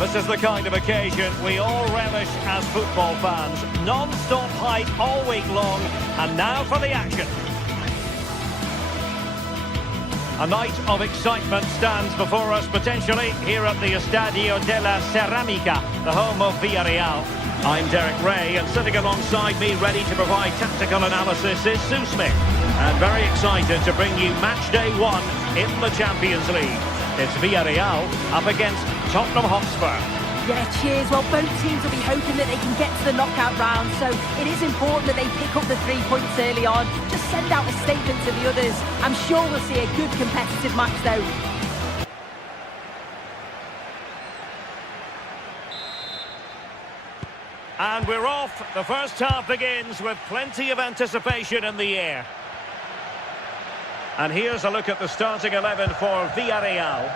This is the kind of occasion we all relish as football fans. Non-stop hype all week long, and now for the action. A night of excitement stands before us potentially here at the Estadio de la Ceramica, the home of Villarreal. I'm Derek Ray, and sitting alongside me ready to provide tactical analysis is Sue Smith. And very excited to bring you match day 1 in the Champions League. It's Villarreal up against Tottenham Hotspur. Yeah, cheers. Well, both teams will be hoping that they can get to the knockout round, so it is important that they pick up the 3 points early on. Just send out a statement to the others. I'm sure we'll see a good competitive match, though. And we're off. The first half begins with plenty of anticipation in the air. And here's a look at the starting 11 for Villarreal.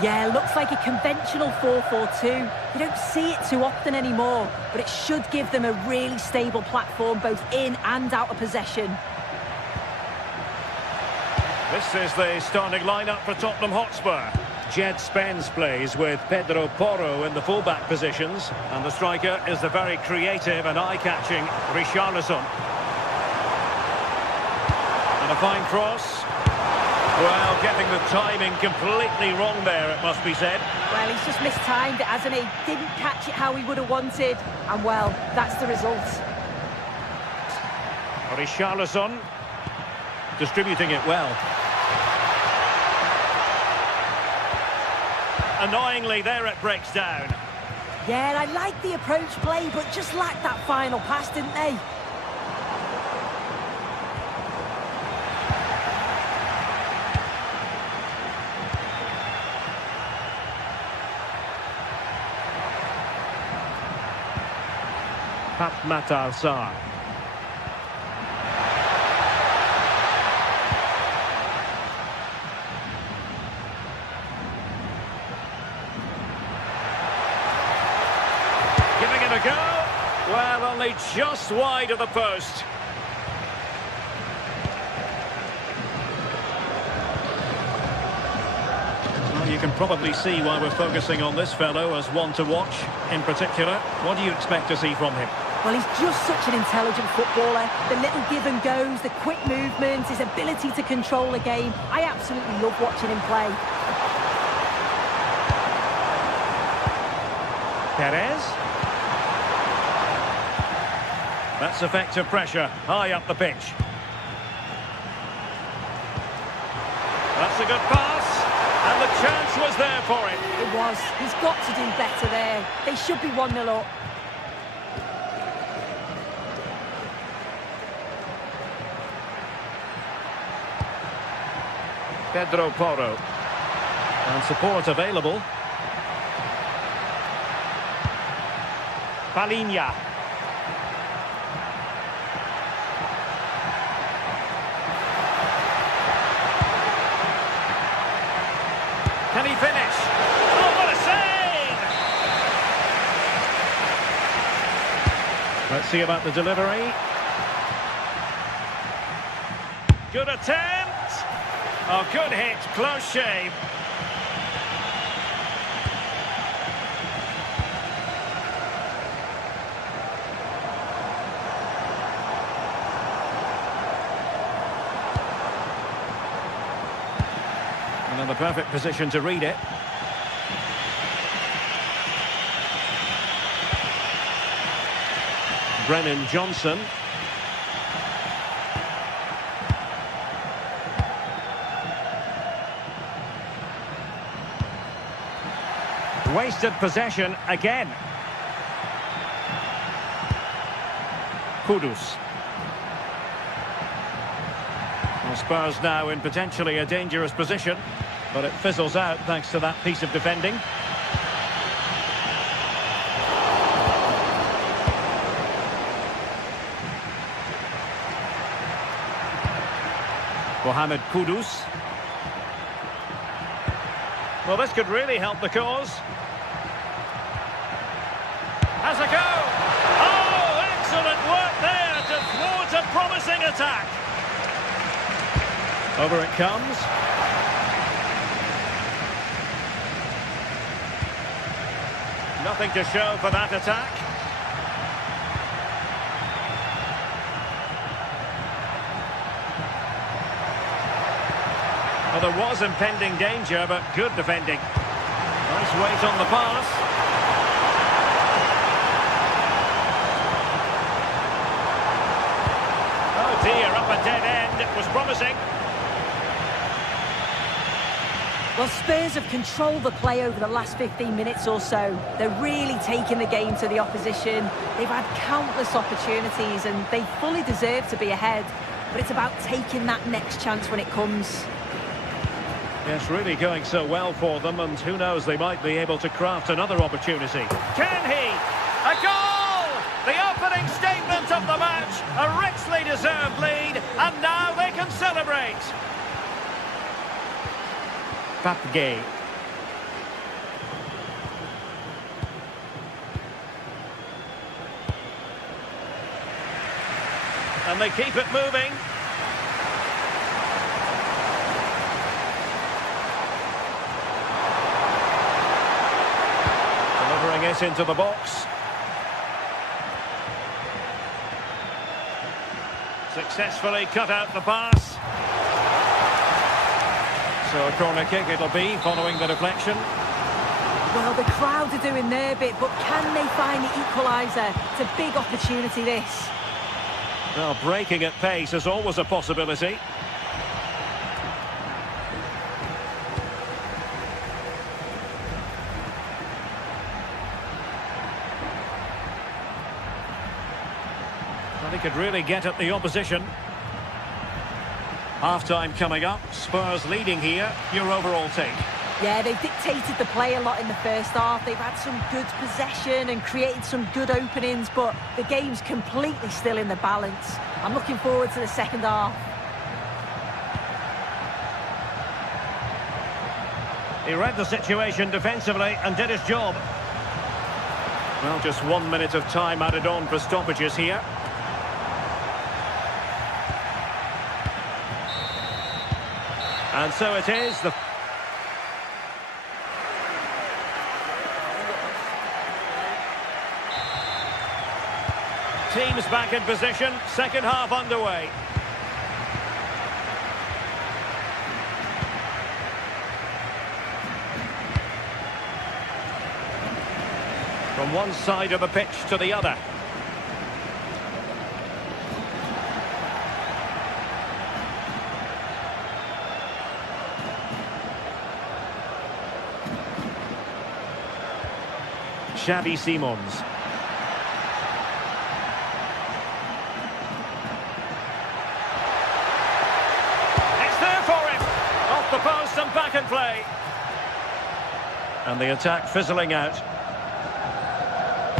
Yeah, looks like a conventional 4-4-2. You don't see it too often anymore, but it should give them a really stable platform both in and out of possession. This is the starting lineup for Tottenham Hotspur. Jed Spence plays with Pedro Porro in the fullback positions, and the striker is the very creative and eye-catching Richarlison. And a fine cross. Well, getting the timing completely wrong there, it must be said. Well, he's just mistimed it, hasn't he? Didn't catch it how he would have wanted, and well, that's the result. Richarlison distributing it well. Annoyingly, there it breaks down. Yeah, I like the approach play, but just lacked that final pass, didn't they? Pape Matar Sarr. Giving it a go. Well, only just wide of the post. Well, you can probably see why we're focusing on this fellow as one to watch in particular. What do you expect to see from him? Well, he's just such an intelligent footballer. The little give and goes, the quick movements, his ability to control a game. I absolutely love watching him play. Perez. That's effective pressure, high up the pitch. That's a good pass, and the chance was there for him. It was. He's got to do better there. They should be 1-0 up. Pedro Porro. And support available. Palinha. Can he finish? Oh, what a save! Let's see about the delivery. Good attempt. Oh, good hit, close shave. Another perfect position to read it. Brennan Johnson. Wasted possession again. Kudus. Well, Spurs now in potentially a dangerous position, but it fizzles out thanks to that piece of defending. Mohamed Kudus. Well, this could really help the cause. Has a go! Oh, excellent work there to thwart a promising attack. Over it comes. Nothing to show for that attack. Well, there was impending danger, but good defending. Nice weight on the pass. Oh dear, up a dead end. It was promising. Well, Spurs have controlled the play over the last 15 minutes or so. They're really taking the game to the opposition. They've had countless opportunities and they fully deserve to be ahead. But it's about taking that next chance when it comes. Yes, really going so well for them, and who knows, they might be able to craft another opportunity. Can he? A goal! The opening statement of the match, a richly deserved lead, and now they can celebrate. Papgay. And they keep it moving. Delivering it into the box. Successfully cut out the pass. So a corner kick it'll be, following the deflection. Well, the crowd are doing their bit, but can they find the equaliser? It's a big opportunity, this. Well, breaking at pace is always a possibility. Well, he could really get at the opposition. Half-time coming up. Spurs leading here. Your overall take? Yeah, they've dictated the play a lot in the first half. They've had some good possession and created some good openings, but the game's completely still in the balance. I'm looking forward to the second half. He read the situation defensively and did his job. Well, just 1 minute of time added on for stoppages here. And so it is. Teams back in position. Second half underway. From one side of the pitch to the other. Xavi Simons. It's there for him. Off the post and back in play. And the attack fizzling out.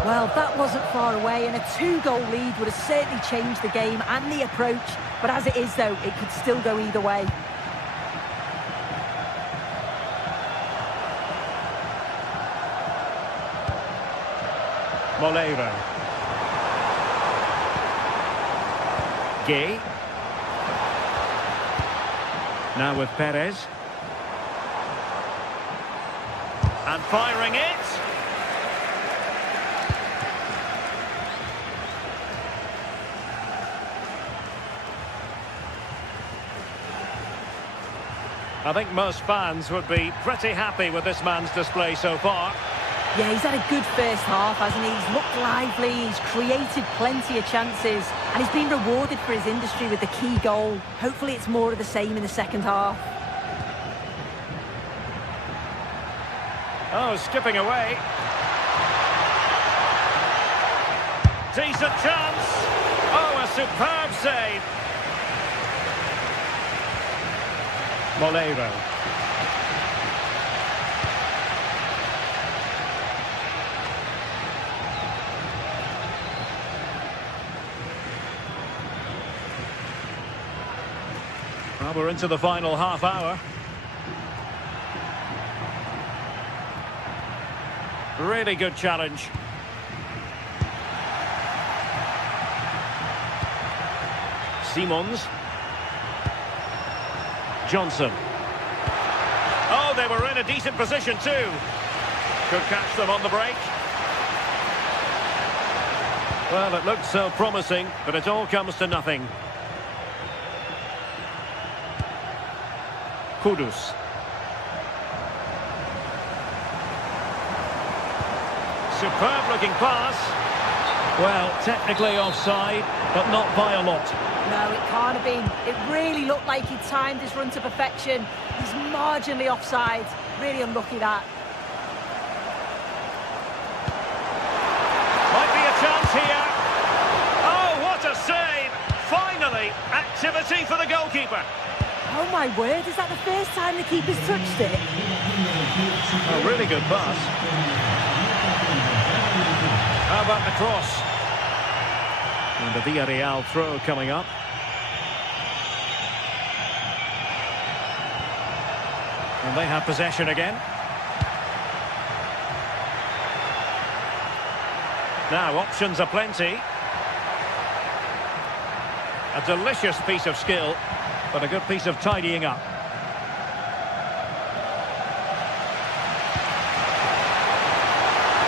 Well, that wasn't far away, and a 2-goal lead would have certainly changed the game and the approach. But as it is, though, it could still go either way. Moleiro. Gay. Now with Perez. And firing it. I think most fans would be pretty happy with this man's display so far. Yeah, he's had a good first half, hasn't he? He's looked lively, he's created plenty of chances, and he's been rewarded for his industry with the key goal. Hopefully it's more of the same in the second half. Oh, skipping away. Decent chance. Oh, a superb save. Moleiro. Well, we're into the final half hour. Really good challenge. Simons. Johnson. Oh, they were in a decent position too. Could catch them on the break. Well, it looked so promising, but it all comes to nothing. Kudus. Superb-looking pass. Well, technically offside, but not by a lot. No, it can't have been. It really looked like he timed his run to perfection. He's marginally offside. Really unlucky, that. Might be a chance here. Oh, what a save! Finally, activity for the goalkeeper. Oh my word, is that the first time the keeper's touched it? A really good pass. How about the cross? And the Villarreal throw coming up. And they have possession again. Now, options are plenty. A delicious piece of skill, but a good piece of tidying up.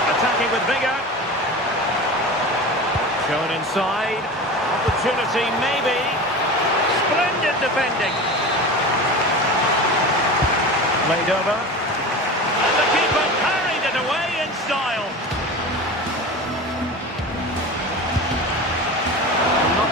Attacking with vigour. Shown inside. Opportunity, maybe. Splendid defending. Laid over. And the keeper parried it away in style. Not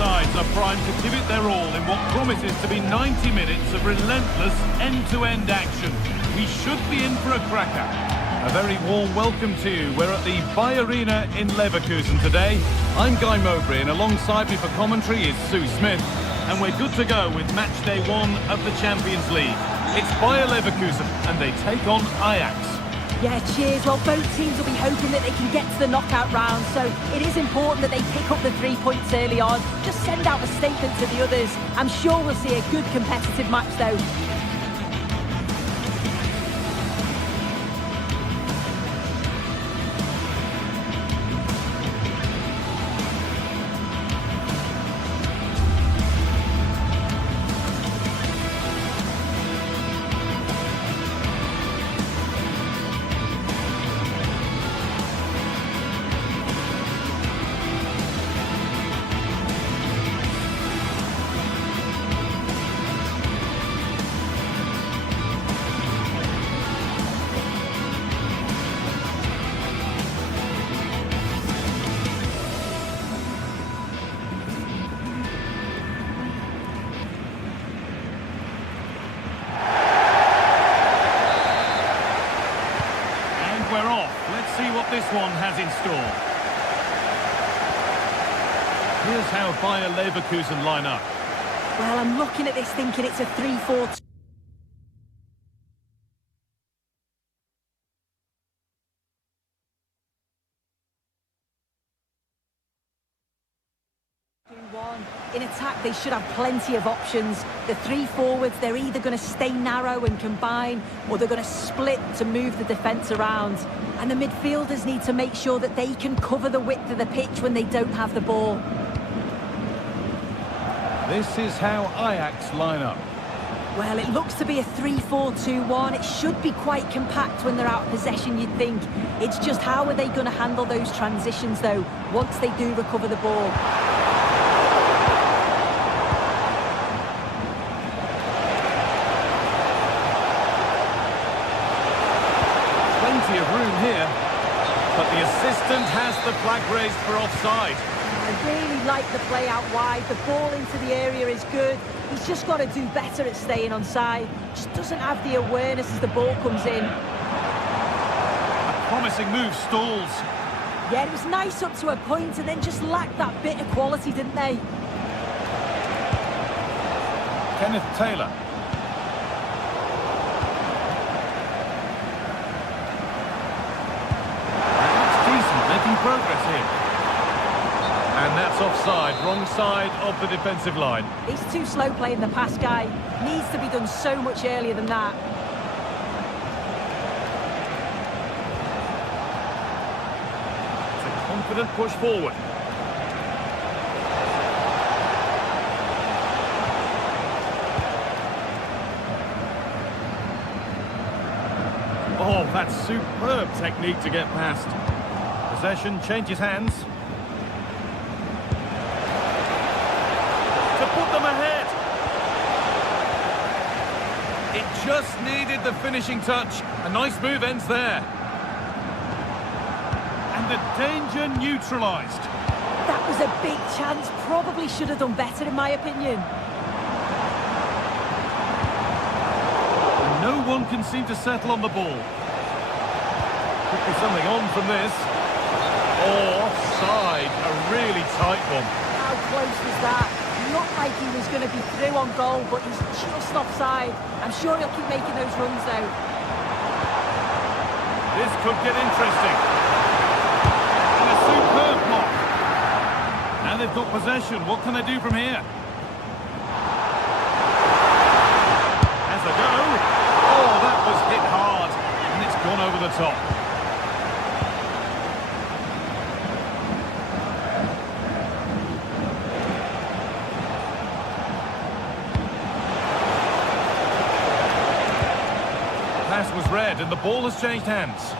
sides are primed to give it their all in what promises to be 90 minutes of relentless end-to-end action. We should be in for a cracker. A very warm welcome to you. We're at the Bay Arena in Leverkusen today. I'm Guy Mowbray, and alongside me for commentary is Sue Smith. And we're good to go with match day 1 of the Champions League. It's Bayer Leverkusen, and they take on Ajax. Yeah, cheers. Well, both teams will be hoping that they can get to the knockout round, so it is important that they pick up the 3 points early on. Just send out a statement to the others. I'm sure we'll see a good competitive match, though. this one has in store. Here's how Bayer Leverkusen line up. Well, I'm looking at this thinking it's a 3-4-2. In attack, they should have plenty of options. The three forwards, they're either going to stay narrow and combine, or they're going to split to move the defence around. And the midfielders need to make sure that they can cover the width of the pitch when they don't have the ball. This is how Ajax line up. Well, it looks to be a 3-4-2-1. It should be quite compact when they're out of possession, you'd think. It's just how are they going to handle those transitions, though, once they do recover the ball. Of room here, but the assistant has the flag raised for offside. I really like the play out wide. The ball into the area is good. He's just got to do better at staying onside. Just doesn't have the awareness as the ball comes in. A promising move stalls. Yeah, it was nice up to a point and then just lacked that bit of quality, didn't they? Kenneth Taylor. Making progress here. And that's offside, wrong side of the defensive line. He's too slow playing the pass, guy. Needs to be done so much earlier than that. It's a confident push forward. Oh, that's superb technique to get past. Possession changes hands. To put them ahead. It just needed the finishing touch. A nice move ends there. And the danger neutralised. That was a big chance. Probably should have done better, in my opinion. No one can seem to settle on the ball. Could be something on from this. Oh, offside. A really tight one. How close was that? Looked like he was going to be through on goal, but he's just offside. I'm sure he'll keep making those runs, though. This could get interesting. And a superb block. Now they've got possession. What can they do from here? Has a go. Oh, that was hit hard. And it's gone over the top. Pass was read and the ball has changed hands.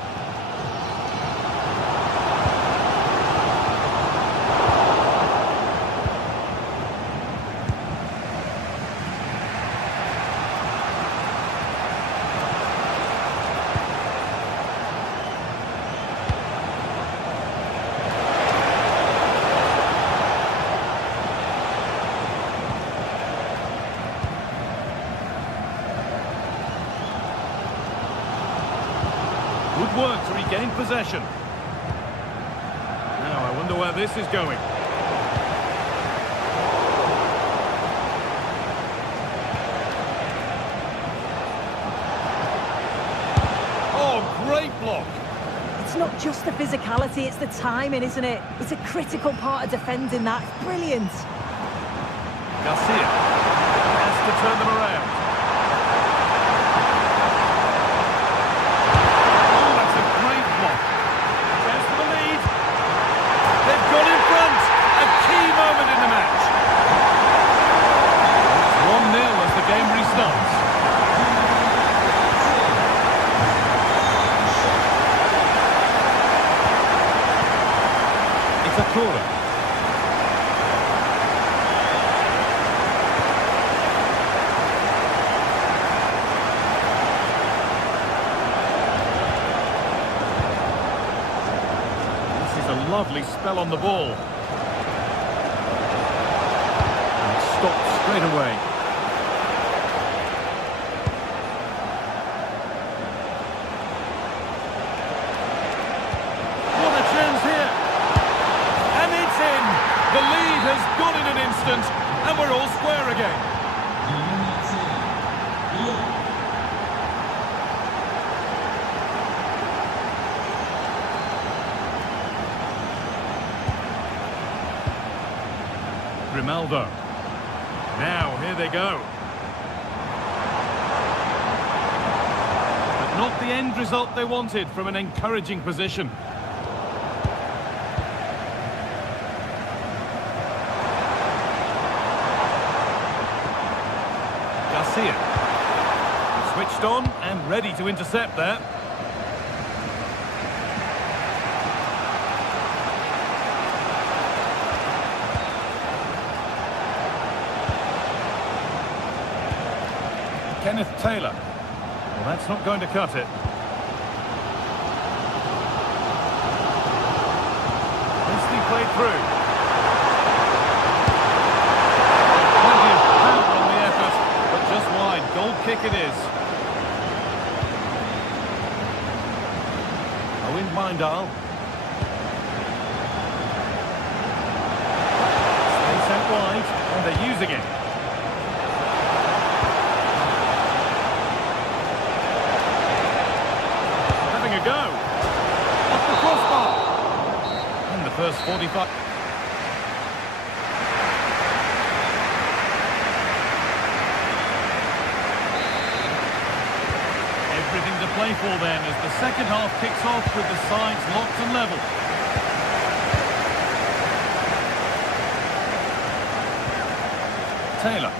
Good work to regain possession. Now, I wonder where this is going. Oh, great block. It's not just the physicality, it's the timing, isn't it? It's a critical part of defending that. It's brilliant. Garcia has to turn them around. Corner. This is a lovely spell on the ball. And it stopped straight away. square again. Grimaldo. Now, here they go. But not the end result they wanted from an encouraging position. Garcia. Switched on and ready to intercept there. Kenneth Taylor. Well, that's not going to cut it. Nicely played through. Plenty of power on the effort, but just wide. Goal kick it is. Owen Mindal. Space out wide, and they're using it. A go. Off the crossbar. And the first 45. Everything to play for then as the second half kicks off with the sides locked and level. Taylor.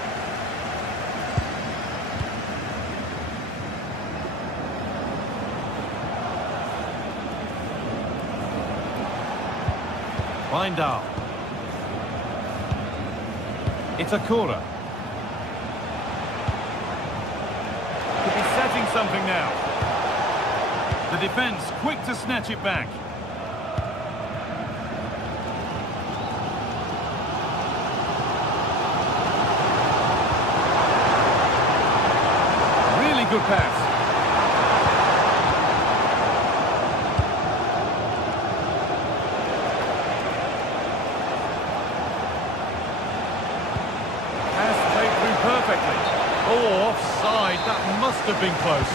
Mindal. Itakura. Could be setting something now. The defence quick to snatch it back. Really good pass. Oh, offside. That must have been close.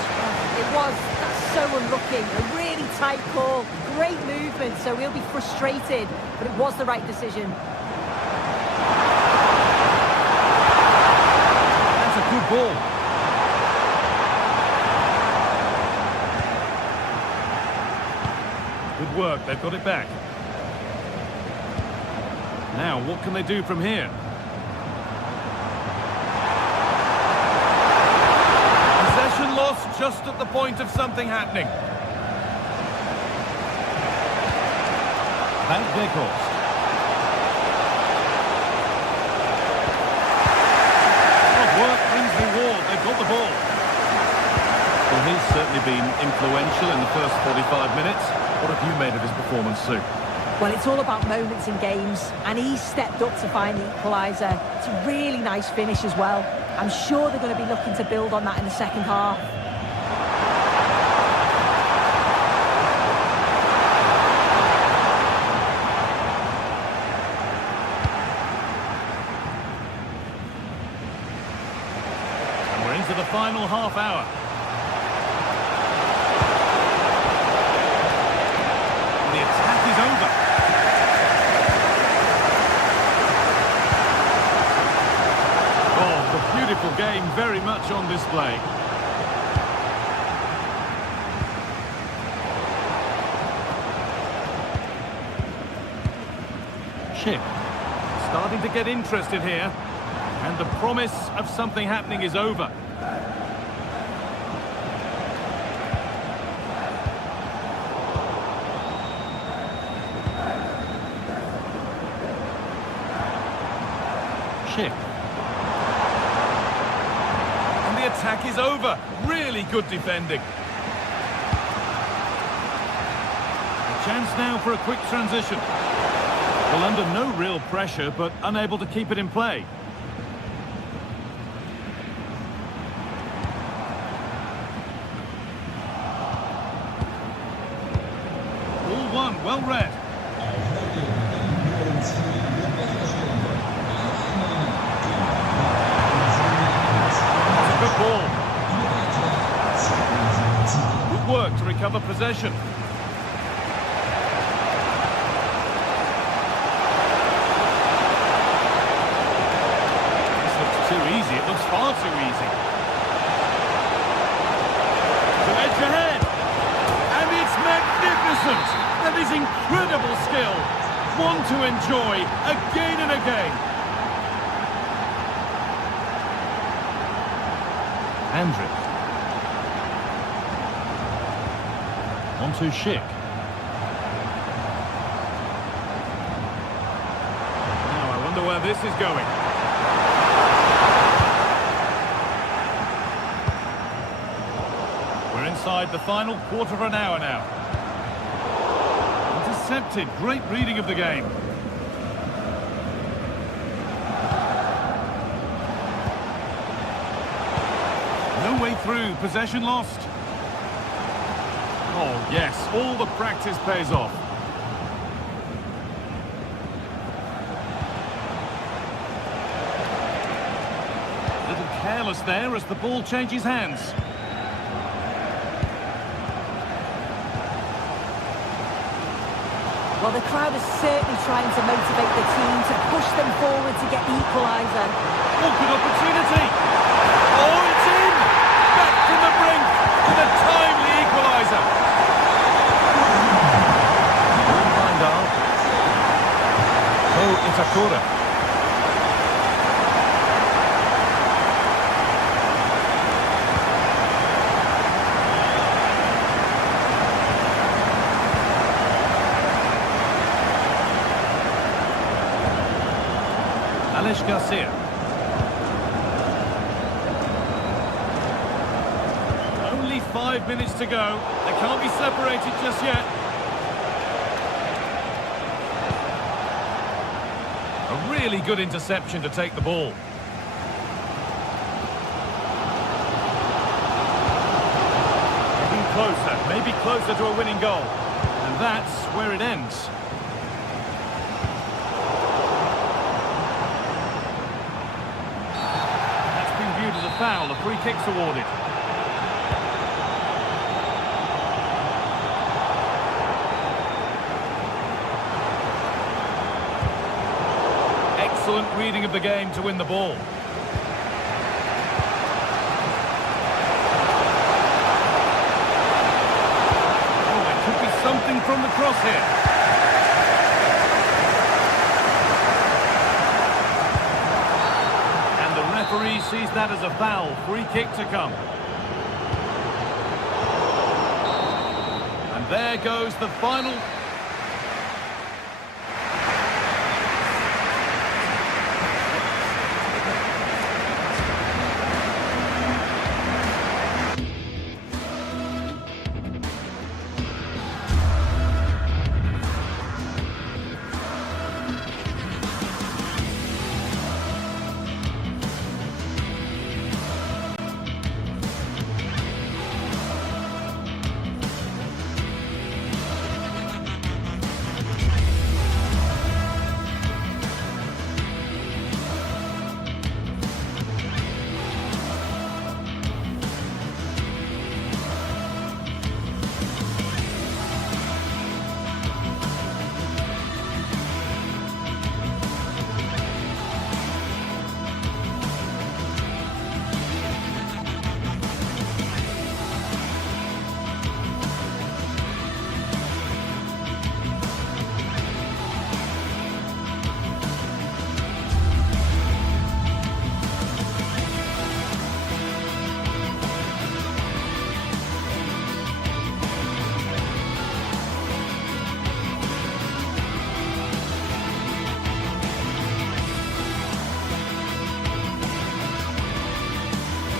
It was. That's so unlucky. A really tight call. Great movement, so he'll be frustrated, but it was the right decision. That's a good ball. Good work. They've got it back. Now, what can they do from here? Lost just at the point of something happening. Van Weghorst. Good work brings reward. They've got the ball. Well, he's certainly been influential in the first 45 minutes. What have you made of his performance, Sue? Well, it's all about moments in games, and he's stepped up to find the equaliser. It's a really nice finish as well. I'm sure they're going to be looking to build on that in the second half. And we're into the final half hour. The attack is over. A beautiful game, very much on display. Chip starting to get interested here, and the promise of something happening is over. Chip. Attack is over. Really good defending. A chance now for a quick transition. Well, under no real pressure, but unable to keep it in play. Ball one, well read. recover possession. This looks too easy. It looks far too easy. To edge ahead. And it's magnificent. That is incredible skill. One to enjoy again and again. Andrick. On to Schick. Now I wonder where this is going. We're inside the final quarter of an hour now. Intercepted. Great reading of the game. No way through. Possession lost. Oh, yes. All the practice pays off. A little careless there as the ball changes hands. Well, the crowd is certainly trying to motivate the team to push them forward to get the equaliser. Oh, good opportunity. Oh, it's in. Back from the brink with a timely equaliser. Oh, Itakura. Alex Garcia. Only 5 minutes to go. They can't be separated just yet. A really good interception to take the ball. Getting closer, maybe closer to a winning goal. And that's where it ends. As a foul, a free kick's awarded. Excellent reading of the game to win the ball. Oh, there could be something from the cross here. Referee sees that as a foul. Free kick to come. And there goes the final.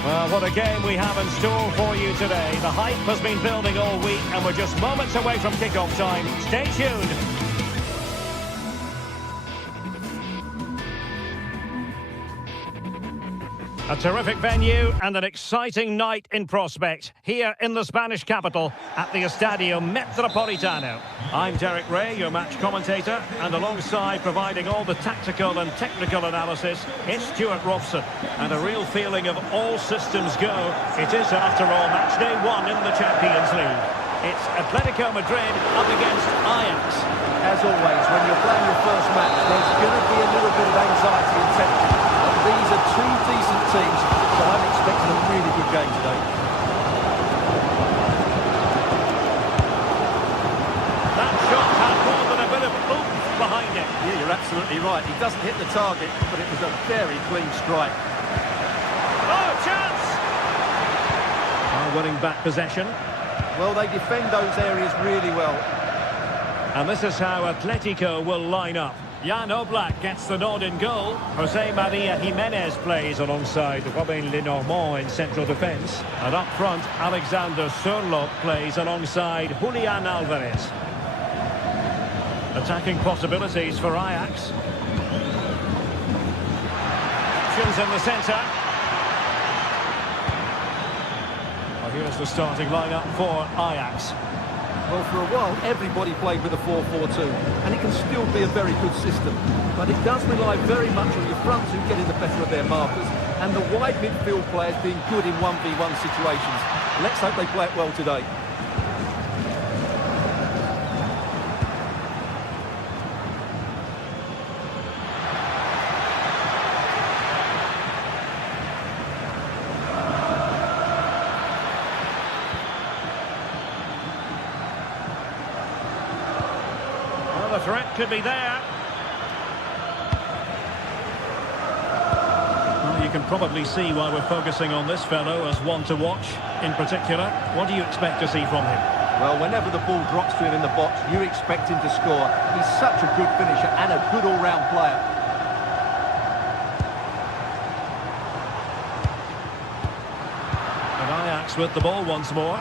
Well, what a game we have in store for you today. The hype has been building all week and we're just moments away from kick-off time. Stay tuned. A terrific venue and an exciting night in prospect here in the Spanish capital at the Estadio Metropolitano. I'm Derek Ray, your match commentator, and alongside providing all the tactical and technical analysis, it's Stuart Robson. And a real feeling of all systems go. It is, after all, match day one in the Champions League. It's Atletico Madrid up against Ajax. As always, when you're playing your first match, there's going to be a little bit of anxiety and tension. But these are two decent teams, so I'm expecting a really good game today. That shot had more than a bit of oomph behind it. Yeah, you're absolutely right. He doesn't hit the target, but it was a very clean strike. Oh, chance! Winning back possession. Well, they defend those areas really well. And this is how Atletico will line up. Jan Oblak gets the nod in goal. Jose Maria Jimenez plays alongside Robin Lenormand in central defence. And up front, Alexander Sørloth plays alongside Julian Alvarez. Attacking possibilities for Ajax. Options in the centre. Well, here's the starting lineup for Ajax. Well, for a while, everybody played with a 4-4-2, and it can still be a very good system. But it does rely very much on your front two getting the better of their markers, and the wide midfield players being good in 1v1 situations. Let's hope they play it well today. The threat could be there. Well, you can probably see why we're focusing on this fellow as one to watch in particular. What do you expect to see from him? Well, whenever the ball drops to him in the box, you expect him to score. He's such a good finisher and a good all-round player. And Ajax with the ball once more.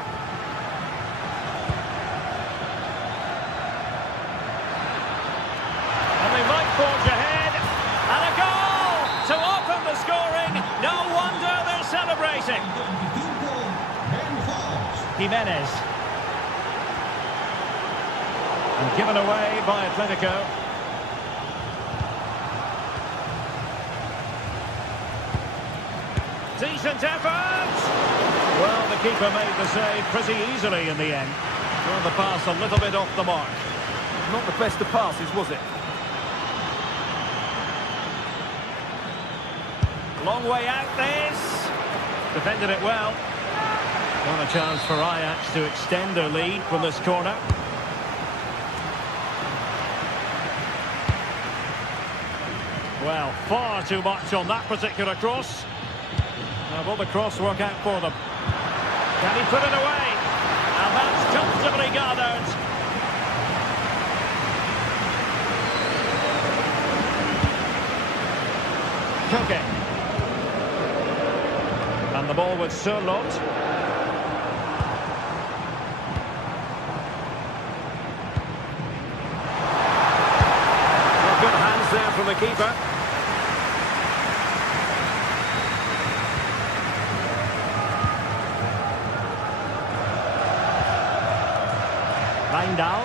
Forge ahead, and a goal to open the scoring. No wonder they're celebrating. Jimenez. And given away by Atletico. Decent effort. Well, the keeper made the save pretty easily in the end. Well, the pass a little bit off the mark. Not the best of passes, was it? Long way out this. Defended it well. Not a chance for Ajax to extend their lead from this corner. Well, far too much on that particular cross. Now will the cross work out for them? Can he put it away? And that's comfortably gathered. Koke. And the ball with Sørloth. Well, good hands there from the keeper. Wijndal.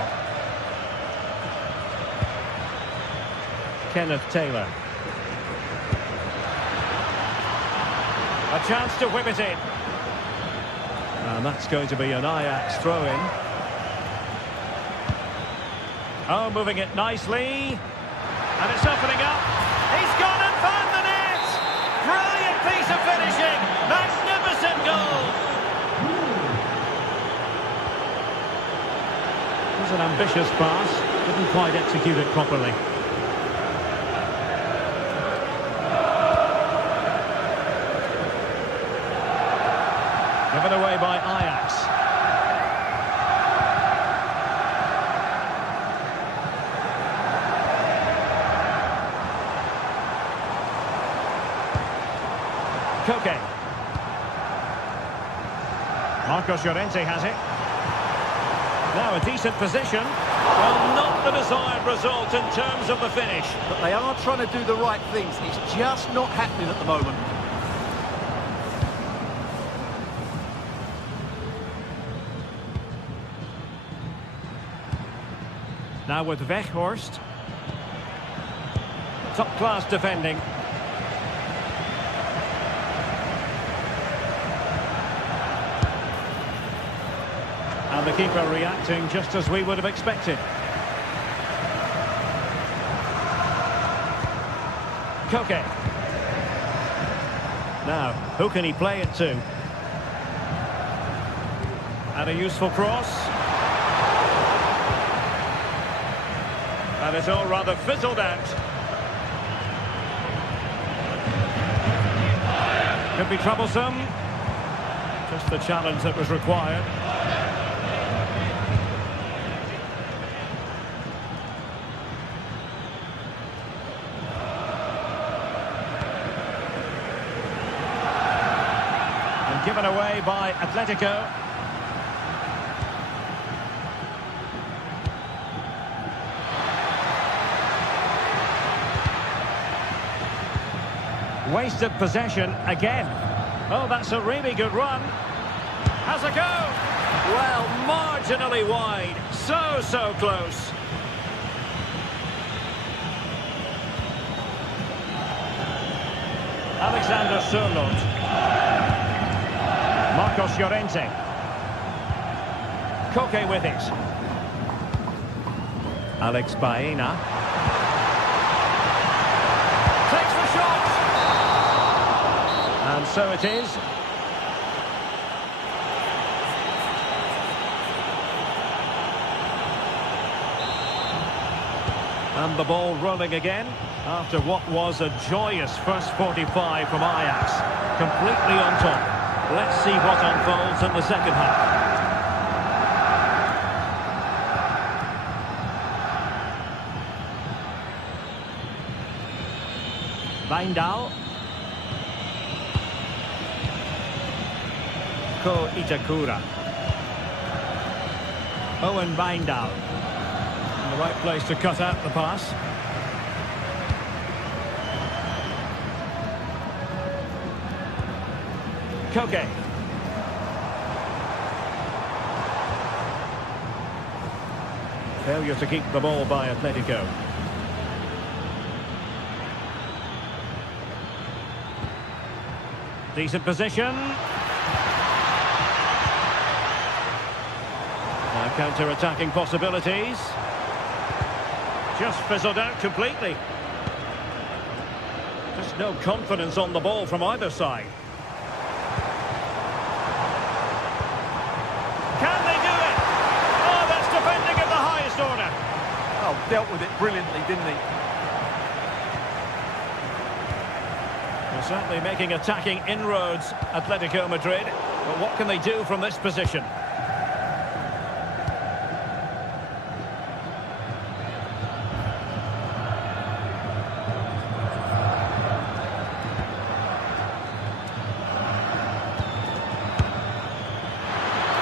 Kenneth Taylor. A chance to whip it in. And that's going to be an Ajax throw-in. Oh, moving it nicely. And it's opening up. He's gone and found the net! Brilliant piece of finishing! Magnificent goal! It was an ambitious pass. Didn't quite execute it properly. Given away by Ajax. Koke. Marcos Llorente has it. Now a decent position. Well, not the desired result in terms of the finish. But they are trying to do the right things. It's just not happening at the moment. Now with Weghorst. Top-class defending. And the keeper reacting just as we would have expected. Koke. Now, who can he play it to? And a useful cross. And it's all rather fizzled out. Could be troublesome. Just the challenge that was required. And given away by Atletico. Wasted possession again. Oh, that's a really good run. Has a go. Well, marginally wide. So close. Alexander Sørloth. Marcos Llorente. Koke with it. Alex Baena. Takes the shot. And so it is. And the ball rolling again after what was a joyous first 45 from Ajax. Completely on top. Let's see what unfolds in the second half. Wijndal. Ko Itakura. Owen Wijndal. In the right place to cut out the pass. Koke. Failure to keep the ball by Atletico. Decent position. Now counter-attacking possibilities. Just fizzled out completely. Just no confidence on the ball from either side. Can they do it? Oh, that's defending of the highest order. Oh, dealt with it brilliantly, didn't he? They're certainly making attacking inroads, Atletico Madrid. But what can they do from this position?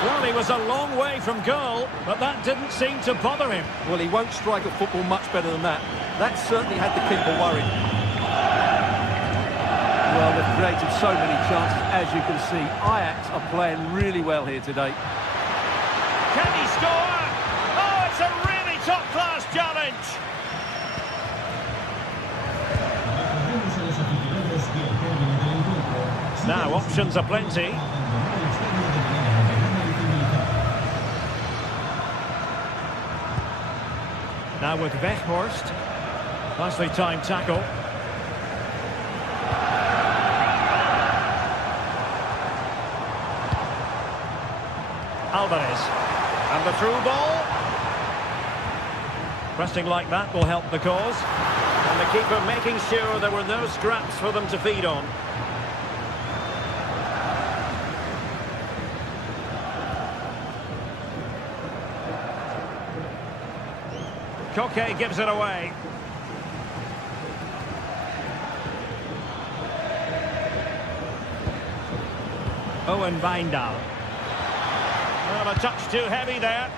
Well, he was a long way from goal, but that didn't seem to bother him. Well, he won't strike at football much better than that. That certainly had the keeper worried. Well, they've created so many chances, as you can see. Ajax are playing really well here today. Can he score? Oh, it's a really top-class challenge. Now, options are plenty. Now with Weghorst. Nicely timed tackle. Alvarez. And the through ball. Pressing like that will help the cause. And the keeper making sure there were no scraps for them to feed on. Koke gives it away. Owen Wijndal. Well, a touch too heavy there.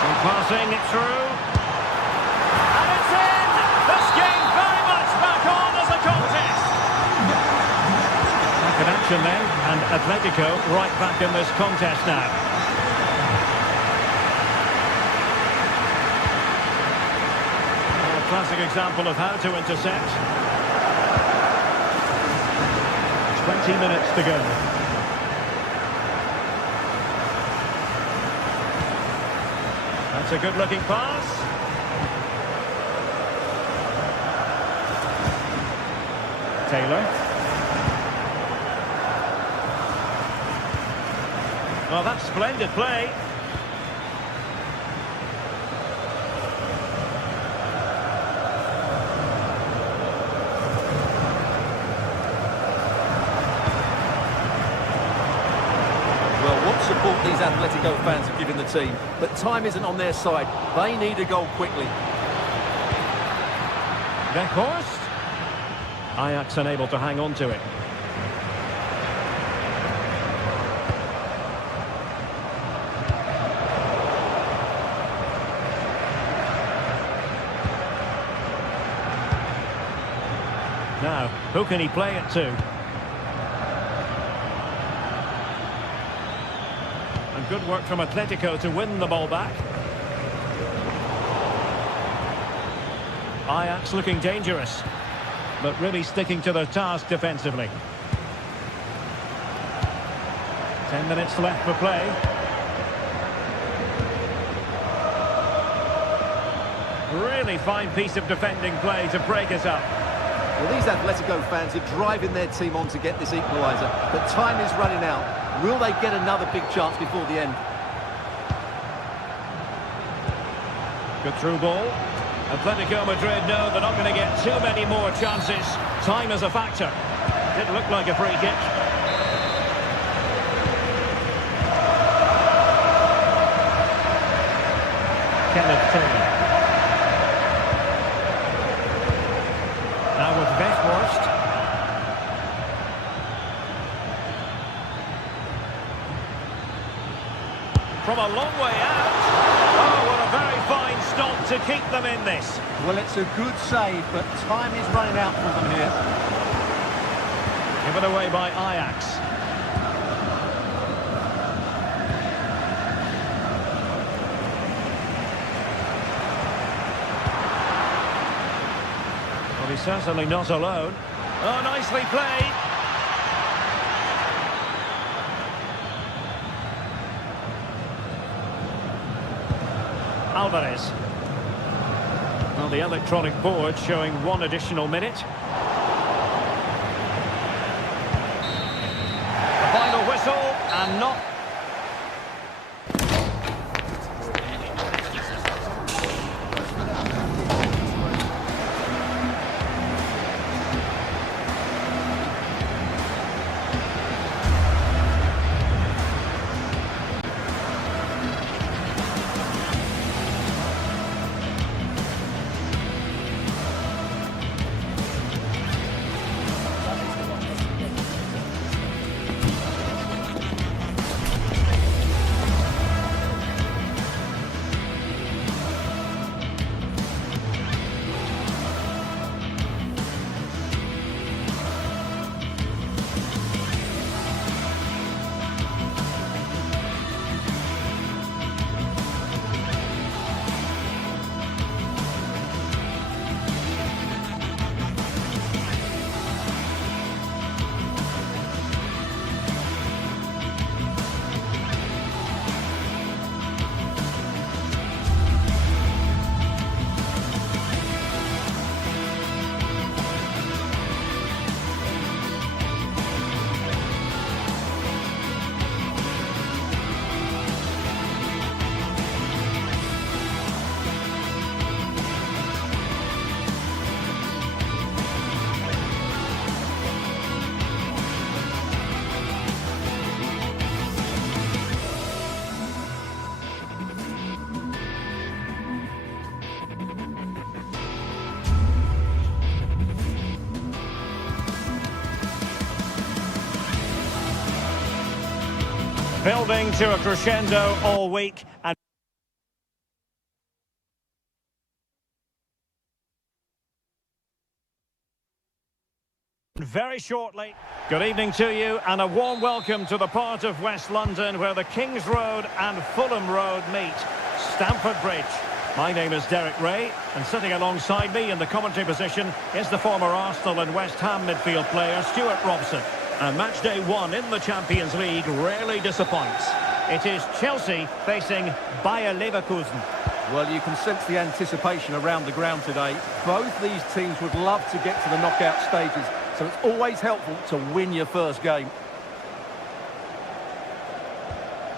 And passing it through. And it's in! This game very much back on as a contest. Back in action then, and Atletico right back in this contest now. classic example of how to intercept. 20 minutes to go. That's a good-looking pass. Taylor. Well, that's splendid play. Support these Atletico fans have given the team, but time isn't on their side. They need a goal quickly. Weghorst. Ajax unable to hang on to it. Now, who can he play it to? Good work from Atletico to win the ball back. Ajax looking dangerous, but really sticking to their task defensively. 10 minutes left for play. Really fine piece of defending play to break us up. Well, these Atletico fans are driving their team on to get this equaliser, but time is running out. Will they get another big chance before the end? Good through ball. Atletico Madrid know they're not going to get too many more chances. Time is a factor. Didn't look like a free kick. Kenneth Taylor. Now with Weghorst. From a long way out. Oh, what a very fine stop to keep them in this. Well, it's a good save, but time is running out for them here. Given away by Ajax. Well, he's certainly not alone. Oh, nicely played. Alvarez. Well, the electronic board showing one additional minute. The final whistle, and not... Building to a crescendo all week, and very shortly. Good evening to you and a warm welcome to the part of West London where the King's Road and Fulham Road meet, Stamford Bridge. My name is Derek Ray, and sitting alongside me in the commentary position is the former Arsenal and West Ham midfield player Stuart Robson. And match day 1 in the Champions League rarely disappoints. It is Chelsea facing Bayer Leverkusen. Well, you can sense the anticipation around the ground today. Both these teams would love to get to the knockout stages, so it's always helpful to win your first game.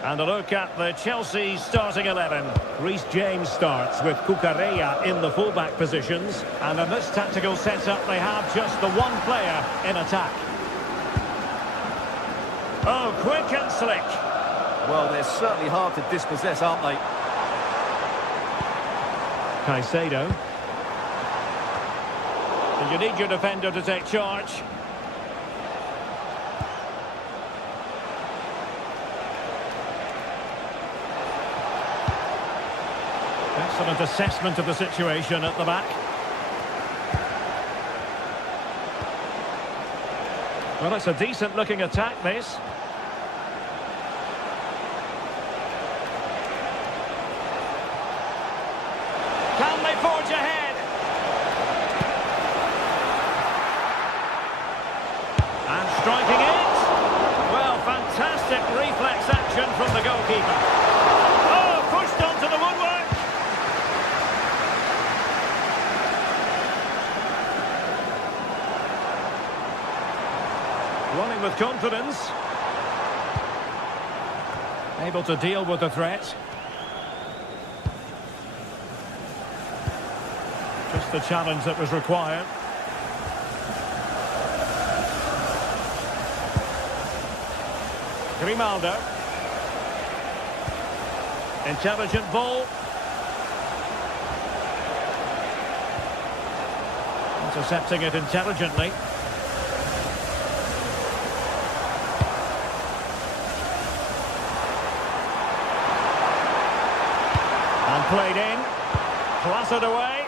And a look at the Chelsea starting 11. Reece James starts with Cucurella in the fullback positions. And in this tactical setup, they have just the one player in attack. Oh, quick and slick. Well, they're certainly hard to dispossess, aren't they? Caicedo. And you need your defender to take charge. Excellent assessment of the situation at the back. Well, it's a decent-looking attack, this. Can they forge ahead? And striking it. Well, fantastic reflex action from the goalkeeper. Oh, pushed onto the woodwork. Running with confidence. Able to deal with the threat. Just the challenge that was required. Grimaldo. Intelligent ball. Intercepting it intelligently. And played in. Clattered away.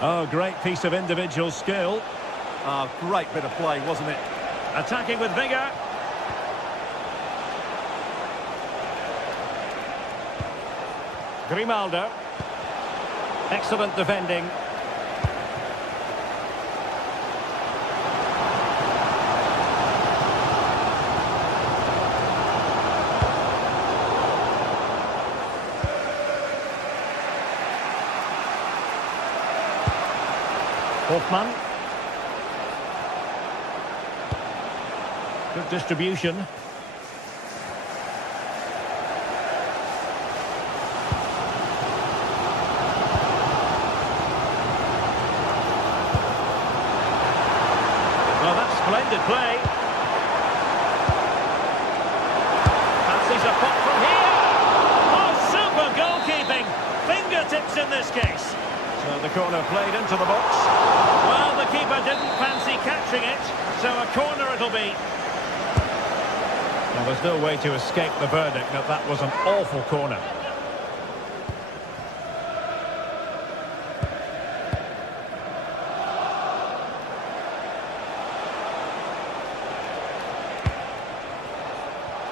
Oh, great piece of individual skill. Ah, great bit of play, wasn't it? Attacking with vigour. Grimaldo. Excellent defending. Hoffman. Good distribution. Well, that's splendid play. Fancies a pop from here. Oh, super goalkeeping. Fingertips in this case. So the corner played into the box. Well, the keeper didn't fancy catching it, so a corner it'll be. Well, there's no way to escape the verdict that that was an awful corner.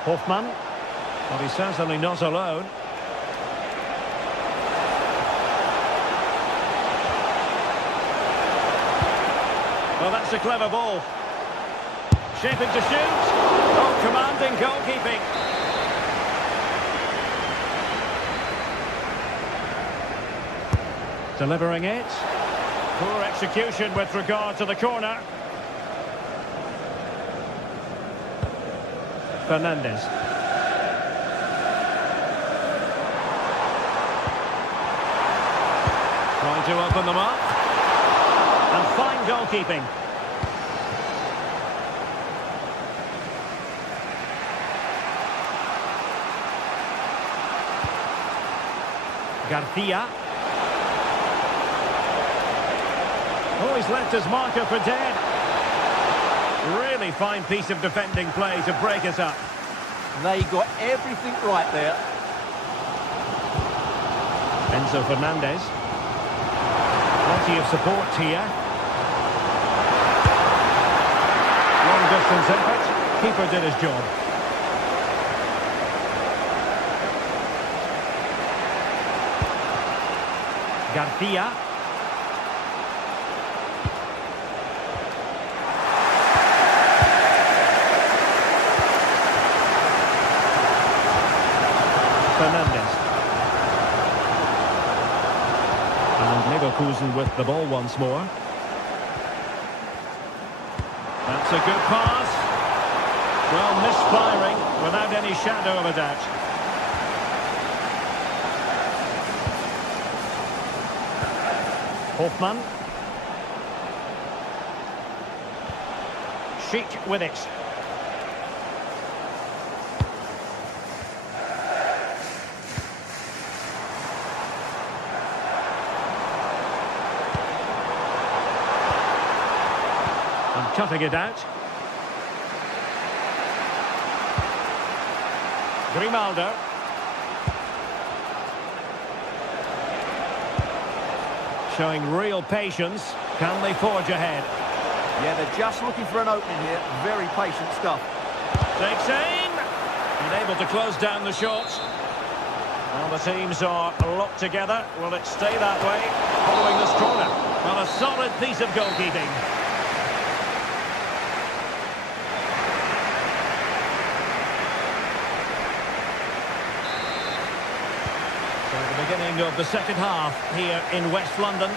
Hoffman. Well, he's certainly not alone. Well, that's a clever ball. Shaping to shoot. Oh, commanding goalkeeping. Delivering it. Poor execution with regard to the corner. Fernandes. Trying to open them up. And fine goalkeeping. Garcia. Oh, he's left his marker for dead. Really fine piece of defending play to break us up. They got everything right there. Enzo Fernandez. Plenty of support here. Long distance effort. Keeper did his job. Garcia. Fernandes. And Leverkusen with the ball once more. That's a good pass. Well, misfiring without any shadow of a doubt. Hoffmann. Schick with it. And cutting it out. Grimaldo. Showing real patience. Can they forge ahead? Yeah, they're just looking for an opening here. Very patient stuff. Takes aim. And able to close down the shot. Well, the teams are locked together. Will it stay that way following this corner? Well, a solid piece of goalkeeping. Beginning of the second half here in West London.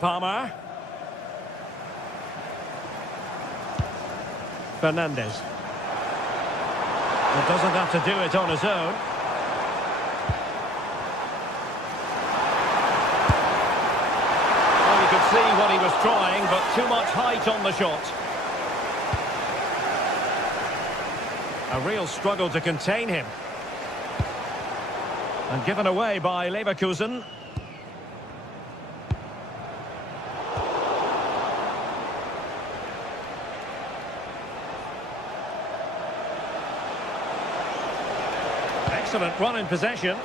Palmer. Fernandes. He doesn't have to do it on his own. See what he was trying, but too much height on the shot. A real struggle to contain him. And given away by Leverkusen. Excellent run in possession.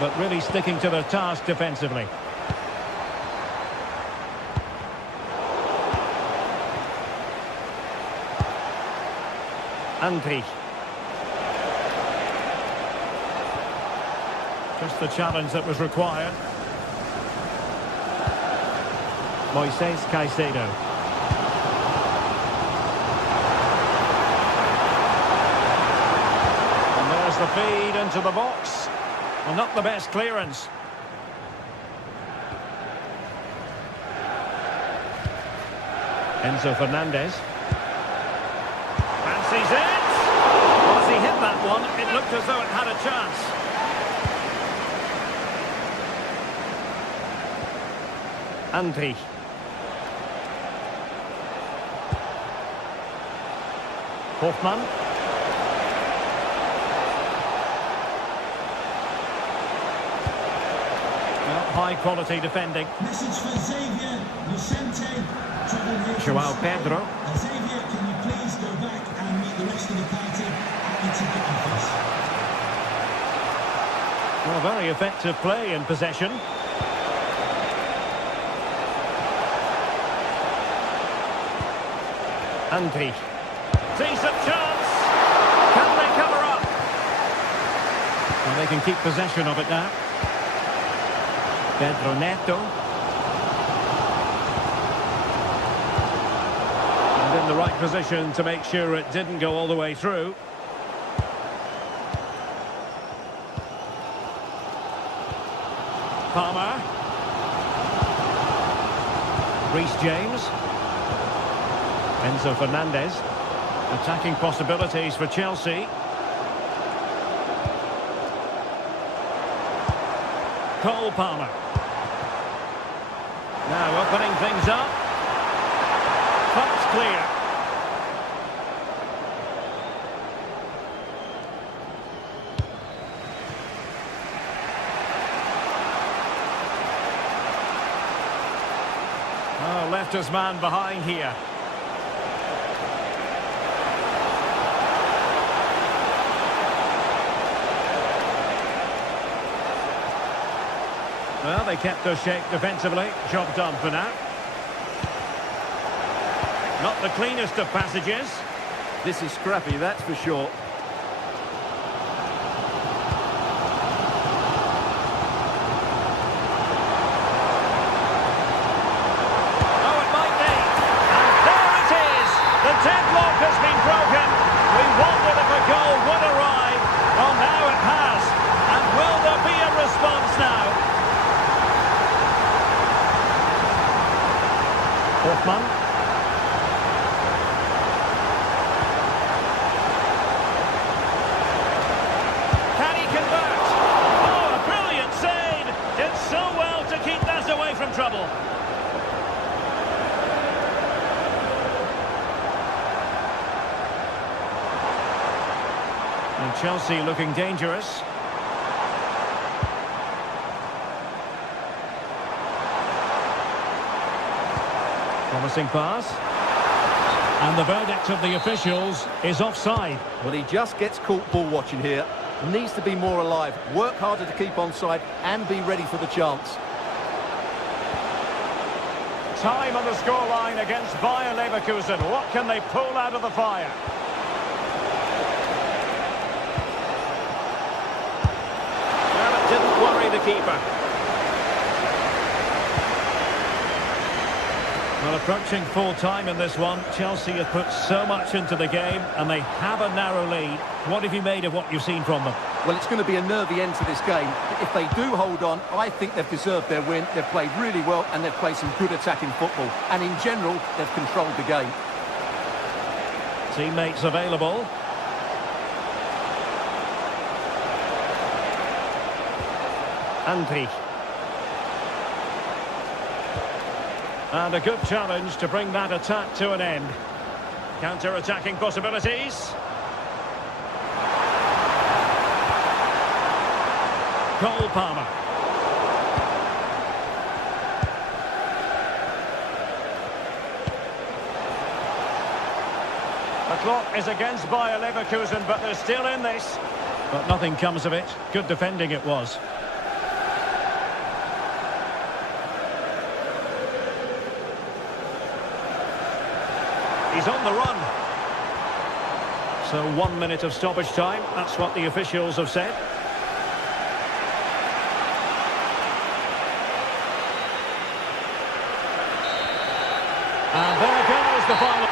But really sticking to their task defensively. Andri. Just the challenge that was required. Moises Caicedo. And there's the feed into the box. Well, not the best clearance. Enzo Fernandez. Fancies it! Well, as he hit that one, it looked as though it had a chance. Andri. Hoffmann. High quality defending. Message for Xavier Vicente. João Pedro. Xavier, can you please go back and meet the rest of the party at the ticket office? Well, very effective play in possession. Andri. Decent chance. Can they cover up? Well, they can keep possession of it now. Pedro Neto. And in the right position to make sure it didn't go all the way through. Palmer. Reece James. Enzo Fernandez. Attacking possibilities for Chelsea. Cole Palmer. Now opening things up. That's clear. Oh, left his man behind here. Well, they kept their shape defensively. Job done for now. Not the cleanest of passages. This is scrappy, that's for sure. Oh, it might be. And there it is. The deadlock has been broken. We wondered if a goal would arrive. Well, now it has. And will there be a response now? Hoffmann. Can he convert? Oh, a brilliant save! Did so well to keep that away from trouble. And Chelsea looking dangerous. Promising pass. And the verdict of the officials is offside. Well, he just gets caught ball watching here. Needs to be more alive, work harder to keep onside and be ready for the chance. Time on the scoreline against Bayer Leverkusen. What can they pull out of the fire? Well, it didn't worry the keeper. Well, approaching full time in this one. Chelsea have put so much into the game and they have a narrow lead. What have you made of what you've seen from them? Well, it's going to be a nervy end to this game. If they do hold on, I think they've deserved their win. They've played really well and they've played some good attacking football. And in general, they've controlled the game. Teammates available. Andri. And a good challenge to bring that attack to an end. Counter-attacking possibilities. Cole Palmer. The clock is against Bayer Leverkusen, but they're still in this. But nothing comes of it. Good defending it was. He's on the run. So 1 minute of stoppage time. That's what the officials have said. And there goes the final.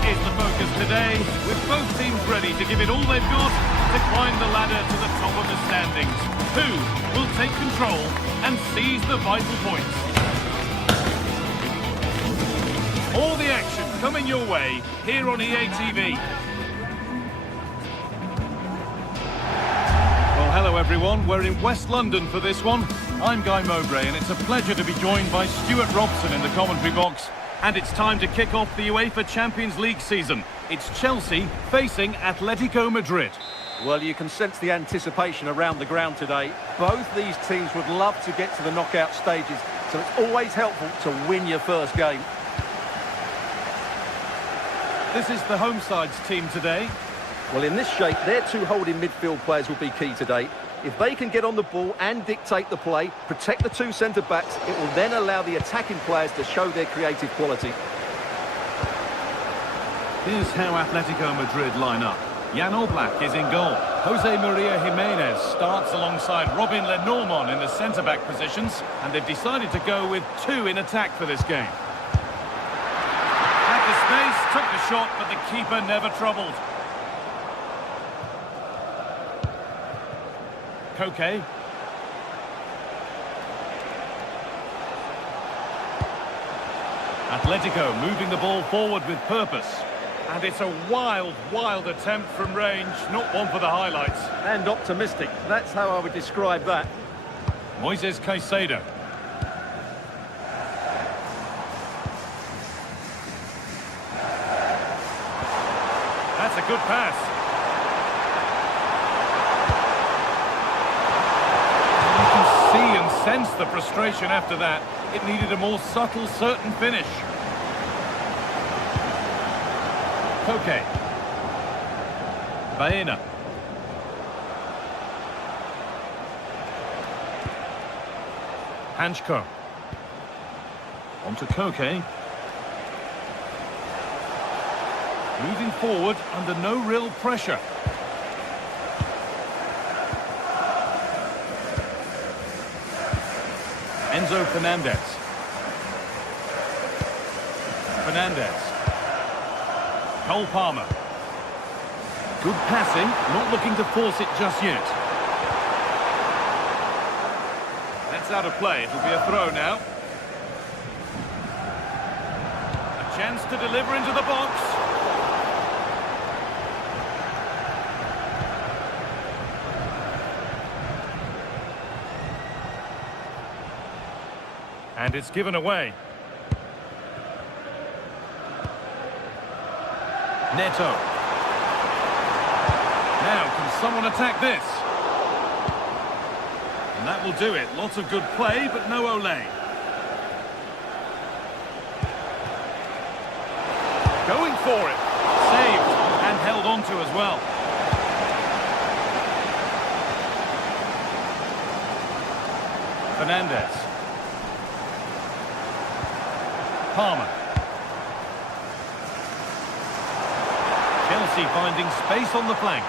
Is the focus today, with both teams ready to give it all they've got to climb the ladder to the top of the standings. Who will take control and seize the vital points? All the action coming your way here on EA TV. Well, hello everyone. We're in West London for this one. I'm Guy Mowbray and it's a pleasure to be joined by Stuart Robson in the commentary box. And it's time to kick off the UEFA Champions League season. It's Chelsea facing Atletico Madrid. Well, you can sense the anticipation around the ground today. Both these teams would love to get to the knockout stages, so it's always helpful to win your first game. This is the home side's team today. Well, in this shape, their two holding midfield players will be key today. If they can get on the ball and dictate the play, protect the two centre-backs, it will then allow the attacking players to show their creative quality. Here's how Atletico Madrid line up. Jan Oblak is in goal. Jose Maria Jimenez starts alongside Robin Lenormand in the centre-back positions, and they've decided to go with two in attack for this game. Had the space, took the shot, but the keeper never troubled. Koke. Atletico moving the ball forward with purpose. And it's a wild, wild attempt from range, not one for the highlights. And optimistic, that's how I would describe that. Moises Caicedo. That's a good pass. You can see and sense the frustration after that. It needed a more subtle, certain finish. Koke. Baena. Hanchko. On to Koke. Moving forward under no real pressure. Enzo Fernandez. Cole Palmer. Good passing, not looking to force it just yet. That's out of play, it'll be a throw now. A chance to deliver into the box. And it's given away. Neto. Now, can someone attack this? And that will do it. Lots of good play, but no Olé. Going for it. Saved and held on to as well. Fernandez. Palmer. Chelsea finding space on the flank.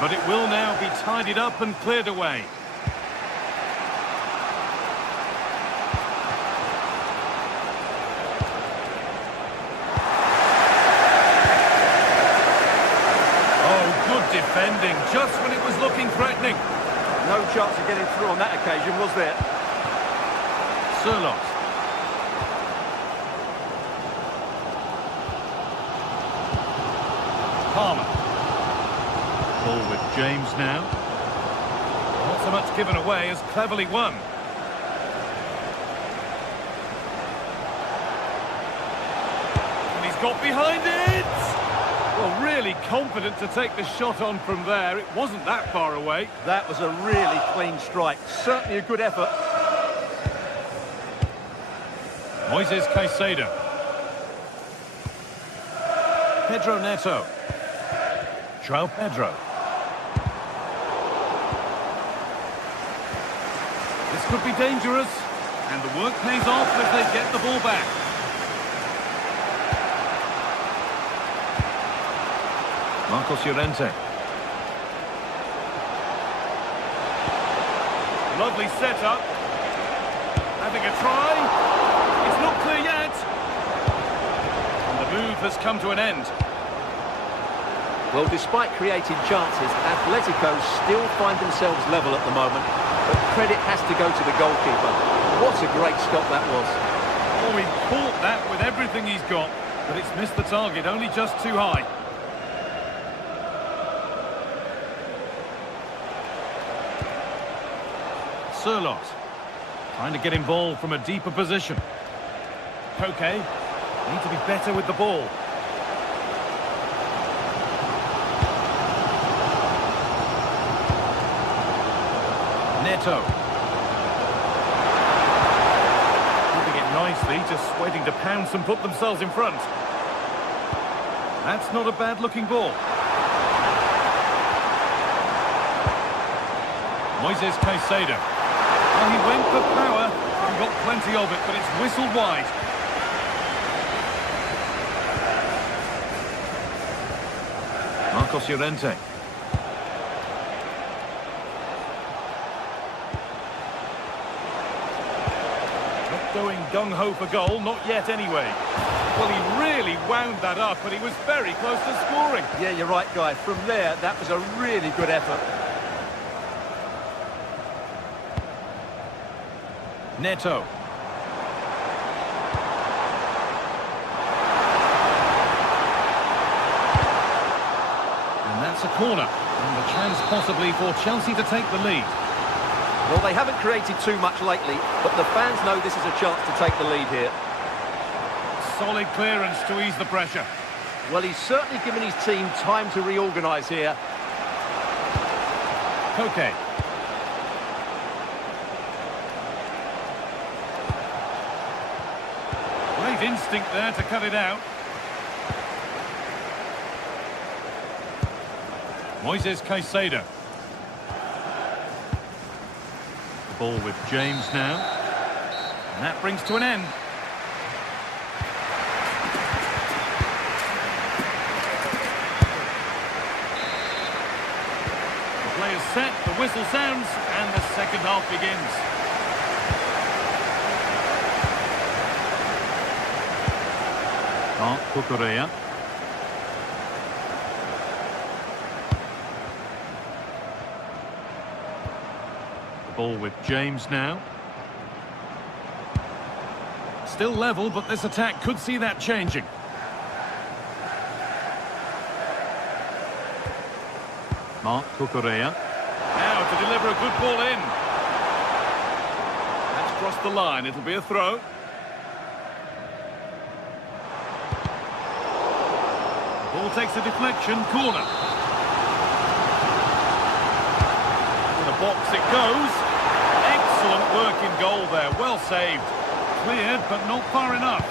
But it will now be tidied up and cleared away. Oh, good defending, just when it was looking threatening. No chance of getting through on that occasion, was there? Surlot. Palmer. Ball with James now. Not so much given away as cleverly won. And he's got behind it! Well, really confident to take the shot on from there. It wasn't that far away. That was a really clean strike. Certainly a good effort. Moises Caicedo. Pedro Neto. João Pedro. This could be dangerous, and the work pays off as they get the ball back. Marcos Llorente. Lovely setup. Having a try. It's not clear yet. And the move has come to an end. Well, despite creating chances, Atletico still find themselves level at the moment. But credit has to go to the goalkeeper. What a great stop that was. Oh, he caught that with everything he's got, but it's missed the target, only just too high. Surlot. Trying to get involved from a deeper position. Koke. Need to be better with the ball. Neto. Keeping it nicely, just waiting to pounce and put themselves in front. That's not a bad looking ball. Moises Caicedo. Well, he went for power and got plenty of it, but it's whistled wide. Marcos Llorente. Not going gung-ho for goal, not yet anyway. Well, he really wound that up, but he was very close to scoring. Yeah, you're right, Guy. From there, that was a really good effort. Neto. And that's a corner. And a chance possibly for Chelsea to take the lead. Well, they haven't created too much lately, but the fans know this is a chance to take the lead here. Solid clearance to ease the pressure. Well, he's certainly given his team time to reorganise here. Koke. Great instinct there to cut it out. Moises Caicedo. The ball with James now. And that brings to an end. The play is set, the whistle sounds, and the second half begins. Cucurella. The ball with James now. Still level, but this attack could see that changing. Marc Cucurella. Now to deliver a good ball in. That's crossed the line, it'll be a throw. Ball takes a deflection, corner. In the box it goes. Excellent work in goal there, well saved. Cleared, but not far enough.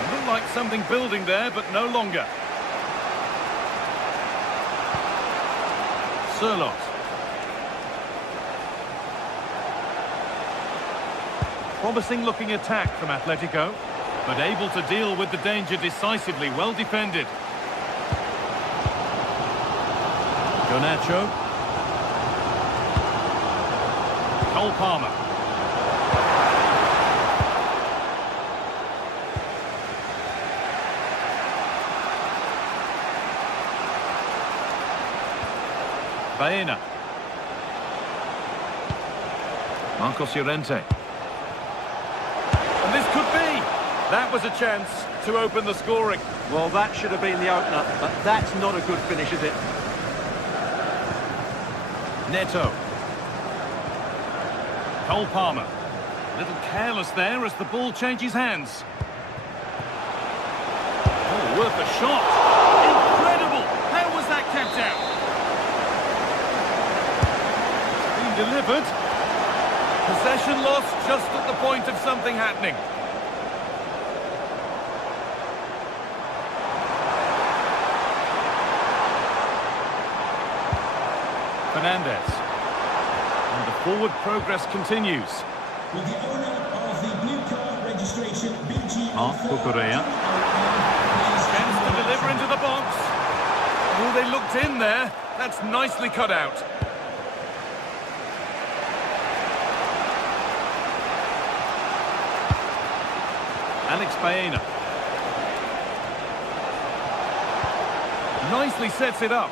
It looked like something building there, but no longer. Sirloth. Promising looking attack from Atletico, but able to deal with the danger decisively, well defended. Garnacho. Cole Palmer. Baena. Marcos Llorente. And this could be. That was a chance to open the scoring. Well, that should have been the opener, but that's not a good finish, is it? Neto. Cole Palmer. A little careless there as the ball changes hands. Oh, worth a shot. Incredible! How was that kept out? Being delivered. Possession lost just at the point of something happening. Fernandez. And the forward progress continues. With the owner of the blue car registration, BG. Marc Cucurella. Chance to deliver into the box. Oh, they looked in there. That's nicely cut out. Alex Baena. Nicely sets it up.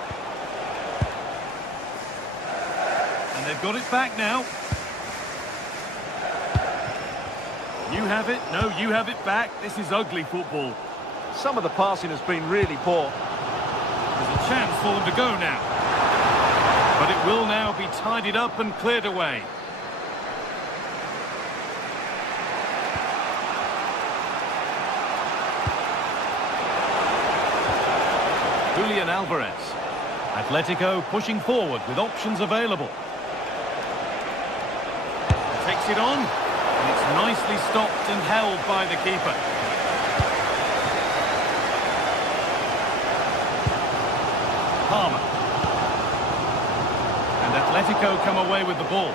And they've got it back now. You have it. No, you have it back. This is ugly football. Some of the passing has been really poor. There's a chance for them to go now. But it will now be tidied up and cleared away. Julian Alvarez. Atletico pushing forward with options available. Takes it on. And it's nicely stopped and held by the keeper. Palmer. And Atletico Atletico come away with the ball.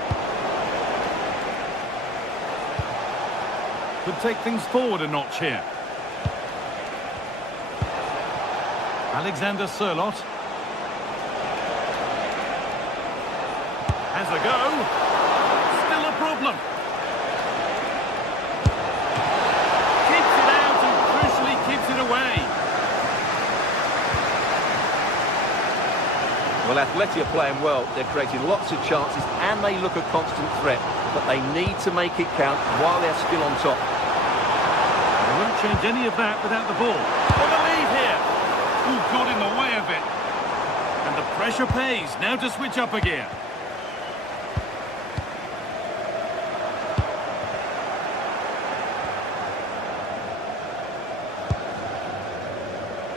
Could take things forward a notch here. Alexander Sørloth has a go. Still a problem. Keeps it out and crucially keeps it away. Well, Atleti are playing well. They're creating lots of chances and they look a constant threat. But they need to make it count while they're still on top. They won't change any of that without the ball. On the lead here. Ooh, got in the way of it. And the pressure pays. Now to switch up a gear.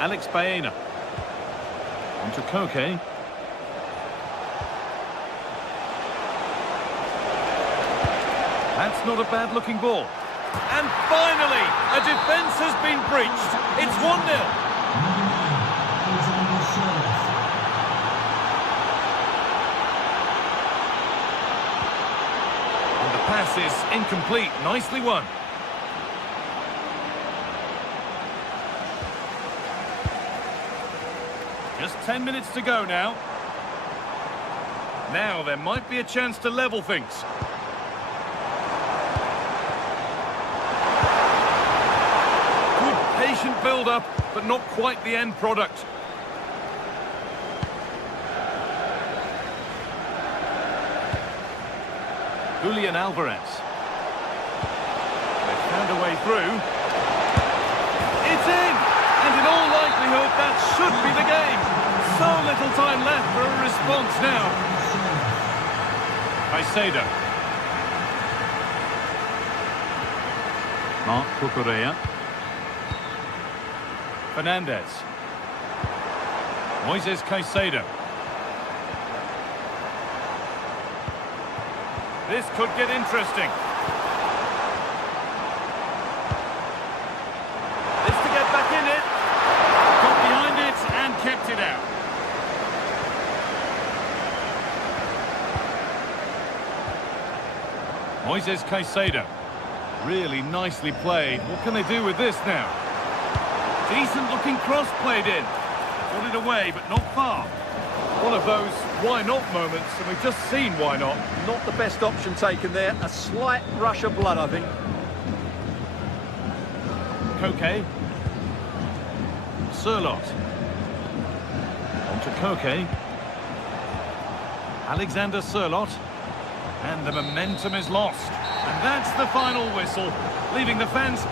Alex Baena. On to Koke. That's not a bad-looking ball. And finally, a defence has been breached. It's 1-0. And the pass is incomplete. Nicely won. Just 10 minutes to go now. Now there might be a chance to level things. Patient build-up, but not quite the end product. Julian Alvarez. They've found a way through. It's in! And in all likelihood, that should be the game. So little time left for a response now. Caicedo. Marc Cucurella. Fernandez. Moises Caicedo. This could get interesting. This to get back in it. Got behind it and kept it out. Moises Caicedo. Really nicely played. What can they do with this now? Decent looking cross played in. Got it away, but not far. One of those why not moments, and we've just seen why not. Not the best option taken there. A slight rush of blood, I think. Koke. Sørloth. On to Koke. Alexander Sørloth. And the momentum is lost. And that's the final whistle, leaving the fans...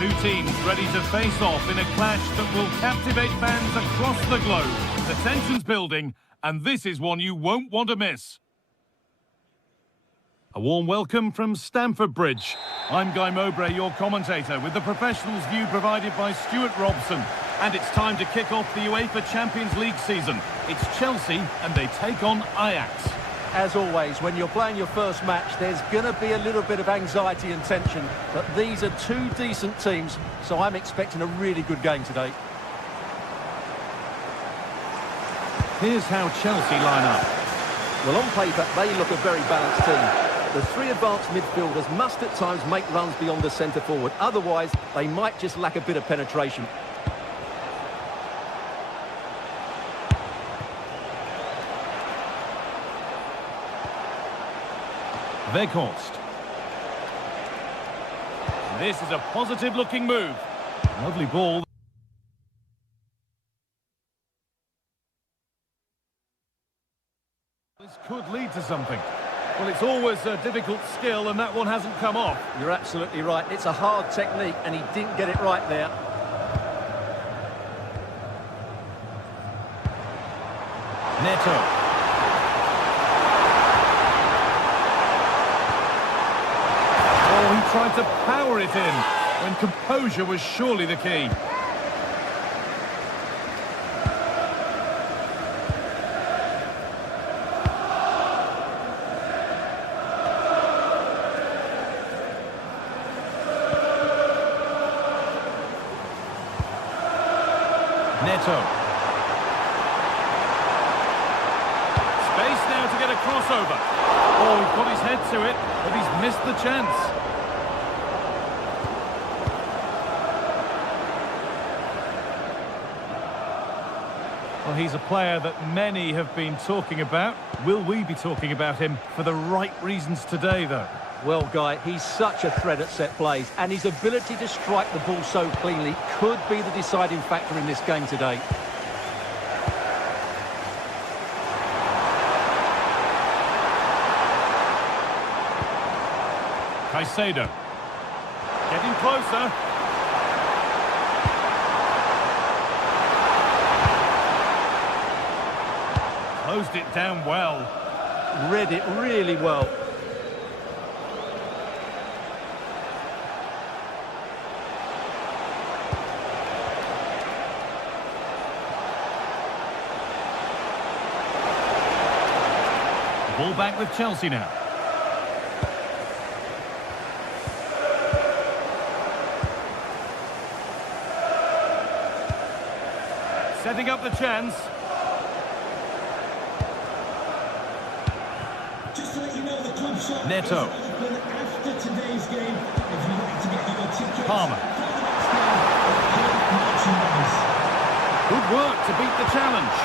Two teams ready to face off in a clash that will captivate fans across the globe. The tension's building, and this is one you won't want to miss. A warm welcome from Stamford Bridge. I'm Guy Mowbray, your commentator, with the professionals' view provided by Stuart Robson. And it's time to kick off the UEFA Champions League season. It's Chelsea, and they take on Ajax. As always, when you're playing your first match, there's going to be a little bit of anxiety and tension. But these are two decent teams, so I'm expecting a really good game today. Here's how Chelsea line up. Well, on paper, they look a very balanced team. The three advanced midfielders must at times make runs beyond the centre forward. Otherwise, they might just lack a bit of penetration. Weghorst. This is a positive-looking move. Lovely ball. This could lead to something. Well, it's always a difficult skill, and that one hasn't come off. You're absolutely right. It's a hard technique, and he didn't get it right there. Neto. Oh, he tried to power it in, when composure was surely the key. Neto. Space now to get a crossover. Oh, he's got his head to it, but he's missed the chance. Well, he's a player that many have been talking about. Will we be talking about him for the right reasons today, though? Well, Guy, he's such a threat at set plays, and his ability to strike the ball so cleanly could be the deciding factor in this game today. Caicedo. Getting closer. Closed it down well. Read it really well. Ball back with Chelsea now. Setting up the chance. Just to let you know, the club shop Neto. is open after today's game. If you'd like to get your tickets Palmer. for the next game, merchandise. Good work to beat the challenge.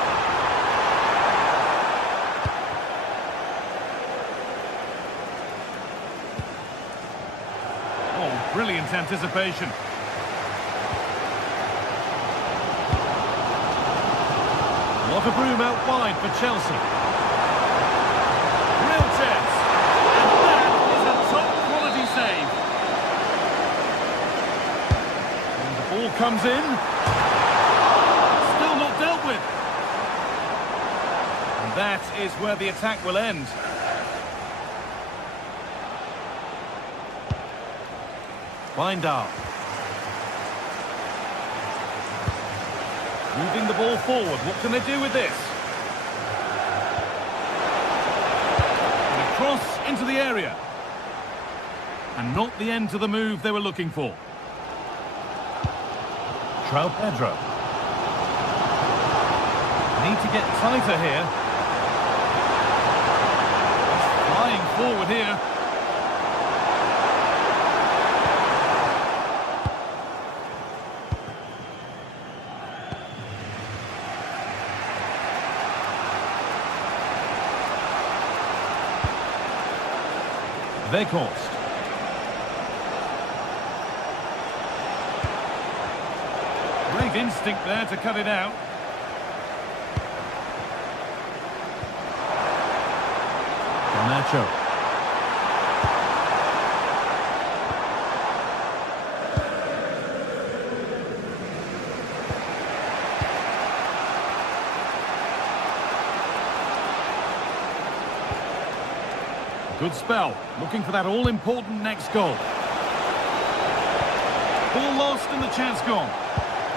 Oh, brilliant anticipation. A lot of room out wide for Chelsea. Real chance. And that is a top-quality save. And the ball comes in. Still not dealt with. And that is where the attack will end. Wijndal. Moving the ball forward. What can they do with this? And a cross into the area. And not the end to the move they were looking for. João Pedro. Need to get tighter here. Flying forward here. Weghorst. Great instinct there to cut it out. Nacho. Good spell, looking for that all-important next goal. Ball lost and the chance gone.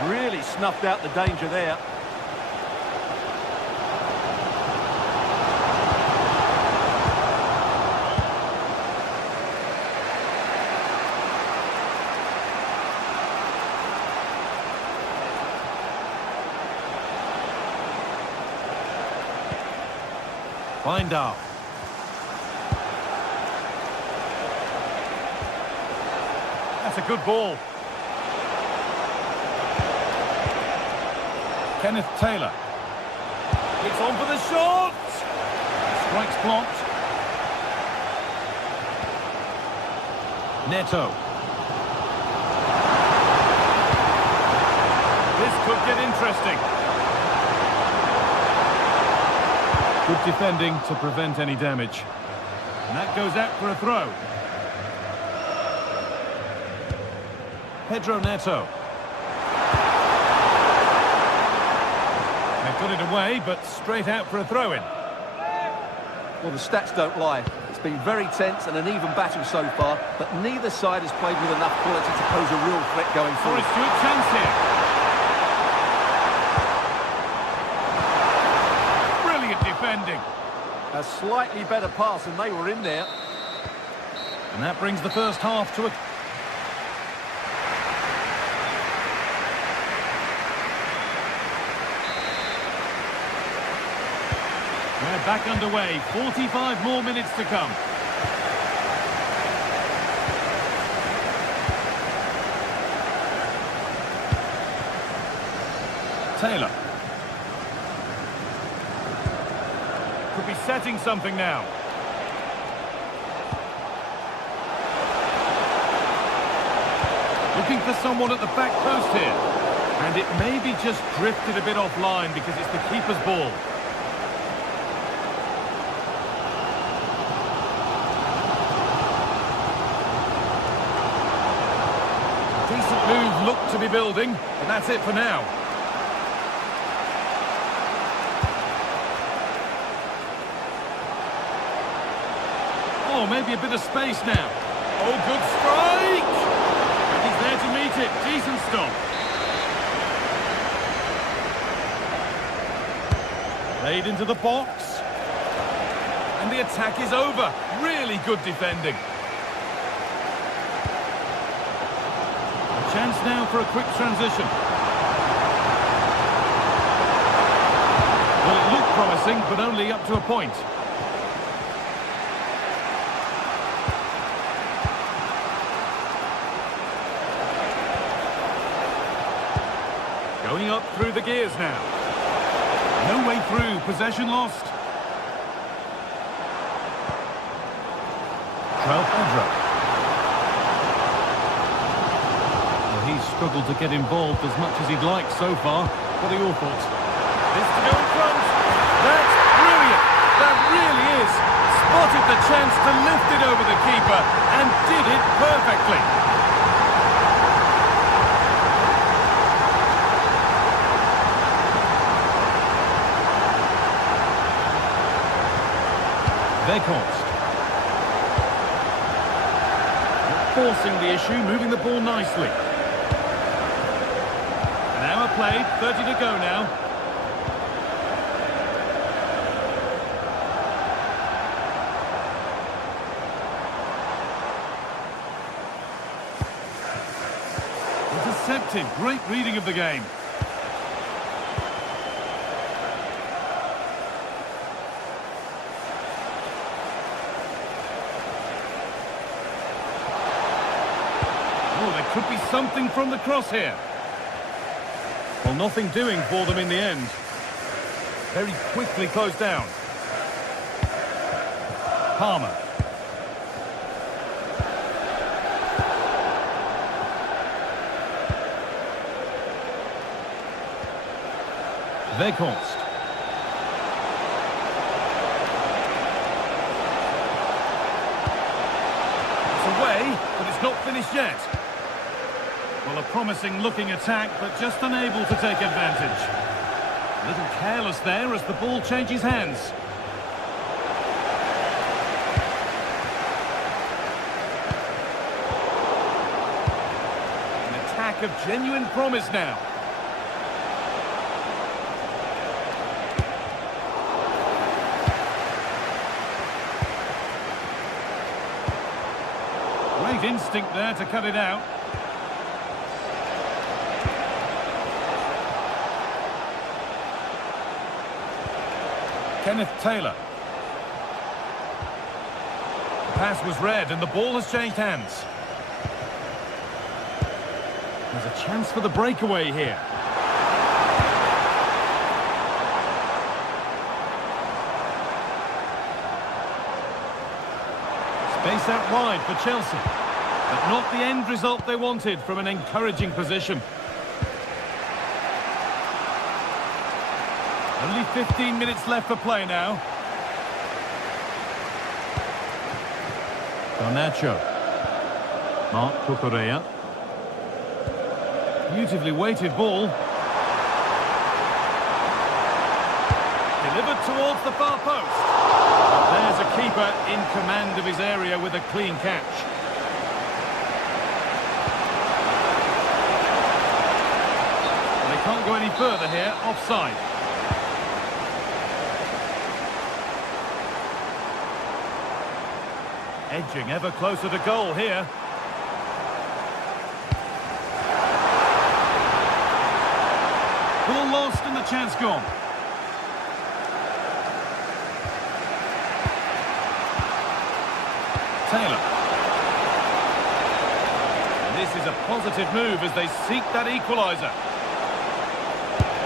Really snuffed out the danger there. Binder. That's a good ball. Kenneth Taylor. It's on for the shot. Strikes blocked. Neto. This could get interesting. Good defending to prevent any damage. And that goes out for a throw. Pedro Neto. They put it away, but straight out for a throw-in. Well, the stats don't lie. It's been very tense and an even battle so far, but neither side has played with enough quality to pose a real threat going forward. For a good chance here. Brilliant defending. A slightly better pass and they were in there. And that brings the first half to a... We're back underway. 45 more minutes to come. Taylor. Could be setting something now. Looking for someone at the back post here. And it may be just drifted a bit offline because it's the keeper's ball. Decent move looked to be building, and that's it for now. Oh, maybe a bit of space now. Oh, good strike! And he's there to meet it. Decent stop. Played into the box. And the attack is over. Really good defending. A chance now for a quick transition. Well, it looked promising, but only up to a point. Going up through the gears now. No way through, possession lost. Pedro. Well, he's struggled to get involved as much as he'd like so far. What are your thoughts? This to go in front. That's brilliant. That really is. Spotted the chance to lift it over the keeper and did it perfectly. Weghorst. Forcing the issue, moving the ball nicely. An hour played, 30 to go now. Intercepted, great reading of the game. Oh, there could be something from the cross here. Well, nothing doing for them in the end. Very quickly closed down. Palmer. Weghorst. It's away, but it's not finished yet. Well, a promising looking attack, but just unable to take advantage. A little careless there as the ball changes hands. An attack of genuine promise now. Great instinct there to cut it out. Kenneth Taylor. pass was read and the ball has changed hands. There's a chance for the breakaway here. Space out wide for Chelsea. But not the end result they wanted from an encouraging position. Only 15 minutes left for play now. Garnacho. Marc Cucurella. Beautifully weighted ball. Delivered towards the far post. There's a keeper in command of his area with a clean catch. They can't go any further here, offside. Edging ever closer to goal here. Ball lost and the chance gone. Taylor. And this is a positive move as they seek that equaliser.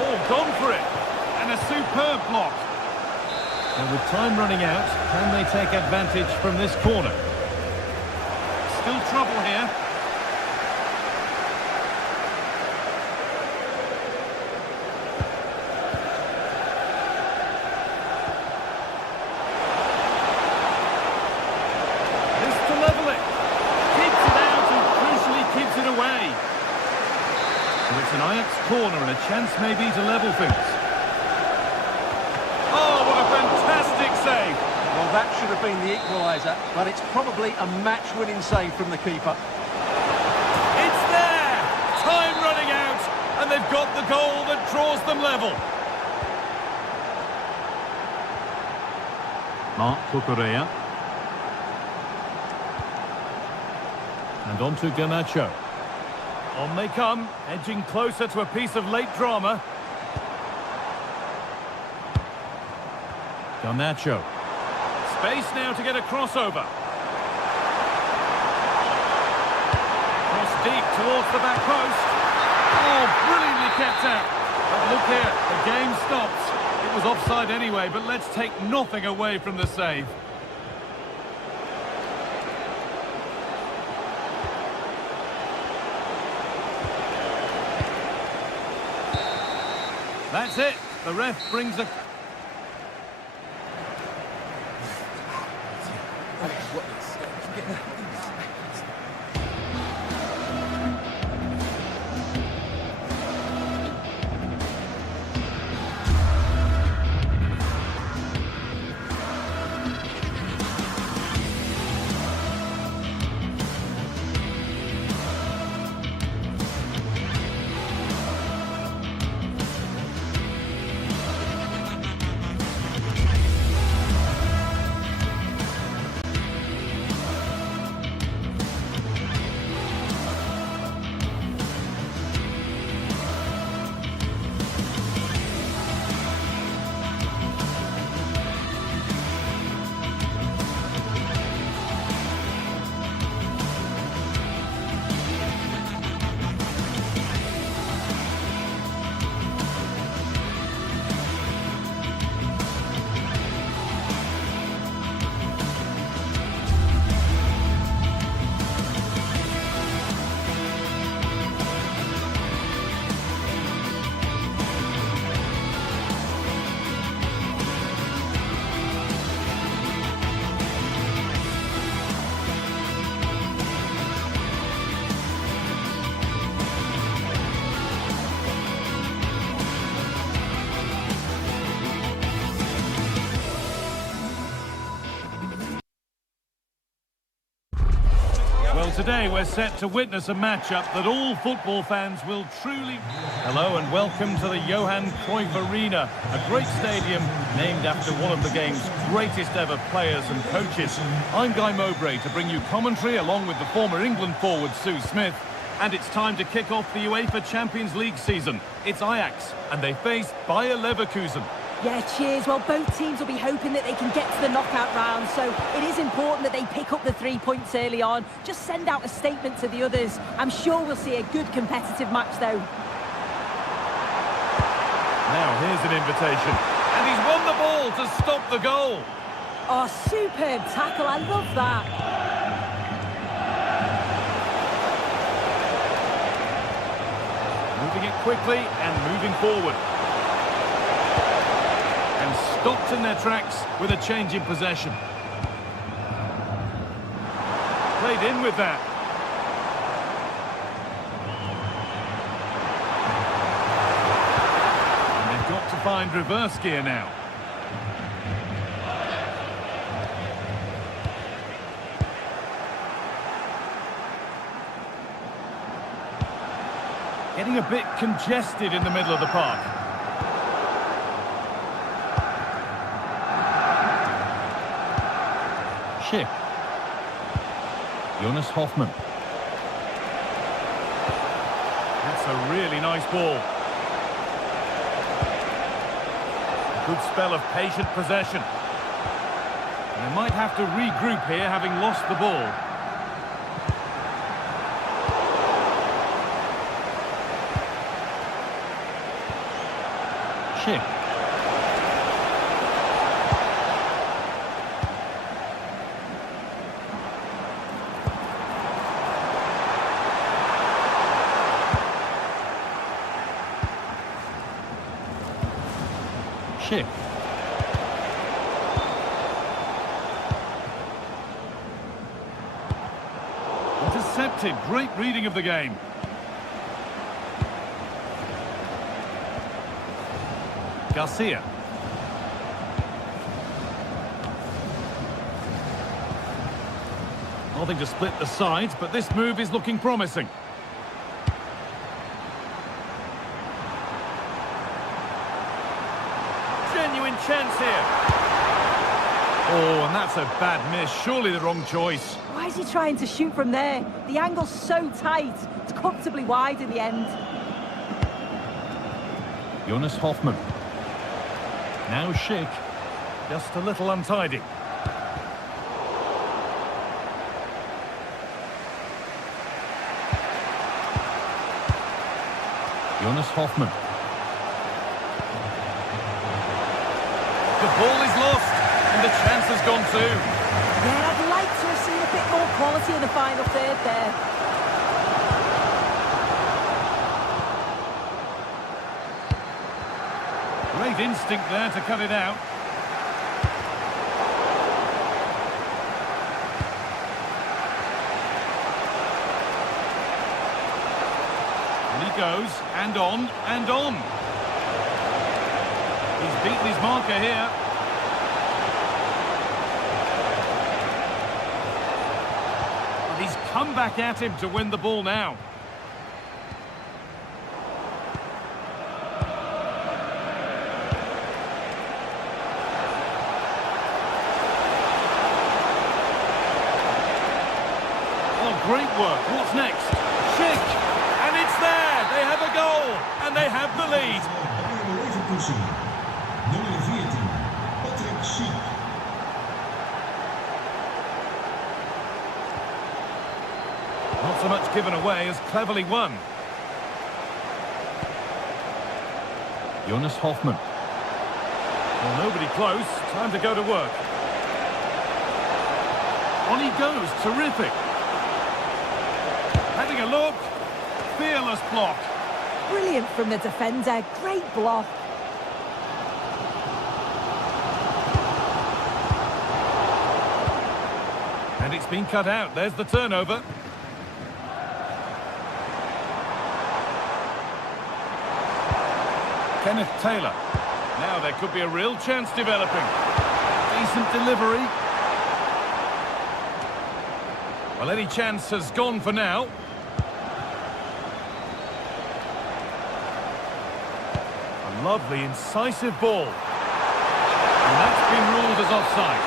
Oh, gone for it. And a superb block. And with time running out, can they take advantage from this corner? Still trouble here. This to level it. Keeps it out and crucially keeps it away. So it's an Ajax corner and a chance maybe to level things. Oh, what a fantastic save! Well, that should have been the equaliser, but it's probably a match-winning save from the keeper. It's there! Time running out, and they've got the goal that draws them level. Marc Cucurella. And on to Garnacho. On they come, edging closer to a piece of late drama. Garnacho. Space now to get a crossover. Cross deep towards the back post. Oh, brilliantly kept out. But look here, the game stops. It was offside anyway, but let's take nothing away from the save. That's it. The ref brings a... Today we're set to witness a matchup that all football fans will truly... Hello and welcome to the Johan Cruyff Arena, a great stadium named after one of the game's greatest ever players and coaches. I'm Guy Mowbray to bring you commentary along with the former England forward Sue Smith. And it's time to kick off the UEFA Champions League season. It's Ajax and they face Bayer Leverkusen. Yeah, cheers. Well, both teams will be hoping that they can get to the knockout round, so it is important that they pick up the 3 points early on. Just send out a statement to the others. I'm sure we'll see a good competitive match, though. Now, here's an invitation. And he's won the ball to stop the goal. Oh, superb tackle. I love that. Moving it quickly and moving forward. And stopped in their tracks with a change in possession. Played in with that. And they've got to find reverse gear now. Getting a bit congested in the middle of the park. Schick. Jonas Hoffmann. That's a really nice ball. A good spell of patient possession. And they might have to regroup here, having lost the ball. Schick. Schick. Intercepted. Great reading of the game. Garcia. Nothing to split the sides, but this move is looking promising. Genuine chance here. Oh, and that's a bad miss. Surely the wrong choice. Why is he trying to shoot from there? The angle's so tight. It's comfortably wide in the end. Jonas Hoffmann. Now Schick. Just a little untidy. Jonas Hoffmann. The ball is lost, and the chance has gone too. Yeah, I'd like to have seen a bit more quality in the final third there. Great instinct there to cut it out. And he goes, and on, and on. He's beaten his marker here. And he's come back at him to win the ball now. Great work. What's next? Schick! And it's there! They have a goal! And they have the lead! Nummer 14, Patrick Schick. Not so much given away as cleverly won. Jonas Hoffmann. Well, nobody close. Time to go to work. On he goes. Terrific. Having a look. Fearless block. Brilliant from the defender. Great block. And it's been cut out. There's the turnover. Kenneth Taylor. Now there could be a real chance developing. Decent delivery. Well, any chance has gone for now. A lovely, incisive ball. And that's been ruled as offside.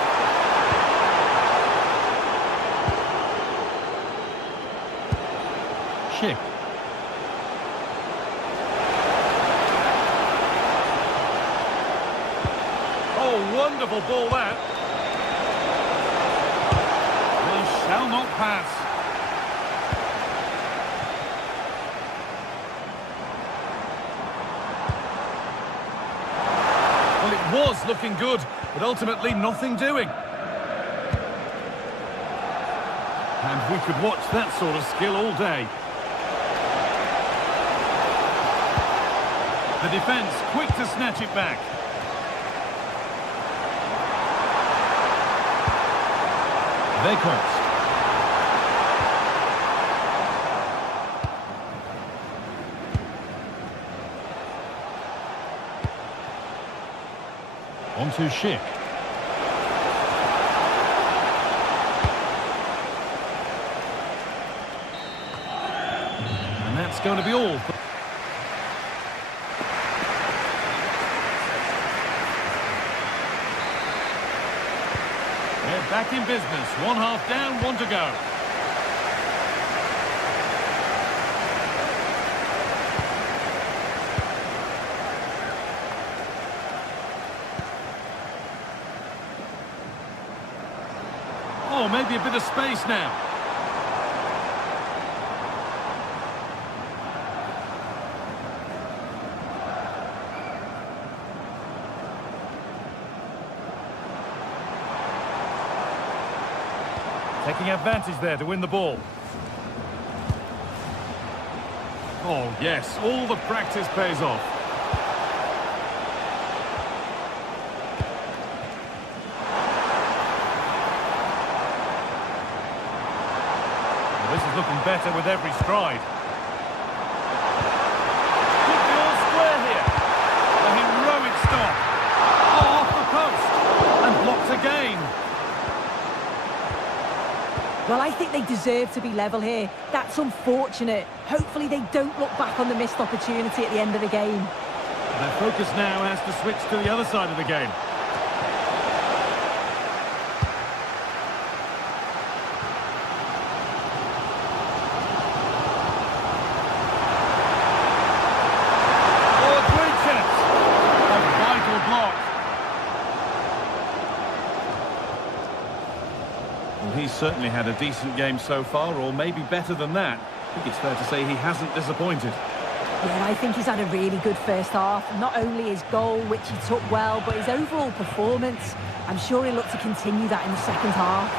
Schick. Wonderful ball there. Well, shall not pass. Well, it was looking good, but ultimately nothing doing. And we could watch that sort of skill all day. The defence quick to snatch it back. Weghorst. On to Schick. And that's going to be all. They're back in business. One half down, one to go. Oh, maybe a bit of space now. Taking advantage there to win the ball. Oh, yes, all the practice pays off. This is looking better with every stride. Could be all square here. A heroic stop. Oh, off the post. And blocked again. Well, I think they deserve to be level here. That's unfortunate. Hopefully they don't look back on the missed opportunity at the end of the game. Their focus now has to switch to the other side of the game. He's certainly had a decent game so far, or maybe better than that. I think it's fair to say he hasn't disappointed. Yeah, I think he's had a really good first half. Not only his goal, which he took well, but his overall performance. I'm sure he'll look to continue that in the second half.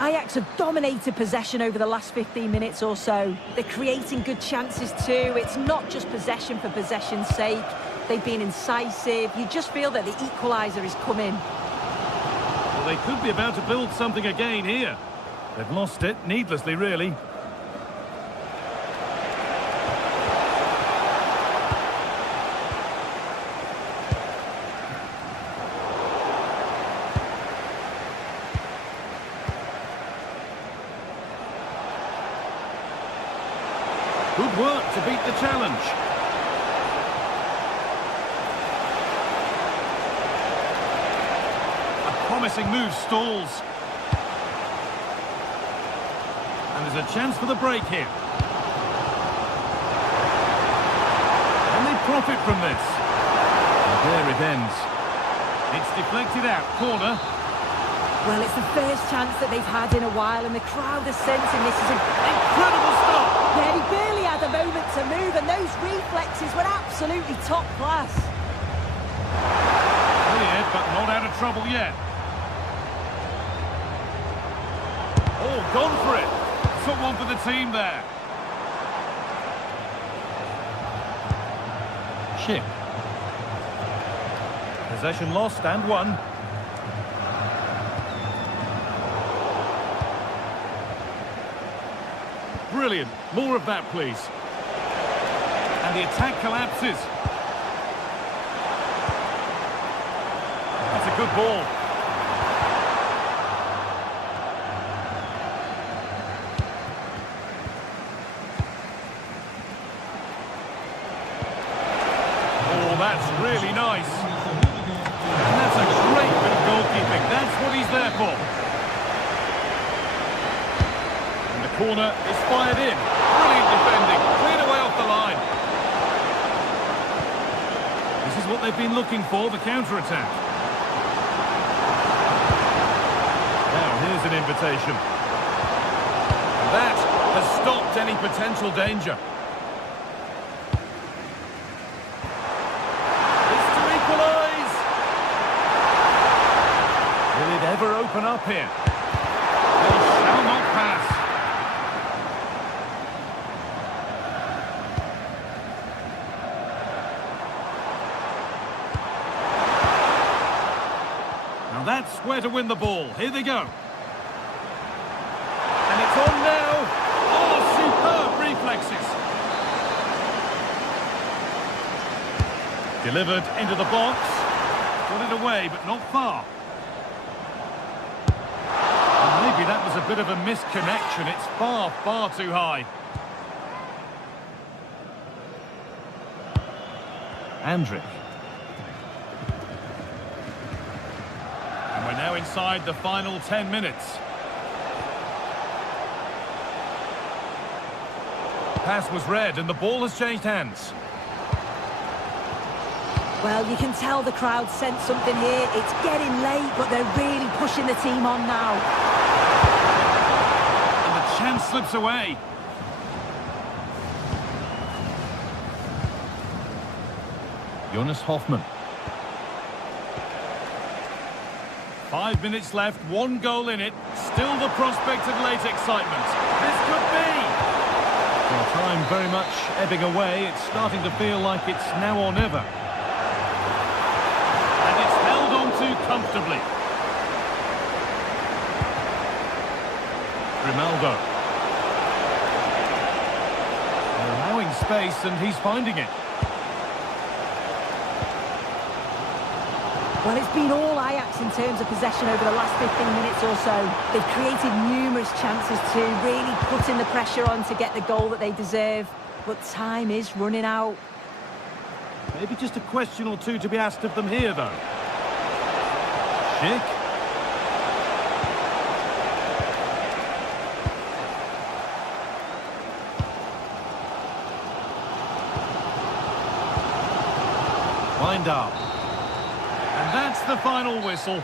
Ajax have dominated possession over the last 15 minutes or so. They're creating good chances too. It's not just possession for possession's sake. They've been incisive. You just feel that the equaliser is coming. Well, they could be about to build something again here. They've lost it, needlessly, really. Good work to beat the challenge. Promising move stalls. And there's a chance for the break here. And they profit from this. And there it ends. It's deflected out. Corner. Well, it's the first chance that they've had in a while, and the crowd is sensing this is an incredible stop. Yeah, he barely had a moment to move, and those reflexes were absolutely top class. Cleared, but not out of trouble yet. Oh, gone for it. Took one for the team there. Schick. Possession lost and won. Brilliant. More of that, please. And the attack collapses. That's a good ball. That's really nice. And that's a great bit of goalkeeping. That's what he's there for. And the corner is fired in. Brilliant defending. Cleared away off the line. what they've been looking for, the counter-attack. Now, here's an invitation. That has stopped any potential danger. It's to equalise. Will it ever open up here? They shall not pass. Now that's where to win the ball. Here they go. And it's on now. Oh, superb reflexes. Delivered into the box. Got it away, but not far. And maybe that was a bit of a misconnection. It's far, far too high. Andrick. And we're now inside the final 10 minutes. Pass was read and the ball has changed hands. Well, you can tell the crowd sensed something here. It's getting late, but they're really pushing the team on now. And the chance slips away. Jonas Hoffmann. 5 minutes left, 1 goal in it. Still the prospect of late excitement. This could be. Well, time very much ebbing away. It's starting to feel like it's now or never. And it's held on to comfortably. Grimaldo. They're allowing space and he's finding it. Well, it's been all Ajax in terms of possession over the last 15 minutes or so. They've created numerous chances to really put in the pressure on to get the goal that they deserve. But time is running out. Maybe just a question or two to be asked of them here, though. Schick. Wijndal. And that's the final whistle.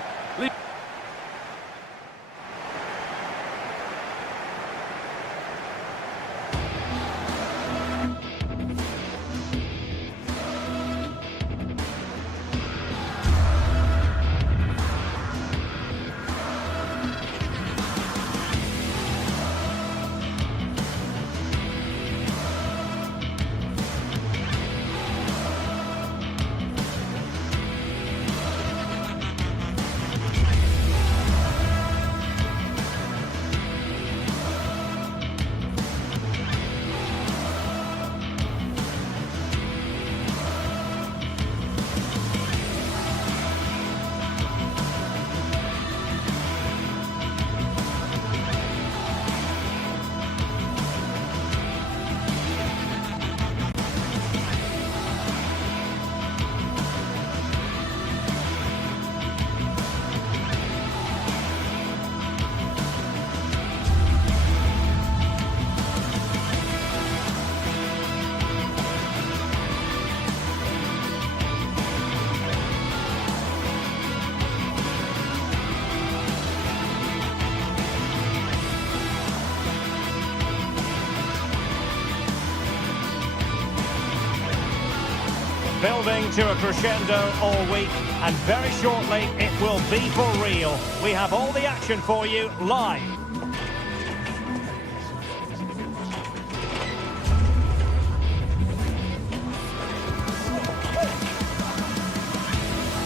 Building to a crescendo all week, and very shortly it will be for real. We have all the action for you live.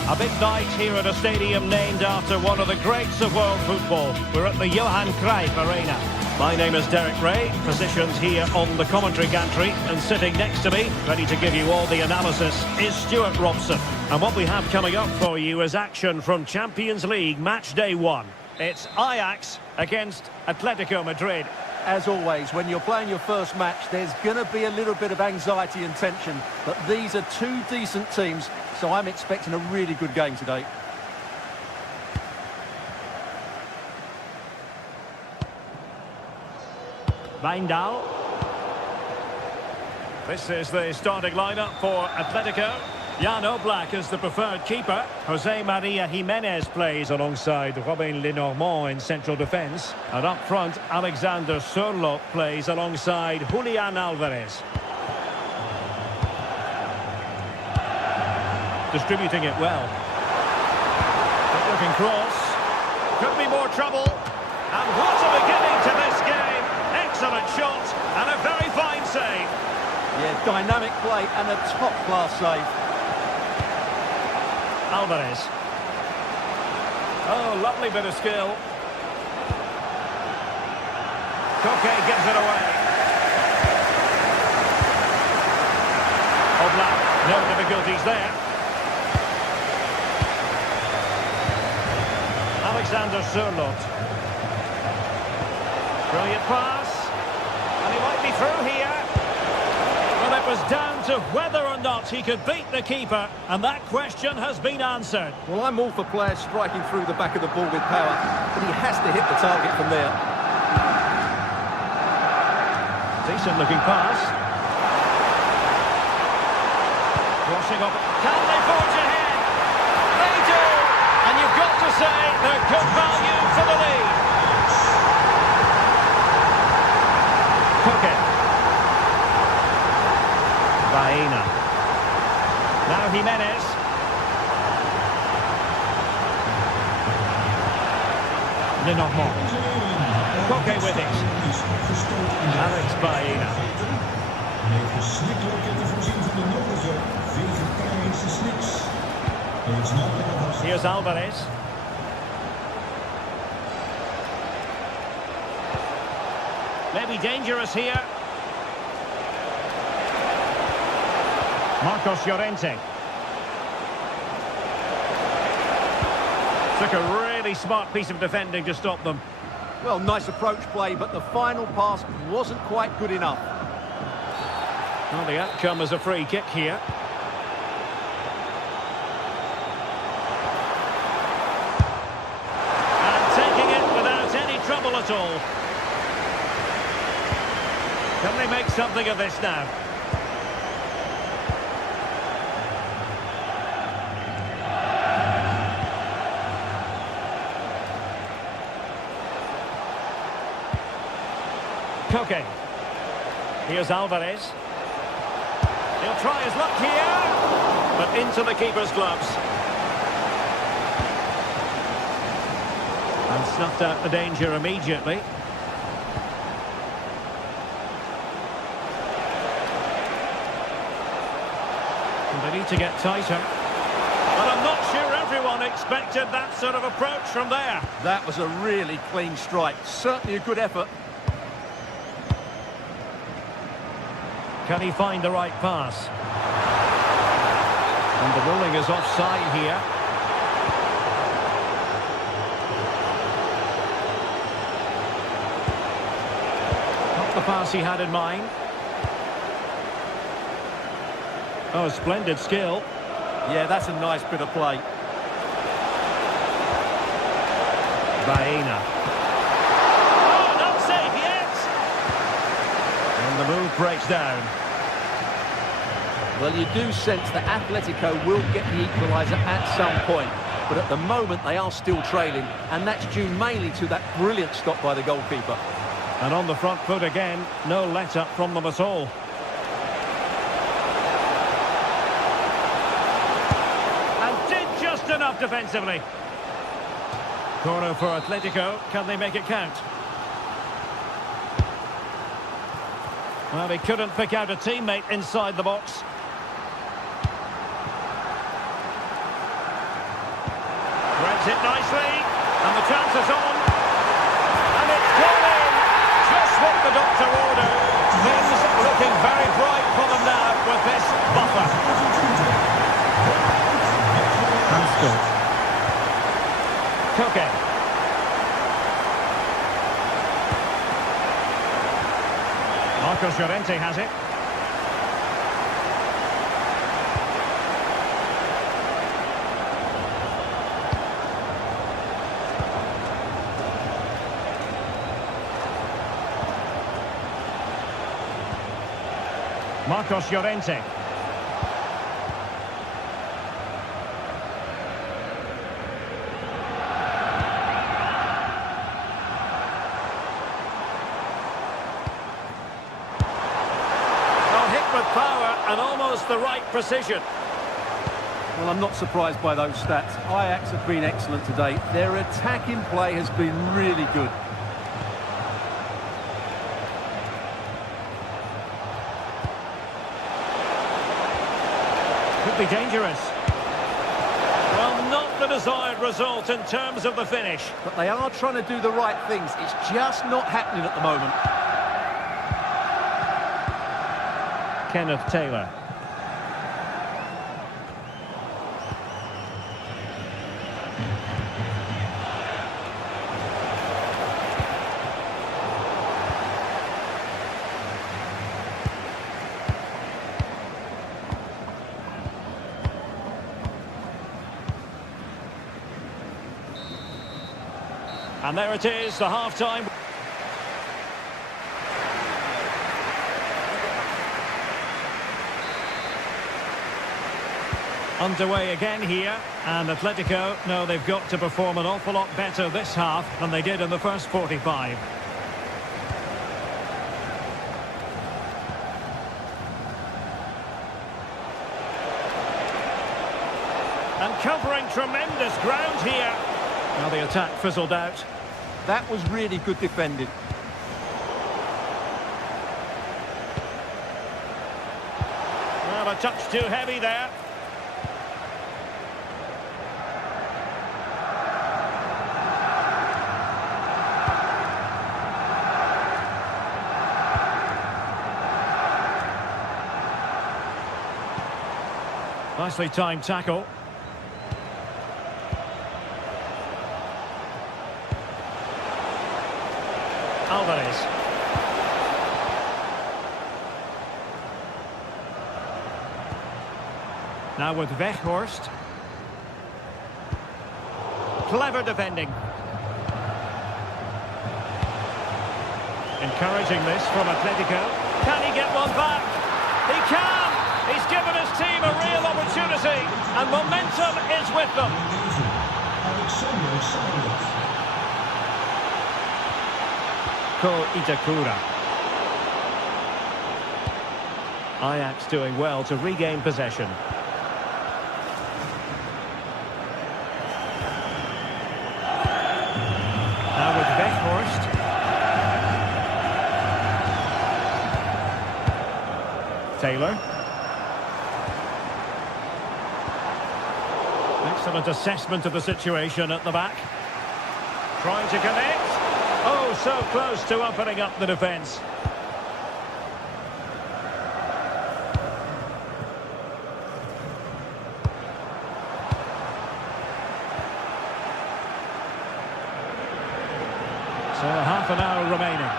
A big night here at a stadium named after one of the greats of world football. We're at the Johan Cruyff Arena. My name is Derek Ray, positioned here on the commentary gantry, and sitting next to me, ready to give you all the analysis, is Stuart Robson. And what we have coming up for you is action from Champions League match day 1. It's Ajax against Atletico Madrid. As always, when you're playing your first match, there's going to be a little bit of anxiety and tension. But these are two decent teams, so I'm expecting a really good game today. Wijndal. This is the starting lineup for Atletico. Jan Oblak is the preferred keeper. Jose Maria Jimenez plays alongside Robin Lenormand in central defence. And up front, Alexander Sørloth plays alongside Julian Alvarez. Distributing it well. Good-looking cross. Could be more trouble. And what a beginning to this game. Excellent shot and a very fine save. Yeah, dynamic play and a top-class save. Alvarez. Oh, lovely bit of skill. Koke gives it away. Oblak, no difficulties there. Alexander Sørloth. Brilliant pass. And he might be through here. Well, it was down to whether or not he could beat the keeper, and that question has been answered. Well, I'm all for players striking through the back of the ball with power, but he has to hit the target from there. Decent looking pass. Crossing up. Can they forge ahead? They do! And you've got to say they're good value for the lead. Koke. Baena. Now Jimenez. Lenormand. Koke with it. Alex Baena. Here's Alvarez. Maybe dangerous here. Marcos Llorente. Took a really smart piece of defending to stop them. Well, nice approach play, but the final pass wasn't quite good enough. Well, the outcome is a free kick here. And taking it without any trouble at all. Can they make something of this now? Koke. Here's Alvarez. He'll try his luck here, but into the keeper's gloves. And snuffed out the danger immediately. And they need to get tighter. But I'm not sure everyone expected that sort of approach from there. That was a really clean strike. Certainly a good effort. Can he find the right pass? And the ruling is offside here. Not the pass he had in mind. Oh, splendid skill. Yeah, that's a nice bit of play. Baena. Oh, not safe yet! And the move breaks down. Well, you do sense that Atletico will get the equaliser at some point, but at the moment they are still trailing, and that's due mainly to that brilliant stop by the goalkeeper. And on the front foot again, no let-up from them at all. And did just enough defensively. Corner for Atletico. Can they make it count? Well, he couldn't pick out a teammate inside the box. Threads it nicely, and the chance is on. And it's gone in! Just what the doctor ordered. Things looking very bright for them now with this buffer. Hansko. Koke. Marcos Llorente has it. Marcos Llorente. just the right precision. Well, I'm not surprised by those stats. Ajax have been excellent today. Their attacking play has been really good. Could be dangerous. Well, not the desired result in terms of the finish. But they are trying to do the right things. It's just not happening at the moment. Kenneth Taylor. And there it is, the half-time. Underway again here, and Atletico know they've got to perform an awful lot better this half than they did in the first 45. And covering tremendous ground here. Now the attack fizzled out. That was really good defending. Well, a touch too heavy there. Nicely timed tackle. Alvarez. Now with Weghorst. Clever defending. Encouraging this from Atletico. Can he get one back? He can! He's given his team a real opportunity, and momentum is with them. Ko Itakura. Ajax doing well to regain possession. Now with Weghorst. Taylor. Excellent assessment of the situation at the back. Trying to connect. Oh, so close to opening up the defence. So half an hour remaining.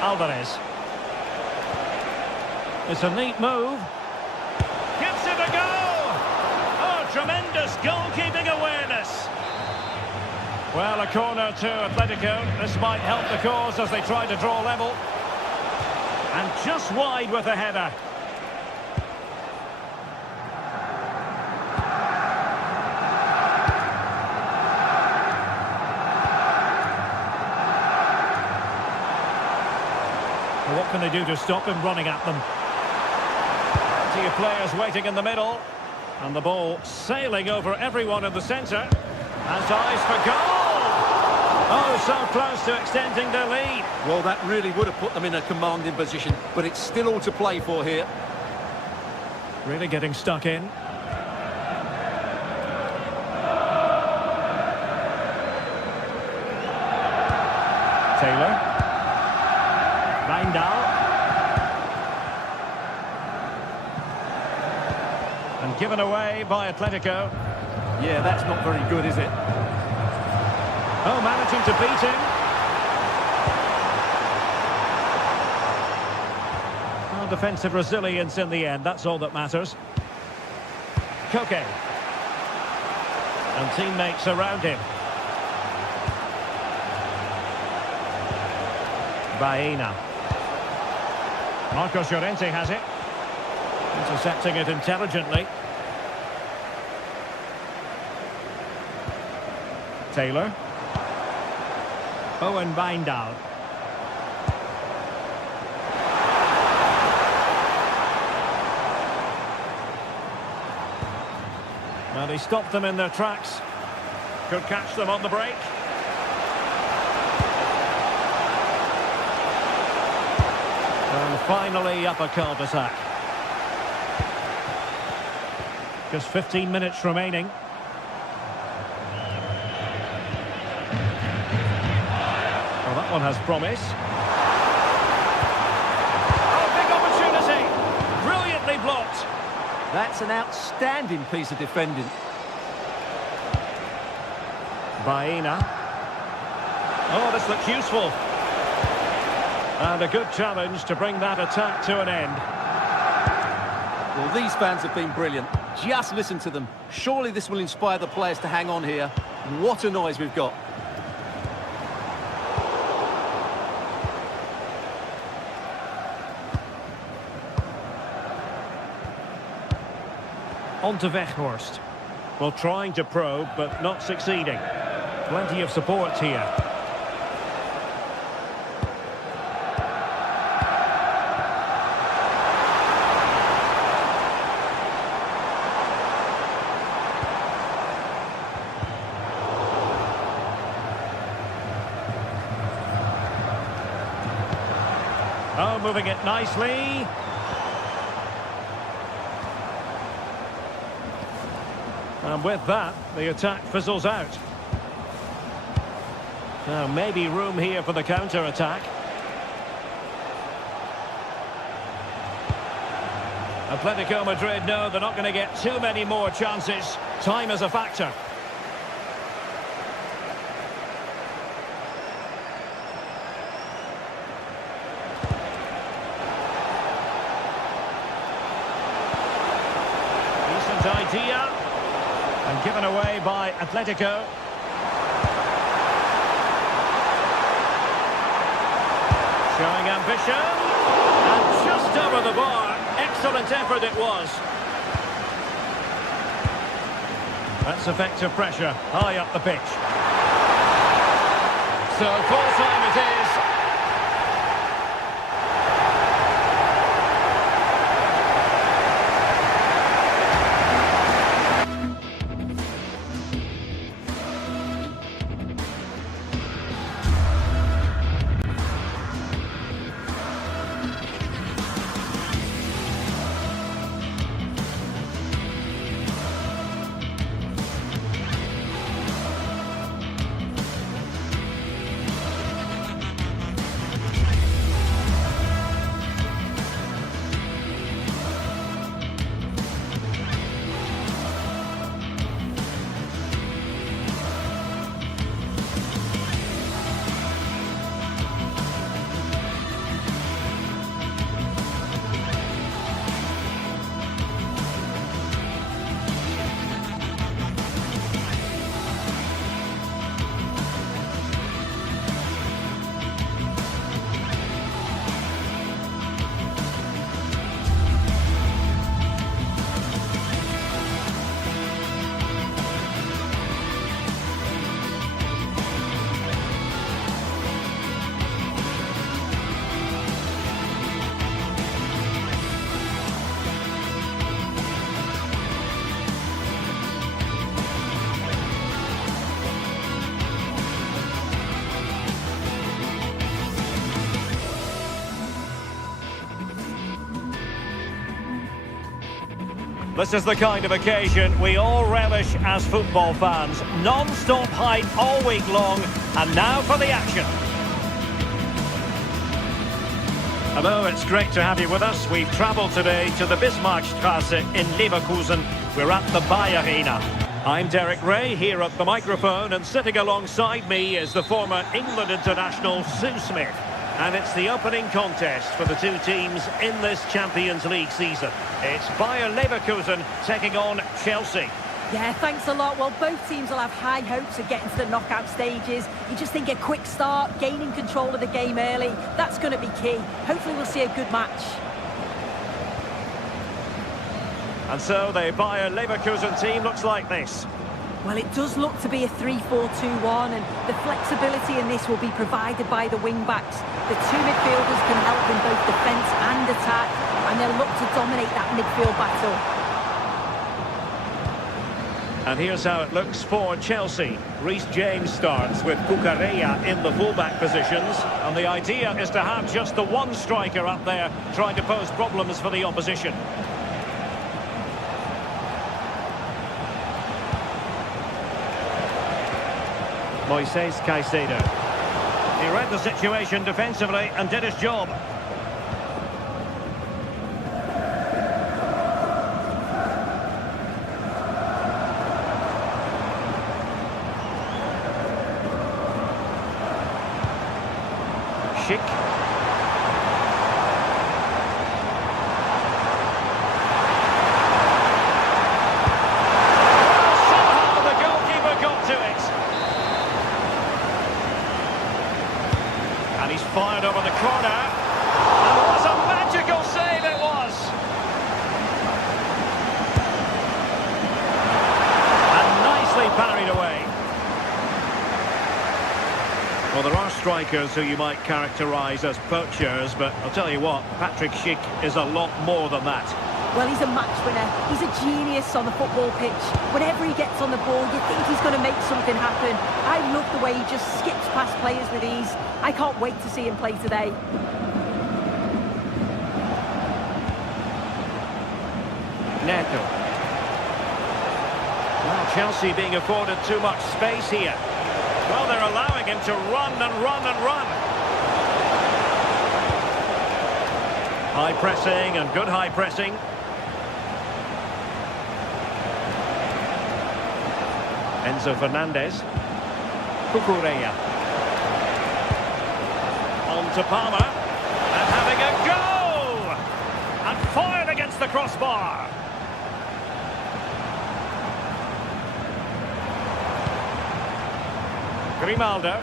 Alvarez. It's a neat move. Gives it a go! Oh, tremendous goalkeeping awareness. Well, a corner to Atletico. This might help the cause as they try to draw level. And just wide with a header. Well, what can they do to stop him running at them? Plenty of players waiting in the middle. And the ball sailing over everyone in the centre. Has eyes for goal! Oh, so close to extending their lead. Well, that really would have put them in a commanding position, but it's still all to play for here. Really getting stuck in. Taylor. Wijndal. And given away by Atletico. Yeah, that's not very good, is it? Oh, managing to beat him. Well, defensive resilience in the end, that's all that matters. Koke. And teammates around him. Baena. Marcos Llorente has it. Intercepting it intelligently. Taylor. Owen Wijndal. And he stopped them in their tracks. Could catch them on the break. And finally up a cul-de-sac. Just 15 minutes remaining. Well, that one has promise. Oh, big opportunity! Brilliantly blocked. That's an outstanding piece of defending. Baena. Oh, this looks useful. And a good challenge to bring that attack to an end. Well, these fans have been brilliant. Just listen to them. Surely this will inspire the players to hang on here. What a noise we've got. On to Weghorst. Well, trying to probe, but not succeeding. Plenty of support here. Oh, moving it nicely. And with that, the attack fizzles out. Now, maybe room here for the counter-attack. Atletico Madrid know they're not going to get too many more chances. Time is a factor. Decent idea. And given away by Atletico. Showing ambition. And just over the bar. Excellent effort it was. That's effective pressure. High up the pitch. So full time it is. This is the kind of occasion we all relish as football fans. Non-stop hype all week long, and now for the action. Hello, it's great to have you with us. We've travelled today to the Bismarckstraße in Leverkusen. We're at the Bayer Arena. I'm Derek Ray, here at the microphone, and sitting alongside me is the former England international Sue Smith. And it's the opening contest for the two teams in this Champions League season. It's Bayer Leverkusen taking on Chelsea. Yeah, thanks a lot. Well, both teams will have high hopes of getting to the knockout stages. You just think a quick start, gaining control of the game early, that's going to be key. Hopefully we'll see a good match. And so the Bayer Leverkusen team looks like this. Well, it does look to be a 3-4-2-1, and the flexibility in this will be provided by the wing-backs. The two midfielders can help in both defence and attack, and they'll look to dominate that midfield battle. And here's how it looks for Chelsea. Reece James starts with Cucurella in the fullback positions. And the idea is to have just the one striker up there trying to pose problems for the opposition. Moises Caicedo. He read the situation defensively and did his job. Schick. Somehow the goalkeeper got to it. And he's fired over the corner. And what a magical save it was! And nicely parried away. Well, there are strikers who you might characterise as poachers, but I'll tell you what, Patrick Schick is a lot more than that. Well, he's a match winner. He's a genius on the football pitch. Whenever he gets on the ball, you think he's going to make something happen. I love the way he just skips past players with ease. I can't wait to see him play today. Neto. Well, Chelsea being afforded too much space here. Well, they're allowing him to run and run and run. High pressing and good high pressing. Enzo Fernandez. Cucurella. On to Palmer. And having a go! And fired against the crossbar. Grimaldo.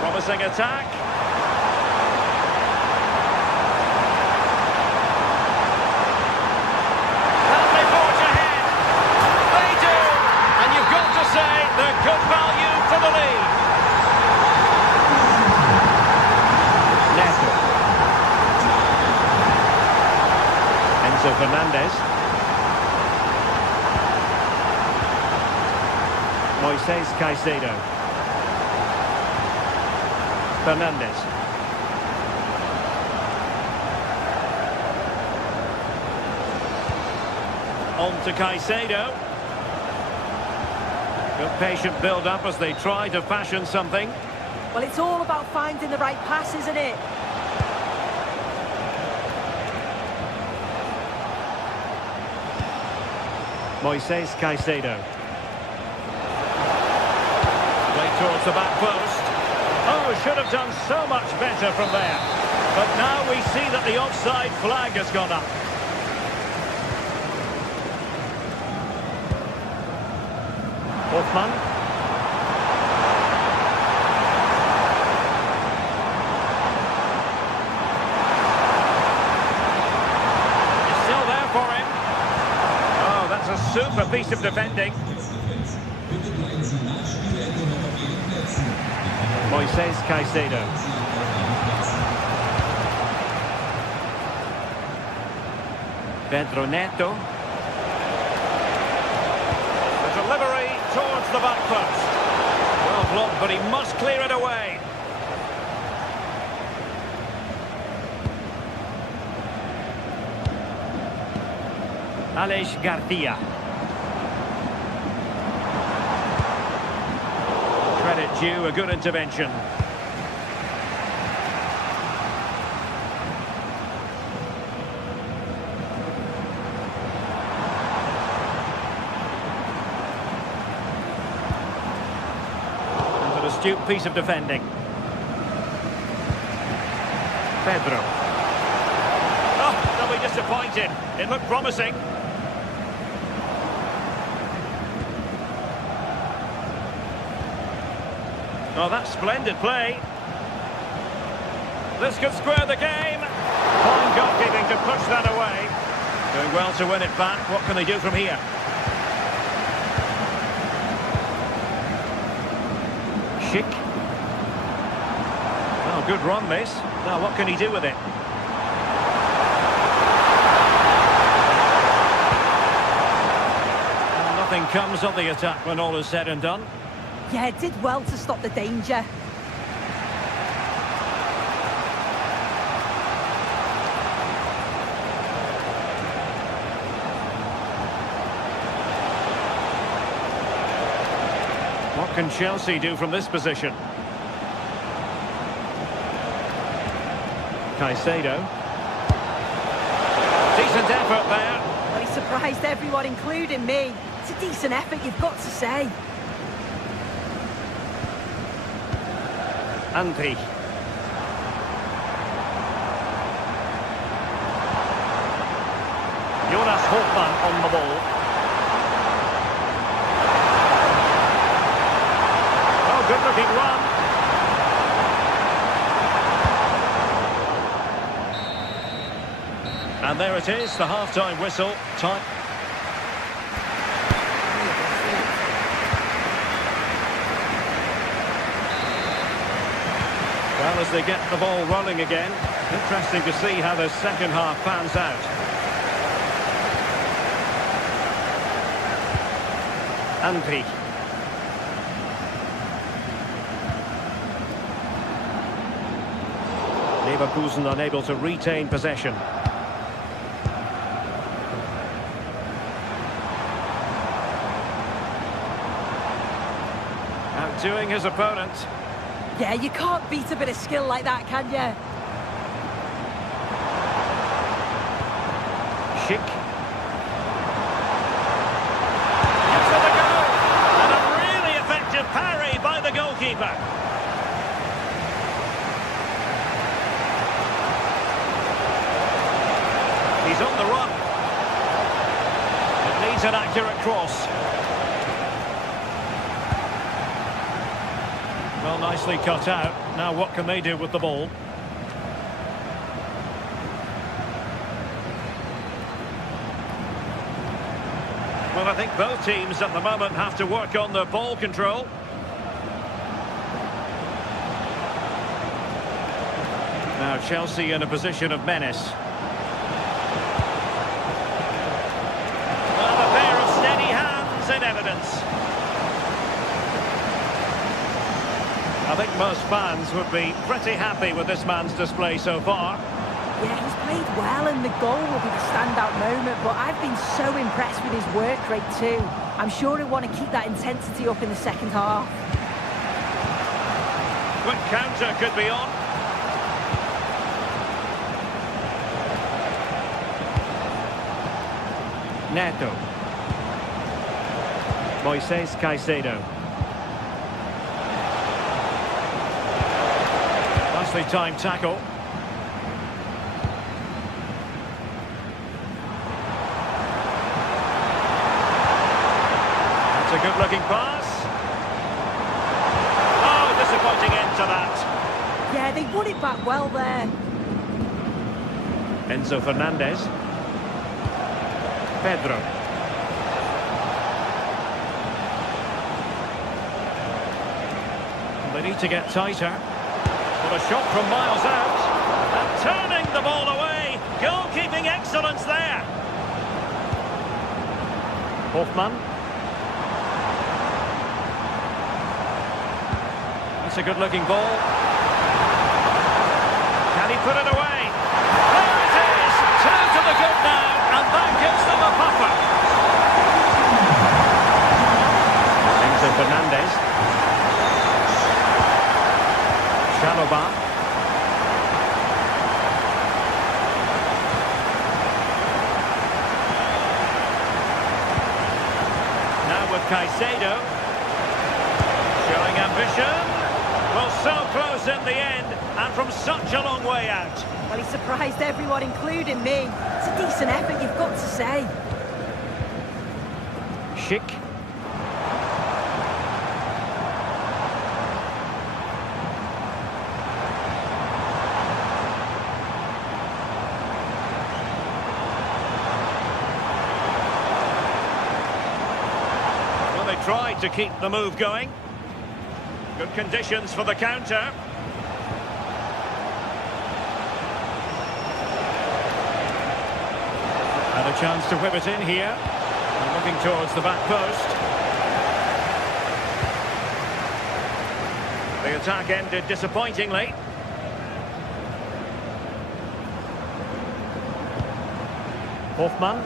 Promising attack. And they forge ahead. They do. And you've got to say they're good value for the lead. Neto. Enzo Fernandez. Moises Caicedo. Fernandez. On to Caicedo. Good patient build-up as they try to fashion something. Well, it's all about finding the right pass, isn't it? Moises Caicedo. Towards the back post. Oh, should have done so much better from there. But now we see that the offside flag has gone up. Hoffmann. It's still there for him. Oh, that's a super piece of defending. Moises Caicedo. Pedro Neto. The delivery towards the back post. Well blocked, but he must clear it away. Alex Garcia. Credit due, a good intervention. And an astute piece of defending. Pedro. Oh, they'll be disappointed. It looked promising. Oh, that's splendid play. This could square the game. Fine goalkeeping to push that away. Doing well to win it back. What can they do from here? Schick. Oh, good run, this. Now, what can he do with it? comes of the attack when all is said and done. Yeah, it did well to stop the danger. What can Chelsea do from this position? Caicedo. Decent effort there. Well, he surprised everyone, including me. It's a decent effort, you've got to say. Andri. Jonas Hofmann on the ball. Oh, good looking run. And there it is, the half-time whistle. Time. Well, as they get the ball rolling again, interesting to see how the second half pans out. Andri. Leverkusen unable to retain possession. Outdoing his opponent. Yeah, you can't beat a bit of skill like that, can you? Schick. Into the goal! And a really effective parry by the goalkeeper. He's on the run. It needs an accurate cross. Well, nicely cut out. Now what can they do with the ball? Well, I think both teams at the moment have to work on their ball control. Now Chelsea in a position of menace. Well, a pair of steady hands in evidence. I think most fans would be pretty happy with this man's display so far. Yeah, he's played well and the goal will be the standout moment, but I've been so impressed with his work rate too. I'm sure he'll want to keep that intensity up in the second half. Quick counter could be on. Neto. Moises Caicedo. Nicely timed tackle. That's a good-looking pass. Oh, disappointing end to that. Yeah, they won it back well there. Enzo Fernandez. Pedro. They need to get tighter. But a shot from miles out. And turning the ball away. Goalkeeping excellence there. Hofmann. That's a good-looking ball. Can he put it away? There it is! Two to the good now, and that gives them a buffer. Enzo Fernandez. Chalobah. Now with Caicedo. Showing ambition. Well, so close in the end, and from such a long way out. Well, he surprised everyone, including me. It's a decent effort, you've got to say. Schick. Well, they tried to keep the move going. Good conditions for the counter. And a chance to whip it in here. And looking towards the back post. The attack ended disappointingly. Hoffmann.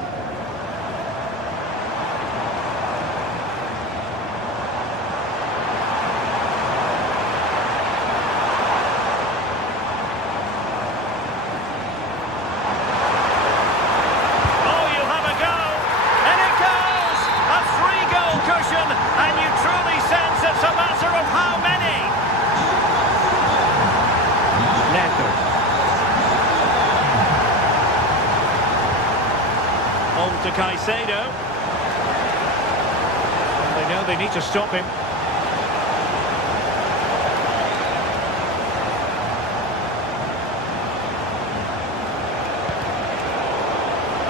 And you truly sense it's a matter of how many. Neto. On to Caicedo. And they know they need to stop him.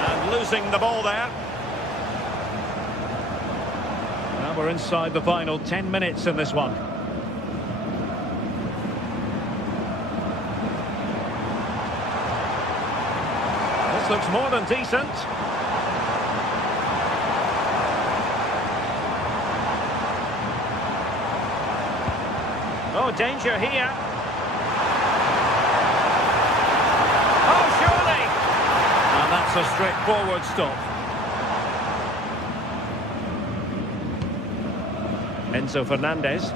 And losing the ball there. We're inside the final 10 minutes in this one. This looks more than decent. Oh, danger here. Oh, surely! And that's a straightforward stop. Enzo Fernandez.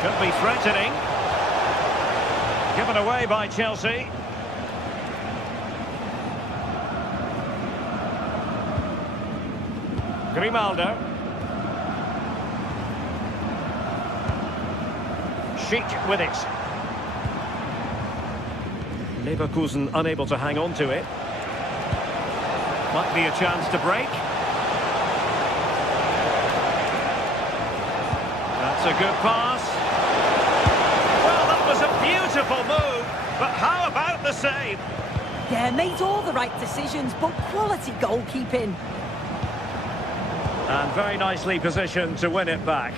Could be threatening. Given away by Chelsea. Grimaldo. Schick with it. Leverkusen unable to hang on to it. Might be a chance to break. That's a good pass. Well, that was a beautiful move, but how about the save? Yeah, made all the right decisions, but quality goalkeeping. And very nicely positioned to win it back.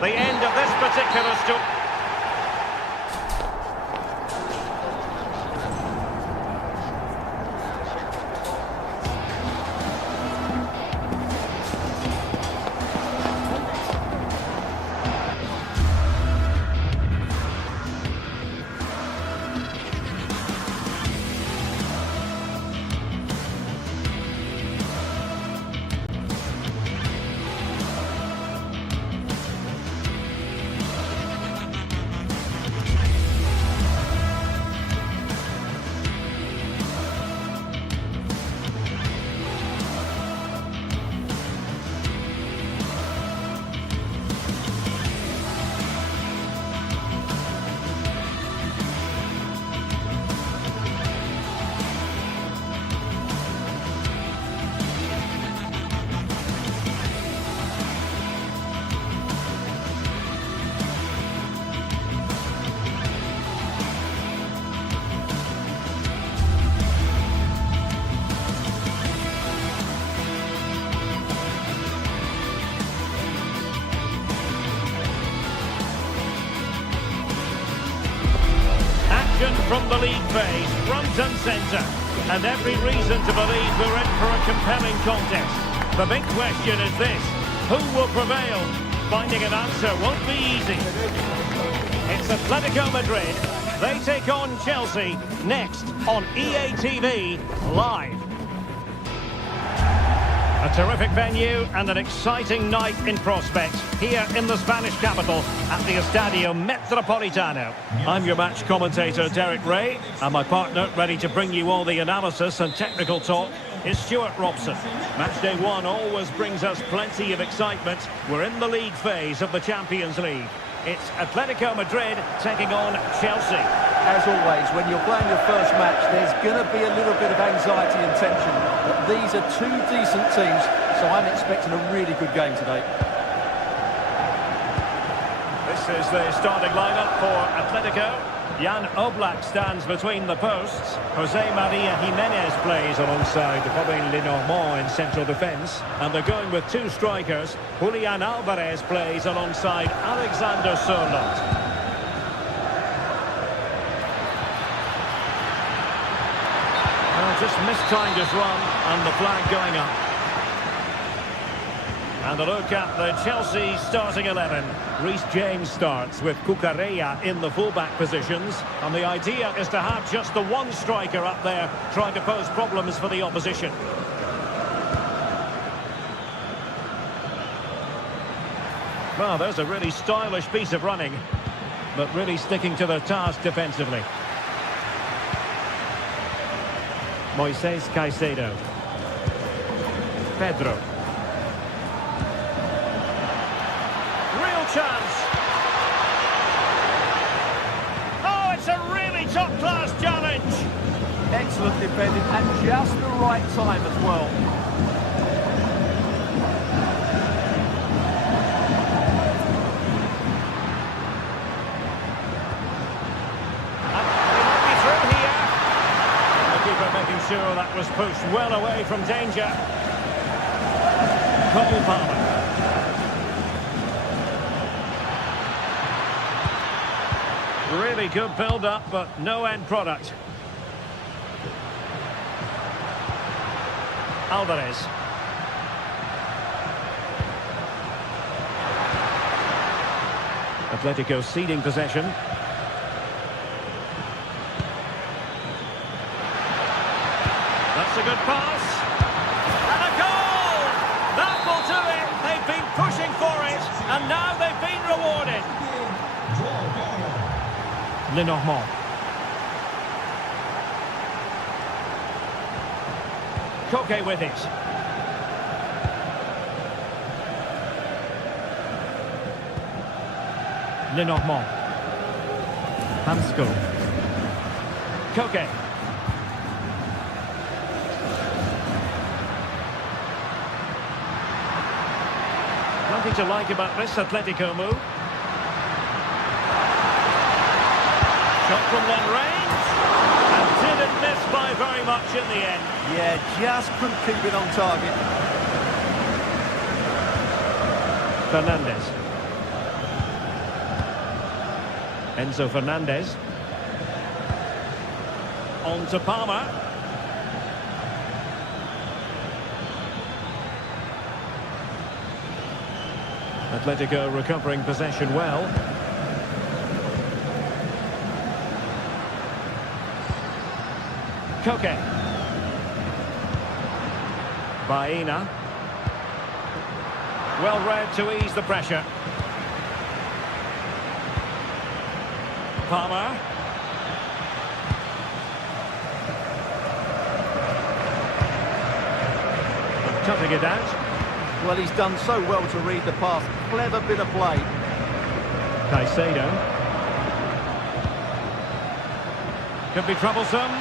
The end of this particular story. From the league phase, front and centre, and every reason to believe we're in for a compelling contest. The big question is this: who will prevail? Finding an answer won't be easy. It's Atletico Madrid. They take on Chelsea next on EA TV Live. A terrific venue and an exciting night in prospect here in the Spanish capital at the Estadio Metropolitano. I'm your match commentator, Derek Ray, and my partner, ready to bring you all the analysis and technical talk, is Stuart Robson. Match day one always brings us plenty of excitement. We're in the league phase of the Champions League. It's Atletico Madrid taking on Chelsea. As always, when you're playing your first match, there's going to be a little bit of anxiety and tension. But these are two decent teams, so I'm expecting a really good game today. This is the starting lineup for Atletico. Jan Oblak stands between the posts. Jose Maria Jimenez plays alongside Robin Lenormand in central defence. And they're going with two strikers. Julian Alvarez plays alongside Alexander Sørloth. just mistimed his run, and the flag going up. And a look at the Chelsea starting 11. Reece James starts with Cucurella in the fullback positions. And the idea is to have just the one striker up there trying to pose problems for the opposition. Well, there's a really stylish piece of running, but really sticking to their task defensively. Moises Caicedo. Pedro. Real chance. Oh, it's a really top-class challenge. Excellent defending at just the right time as well. Making sure that was pushed well away from danger. Cole Palmer. Really good build-up, but no end product. Alvarez. Atletico ceding possession. That's a good pass. And a goal! That will do it. They've been pushing for it, and now they've been rewarded. Lenormand. Koke with it. Lenormand. Hansko. Koke. Nothing to like about this Atletico move. Shot from long range, and didn't miss by very much in the end. Yeah, just couldn't keep it on target. Fernandez. Enzo Fernandez. On to Palmer. Atletico recovering possession well. Koke. Baena. Well read to ease the pressure. Palmer. Cutting it out. Well, he's done so well to read the pass. Clever bit of play. Caicedo. Could be troublesome.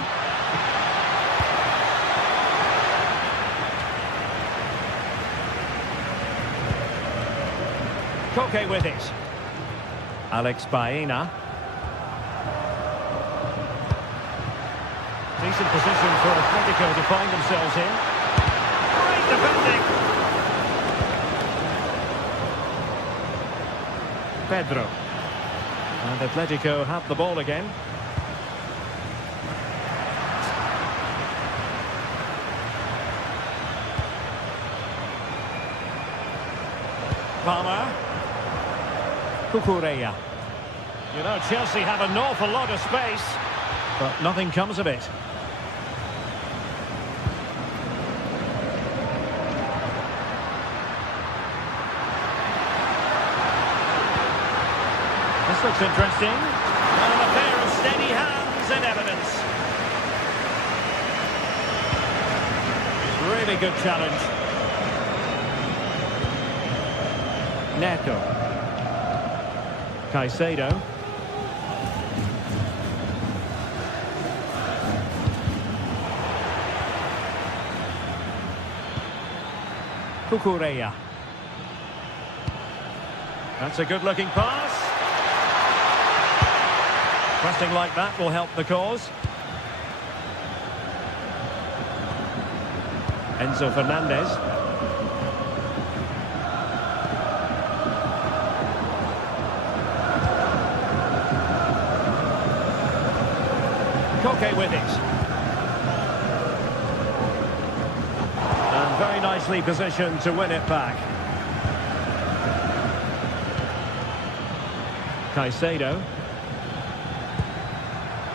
Koke with it. Alex Baena. Decent position for Atletico to find themselves in. Great defending. Pedro. And Atletico have the ball again. Palmer. Cucurella. You know, Chelsea have an awful lot of space, but nothing comes of it. This looks interesting. And a pair of steady hands in evidence. Really good challenge. Neto. Caicedo. Cucurella. That's a good-looking pass. Pressing like that will help the cause. Enzo Fernandez. Koke with it. nicely positioned to win it back. Caicedo.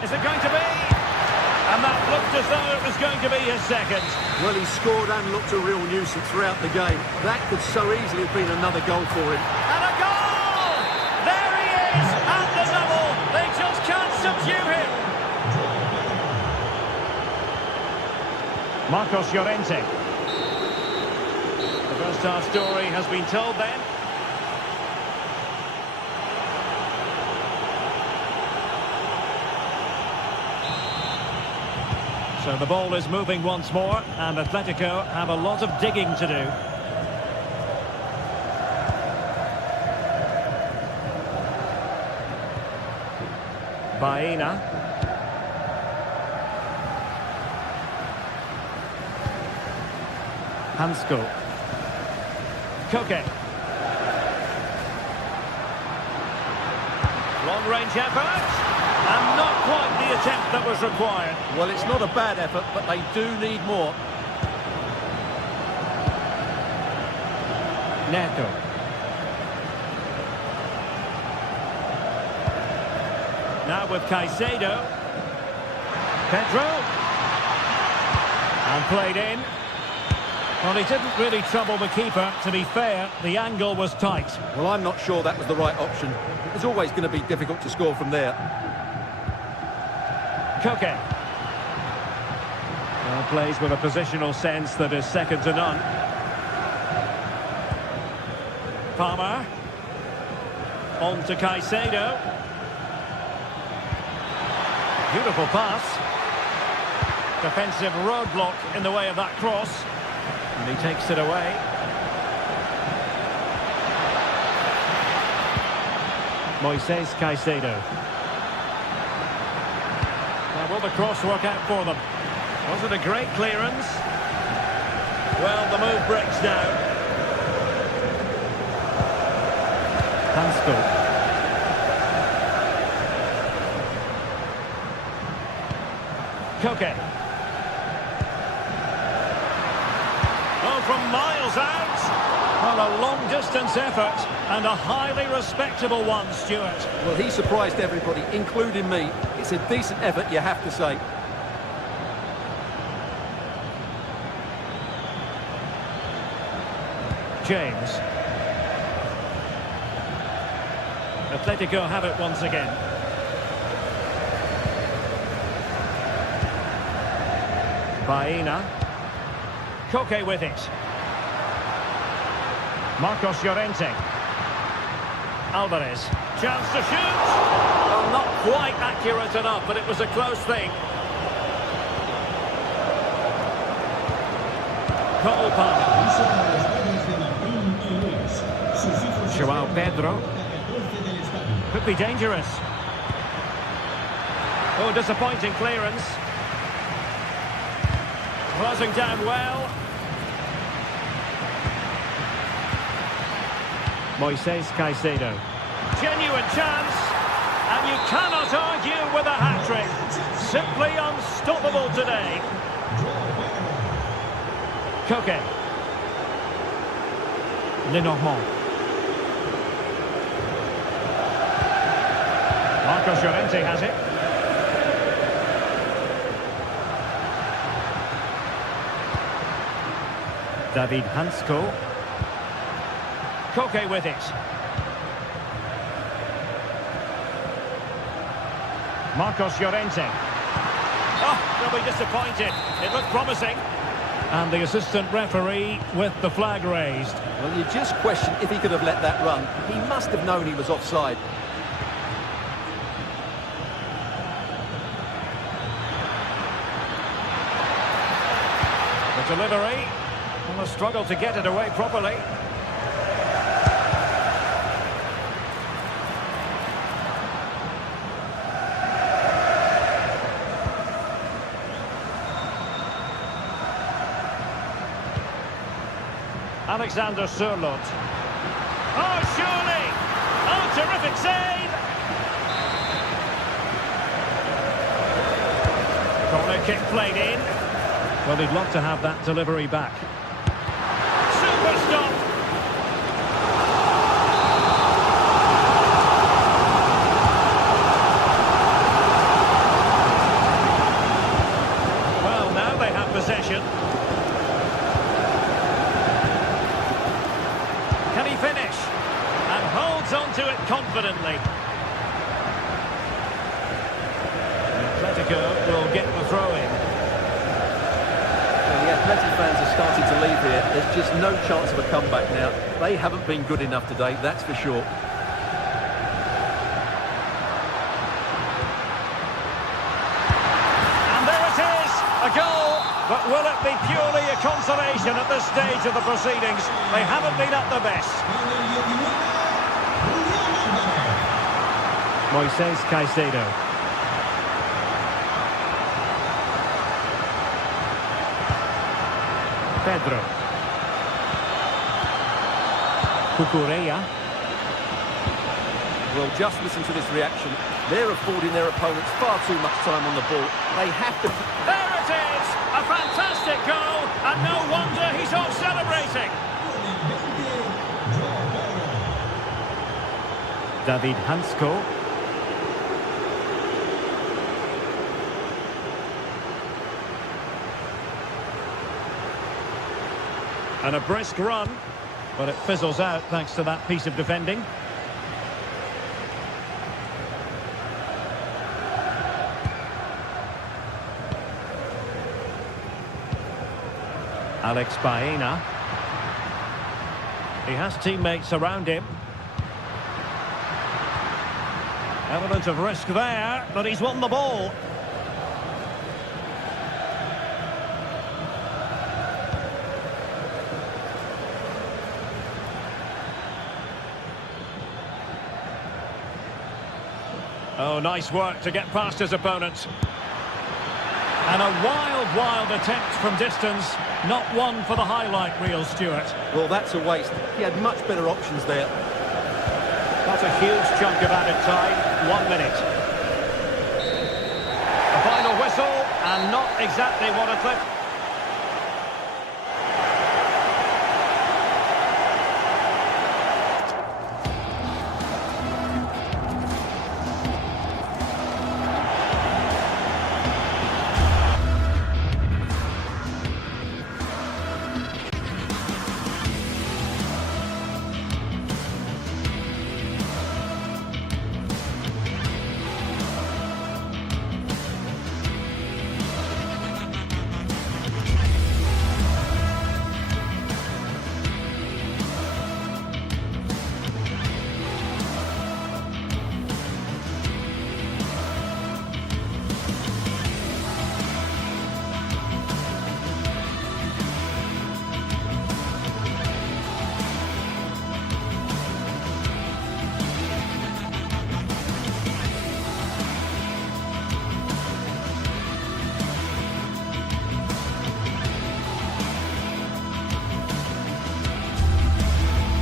Is it going to be? And that looked as though it was going to be his second. Well, he scored and looked a real nuisance throughout the game. That could so easily have been another goal for him. And a goal! There he is! And the double! They just can't subdue him! Marcos Llorente. The first half story has been told then. So the ball is moving once more, and Atletico have a lot of digging to do. Baena. Hansko. Koke. Long-range effort. And not quite the attempt that was required. Well, it's not a bad effort, but they do need more. Neto. Now with Caicedo. Pedro. And played in. Well, he didn't really trouble the keeper. To be fair, the angle was tight. Well, I'm not sure that was the right option. It was always going to be difficult to score from there. Koke. Well, plays with a positional sense that is second to none. Palmer. On to Caicedo. Beautiful pass. Defensive roadblock in the way of that cross. And he takes it away. Moises Caicedo. Now, will the cross work out for them? Was it a great clearance? Well, the move breaks down. Hansko. Koke. Oh, from miles out. Well, a long-distance effort and a highly respectable one, Stuart. Well, he surprised everybody, including me. It's a decent effort, you have to say. James. Atletico have it once again. Baena. Koke with it. Marcos Llorente. Alvarez. Chance to shoot. Well, not quite accurate enough, but it was a close thing. Cole Palmer. Joao Pedro. Could be dangerous. Oh, disappointing clearance. Closing down well. Moises Caicedo. Genuine chance. And you cannot argue with a hat-trick. Simply unstoppable today. Koke. Lenormand. Marcos Llorente has it. David Hansko. Koke with it. Marcos Llorente. Oh, they'll be disappointed. It looked promising. And the assistant referee with the flag raised. Well, you just question if he could have let that run. He must have known he was offside. The delivery. And a struggle to get it away properly. Alexander Sørloth. Oh, surely! Oh, terrific save! Corner kick played in. Well, he'd love to have that delivery back. into it confidently. Atletico will get the throw-in. Well, the Athletic fans are starting to leave here. There's just no chance of a comeback now. They haven't been good enough today, that's for sure. And there it is, a goal. But will it be purely a consolation at this stage of the proceedings? They haven't been at their best. Moises Caicedo. Pedro. Cucurella. Well, just listen to this reaction. They're affording their opponents far too much time on the ball. They have to... There it is! A fantastic goal, and no wonder he's off celebrating. David Hansko. And a brisk run, but it fizzles out thanks to that piece of defending. Alex Baena. He has teammates around him. Element of risk there, but he's won the ball. Oh, nice work to get past his opponent. And a wild attempt from distance. Not one for the highlight reel, Stuart. Well, that's a waste. He had much better options there. That's a huge chunk of added time. 1 minute. A final whistle, and not exactly what a clip.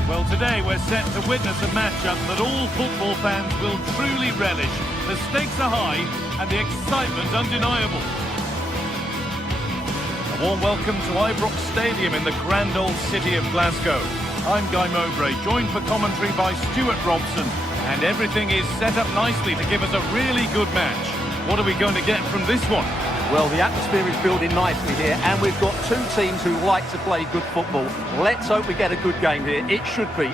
Well, today we're set to witness a matchup that all football fans will truly relish. The stakes are high and the excitement undeniable. A warm welcome to Ibrox Stadium in the grand old city of Glasgow. I'm Guy Mowbray, joined for commentary by Stuart Robson, and everything is set up nicely to give us a really good match. What are we going to get from this one? Well, the atmosphere is building nicely here, and we've got two teams who like to play good football. Let's hope we get a good game here. It should be.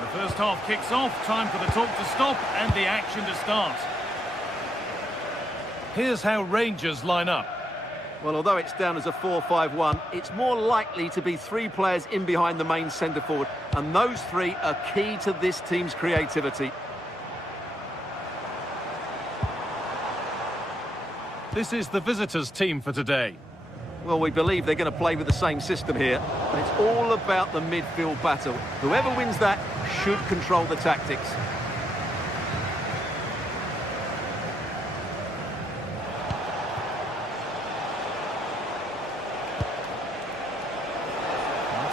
The first half kicks off, time for the talk to stop and the action to start. Here's how Rangers line up. Well, although it's down as a 4-5-1, it's more likely to be three players in behind the main centre-forward, and those three are key to this team's creativity. This is the visitors' team for today. Well, we believe they're going to play with the same system here, and it's all about the midfield battle. Whoever wins that should control the tactics.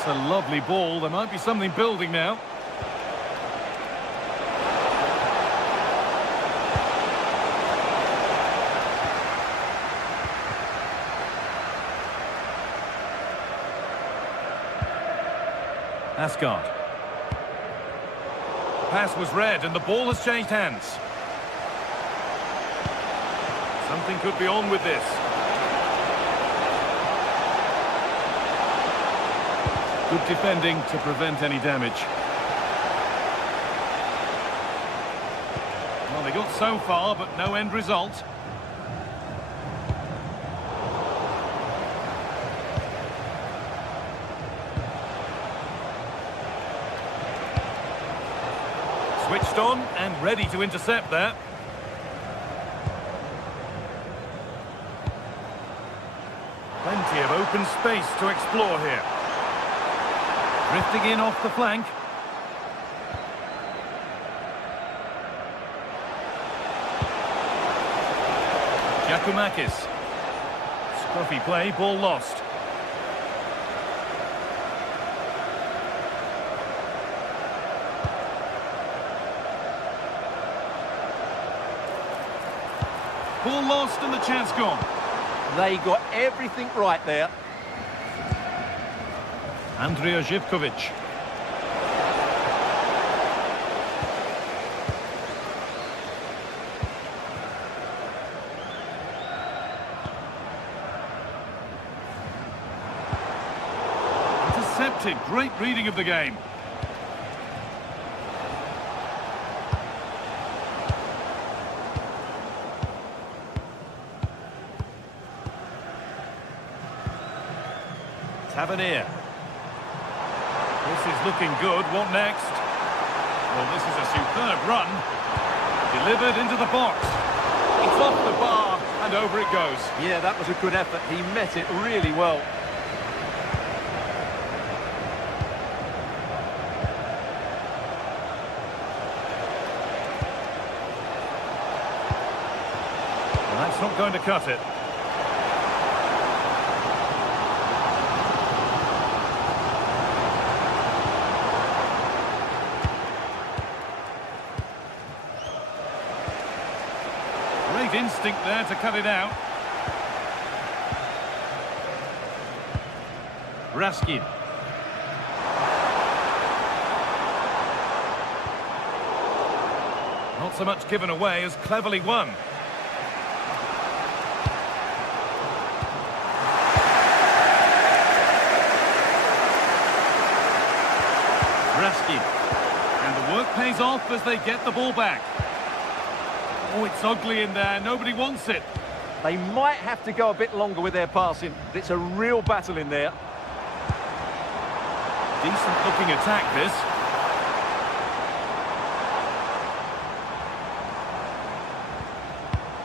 That's a lovely ball. There might be something building now. Asgard. Pass was read and the ball has changed hands. Something could be on with this. Good defending to prevent any damage. Well, they got so far, but no end result. Switched on and ready to intercept there. Plenty of open space to explore here. Drifting in off the flank. Giacomakis. Scruffy play, ball lost. Ball lost and the chance gone. They got everything right there. Andrija Živković. Intercepted. Great reading of the game. Tavernier. This is looking good. What next? Well, this is a superb run. Delivered into the box. It's off the bar and over it goes. Yeah, that was a good effort. He met it really well. Well, that's not going to cut it. Great instinct there to cut it out. Raskin. Not so much given away as cleverly won. Raskin. And the work pays off as they get the ball back. Oh, it's ugly in there. Nobody wants it. They might have to go a bit longer with their passing. It's a real battle in there. Decent looking attack, this.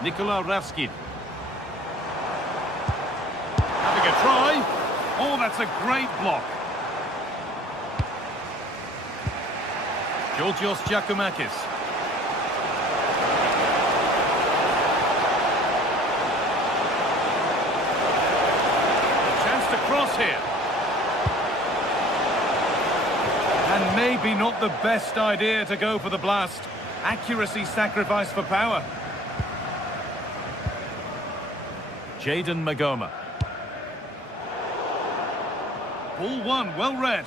Nikola Raskin. Having a try. Oh, that's a great block. Georgios Giacomakis. Cross here. And maybe not the best idea to go for the blast. Accuracy sacrificed for power. Jayden Magoma. Ball one, well read.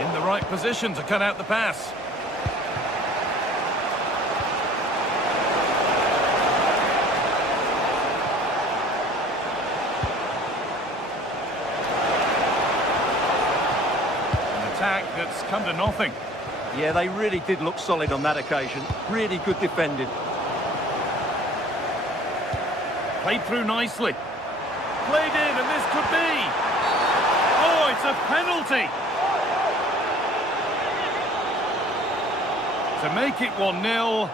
In the right position to cut out the pass. An attack that's come to nothing. Yeah, they really did look solid on that occasion. Really good defending. Played through nicely. Played in, and this could be. Oh, it's a penalty. To make it 1-0.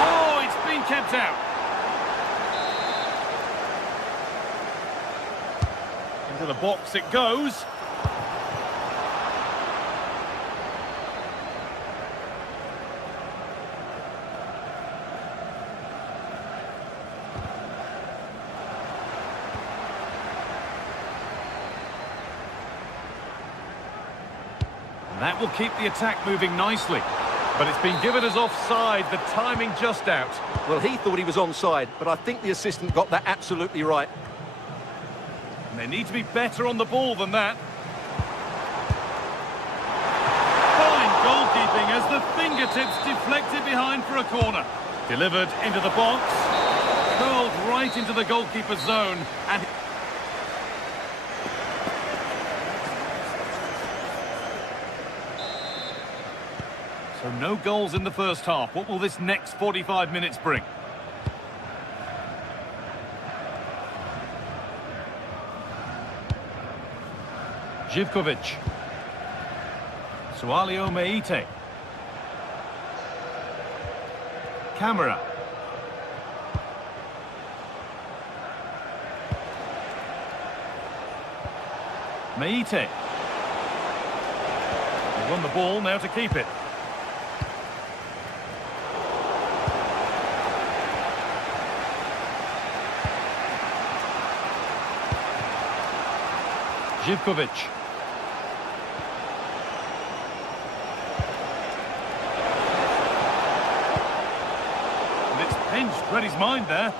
Oh, it's been kept out. Into the box it goes. That will keep the attack moving nicely. But it's been given as offside, the timing just out. Well, he thought he was onside, but I think the assistant got that absolutely right. And they need to be better on the ball than that. Fine goalkeeping as the fingertips deflected behind for a corner. Delivered into the box. Curled right into the goalkeeper's zone. And so no goals in the first half. What will this next 45 minutes bring? Živković. Sualio Meite. Camera. Meite. They won the ball, now to keep it. Živković. And it's pinched, read his mind there.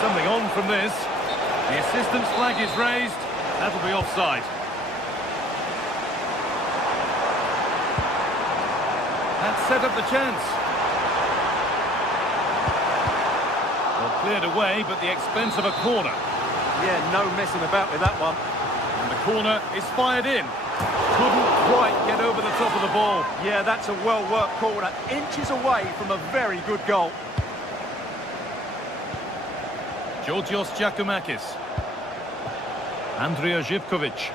Something on from this. The assistant's flag is raised. That'll be offside. That set up the chance. Well, cleared away, but the expense of a corner. Yeah, no messing about with that one. And the corner is fired in. Couldn't quite get over the top of the ball. Yeah, that's a well-worked corner. Inches away from a very good goal. Georgios Giacomakis. Andrea Živković.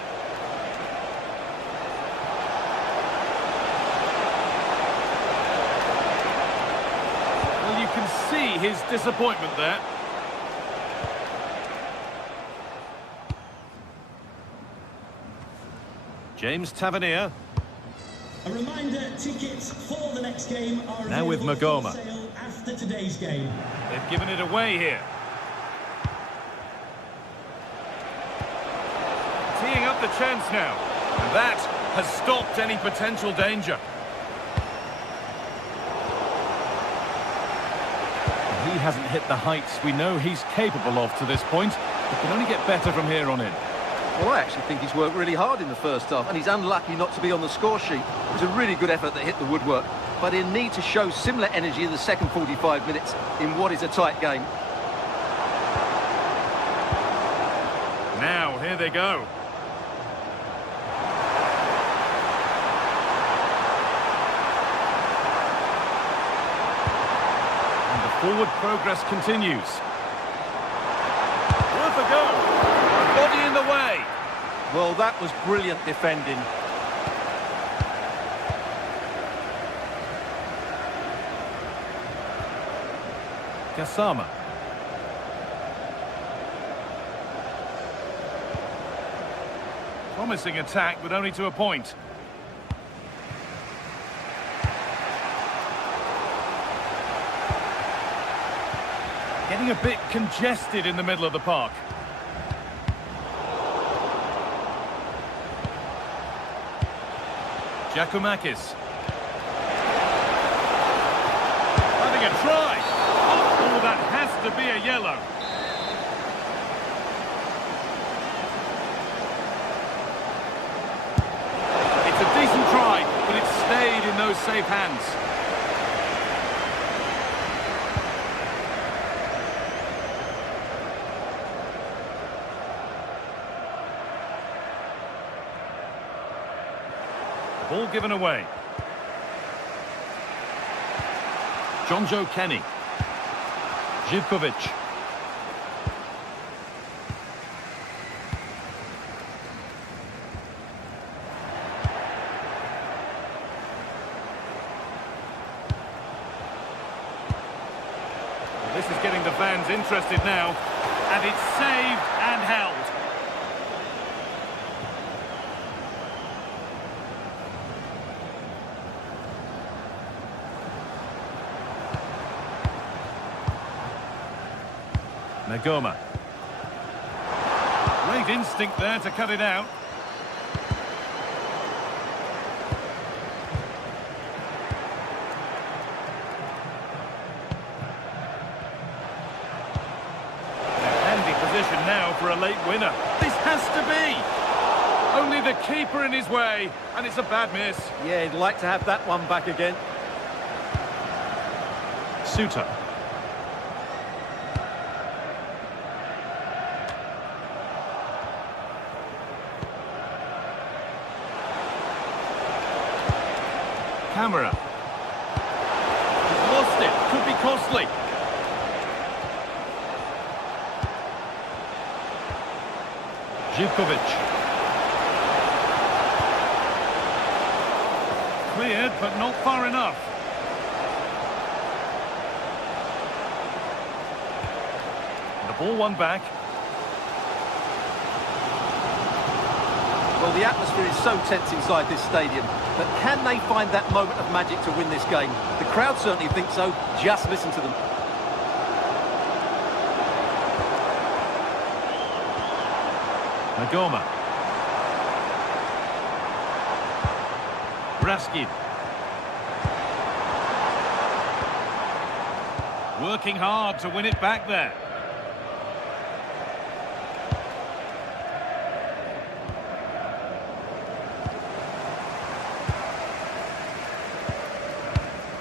Well, you can see his disappointment there. James Tavernier. A reminder, tickets for the next game are Now with available Magoma. for sale after today's game. They've given it away here. Teeing up the chance now. And that has stopped any potential danger. He hasn't hit the heights we know he's capable of to this point. It can only get better from here on in. Well, I actually think he's worked really hard in the first half, and he's unlucky not to be on the score sheet. It was a really good effort that hit the woodwork, but he'll need to show similar energy in the second 45 minutes in what is a tight game. Now, here they go. And the forward progress continues. Worth a go. A body in the way. Well, that was brilliant defending. Gassama. Promising attack, but only to a point. Getting a bit congested in the middle of the park. Giacomakis. Having a try. Oh, that has to be a yellow. It's a decent try, but it stayed in those safe hands. Ball given away. Jonjo Kenny. Živković. Well, this is getting the fans interested now. And it's saved and held. Nagoma. Great instinct there to cut it out. Handy position now for a late winner. This has to be. Only the keeper in his way, and it's a bad miss. Yeah, he'd like to have that one back again. Suter. Camera. He's lost it. Could be costly. Zivkovic. Cleared, but not far enough. The ball won back. Well, the atmosphere is so tense inside this stadium, but can they find that moment of magic to win this game? The crowd certainly think so. Just listen to them. Nagoma. Raskin. Working hard to win it back there.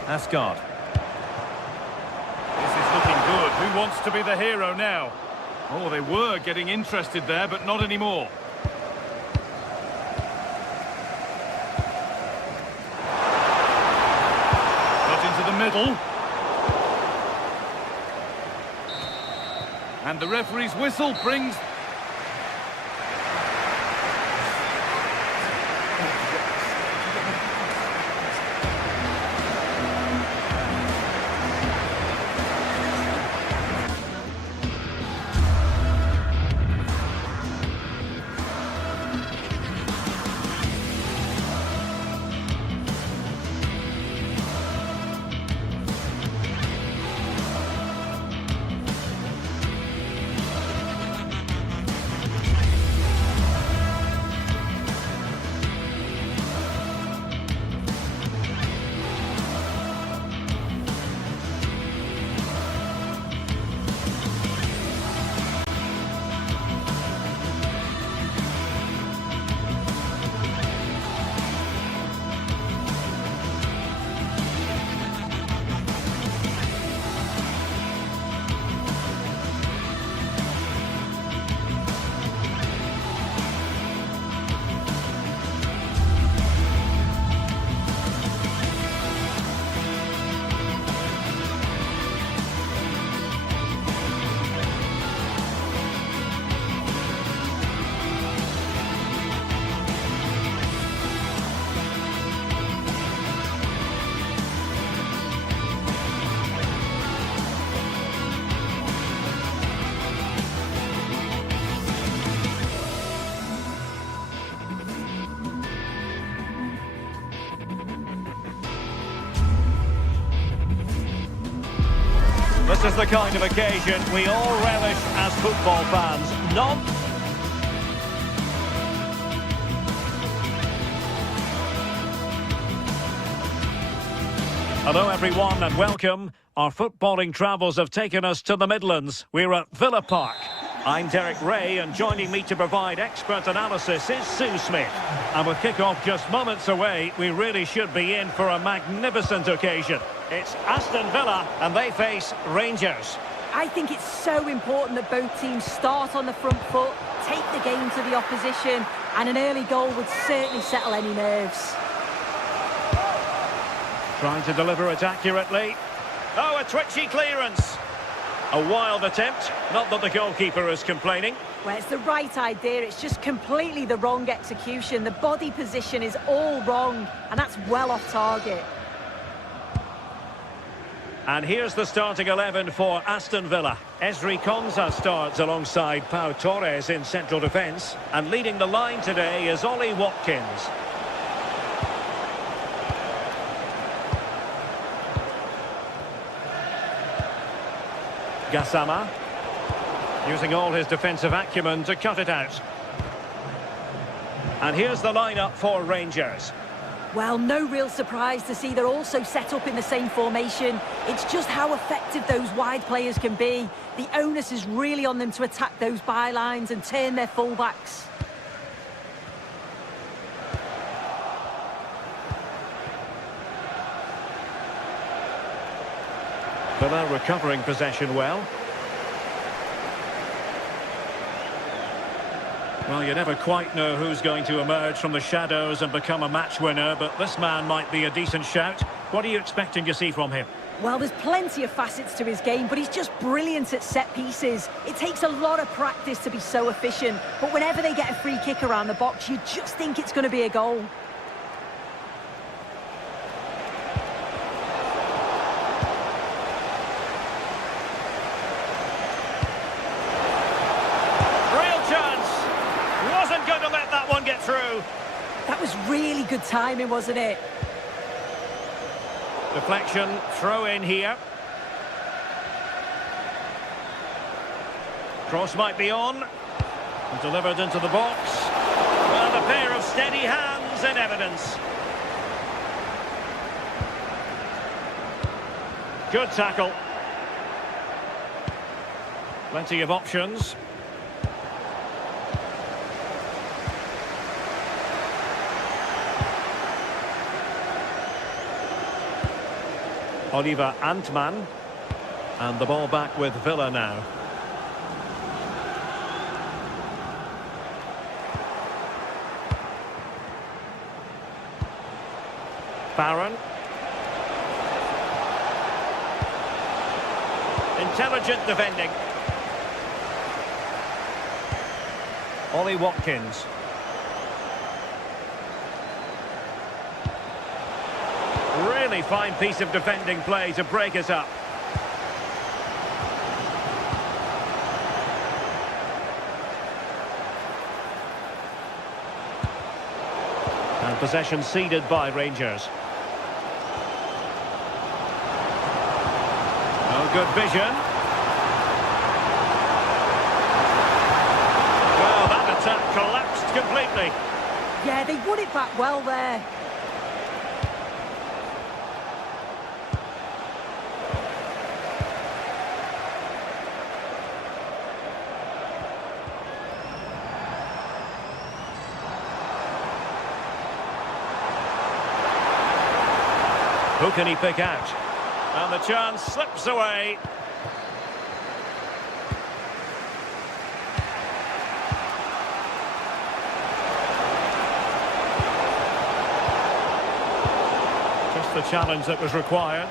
Asgard. This is looking good. Who wants to be the hero now? Oh, they were getting interested there, but not anymore. Got into the middle. And the referee's whistle brings... This is the kind of occasion we all relish as football fans. Not... Hello everyone and welcome. Our footballing travels have taken us to the Midlands. We're at Villa Park. I'm Derek Ray, and joining me to provide expert analysis is Sue Smith. And with kick-off just moments away, we really should be in for a magnificent occasion. It's Aston Villa, and they face Rangers. I think it's so important that both teams start on the front foot, take the game to the opposition, and an early goal would certainly settle any nerves. Trying to deliver it accurately. Oh, a twitchy clearance. A wild attempt. Not that the goalkeeper is complaining. Well, it's the right idea. It's just completely the wrong execution. The body position is all wrong, and that's well off target. And here's the starting 11 for Aston Villa. Ezri Konsa starts alongside Pau Torres in central defence. And leading the line today is Ollie Watkins. Gassama. Using all his defensive acumen to cut it out. And here's the lineup for Rangers. Well, no real surprise to see they're also set up in the same formation. It's just how effective those wide players can be. The onus is really on them to attack those bylines and turn their fullbacks. Villa recovering possession well. Well, you never quite know who's going to emerge from the shadows and become a match winner, but this man might be a decent shout. What are you expecting to see from him? Well, there's plenty of facets to his game, but he's just brilliant at set pieces. It takes a lot of practice to be so efficient, but whenever they get a free kick around the box, you just think it's going to be a goal. Through. That was really good timing, wasn't it? Deflection, throw in here. Cross might be on. And delivered into the box. Well, a pair of steady hands in evidence. Good tackle. Plenty of options. Oliver Antman, and the ball back with Villa now. Barron. Intelligent defending. Ollie Watkins. Really fine piece of defending play to break us up. And possession ceded by Rangers. Oh, good vision. Well, that attack collapsed completely. Yeah, they won it back well there. Who can he pick out? And the chance slips away. Just the challenge that was required.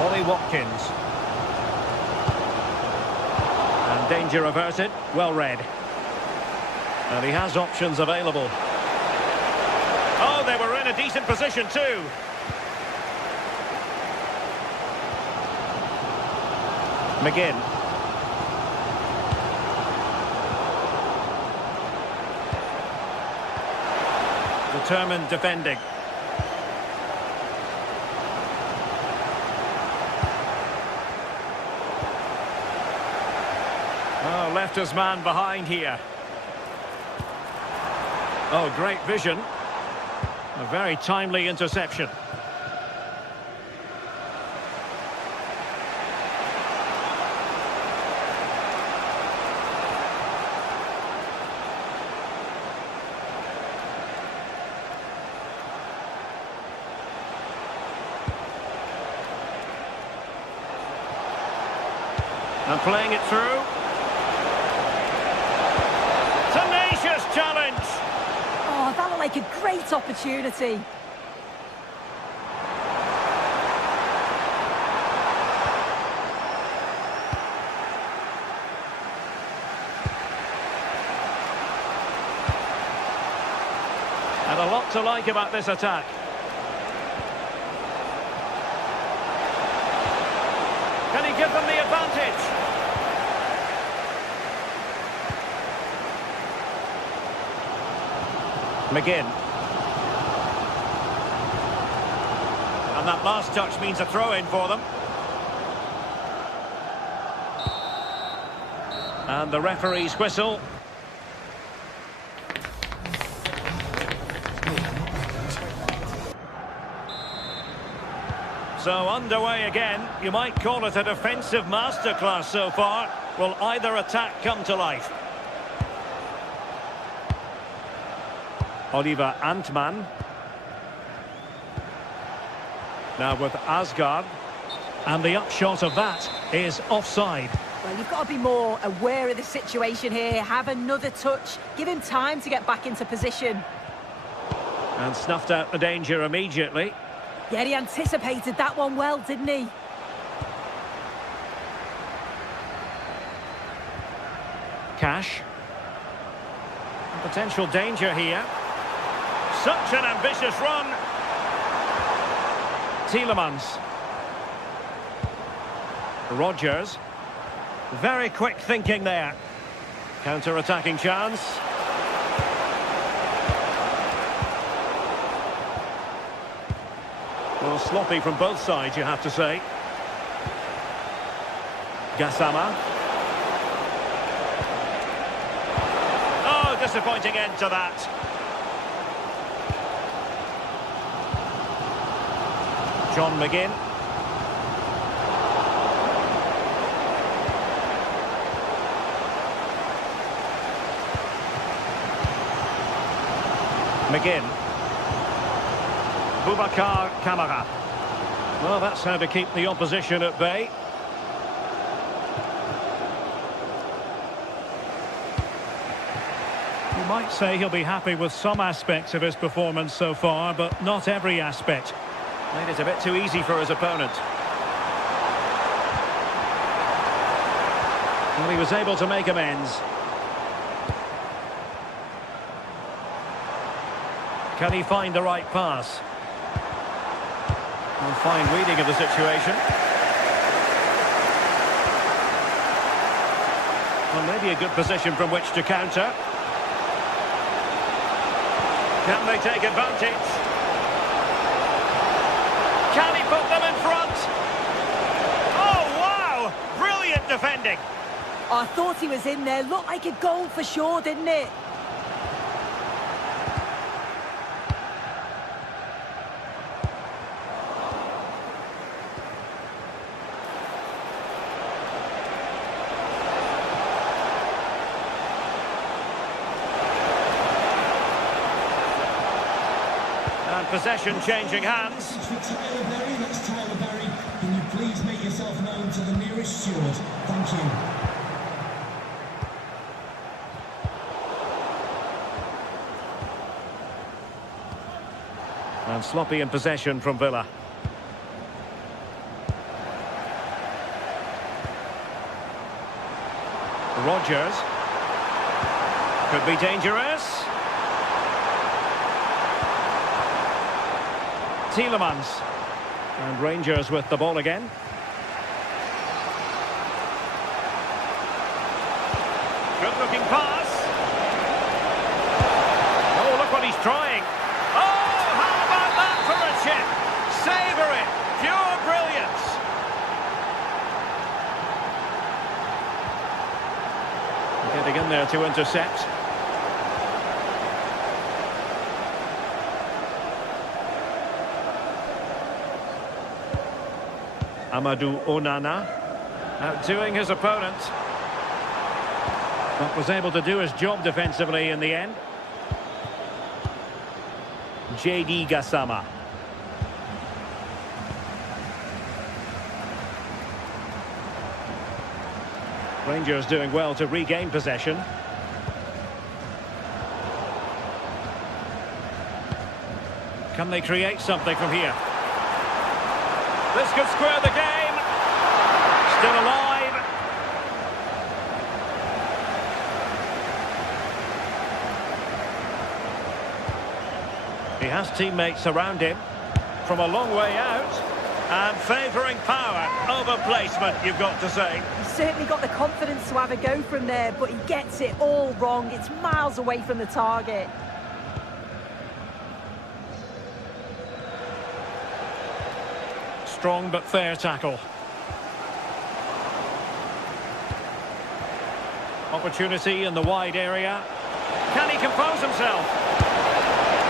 Ollie Watkins. And danger averted. Well read. And he has options available. Oh, they were in a decent position too. McGinn. Determined defending. Oh, left his man behind here. Oh, great vision. A very timely interception. And playing it through. Tenacious challenge. Oh, that looked like a great opportunity. And a lot to like about this attack. Can he give them the advantage? McGinn. And that last touch means a throw-in for them. And the referee's whistle. So underway again. You might call it a defensive masterclass so far. Will either attack come to life? Oliver Antman. Now with Asgard. And the upshot of that is offside. Well, you've got to be more aware of the situation here. Have another touch. Give him time to get back into position. And snuffed out the danger immediately. Yeah, he anticipated that one well, didn't he? Cash. Potential danger here. Such an ambitious run. Tielemans. Rodgers. Very quick thinking there. Counter-attacking chance. Well, sloppy from both sides, you have to say. Gassama. Oh, disappointing end to that. John McGinn. McGinn. Boubacar Kamara. Well, that's how to keep the opposition at bay. You might say he'll be happy with some aspects of his performance so far, but not every aspect. Made it a bit too easy for his opponent. Well, he was able to make amends. Can he find the right pass? Well, fine reading of the situation. Well, maybe a good position from which to counter. Can they take advantage? Can he put them in front? Oh, wow! Brilliant defending. I thought he was in there. Looked like a goal for sure, didn't it? Possession changing hands. That's Tyler Berry. Can you please make yourself known to the nearest steward? Thank you. And sloppy in possession from Villa. Rodgers. Could be dangerous. Tielemans. And Rangers with the ball again. Good looking pass. Oh, look what he's trying. Oh, how about that for a chip? Savour it. Pure brilliance. Getting in there to intercept. Amadou Onana, outdoing his opponent, but was able to do his job defensively in the end. JD Gassama. Rangers doing well to regain possession. Can they create something from here? This could square the game. Still alive. He has teammates around him from a long way out and favouring power over placement, you've got to say. He's certainly got the confidence to have a go from there, but he gets it all wrong. It's miles away from the target. Strong but fair tackle. Opportunity in the wide area. Can he compose himself?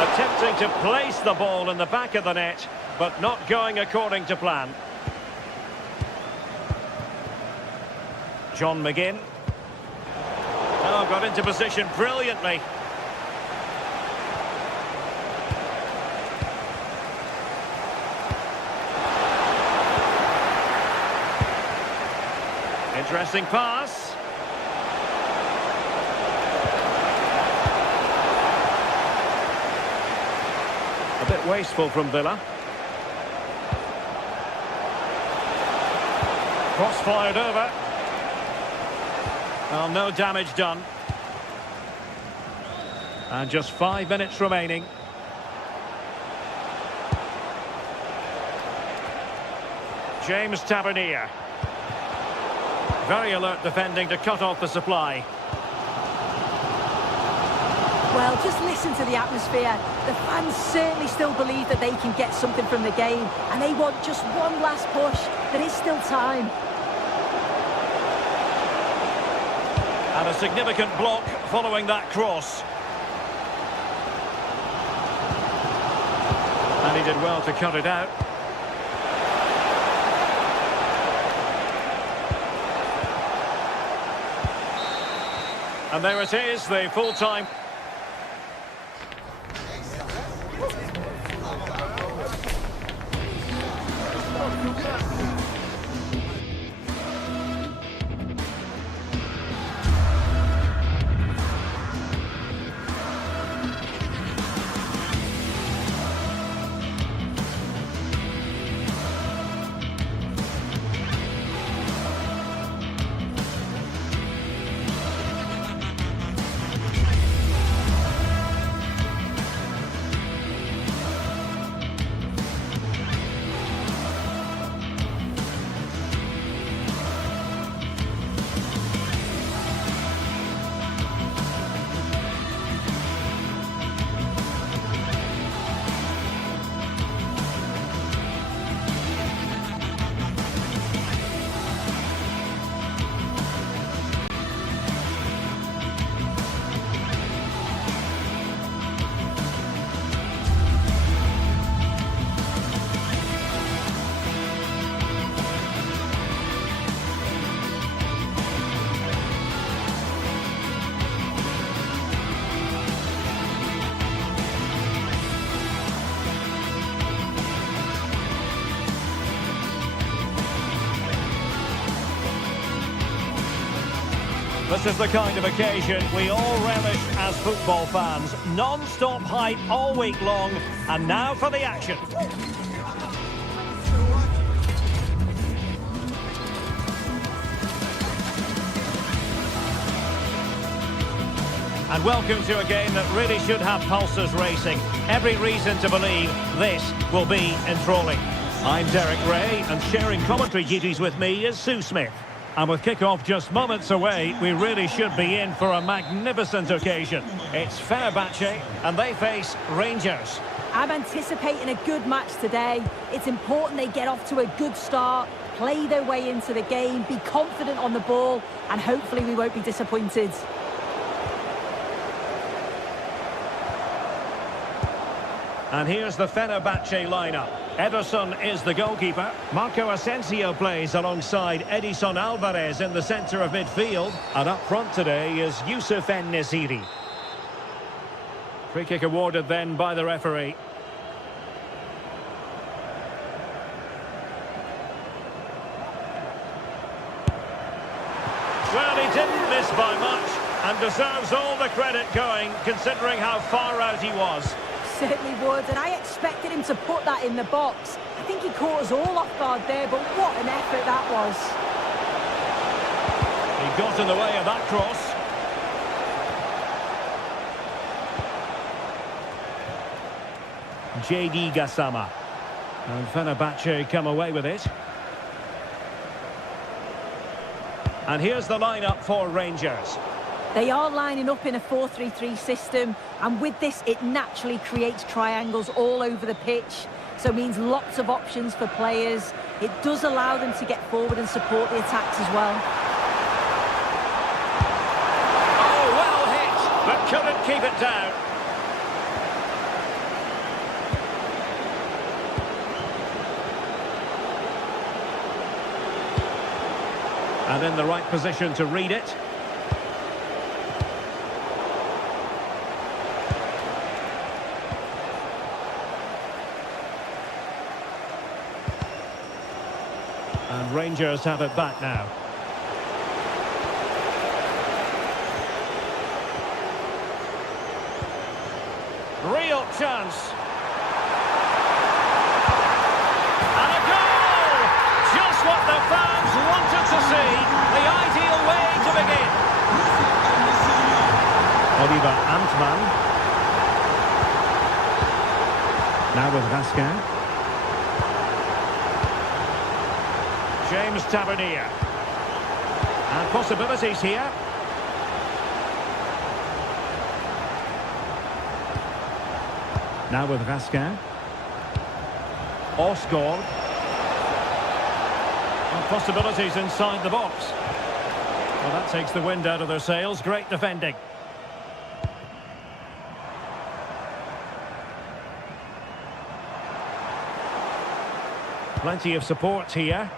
Attempting to place the ball in the back of the net, but not going according to plan. John McGinn. Oh, got into position brilliantly. Interesting pass. A bit wasteful from Villa. Cross fired over. Well, no damage done. And just 5 minutes remaining. James Tavernier. Very alert defending to cut off the supply. Well, just listen to the atmosphere. The fans certainly still believe that they can get something from the game, and they want just one last push. There is still time. And a significant block following that cross. And he did well to cut it out. And there it is, the full-time... This is the kind of occasion we all relish as football fans. Non-stop hype all week long, and now for the action. And welcome to a game that really should have pulses racing. Every reason to believe this will be enthralling. I'm Derek Ray, and sharing commentary duties with me is Sue Smith. And with kick-off just moments away, we really should be in for a magnificent occasion. It's Fenerbahce, and they face Rangers. I'm anticipating a good match today. It's important they get off to a good start, play their way into the game, be confident on the ball, and hopefully we won't be disappointed. And here's the Fenerbahce lineup. Ederson is the goalkeeper. Marco Asensio plays alongside Edison Alvarez in the centre of midfield. And up front today is Youssef En-Nesyri. Free kick awarded then by the referee. Well, he didn't miss by much and deserves all the credit going, considering how far out he was. Certainly would, and I expected him to put that in the box. I think he caught us all off guard there, but what an effort that was. He got in the way of that cross. J.D. Gassama. And Fenerbahce come away with it. And here's the lineup for Rangers. They are lining up in a 4-3-3 system, and with this it naturally creates triangles all over the pitch. so it means lots of options for players. It does allow them to get forward and support the attacks as well. Oh, well hit, but couldn't keep it down. And in the right position to read it. And Rangers have it back now. Real chance. And a goal! Just what the fans wanted to see. The ideal way to begin. Oliver Antman. Now with Raskin. James Tavernier. And possibilities here. Now with Raskin. Osgård. And possibilities inside the box. Well, that takes the wind out of their sails. Great defending. Plenty of support here.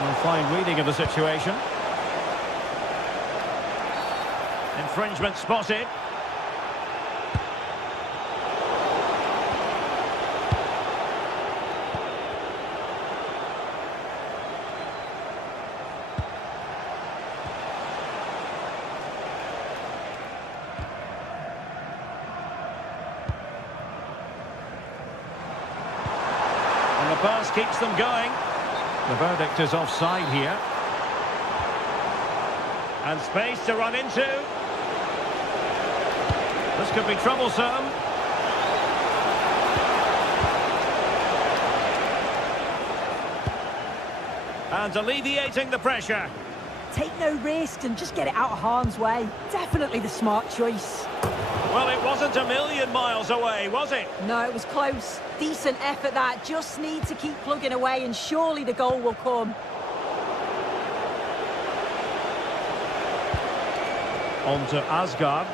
And fine reading of the situation. Infringement spotted. And the pass keeps them going. The verdict is offside here. And space to run into. This could be troublesome. And alleviating the pressure. Take no risks and just get it out of harm's way. Definitely the smart choice. Well, it wasn't a million miles away, was it? No, it was close. Decent effort that. Just need to keep plugging away and surely the goal will come. On to Asgard.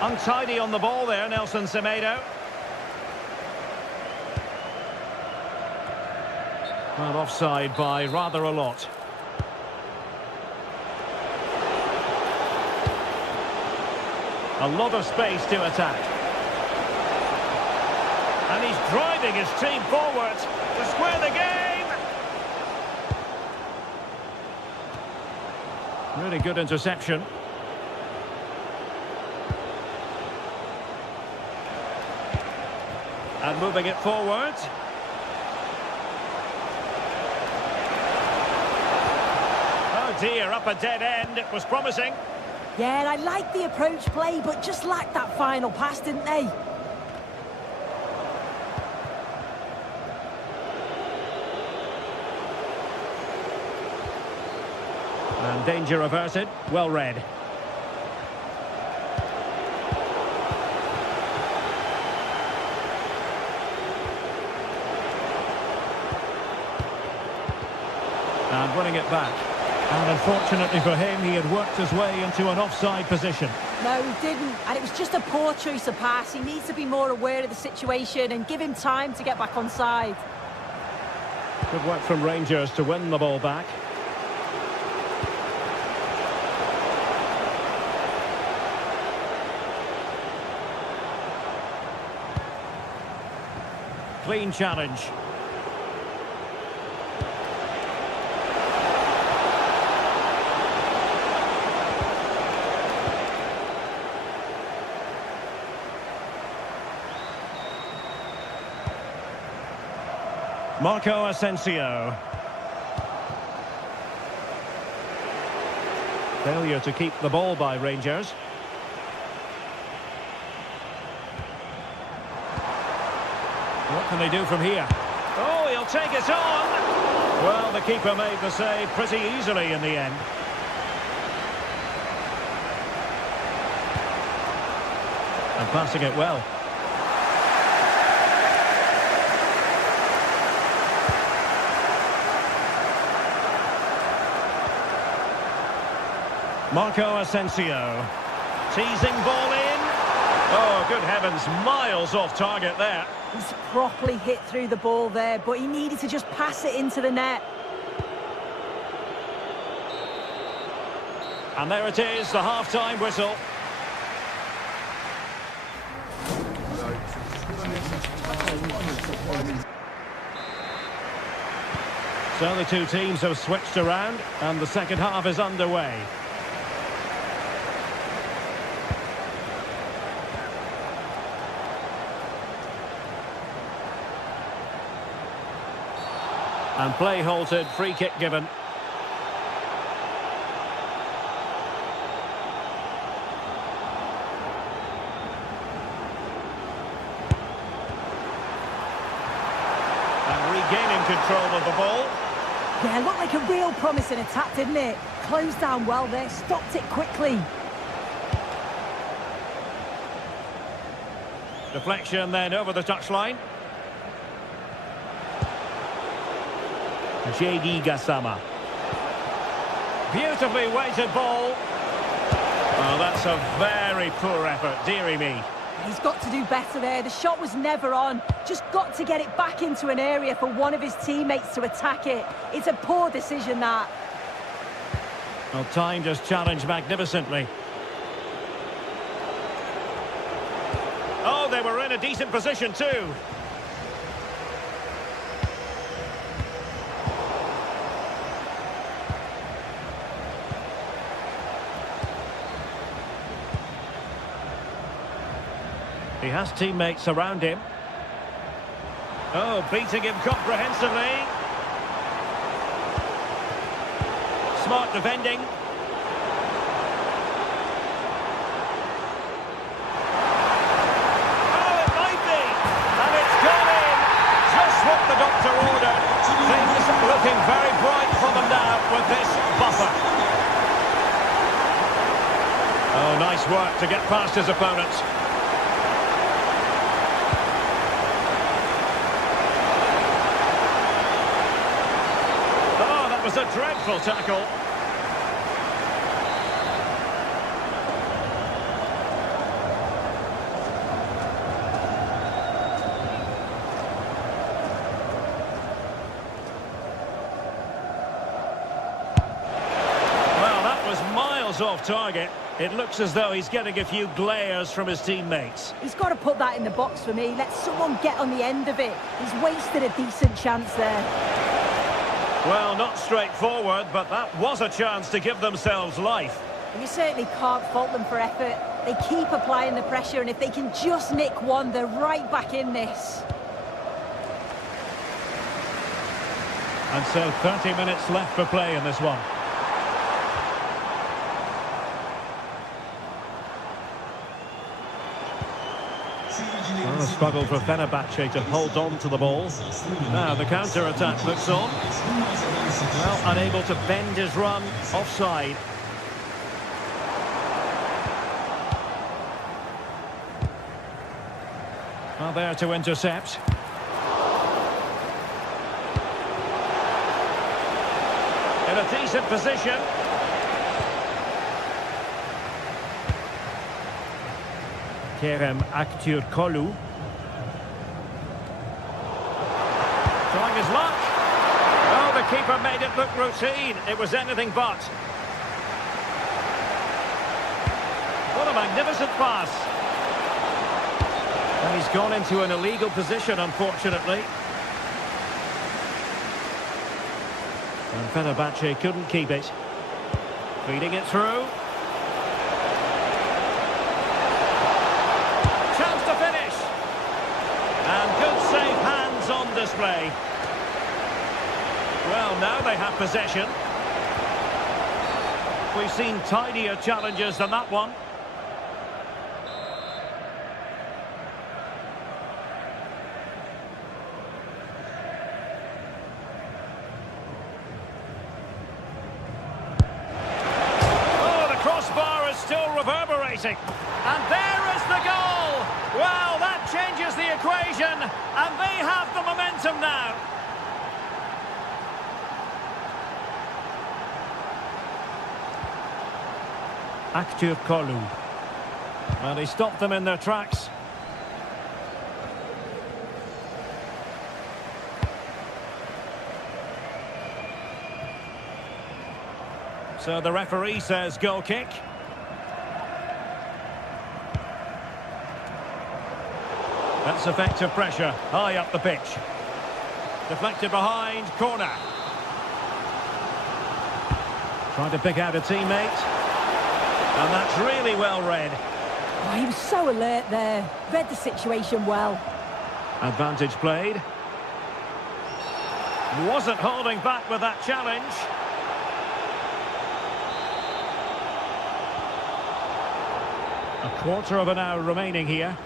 Untidy on the ball there, Nelson Semedo. Well, offside by rather a lot. A lot of space to attack. And he's driving his team forward to square the game. Really good interception. And moving it forward. Oh dear, up a dead end. It was promising. Yeah, and I like the approach play, but just lacked that final pass, didn't they? And danger averted. Well read. And winning it back. And unfortunately for him, he had worked his way into an offside position. No, he didn't. And it was just a poor choice of pass. He needs to be more aware of the situation and give him time to get back on side. Good work from Rangers to win the ball back. Clean challenge. Marco Asensio. Failure to keep the ball by Rangers. What can they do from here? Oh, he'll take it on. Well, the keeper made the save pretty easily in the end. And passing it well. Marco Asensio. Teasing ball in. Oh, good heavens, miles off target there. He's properly hit through the ball there, but he needed to just pass it into the net. And there it is, the half-time whistle. So the two teams have switched around, and the second half is underway. And play halted, free kick given. And regaining control of the ball. Yeah, looked like a real promising attack, didn't it? Closed down well there, stopped it quickly. Deflection then over the touchline. J.D. Gassama. Beautifully weighted ball. Oh, that's a very poor effort, dearie me. He's got to do better there. The shot was never on. Just got to get it back into an area for one of his teammates to attack it. It's a poor decision, that. Well, timed his challenge magnificently. Oh, they were in a decent position too. He has teammates around him. Oh, beating him comprehensively. Smart defending. Oh, it might be. And it's gone in. Just what the doctor ordered. Things looking very bright for them now with this buffer. Oh, nice work to get past his opponents. Was a dreadful tackle. Well, that was miles off target. It looks as though he's getting a few glares from his teammates. He's got to put that in the box for me. Let someone get on the end of it. He's wasted a decent chance there. Well, not straightforward, but that was a chance to give themselves life. And you certainly can't fault them for effort. They keep applying the pressure, and if they can just nick one, they're right back in this. And so 30 minutes left for play in this one. Well, a struggle for Fenerbahce to hold on to the ball. Now the counter-attack looks on. Well, unable to bend his run, offside. Well, there to intercept. In a decent position. Kerem Aktürkoğlu. Trying his luck. Oh, the keeper made it look routine. It was anything but. What a magnificent pass. And he's gone into an illegal position, unfortunately. And Fenerbahce couldn't keep it. Feeding it through. Chance to finish. And good safe hands on display. Well, now they have possession. We've seen tidier challenges than that one. Oh, the crossbar is still reverberating. And there is the goal! Active Kolu. And he stopped them in their tracks. So the referee says goal kick. That's effective pressure, high up the pitch. Deflected behind, corner. Trying to pick out a teammate. And that's really well read. Oh, he was so alert there. Read the situation well. Advantage played. Wasn't holding back with that challenge. A quarter of an hour remaining here.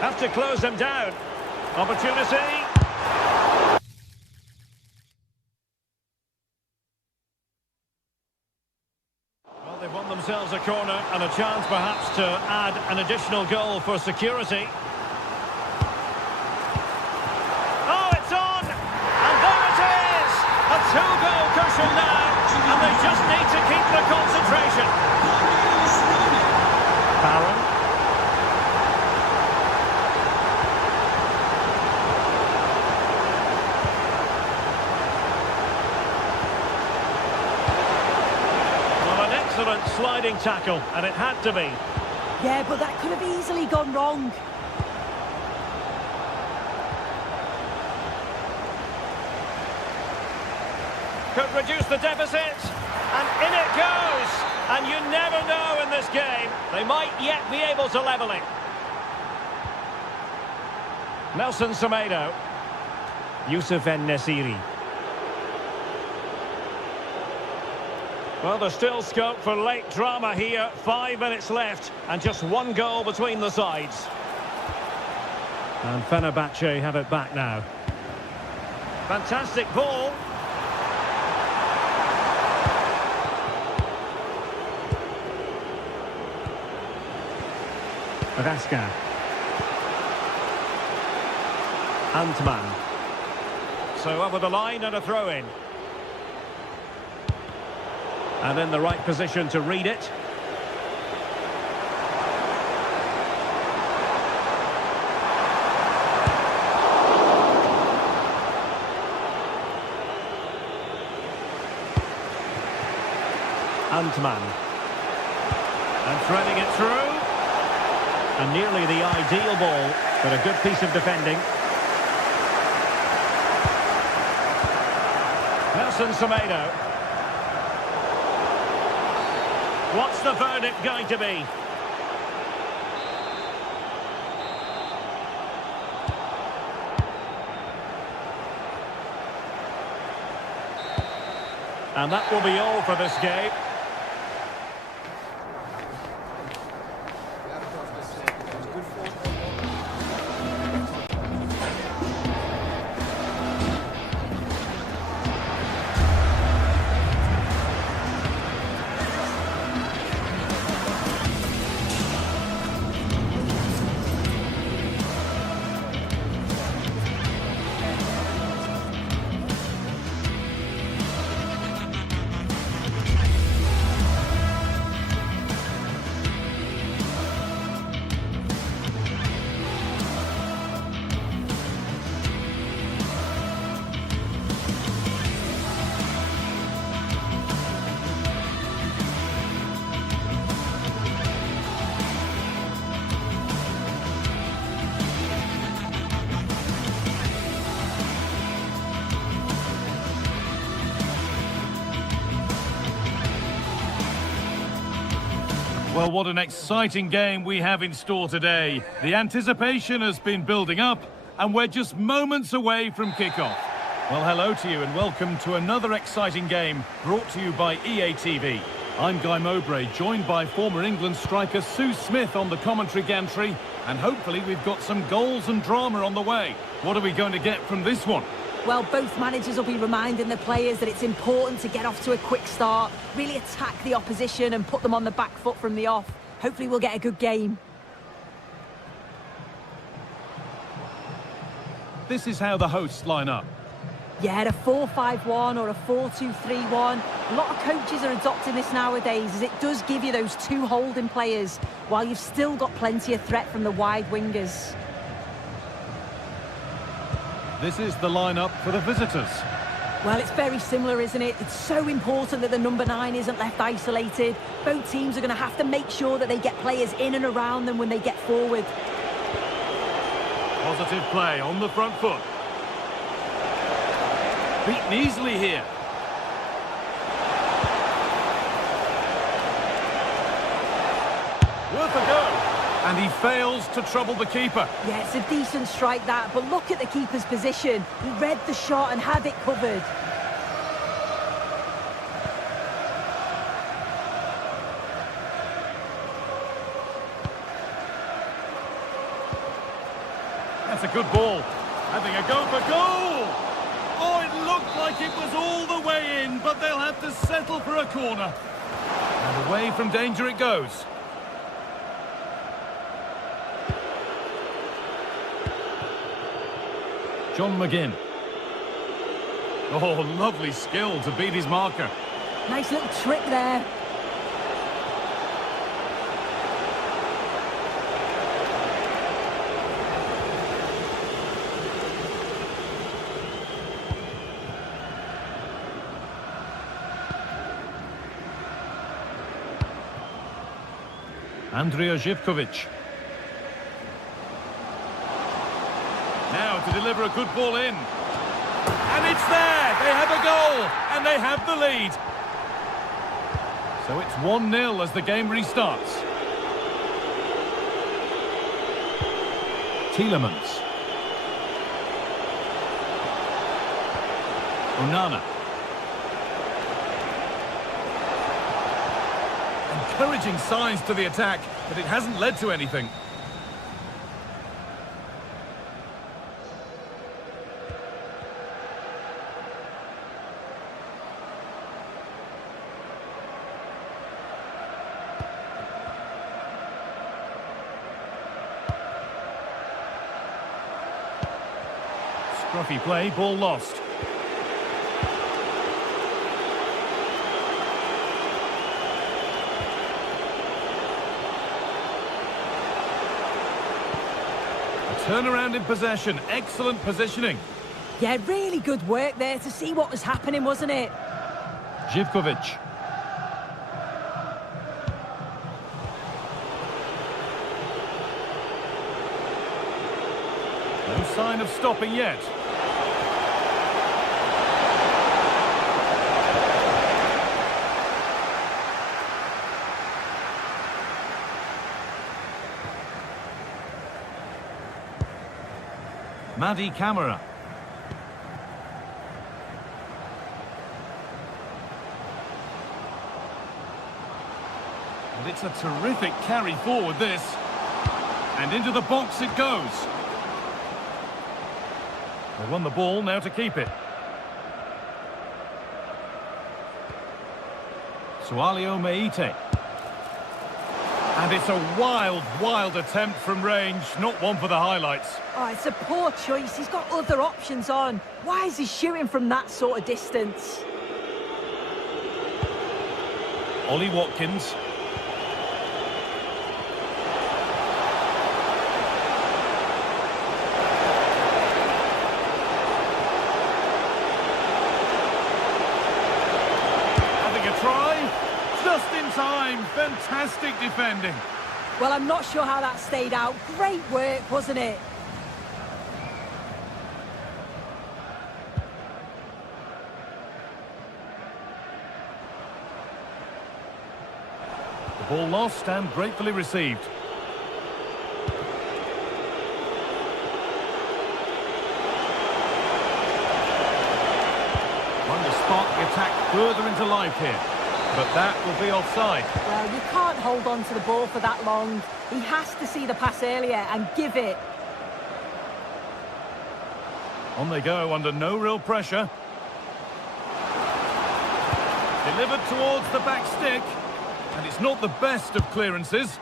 Have to close them down. Opportunity. Well, they've won themselves a corner and a chance perhaps to add an additional goal for security. Oh, it's on! And there it is! A two-goal cushion now, and they just need to keep the concentration. Barron. Excellent sliding tackle, and it had to be. Yeah, but that could have easily gone wrong. Could reduce the deficit, and in it goes. And you never know in this game. They might yet be able to level it. Nelson Semedo. Youssef En-Nesyri. Well, there's still scope for late drama here. 5 minutes left, and just one goal between the sides. And Fenerbahce have it back now. Fantastic ball. Raska. Antman. So over the line and a throw-in. And in the right position to read it. Antman. And threading it through. And nearly the ideal ball, but a good piece of defending. Nelson Semedo. What's the verdict going to be? And that will be all for this game. Well, what an exciting game we have in store today. The anticipation has been building up, and we're just moments away from kickoff. Well, hello to you and welcome to another exciting game brought to you by EA TV. I'm Guy Mowbray, joined by former England striker Sue Smith on the commentary gantry, and hopefully we've got some goals and drama on the way. What are we going to get from this one? Well, both managers will be reminding the players that it's important to get off to a quick start, really attack the opposition and put them on the back foot from the off. Hopefully we'll get a good game. this is how the hosts line up. Yeah, a 4-5-1 or a 4-2-3-1. A lot of coaches are adopting this nowadays, as it does give you those two holding players, while you've still got plenty of threat from the wide wingers. This is the lineup for the visitors. Well, it's very similar, isn't it? It's so important that the number 9 isn't left isolated. Both teams are going to have to make sure that they get players in and around them when they get forward. Positive play on the front foot. Beaten easily here. Worth a go. And he fails to trouble the keeper. Yeah, it's a decent strike that, but look at the keeper's position. He read the shot and had it covered. That's a good ball. Having a go for goal. Oh, it looked like it was all the way in, but they'll have to settle for a corner. And away from danger it goes. John McGinn. Oh, lovely skill to beat his marker. Nice little trick there. Andrija Živković. Now to deliver a good ball in. And it's there! They have a goal! And they have the lead. So it's 1-0 as the game restarts. Tielemans. Onana. Encouraging signs to the attack, but it hasn't led to anything. Scruffy play, ball lost. Turnaround in possession, excellent positioning. Yeah, really good work there to see what was happening, wasn't it? Živković. No sign of stopping yet. Madi Camara. And it's a terrific carry forward, this. And into the box it goes. They won the ball, now to keep it. Sualio Meite. And it's a wild, wild attempt from range, not one for the highlights. Oh, it's a poor choice. He's got other options on. Why is he shooting from that sort of distance? Ollie Watkins. Having a try. Just in time. Fantastic defending. Well, I'm not sure how that stayed out. Great work, wasn't it? The ball lost and gratefully received. Trying to spark the attack further into life here. But that will be offside. Well, you can't hold on to the ball for that long. He has to see the pass earlier and give it. On they go under no real pressure. Delivered towards the back stick. And it's not the best of clearances.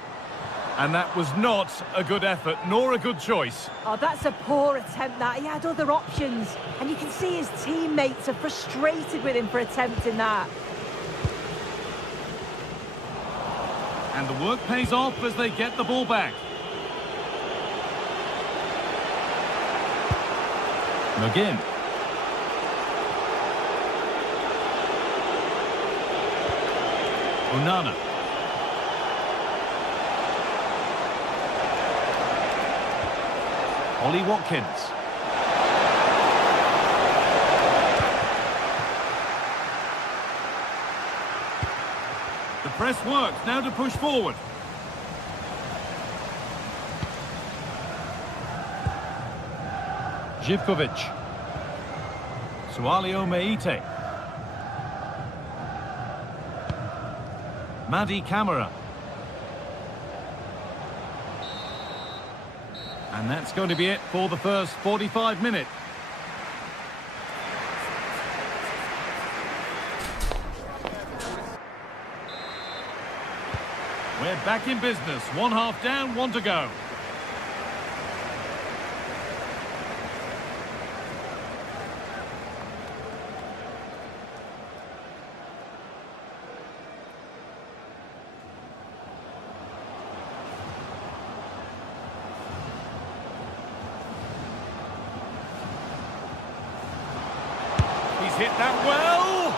And that was not a good effort, nor a good choice. Oh, that's a poor attempt, that. He had other options. And you can see his teammates are frustrated with him for attempting that. And the work pays off as they get the ball back. McGinn. Onana. Ollie Watkins. The press works, now to push forward. Živkovic. Sualio Meite. Madi Camara. And that's going to be it for the first 45 minutes. We're back in business. 1 half down, 1 to go. He's hit that well.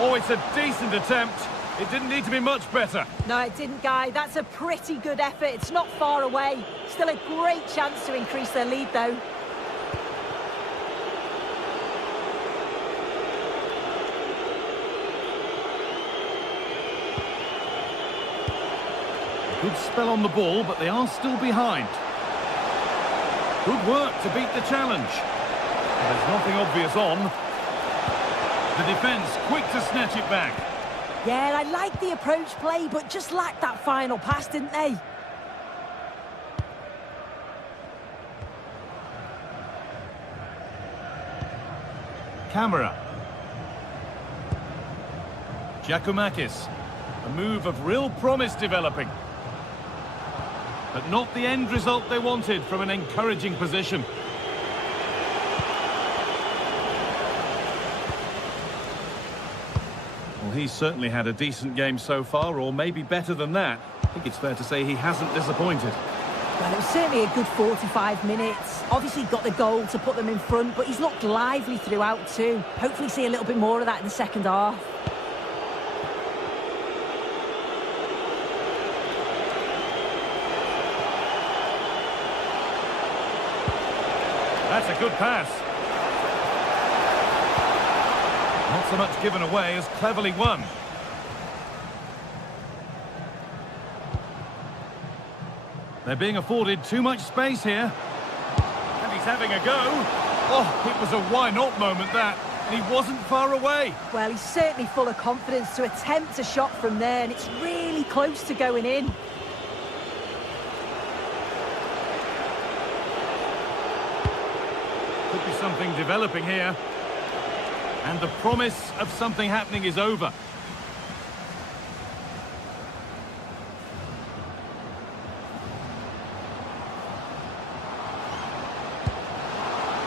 Oh, it's a decent attempt. It didn't need to be much better. No, it didn't, Guy. That's a pretty good effort. It's not far away. Still a great chance to increase their lead, though. Good spell on the ball, but they are still behind. Good work to beat the challenge. There's nothing obvious on. The defence quick to snatch it back. Yeah, I like the approach play, but just lacked that final pass, didn't they? Camara. Giacomakis. A move of real promise developing. But not the end result they wanted from an encouraging position. Well, he's certainly had a decent game so far, or maybe better than that. I think it's fair to say he hasn't disappointed. Well, it was certainly a good 45 minutes. Obviously got the goal to put them in front, but he's looked lively throughout too. Hopefully see a little bit more of that in the second half. That's a good pass. Not so much given away as cleverly won. They're being afforded too much space here. And he's having a go. Oh, it was a why not moment, that. And he wasn't far away. Well, he's certainly full of confidence to attempt a shot from there, and it's really close to going in. Could be something developing here. And the promise of something happening is over.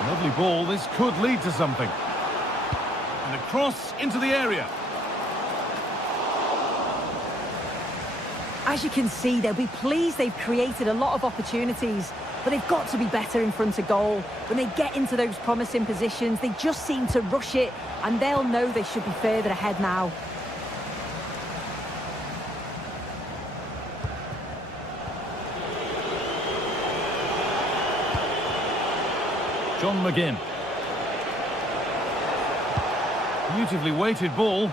Lovely ball. This could lead to something. And a cross into the area. As you can see, they'll be pleased they've created a lot of opportunities, but they've got to be better in front of goal. When they get into those promising positions, they just seem to rush it, and they'll know they should be further ahead now. John McGinn. Beautifully weighted ball.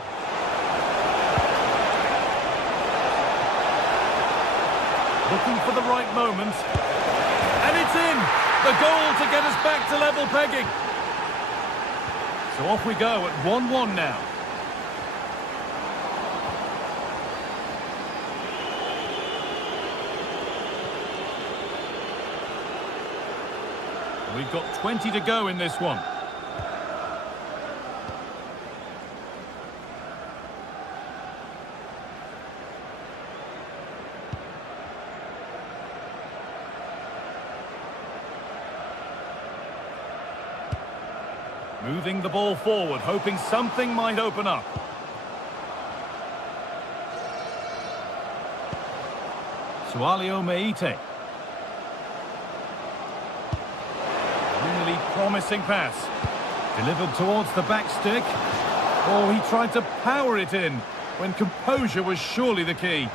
Looking for the right moment. And it's in! The goal to get us back to level pegging. So off we go at 1-1 now. We've got 20 to go in this one. Moving the ball forward, hoping something might open up. Sualio Meite. Really promising pass. Delivered towards the back stick. Oh, he tried to power it in when composure was surely the key.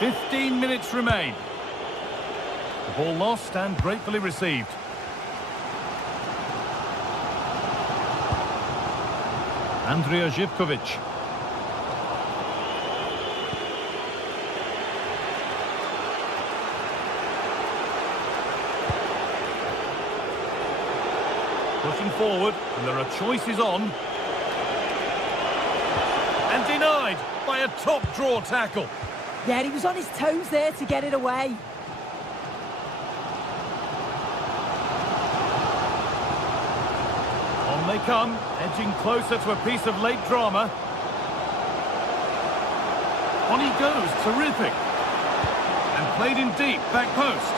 "15 minutes remain. The ball lost and gratefully received. Andrija Živković. Pushing forward, and there are choices on. And denied by a top-draw tackle. Yeah, he was on his toes there to get it away. On they come, edging closer to a piece of late drama. On he goes, terrific. And played in deep, back post.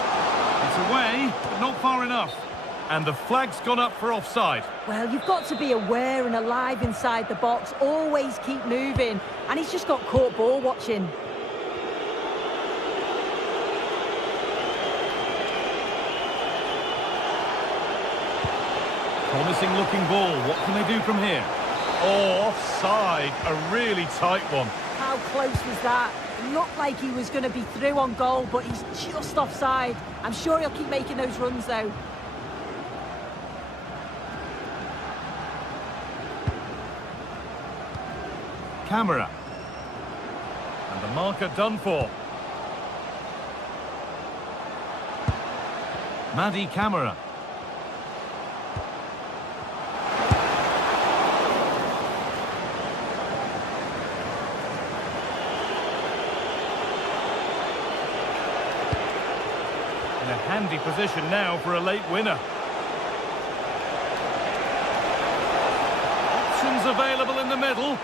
It's away, but not far enough. And the flag's gone up for offside. Well, you've got to be aware and alive inside the box. Always keep moving. And he's just got caught ball watching. Promising looking ball. What can they do from here? Oh, offside. A really tight one. How close was that? It looked like he was going to be through on goal, but he's just offside. I'm sure he'll keep making those runs, though. Camera. And the marker done for. Madi Camera. In a handy position now for a late winner. Options available in the middle.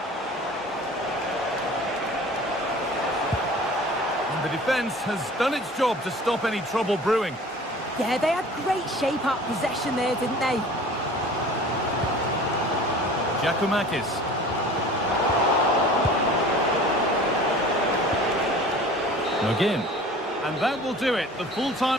The defence has done its job to stop any trouble brewing. Yeah, they had great shape-up possession there, didn't they? Giacomakis. Again. And that will do it. The full-time...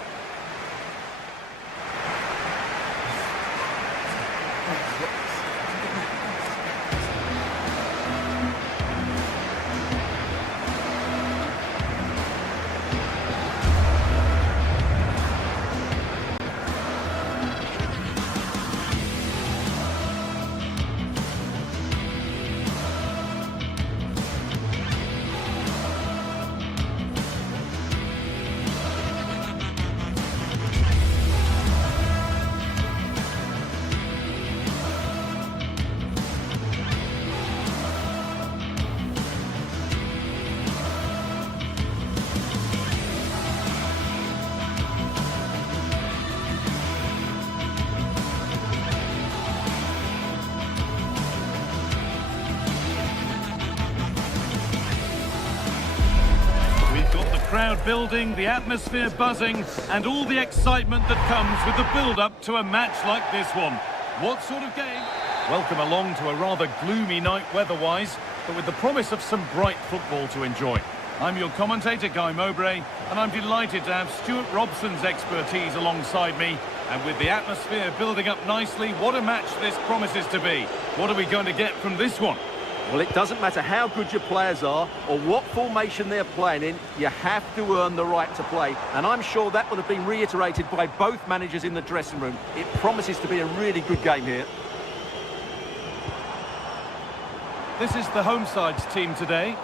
Crowd building, the atmosphere buzzing, and all the excitement that comes with the build-up to a match like this one. What sort of game? Welcome along to a rather gloomy night weather-wise, but with the promise of some bright football to enjoy. I'm your commentator, Guy Mowbray, and I'm delighted to have Stuart Robson's expertise alongside me. And with the atmosphere building up nicely, what a match this promises to be. What are we going to get from this one? Well, it doesn't matter how good your players are or what formation they're playing in, you have to earn the right to play. And I'm sure that would have been reiterated by both managers in the dressing room. It promises to be a really good game here. This is the home side's team today.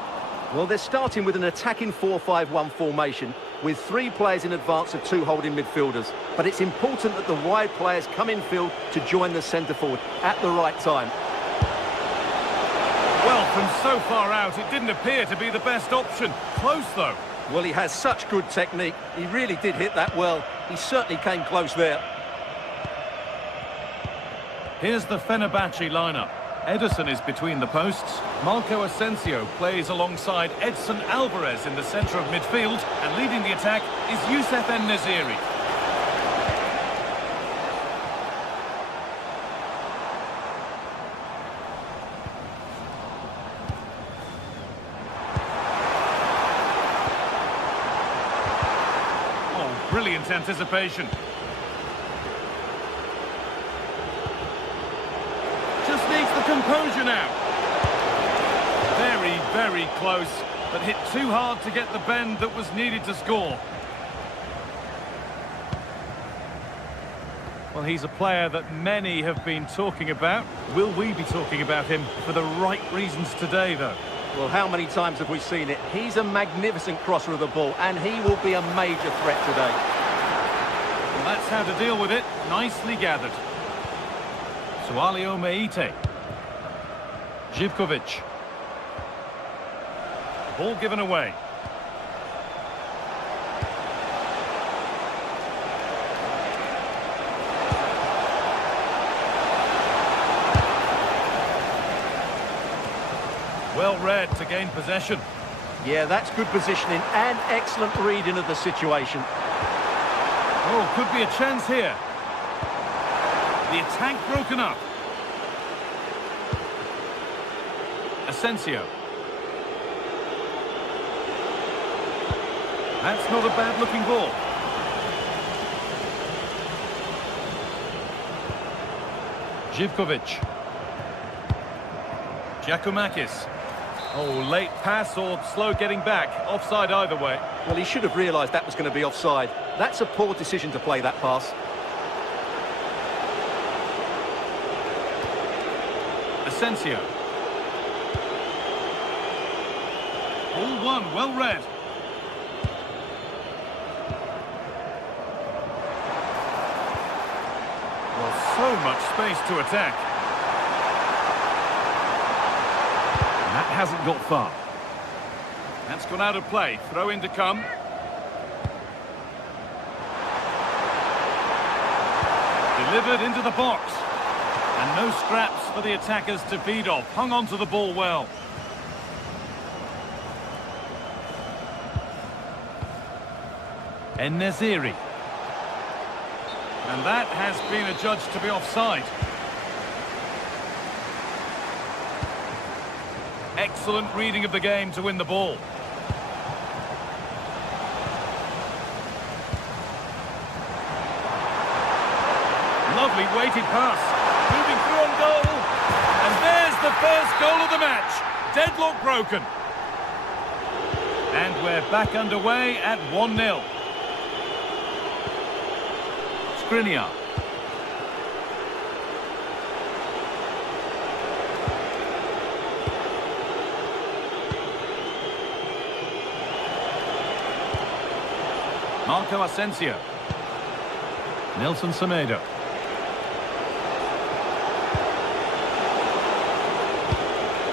Well, they're starting with an attacking 4-5-1 formation with 3 players in advance of 2 holding midfielders. But it's important that the wide players come in field to join the centre forward at the right time. Well, from so far out, it didn't appear to be the best option. Close, though. Well, he has such good technique. He really did hit that well. He certainly came close there. Here's the Fenerbahce lineup. Ederson is between the posts. Marco Asensio plays alongside Edson Alvarez in the centre of midfield, and leading the attack is Youssef En-Nesyri. Oh, brilliant anticipation. Just needs the composure now. Very, very close, but hit too hard to get the bend that was needed to score. Well, he's a player that many have been talking about. Will we be talking about him for the right reasons today, though? Well, how many times have we seen it? He's a magnificent crosser of the ball, and he will be a major threat today. Well, that's how to deal with it. Nicely gathered. Sualio Meite. Živković. Ball given away. Well read to gain possession. Yeah, that's good positioning and excellent reading of the situation. Oh, could be a chance here. The attack broken up. Asensio. That's not a bad-looking ball. Živković. Giacomakis. Oh, late pass or slow getting back. Offside either way. Well, he should have realised that was going to be offside. That's a poor decision to play that pass. Asensio. All one, well read. Well, so much space to attack. That hasn't got far. That's gone out of play. Throw in to come. Delivered into the box. And no scraps for the attackers to feed off. Hung on to the ball well. En-Nesyri. And that has been adjudged to be offside. Excellent reading of the game to win the ball. Lovely weighted pass. Moving through on goal. And there's the first goal of the match. Deadlock broken. And we're back underway at 1-0. Skriniar. Marco Asensio. Nelson Semedo.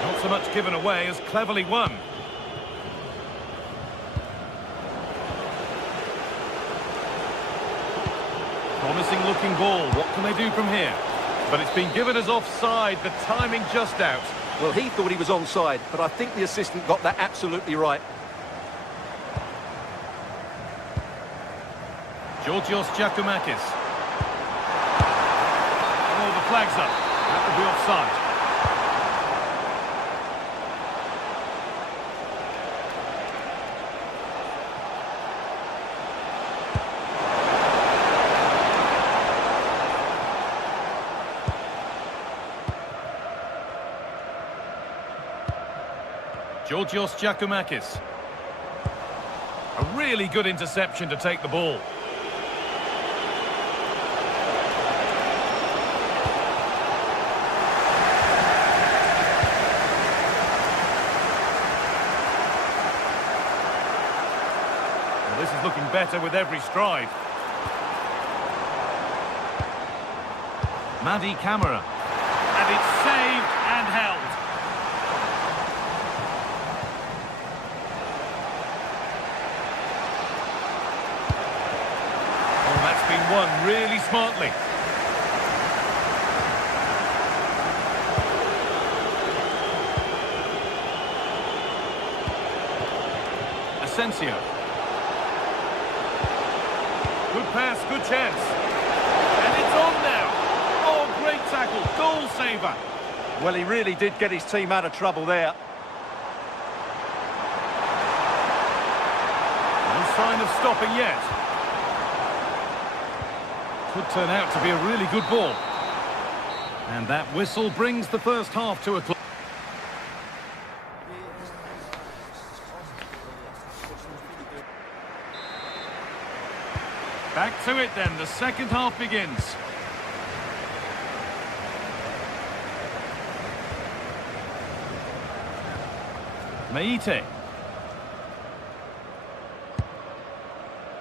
Not so much given away as cleverly won. Promising looking ball. What can they do from here? But it's been given as offside. The timing just out. Well, he thought he was onside, but I think the assistant got that absolutely right. Georgios Giacomakis. Oh, the flag's up. That will be offside. Georgios Giacomakis. A really good interception to take the ball. Well, this is looking better with every stride. Madi Camara. And it's saved and held. Won really smartly. Asensio. Good pass, good chance. And it's on now. Oh, great tackle, goal saver. Well, he really did get his team out of trouble there. No sign of stopping yet. Could turn out to be a really good ball. And that whistle brings the first half to a close. Back to it then, the second half begins. Meite.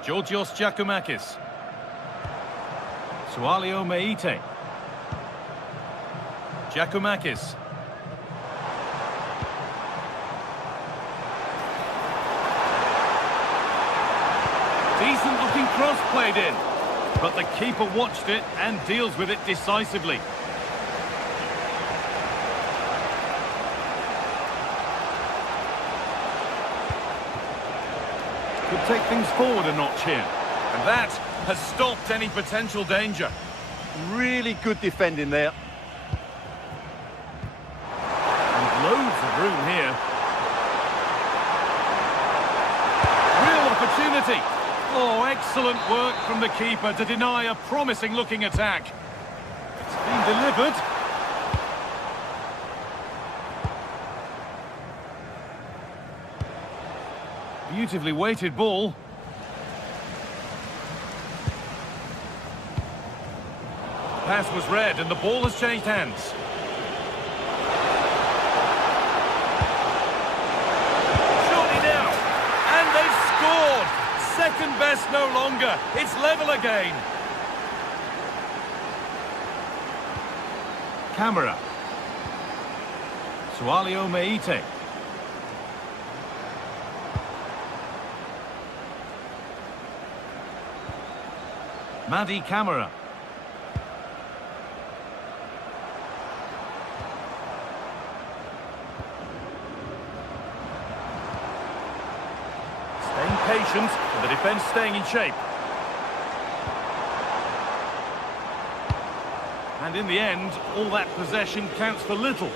Georgios Giacomakis. Sualio Meite. Giacomakis. Decent looking cross played in, but the keeper watched it and deals with it decisively. Could take things forward a notch here, and that has stopped any potential danger. Really good defending there. And loads of room here. Real opportunity. Oh, excellent work from the keeper to deny a promising-looking attack. It's been delivered. Beautifully weighted ball. Pass was read and the ball has changed hands. Surely now. And they've scored. Second best no longer. It's level again. Camera. Sualio Meite. Madi Camera. Staying patient, and the defence staying in shape. And in the end, all that possession counts for little.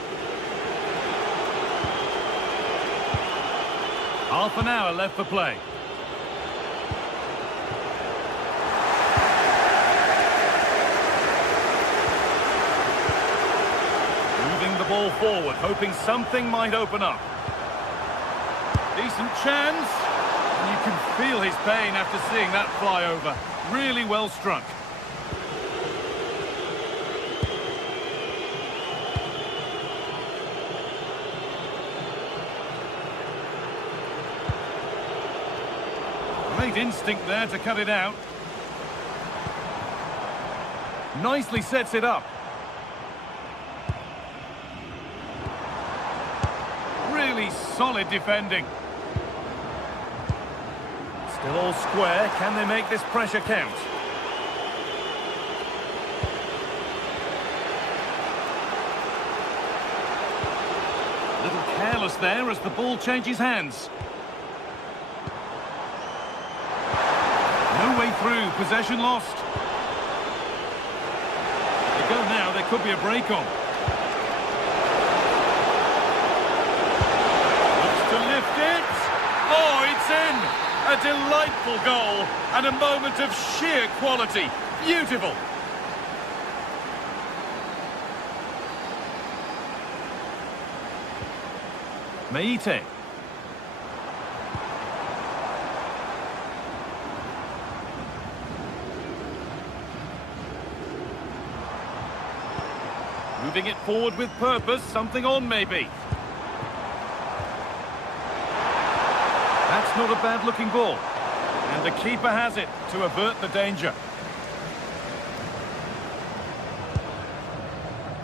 Half an hour left for play. Ball forward, hoping something might open up. Decent chance, and you can feel his pain after seeing that fly over. Really well struck. Great instinct there to cut it out. Nicely sets it up. Really solid defending. Still all square. Can they make this pressure count? A little careless there as the ball changes hands. No way through. Possession lost. They go now. There could be a break on. Oh, it's in! A delightful goal and a moment of sheer quality. Beautiful! Meite. Moving it forward with purpose, something on maybe. That's not a bad-looking ball. And the keeper has it to avert the danger.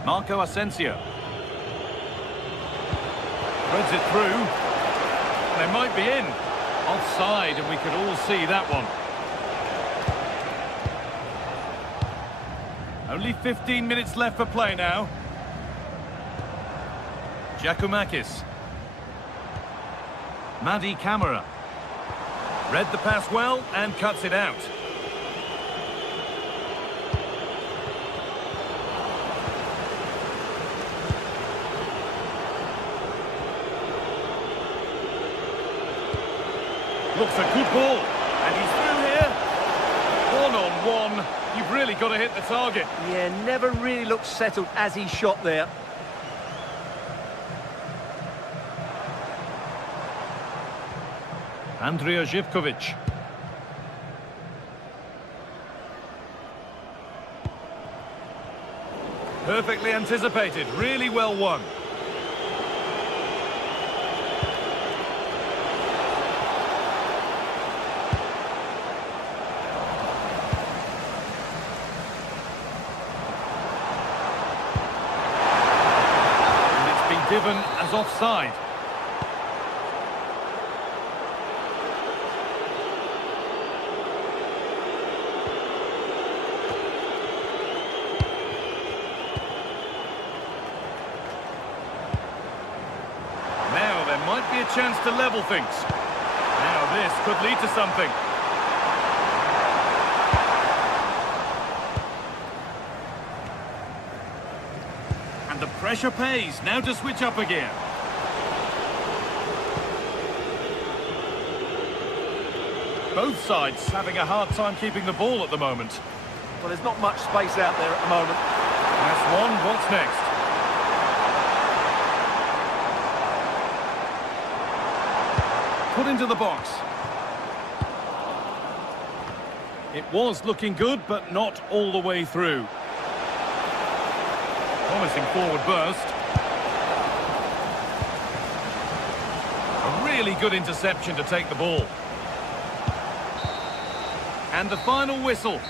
Marco Asensio. Threads it through. They might be in. Offside, and we could all see that one. Only 15 minutes left for play now. Giacomakis. Madi Camera. Read the pass well and cuts it out. Looks a good ball. And he's through here. One-on-one. You've really got to hit the target. Yeah, never really looked settled as he shot there. Andrija Živković. Perfectly anticipated. Really well won. Given as offside. Now there might be a chance to level things. Now this could lead to something. And the pressure pays. Now to switch up again. Both sides having a hard time keeping the ball at the moment. Well, there's not much space out there at the moment. That's one. What's next? Put into the box. It was looking good, but not all the way through. Promising forward burst. A really good interception to take the ball. And the final whistle.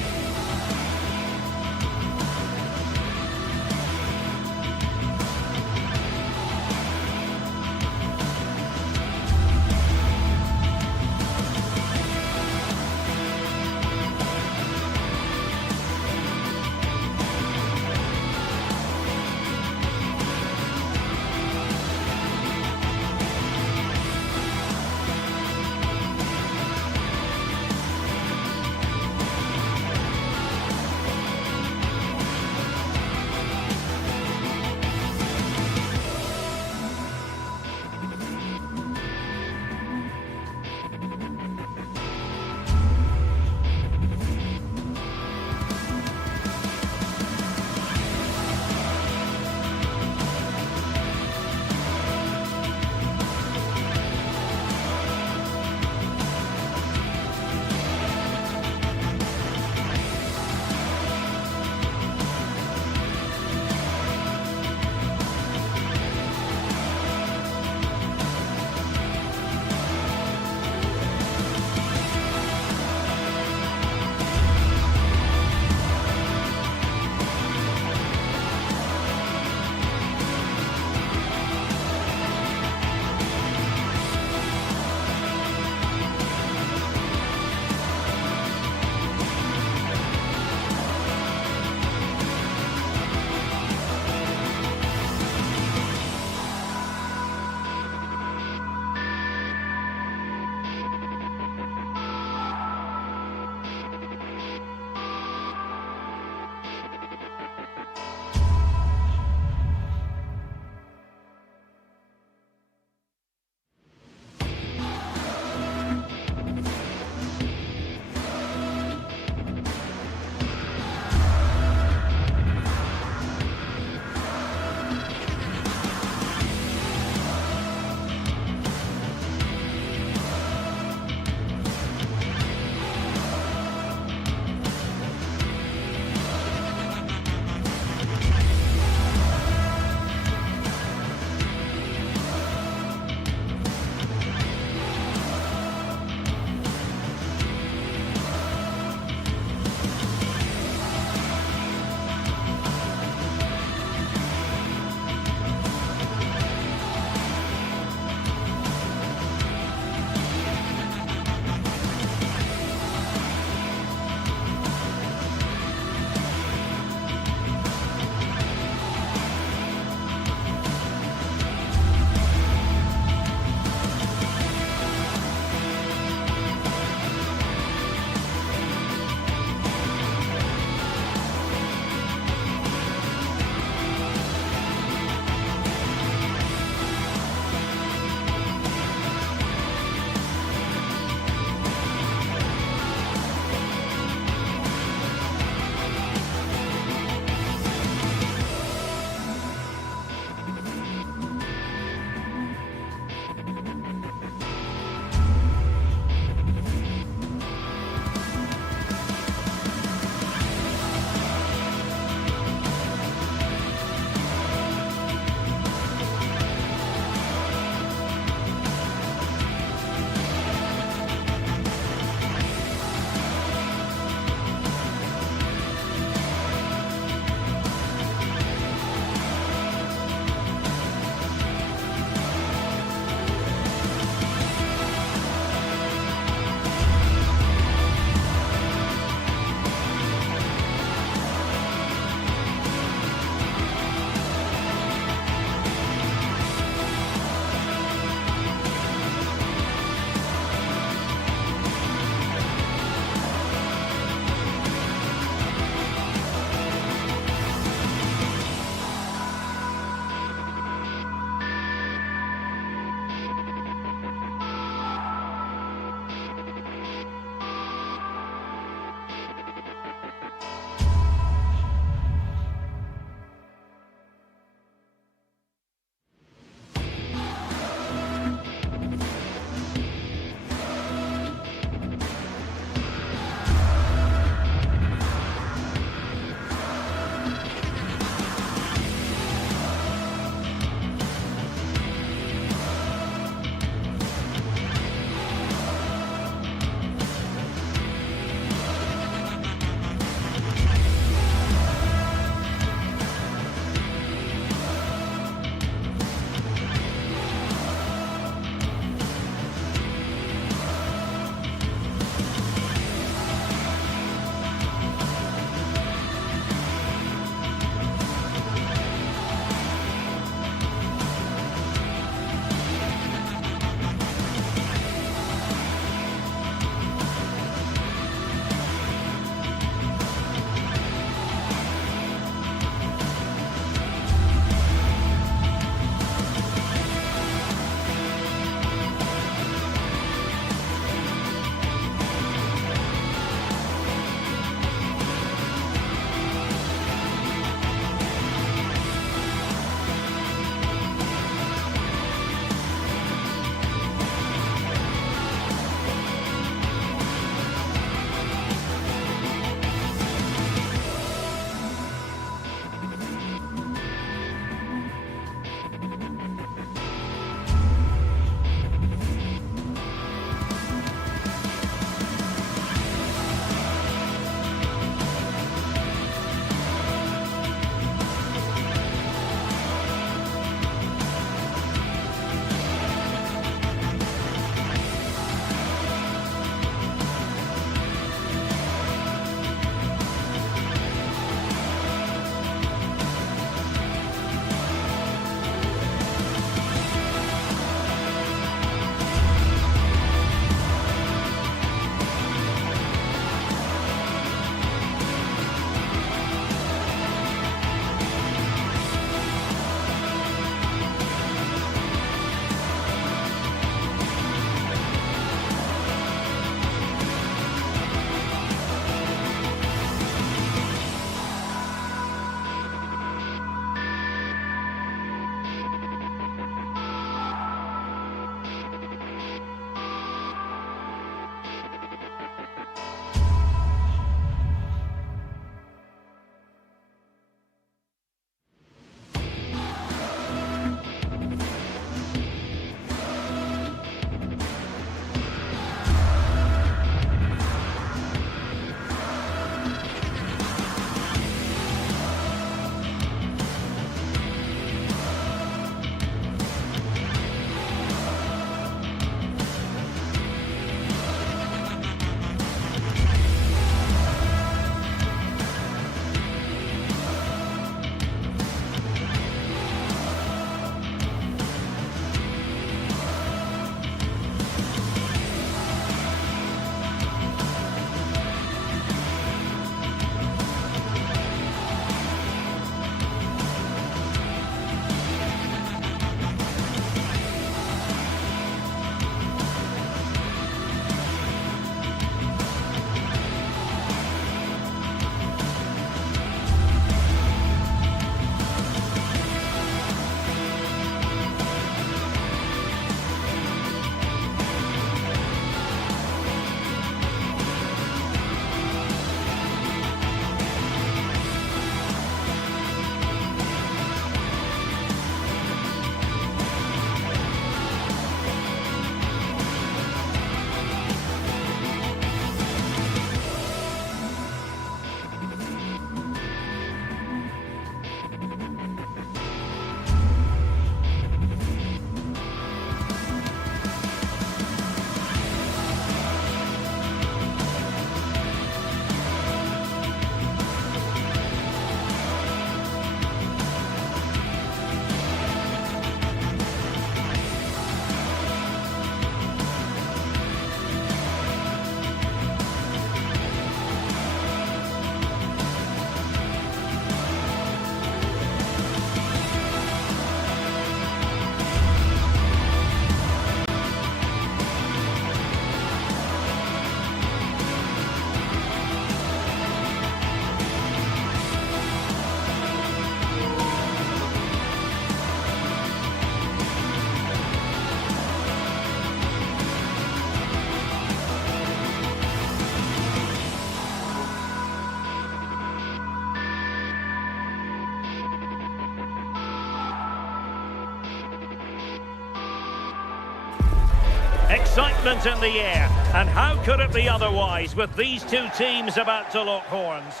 excitement in the air. And how could it be otherwise with these two teams about to lock horns?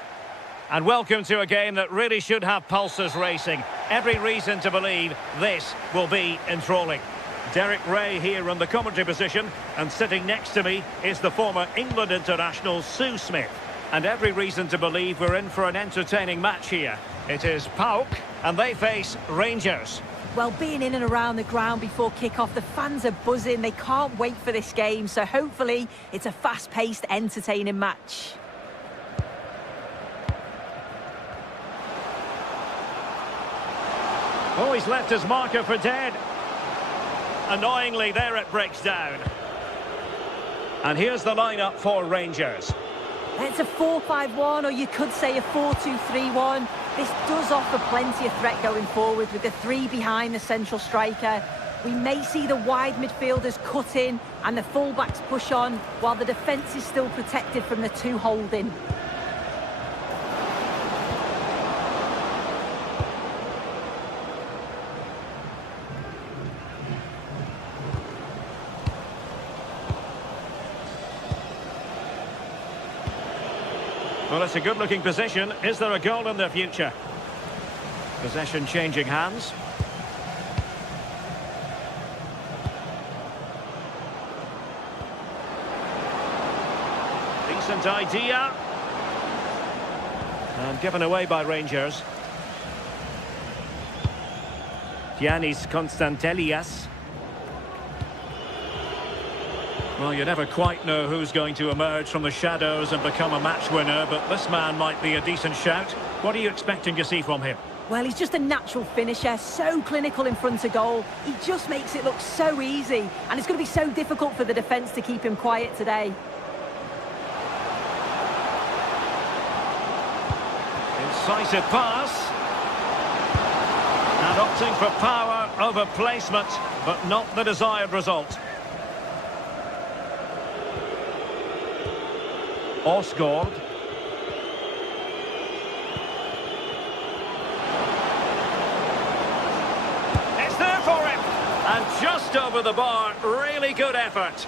And welcome to a game that really should have pulses racing. Every reason to believe this will be enthralling. Derek Ray here in the commentary position, and sitting next to me is the former England international Sue Smith. And every reason to believe we're in for an entertaining match here. It is PAOK, and they face Rangers. Well, being in and around the ground before kick-off, the fans are buzzing. They can't wait for this game, so hopefully it's a fast-paced, entertaining match. Oh, he's left his marker for dead. Annoyingly, there it breaks down. And here's the lineup for Rangers. It's a 4-5-1, or you could say a 4-2-3-1. This does offer plenty of threat going forward with the three behind the central striker. We may see the wide midfielders cut in and the fullbacks push on, while the defence is still protected from the two holding. Well, it's a good-looking position. Is there a goal in the future? Possession changing hands. Decent idea. And given away by Rangers. Giannis Constantelias. Well, you never quite know who's going to emerge from the shadows and become a match winner, but this man might be a decent shout. What are you expecting to see from him? Well, he's just a natural finisher, so clinical in front of goal. He just makes it look so easy, and it's going to be so difficult for the defence to keep him quiet today. Incisive pass. And opting for power over placement, but not the desired result. Osgaard. It's there for him. And just over the bar, really good effort.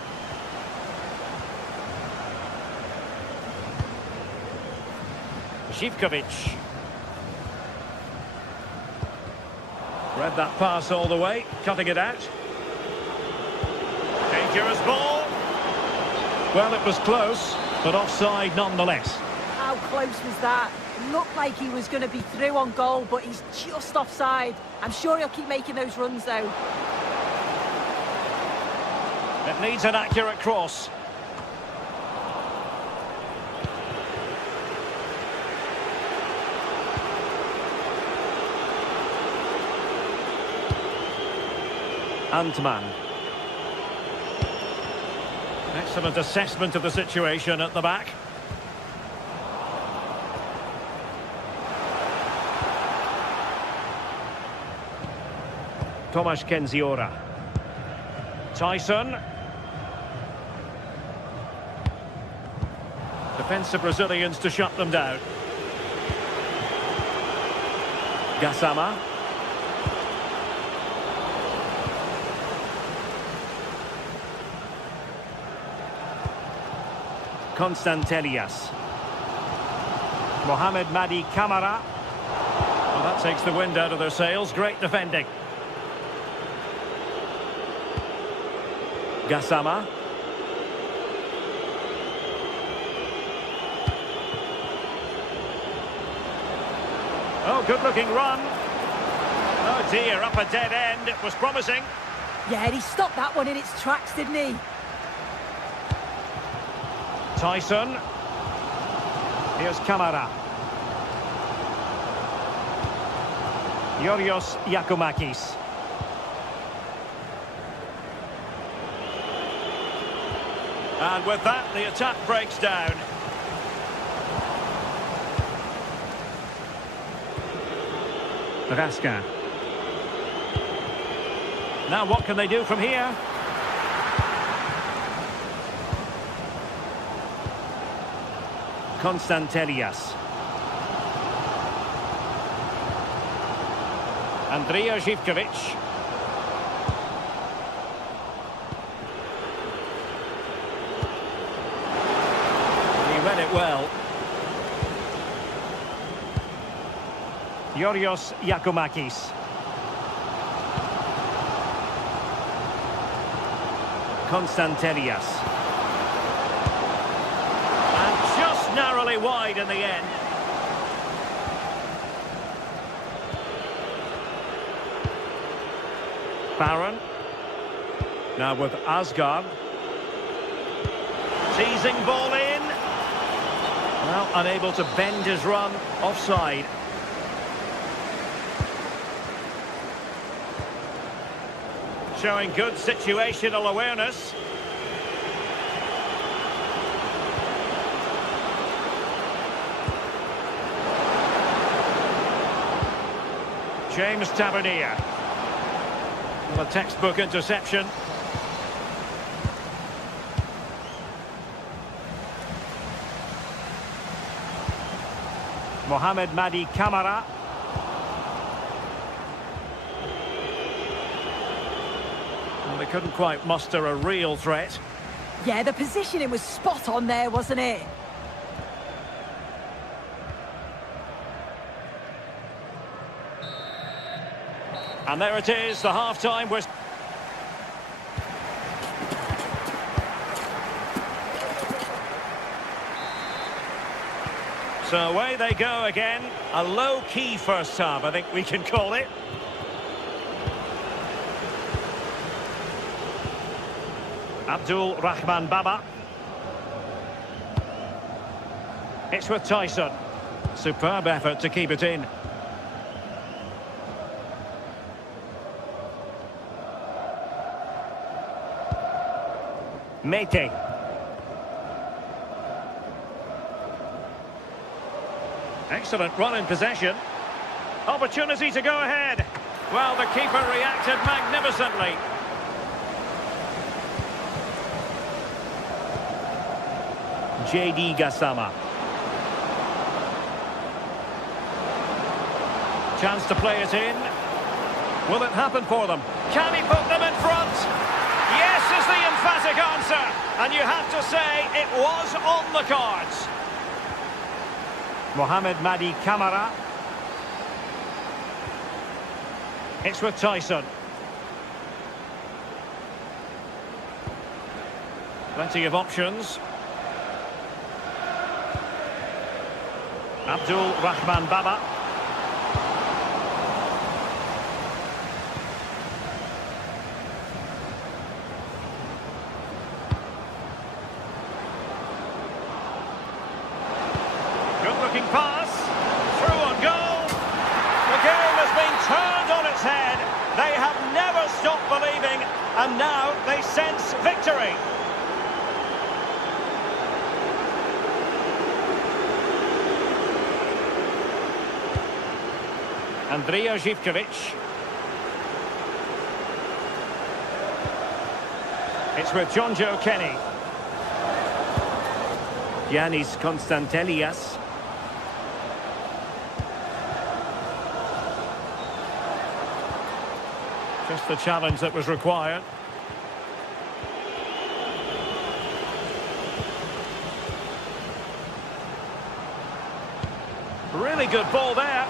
Živkovic. Read that pass all the way, cutting it out. Dangerous ball. Well, it was close, but offside nonetheless. How close was that? It looked like he was going to be through on goal, but he's just offside. I'm sure he'll keep making those runs, though. It needs an accurate cross. Antman. Excellent assessment of the situation at the back. Tomasz Kenziora. Tyson. Defensive Brazilians to shut them down. Gassama. Constantelias. Mohamed Madi Camara. Well, that takes the wind out of their sails. Great defending. Gassama. Oh, good-looking run. Oh dear, up a dead end. It was promising. Yeah, and he stopped that one in its tracks, didn't he? Tyson. Here's Camara. Yorios Yakumakis. And with that, the attack breaks down. Raska. Now what can they do from here? Constantelias. Andrija Živkovic. it well. Yorios Giacomakis. Constantelias. And just narrowly wide in the end. Barron. Now with Asgard. Teasing ball in. Well, unable to bend his run. Offside. Showing good situational awareness. James Tavernier. A textbook interception. Mohamed Madi Camara. Well, they couldn't quite muster a real threat. Yeah, the positioning was spot on there, wasn't it? And there it is, the half-time whistle. So away they go again. A low-key first half, I think we can call it. Abdul Rahman Baba. It's with Tyson. Superb effort to keep it in. Mete. Excellent run in possession. Opportunity to go ahead. Well, the keeper reacted magnificently. JD Gassama. Chance to play it in. Will it happen for them? Can he put them in front? Yes is the emphatic answer. And you have to say it was on the cards. Mohamed Madi Camara. It's with Tyson. Plenty of options. Abdul Rahman Baba. Good-looking pass. Through on goal. The game has been turned on its head. They have never stopped believing, and now they sense victory. Andrija Živković. It's with John Joe Kenny. Yanis Constantelias. Just the challenge that was required. Really good ball there.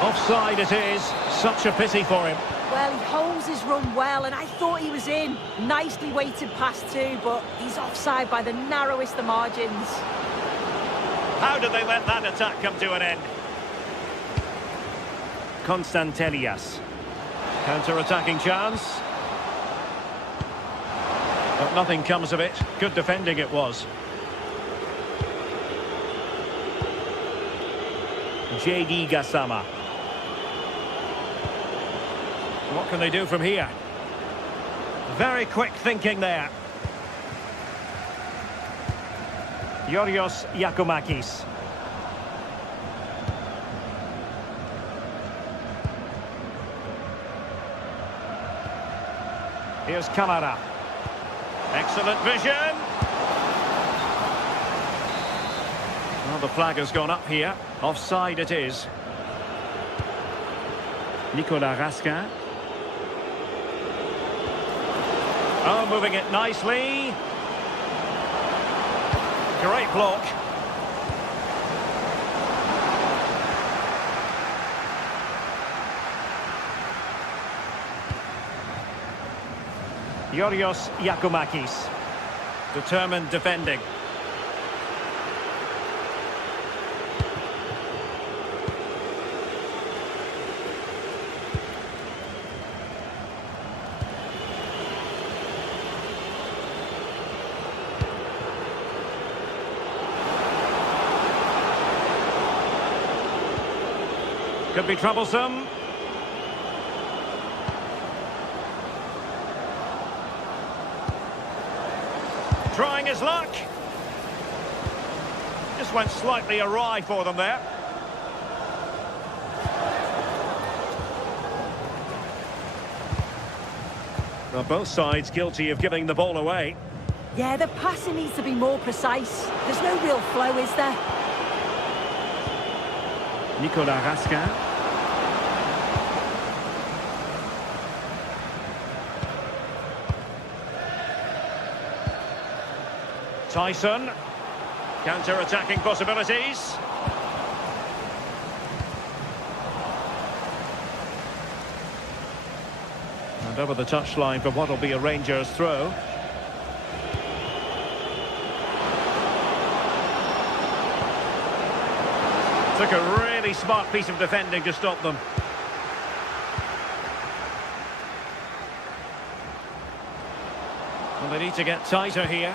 Offside it is. Such a pity for him. Well, he holds his run well, and I thought he was in. Nicely weighted pass too, but he's offside by the narrowest of margins. How did they let that attack come to an end? Constantelias. Counter-attacking chance. But nothing comes of it. Good defending it was. JD Gassama. What can they do from here? Very quick thinking there. Yorios Giacomakis. Here's Camara. Excellent vision. Well, the flag has gone up here. Offside it is. Nicolas Raskin. Oh, moving it nicely. Great block. Yorios Yakumakis. Determined defending. Could be troublesome. Trying his luck. Just went slightly awry for them there. Well, both sides guilty of giving the ball away. Yeah, the passing needs to be more precise. There's no real flow, is there? Nicolas Raskin. Tyson. Counter-attacking possibilities. And over the touchline for what will be a Rangers throw. Took a really smart piece of defending to stop them. Well, they need to get tighter here,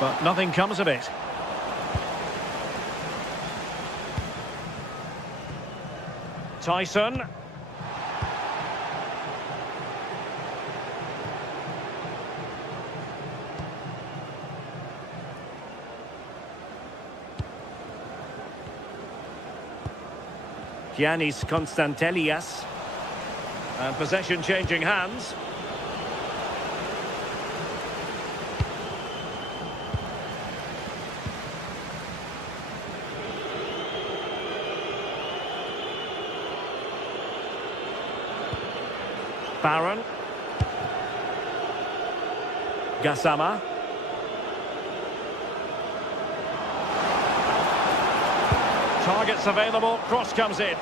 but nothing comes of it. Tyson. Giannis Constantelias. And possession changing hands. Barron. Gassama. Targets available, cross comes in.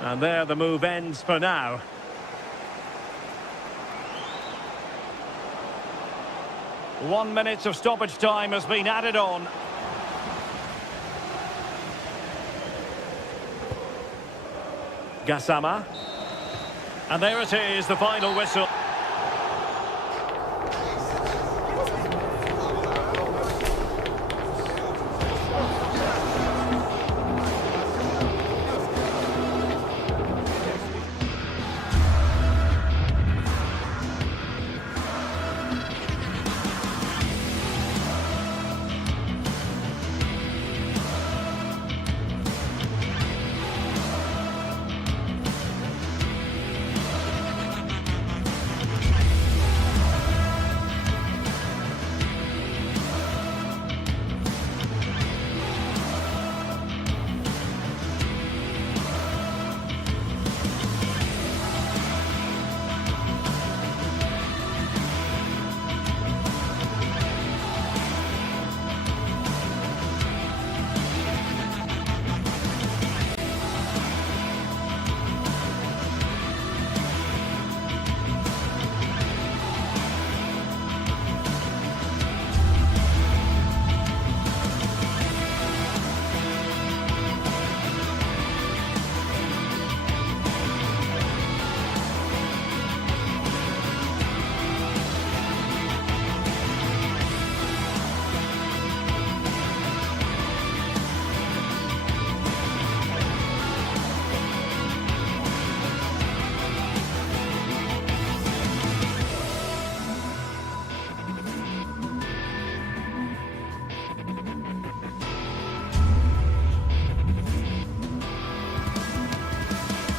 And there the move ends for now. One minute of stoppage time has been added on. Gassama. And there it is, the final whistle.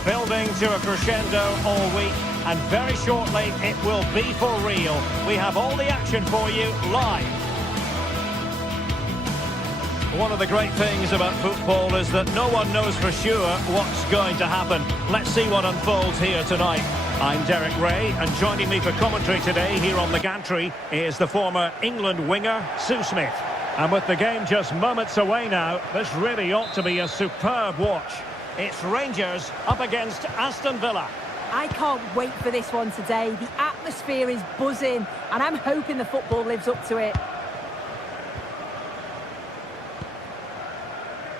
Building to a crescendo all week, and very shortly it will be for real. We have all the action for you live. One of the great things about football is that no one knows for sure what's going to happen. Let's see what unfolds here tonight. I'm Derek Ray, and joining me for commentary today here on the gantry is the former England winger, Sue Smith. And with the game just moments away now, this really ought to be a superb watch. It's Rangers up against Aston Villa. I can't wait for this one today. The atmosphere is buzzing, and I'm hoping the football lives up to it.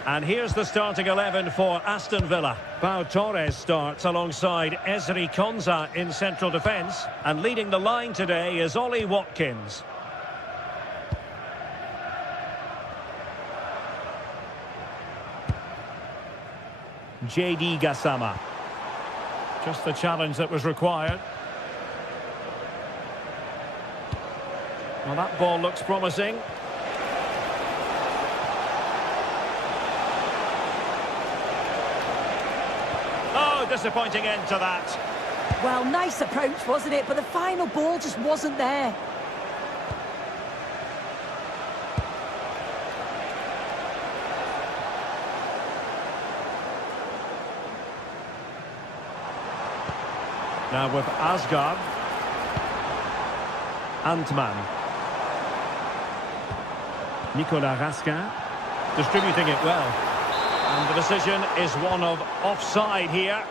And here's the starting 11 for Aston Villa. Pau Torres starts alongside Ezri Konsa in central defence. And leading the line today is Ollie Watkins. JD Gassama. Just the challenge that was required. Well, that ball looks promising. Oh, disappointing end to that. Well, nice approach, wasn't it? But the final ball just wasn't there. Now with Asgard. Antman. Nicolas Raskin. Distributing it well. And the decision is one of offside here.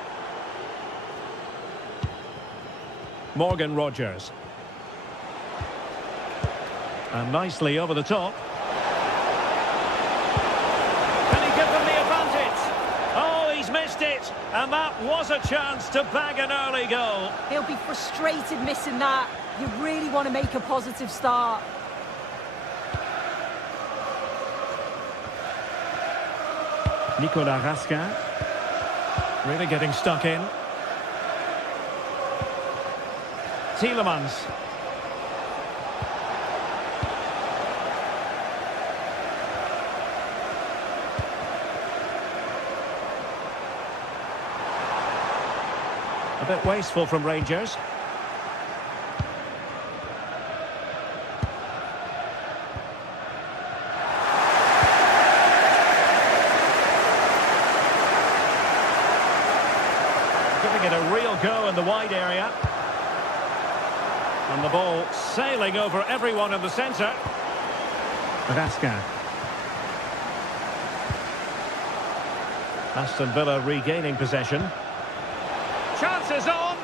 Morgan Rogers. And nicely over the top. Can he give them the advantage? Oh, he's missed it. And that was a chance to bag an early goal. He'll be frustrated missing that. You really want to make a positive start. Nicolas Raskin. Really getting stuck in. Tielemans. A bit wasteful from Rangers. Giving it a real go in the wide area. And the ball sailing over everyone in the centre. Raskin. Aston Villa regaining possession. Chances on.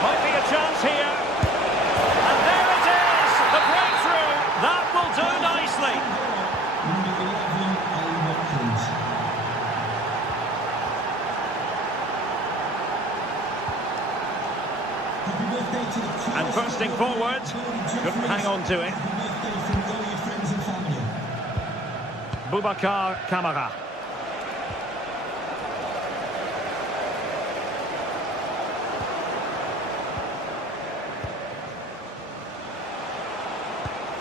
Might be a chance here. And there it is, the breakthrough. That will do nicely. And bursting forward, couldn't hang on to it. Boubacar Kamara.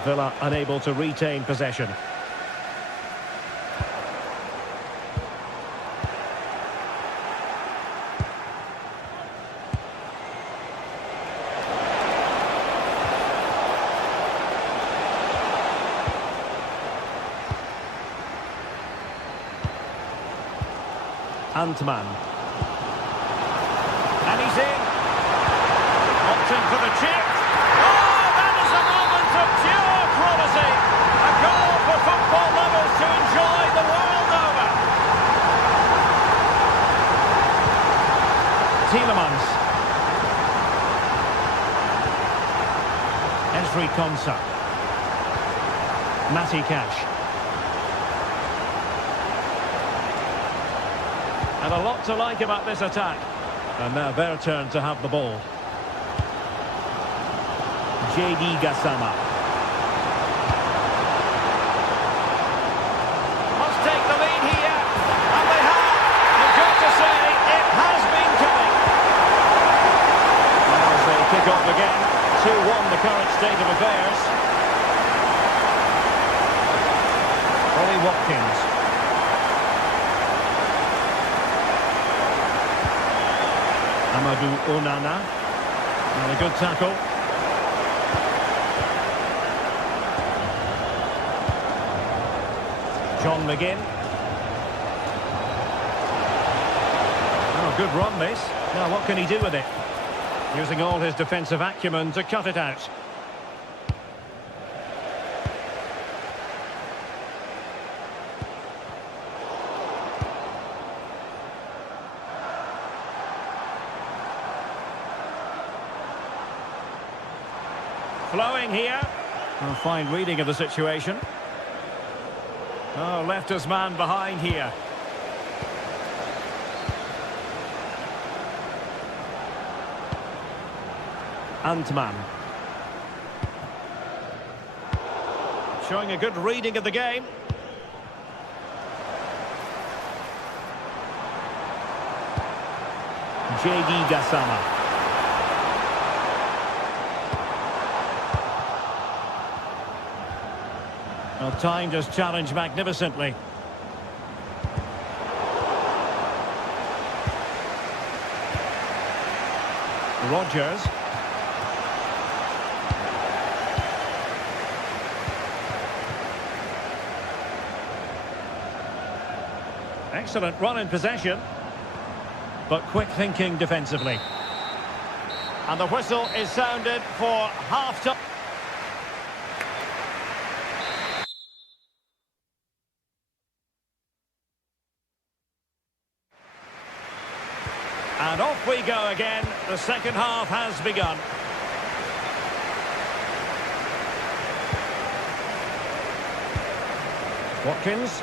Villa unable to retain possession. Antman. And he's in. Opting for the chip. Oh, that is a moment of pure quality. A goal for football lovers to enjoy the world over. Tielemans. Ezri Konsa. Matty Cash. And a lot to like about this attack. And now their turn to have the ball. JD Gassama. Must take the lead here. And they have. You've got to say, it has been coming. Now as they kick off again. 2-1 the current state of affairs. Ollie Watkins. Amadou Onana. And a good tackle. John McGinn. Good run, this. Now, what can he do with it? Using all his defensive acumen to cut it out. Flowing here. A fine reading of the situation. Oh, left his man behind here. Antman. Showing a good reading of the game. JD Gassama. Well, timed his challenge magnificently. Rogers. Excellent run in possession, but quick thinking defensively. And the whistle is sounded for half-time. And off we go again. The second half has begun. Watkins.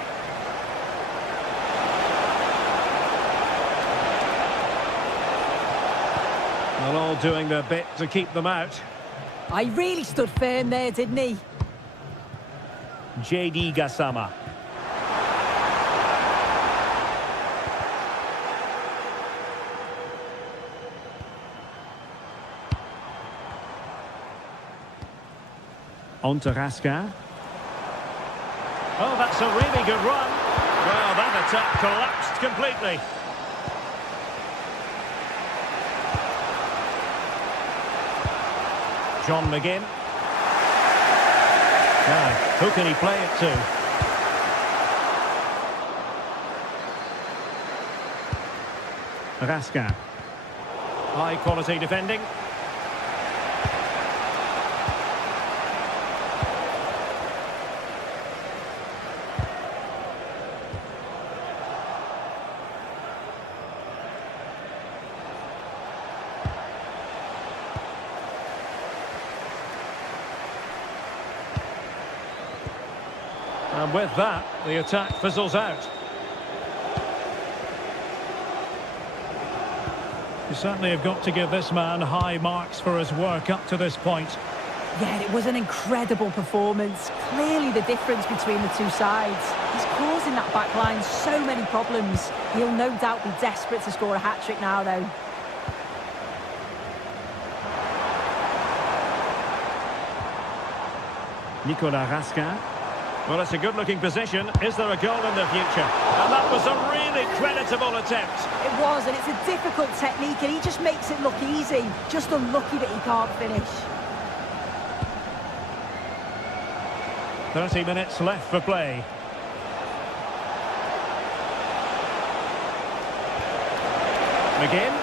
Well, all doing their bit to keep them out. I really stood firm there, didn't he? JD Gassama. On to Raska. Oh, that's a really good run. Well, that attack collapsed completely. John McGinn. Now, who can he play it to? Raska. High quality defending. And with that, the attack fizzles out. You certainly have got to give this man high marks for his work up to this point. Yeah, it was an incredible performance. Clearly the difference between the two sides. He's causing that back line so many problems. He'll no doubt be desperate to score a hat-trick now, though. Nicolas Raska. Well, it's a good-looking position. Is there a goal in the future? And that was a really creditable attempt. It was, and it's a difficult technique, and he just makes it look easy. Just unlucky that he can't finish. 30 minutes left for play. McGinn.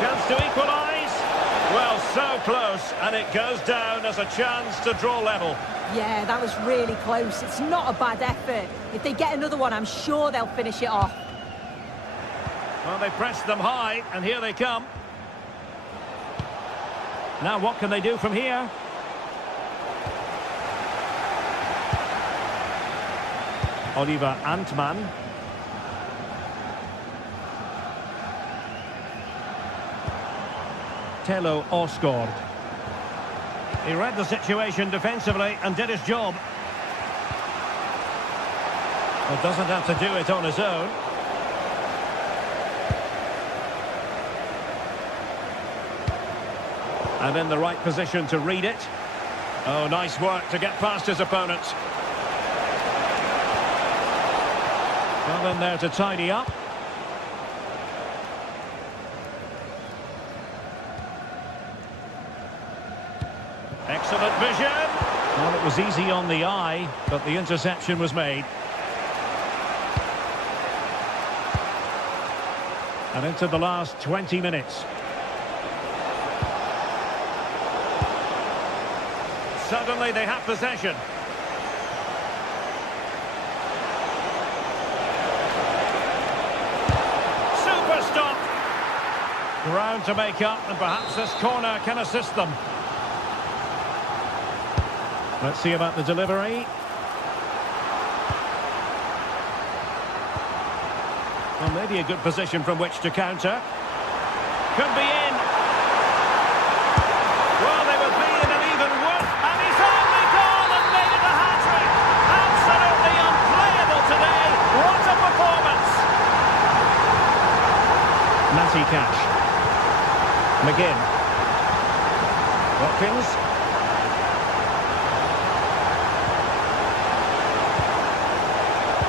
Chance to equalise. Well, so close, and it goes down as a chance to draw level. Yeah, that was really close. It's not a bad effort. If they get another one, I'm sure they'll finish it off. Well, they pressed them high, and here they come. Now, what can they do from here? Oliver Antman. Tello Osgård. He read the situation defensively and did his job. Well, doesn't have to do it on his own. And in the right position to read it. Oh, nice work to get past his opponent. Well, in there to tidy up. Excellent vision. Well, it was easy on the eye, but the interception was made. And into the last 20 minutes. Suddenly they have possession. Super stop. Ground to make up, and perhaps this corner can assist them. Let's see about the delivery. Well, maybe a good position from which to counter. Could be in. Well, they would be in an even worse. And he's only gone and made it a hat-trick. Absolutely unplayable today. What a performance. Matty Cash. McGinn. Watkins.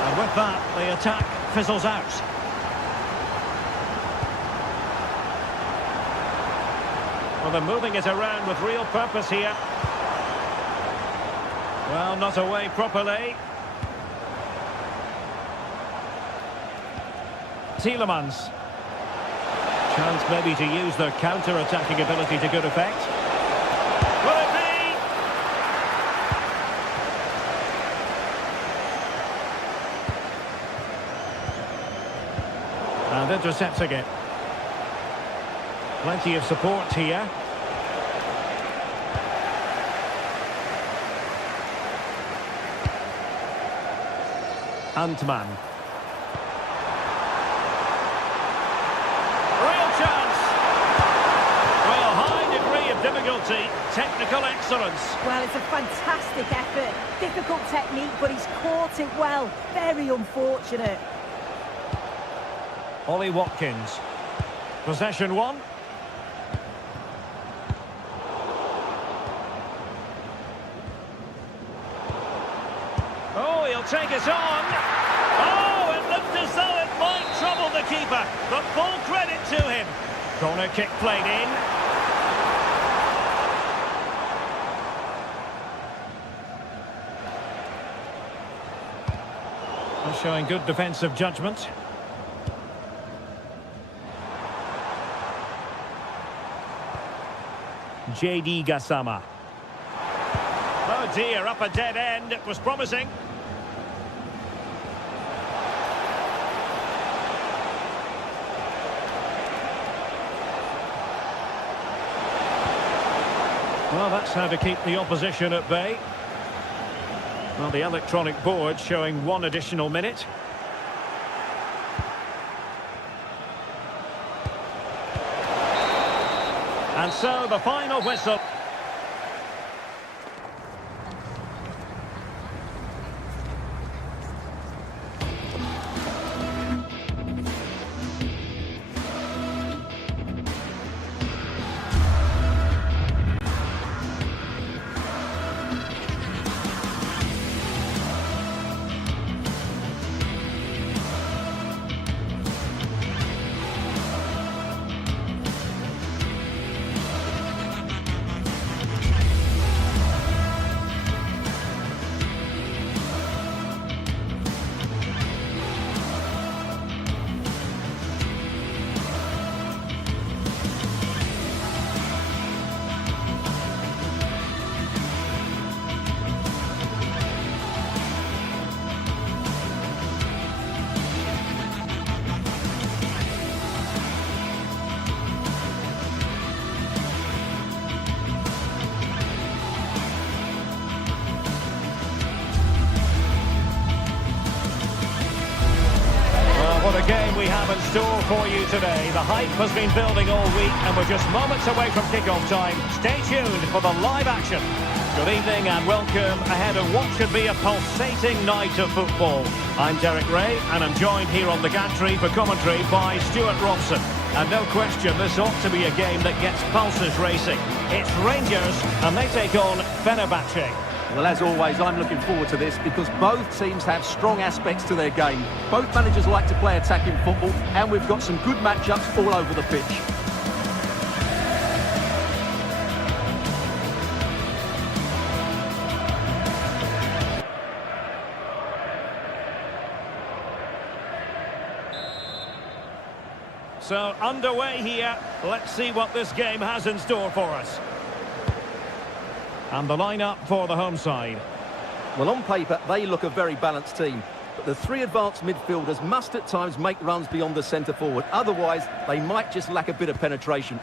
And with that, the attack fizzles out. Well, they're moving it around with real purpose here. Well, not away properly. Tielemans. Chance maybe to use their counter-attacking ability to good effect. Will it be? And intercepting it. Plenty of support here. Antman. Real chance. Well, high degree of difficulty, technical excellence. Well, it's a fantastic effort. Difficult technique, but he's caught it well. Very unfortunate. Ollie Watkins. Possession one. Oh, he'll take it on. Oh, it looked as though it might trouble the keeper, but full credit to him. Corner kick played in. Well, showing good defensive judgment. JD Gassama. Oh dear, up a dead end. It was promising. Well, that's how to keep the opposition at bay. Well, the electronic board showing one additional minute. And so the final whistle. What a game we have in store for you today. The hype has been building all week and we're just moments away from kickoff time. Stay tuned for the live action. Good evening and welcome ahead of what should be a pulsating night of football. I'm Derek Ray and I'm joined here on the gantry for commentary by Stuart Robson. And no question, this ought to be a game that gets pulses racing. It's Rangers and they take on Fenerbahce. Well, as always, I'm looking forward to this because both teams have strong aspects to their game. Both managers like to play attacking football, and we've got some good matchups all over the pitch. So, underway here. Let's see what this game has in store for us. And the lineup for the home side. Well, on paper, they look a very balanced team. But the three advanced midfielders must at times make runs beyond the centre forward. Otherwise, they might just lack a bit of penetration.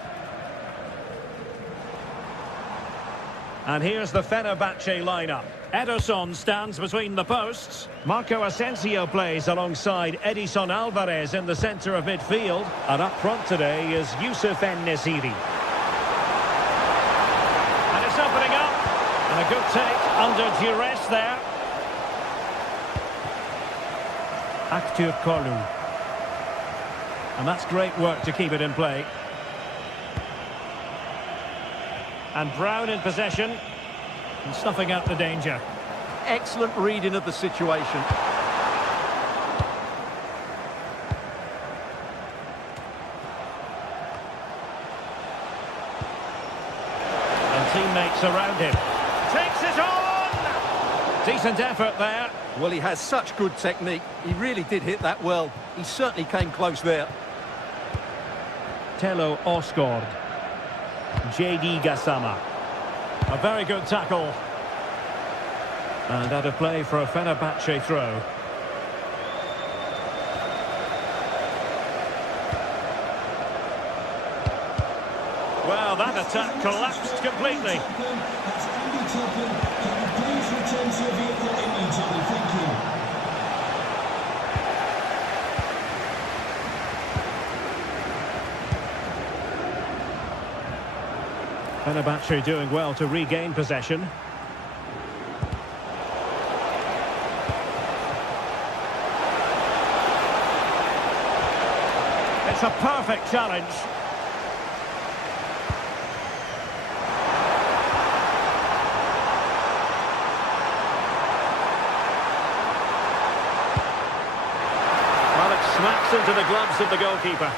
And here's the Fenerbahce lineup. Ederson stands between the posts. Marco Asensio plays alongside Edison Alvarez in the centre of midfield. And up front today is Youssef En-Nesyri. And it's opening up. And a good take under duress there. Aktürk Kolu. And that's great work to keep it in play. And Brown in possession. And snuffing out the danger. Excellent reading of the situation. And teammates around him. Takes it on! Decent effort there. Well, he has such good technique. He really did hit that well. He certainly came close there. Telo Osgård. JD Gassama. A very good tackle. And out of play for a Fenerbahce throw. Well, that attack collapsed completely. That's Andy Toppin. Can you please return to your vehicle immediately? Thank you. Fenerbahce doing well to regain possession. It's a perfect challenge. Well, it smacks into the gloves of the goalkeeper.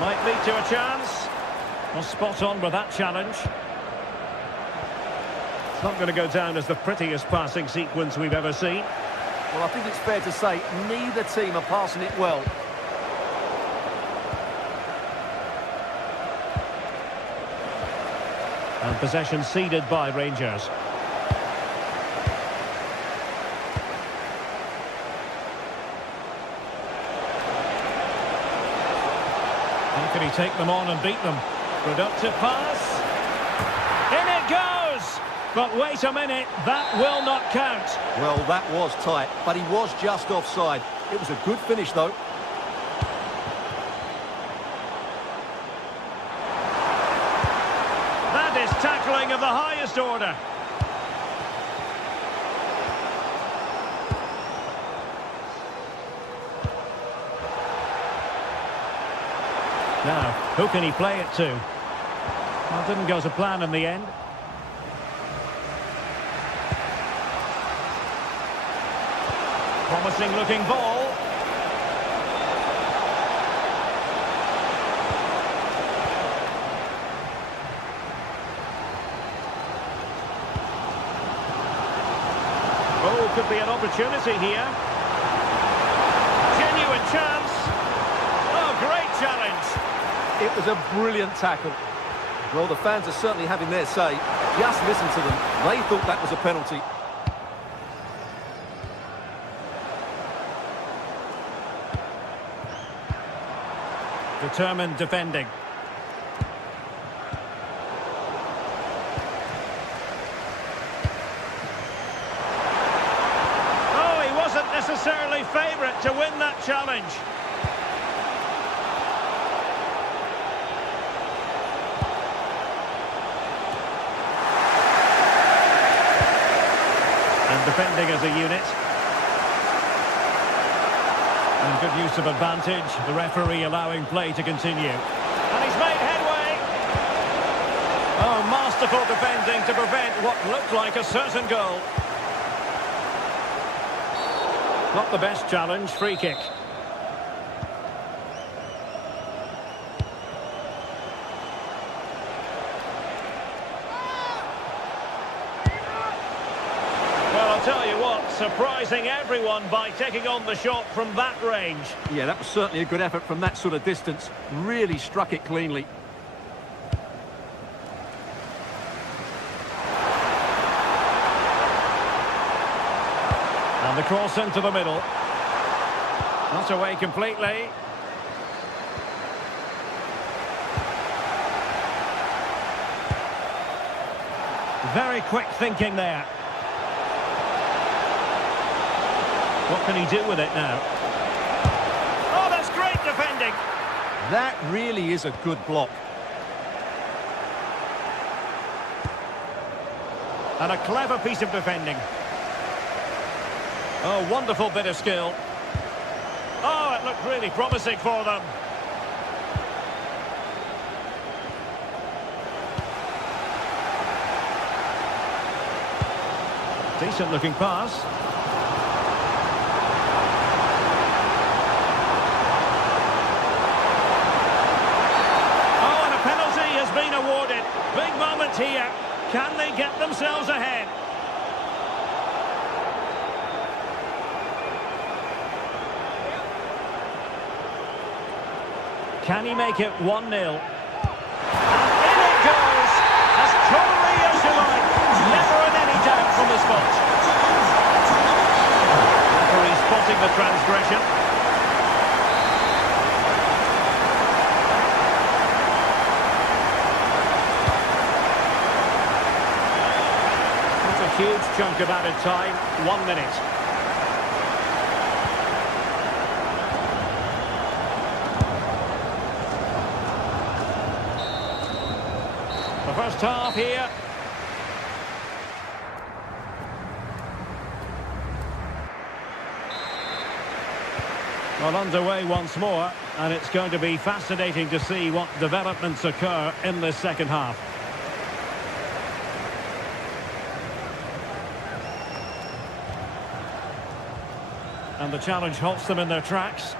Might lead to a chance. Well, spot on with that challenge. It's not going to go down as the prettiest passing sequence we've ever seen. Well, I think it's fair to say neither team are passing it well. And possession ceded by Rangers. How can he take them on and beat them? Productive pass. In it goes! But wait a minute, that will not count. Well, that was tight, but he was just offside. It was a good finish, though. That is tackling of the highest order. Now, who can he play it to? Well, didn't go to plan in the end. Promising looking ball. Oh, could be an opportunity here. Genuine chance. Oh, great challenge. It was a brilliant tackle. Well, the fans are certainly having their say. Just listen to them. They thought that was a penalty. Determined defending. Oh, he wasn't necessarily favourite to win that challenge. And defending as a unit. And good use of advantage, the referee allowing play to continue. And he's made headway. Oh, masterful defending to prevent what looked like a certain goal. Not the best challenge, free kick. Well, I'll tell you what, surprising everyone by taking on the shot from that range. Yeah, that was certainly a good effort from that sort of distance. Really struck it cleanly. And the cross into the middle. Not away completely. Very quick thinking there. What can he do with it now? Oh, that's great defending. That really is a good block. And a clever piece of defending. Oh, wonderful bit of skill. Oh, it looked really promising for them. Decent looking pass. Oh, and a penalty has been awarded. Big moment here. Can they get themselves ahead? Can he make it 1-0? And in it goes, as truly as you like. Never in any doubt from the spot. Referee spotting the transgression. That's a huge chunk of added time. 1 minute. The first half here. Well, underway once more, and it's going to be fascinating to see what developments occur in this second half. And the challenge halts them in their tracks.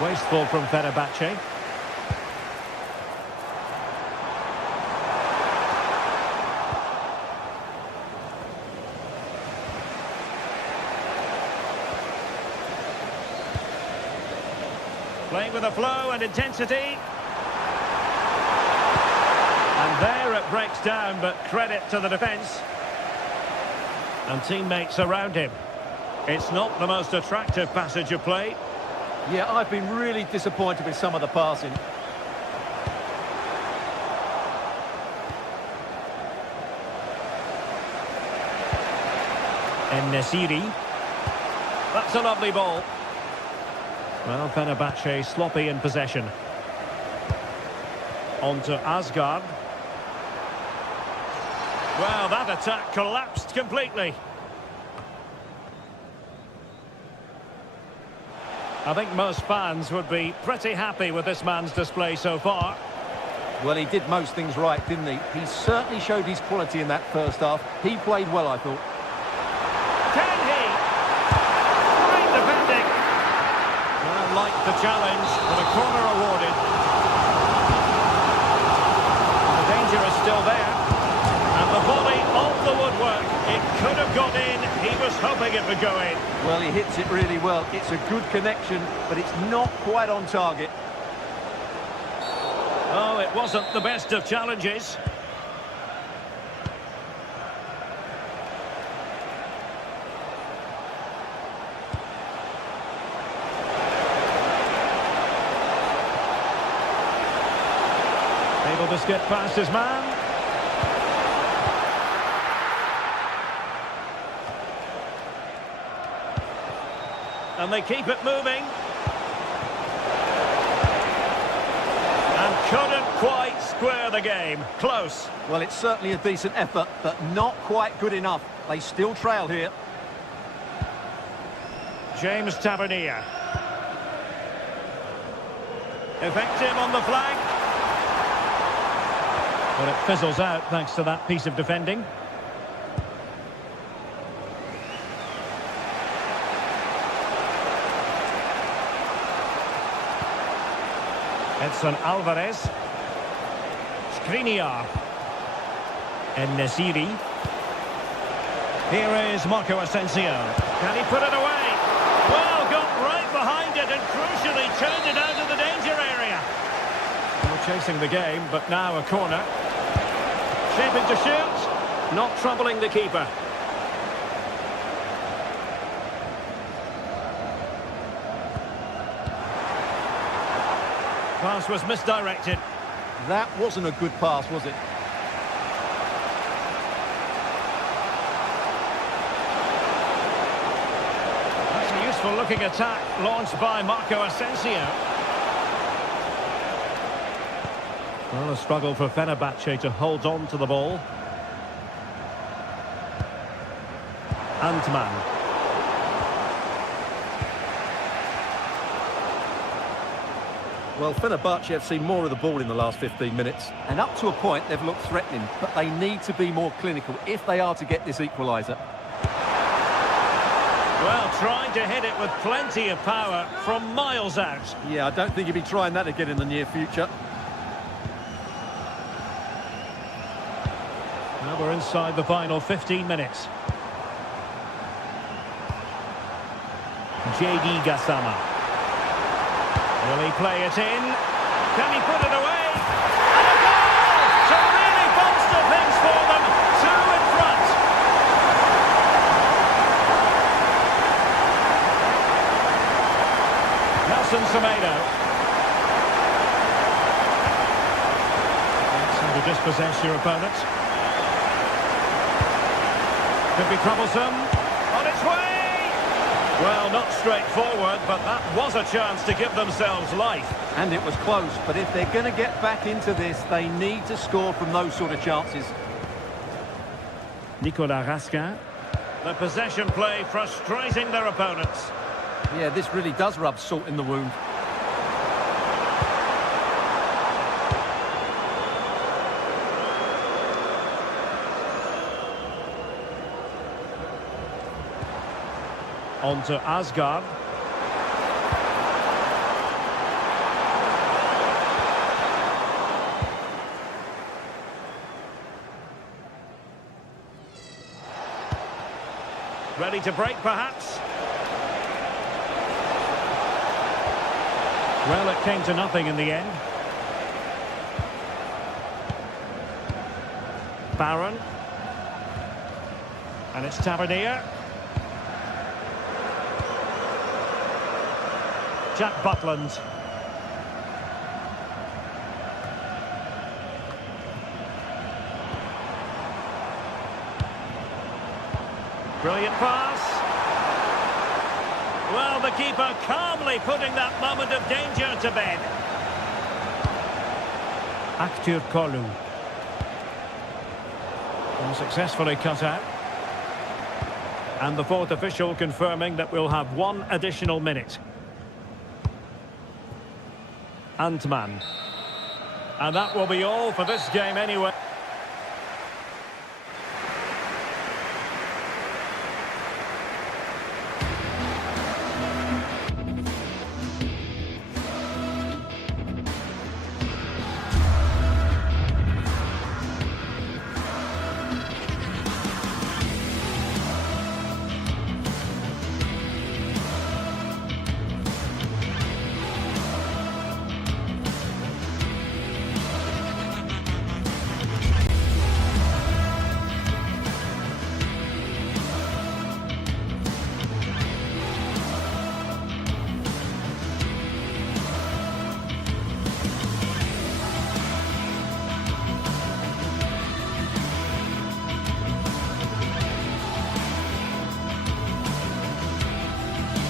Wasteful from Fenerbahce. Playing with a flow and intensity. And there it breaks down, but credit to the defence. And teammates around him. It's not the most attractive passage of play. Yeah, I've been really disappointed with some of the passing. En-Nesyri. That's a lovely ball. Well, Fenerbahce sloppy in possession. On to Asgard. Well, that attack collapsed completely. I think most fans would be pretty happy with this man's display so far. Well, he did most things right, didn't he? He certainly showed his quality in that first half. He played well, I thought. Can he? Great defending. Well, like the challenge, but a corner awarded. The danger is still there. And the volley off the woodwork. It could have got in. He was hoping it would go in. Well, he hits it really well. It's a good connection, but it's not quite on target. Oh, it wasn't the best of challenges. Able to skip past his man. And they keep it moving. And couldn't quite square the game. Close. Well, it's certainly a decent effort, but not quite good enough. They still trail here. James Tavernier. Effective on the flank. But it fizzles out thanks to that piece of defending. Edson Alvarez. Skriniar. En-Nesyri. Here is Marco Asensio. Can he put it away? Well, got right behind it and crucially turned it out of the danger area. We're chasing the game, but now a corner. Shaping to shoot. Not troubling the keeper. Pass was misdirected. That wasn't a good pass, was it? That's a useful looking attack launched by Marco Asensio. Well, a struggle for Fenerbahce to hold on to the ball. Antman. Well, Fenerbahce have seen more of the ball in the last 15 minutes. And up to a point, they've looked threatening. But they need to be more clinical if they are to get this equaliser. Well, trying to hit it with plenty of power from miles out. Yeah, I don't think he'll be trying that again in the near future. Now we're inside the final 15 minutes. JD Gassama. Will he play it in? Can he put it away? And a goal to really bolster things for them. 2 in front. Nelson Semedo. That's how to dispossess your opponent. Could be troublesome. On its way! Well, not straightforward, but that was a chance to give themselves life. And it was close, but if they're going to get back into this, they need to score from those sort of chances. Nicolas Raskin. The possession play frustrating their opponents. Yeah, this really does rub salt in the wound. On to Asgard. Ready to break, perhaps? Well, it came to nothing in the end. Barron. And it's Tavernier. Jack Butland. Brilliant pass. Well, the keeper calmly putting that moment of danger to bed. Aktur Kolu. Unsuccessfully cut out. And the fourth official confirming that we'll have 1 additional minute. Antman. And that will be all for this game anyway.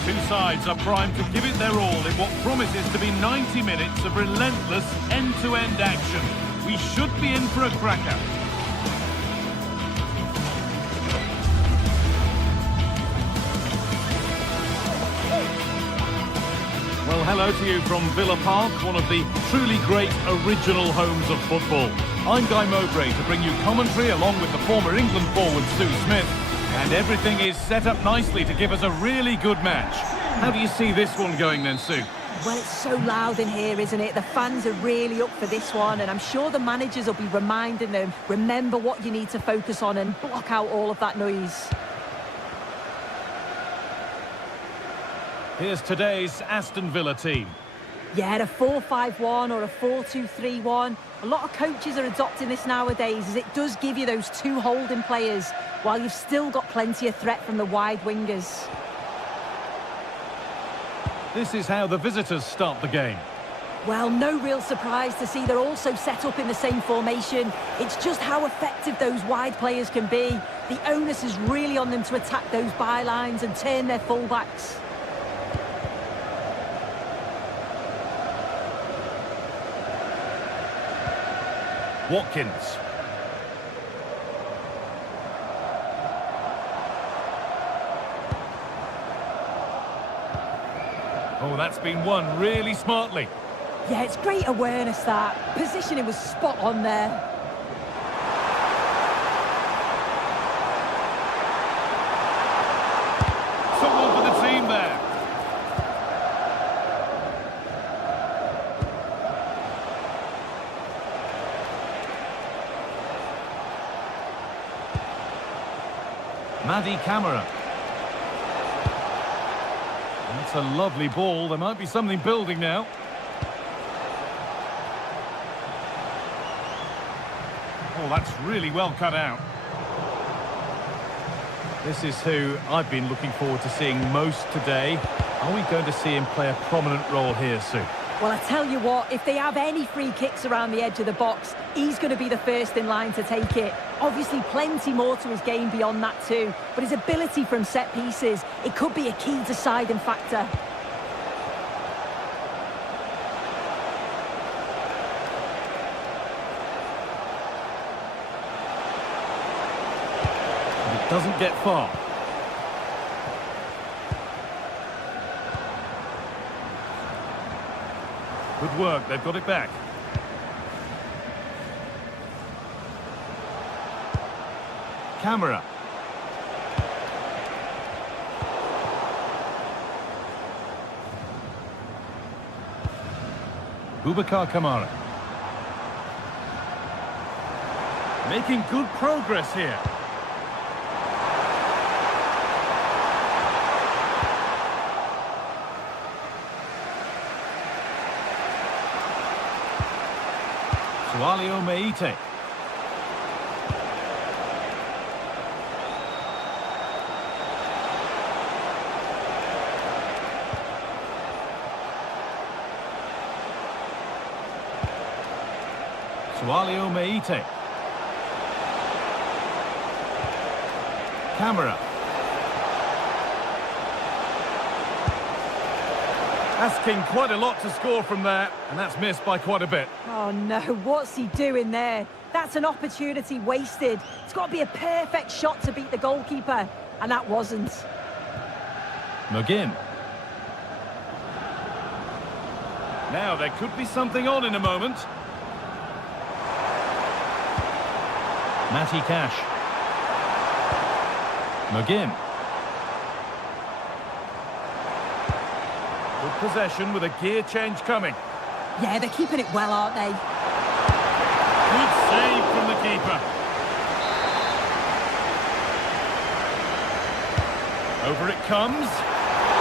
Two sides are primed to give it their all in what promises to be 90 minutes of relentless end-to-end action. We should be in for a cracker. Well, hello to you from Villa Park, one of the truly great original homes of football. I'm Guy Mowbray to bring you commentary along with the former England forward Sue Smith. And everything is set up nicely to give us a really good match. How do you see this one going then, Sue? Well, it's so loud in here, isn't it? The fans are really up for this one, and I'm sure the managers will be reminding them, remember what you need to focus on and block out all of that noise. Here's today's Aston Villa team. Yeah, a 4-5-1 or a 4-2-3-1. A lot of coaches are adopting this nowadays, as it does give you those two holding players, while you've still got plenty of threat from the wide wingers. This is how the visitors start the game. Well, no real surprise to see they're also set up in the same formation. It's just how effective those wide players can be. The onus is really on them to attack those bylines and turn their fullbacks. Watkins. Oh, that's been won really smartly. Yeah, it's great awareness, that. Positioning was spot on there. Someone for the team there. Madi Camara. That's a lovely ball. There might be something building now. Oh, that's really well cut out. This is who I've been looking forward to seeing most today. Are we going to see him play a prominent role here soon? Well, I tell you what, if they have any free kicks around the edge of the box, he's going to be the first in line to take it. Obviously, plenty more to his game beyond that too, but his ability from set pieces, it could be a key deciding factor. It doesn't get far. Good work, they've got it back. Camera. Boubacar Kamara. Making good progress here. Sualio Meite. Sualio Meite. Camera. Asking quite a lot to score from there, and that's missed by quite a bit. Oh no, what's he doing there? That's an opportunity wasted. It's got to be a perfect shot to beat the goalkeeper, and that wasn't. McGinn. Now, there could be something on in a moment. Matty Cash. McGinn. Good possession with a gear change coming. Yeah, they're keeping it well, aren't they? Good save from the keeper. Over it comes.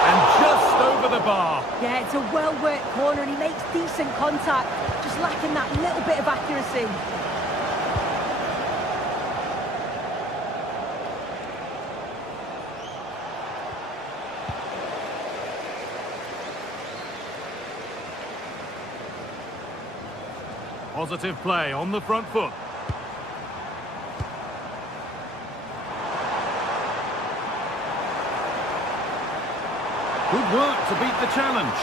And just over the bar. Yeah, it's a well-worked corner and he makes decent contact, just lacking that little bit of accuracy. Positive play on the front foot. Good work to beat the challenge.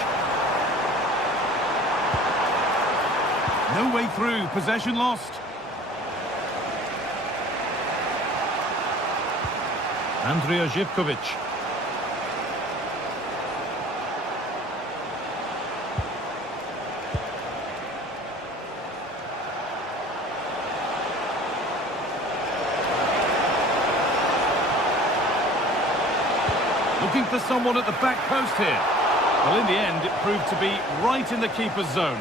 No way through, possession lost. Andrija Živković. Looking for someone at the back post here. Well, in the end, it proved to be right in the keeper's zone.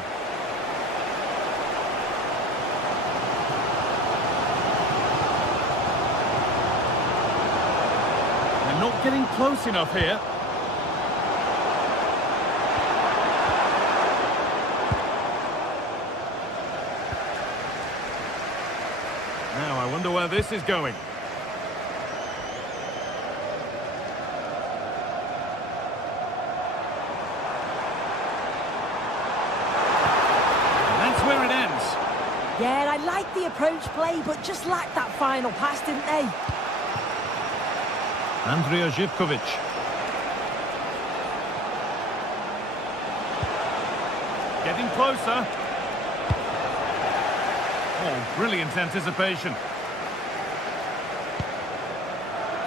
They're not getting close enough here. Now, I wonder where this is going. Where it ends. Yeah, I like the approach play, but just lacked that final pass, didn't they? Andrija Živković. Getting closer. Oh, brilliant anticipation.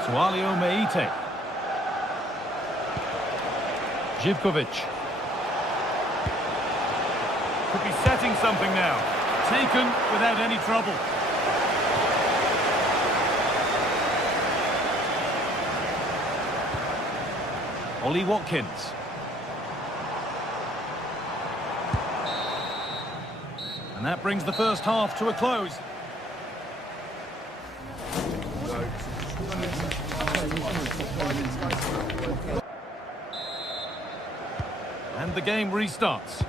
Sualio Meite. Živković. Could be setting something now. Taken without any trouble. Ollie Watkins. And that brings the first half to a close. And the game restarts.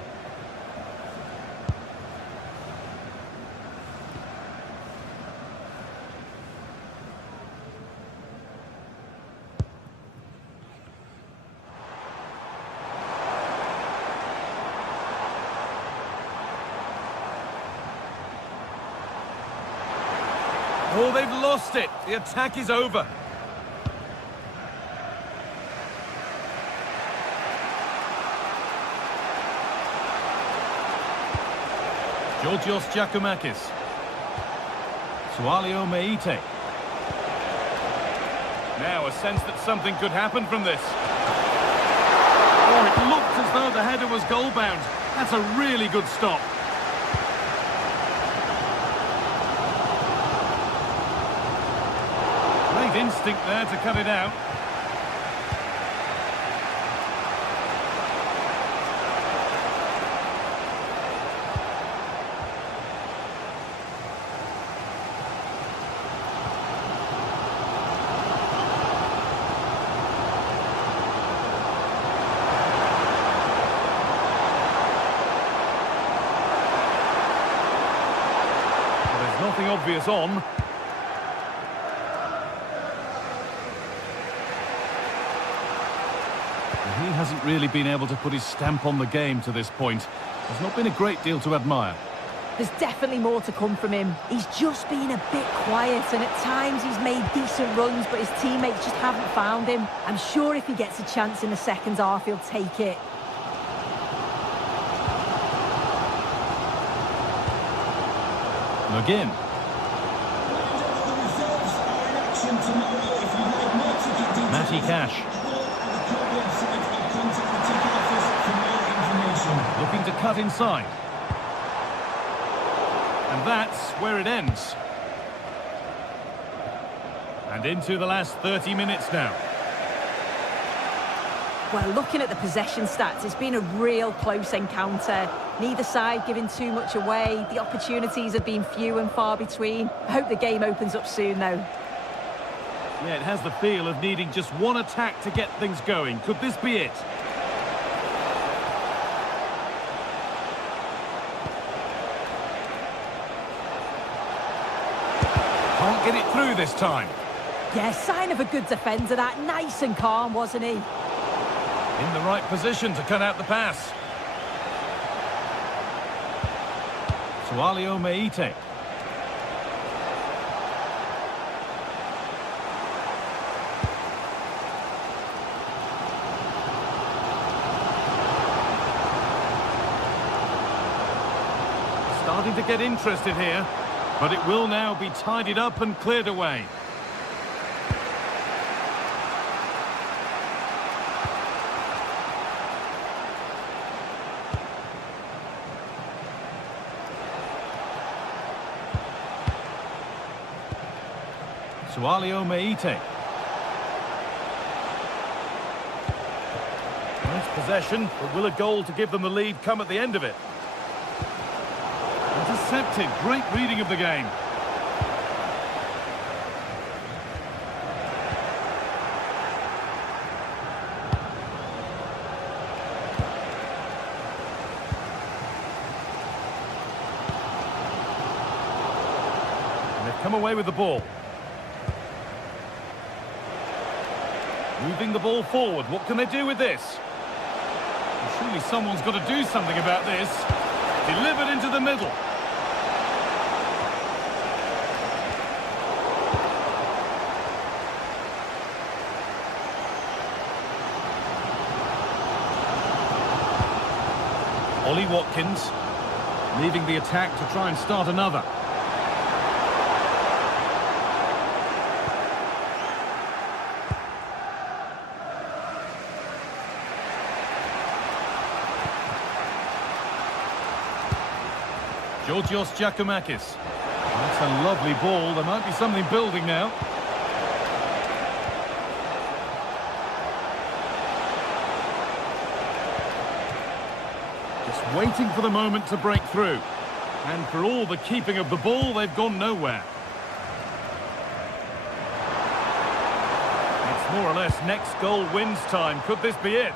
Oh, they've lost it. The attack is over. Georgios Giacomakis. Sualio Meite. Now a sense that something could happen from this. Oh, it looked as though the header was goal-bound. That's a really good stop. Great instinct there to cut it out. There's nothing obvious on. He hasn't really been able to put his stamp on the game to this point. There's not been a great deal to admire. There's definitely more to come from him. He's just been a bit quiet, and at times he's made decent runs, but his teammates just haven't found him. I'm sure if he gets a chance in the second half, he'll take it. McGinn. Matty Cash. Looking to cut inside. And that's where it ends. And into the last 30 minutes now. Well, looking at the possession stats, it's been a real close encounter. Neither side giving too much away. The opportunities have been few and far between. I hope the game opens up soon, though. Yeah, it has the feel of needing just one attack to get things going. Could this be it? Can't get it through this time. Yeah, sign of a good defender, that. Nice and calm, wasn't he? In the right position to cut out the pass. Sualio Meite. Starting to get interested here, but it will now be tidied up and cleared away. Sualio Meite. Nice possession, but will a goal to give them the lead come at the end of it? Intercepted. Great reading of the game. And they've come away with the ball. Moving the ball forward. What can they do with this? Well, surely someone's got to do something about this. Delivered into the middle. Ollie Watkins leaving the attack to try and start another. Georgios Giacomakis. That's a lovely ball. There might be something building now. Just waiting for the moment to break through. And for all the keeping of the ball, they've gone nowhere. It's more or less next goal wins time. Could this be it?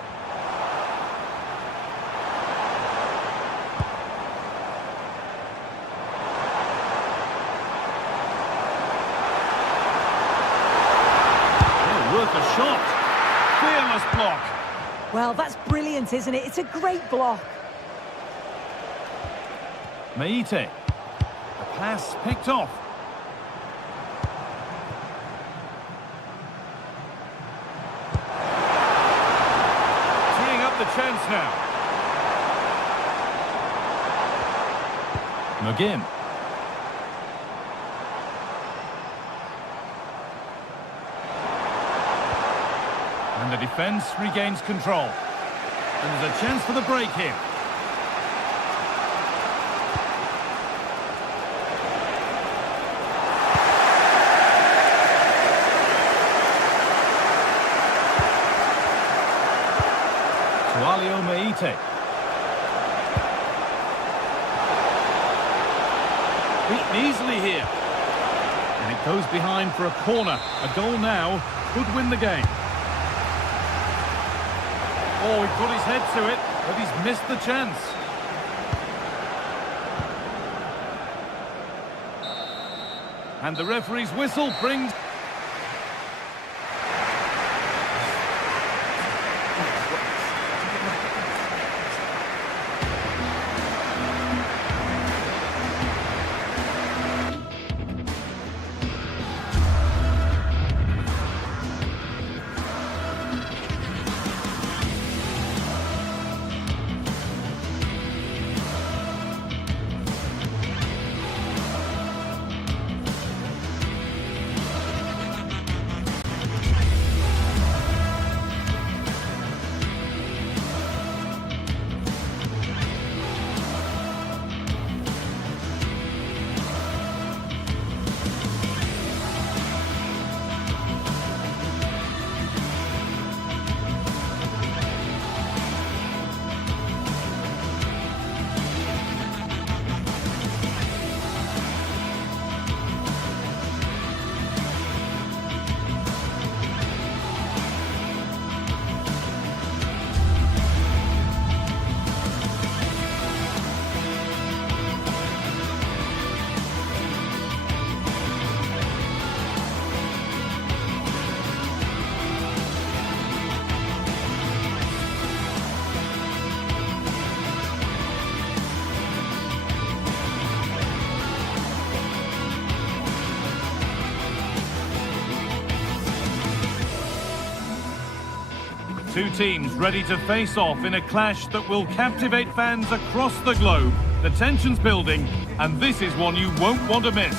Worth a shot. Fearless block. Well, that's brilliant, isn't it? It's a great block. Meite. The pass picked off. Teeing up the chance now. McGinn. And the defence regains control. And there's a chance for the break here. Sualio Meite. Beaten easily here. And it goes behind for a corner. A goal now could win the game. Oh, he put his head to it, but he's missed the chance. And the referee's whistle brings... Two teams ready to face off in a clash that will captivate fans across the globe. The tension's building, and this is one you won't want to miss.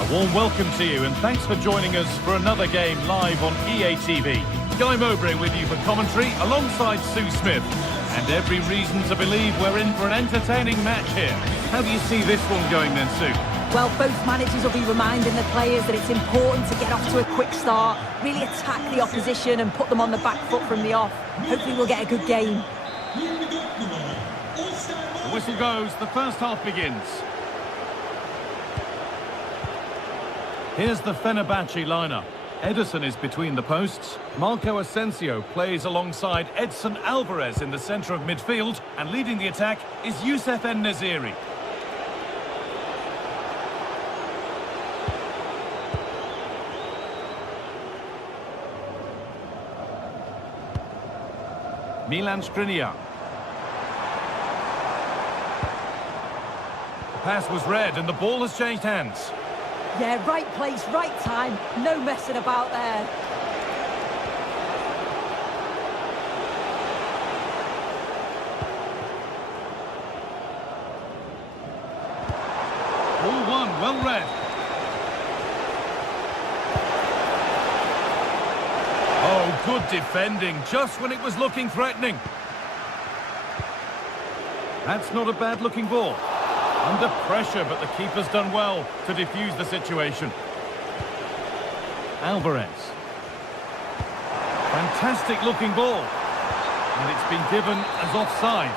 A warm welcome to you, and thanks for joining us for another game live on EA TV. Guy Mowbray with you for commentary, alongside Sue Smith. And every reason to believe we're in for an entertaining match here. How do you see this one going then, Sue? Well, both managers will be reminding the players that it's important to get off to a quick start, really attack the opposition and put them on the back foot from the off. Hopefully we'll get a good game. The whistle goes, the first half begins. Here's the Fenerbahce lineup. Ederson is between the posts. Marco Asensio plays alongside Edson Alvarez in the centre of midfield. And leading the attack is Youssef En-Nesyri. Milan Skriniar. The pass was read and the ball has changed hands. Yeah, right place, right time. No messing about there. Ball one, well read. Oh, good defending, just when it was looking threatening. That's not a bad-looking ball. Under pressure, but the keeper's done well to defuse the situation. Alvarez. Fantastic looking ball. And it's been given as offside.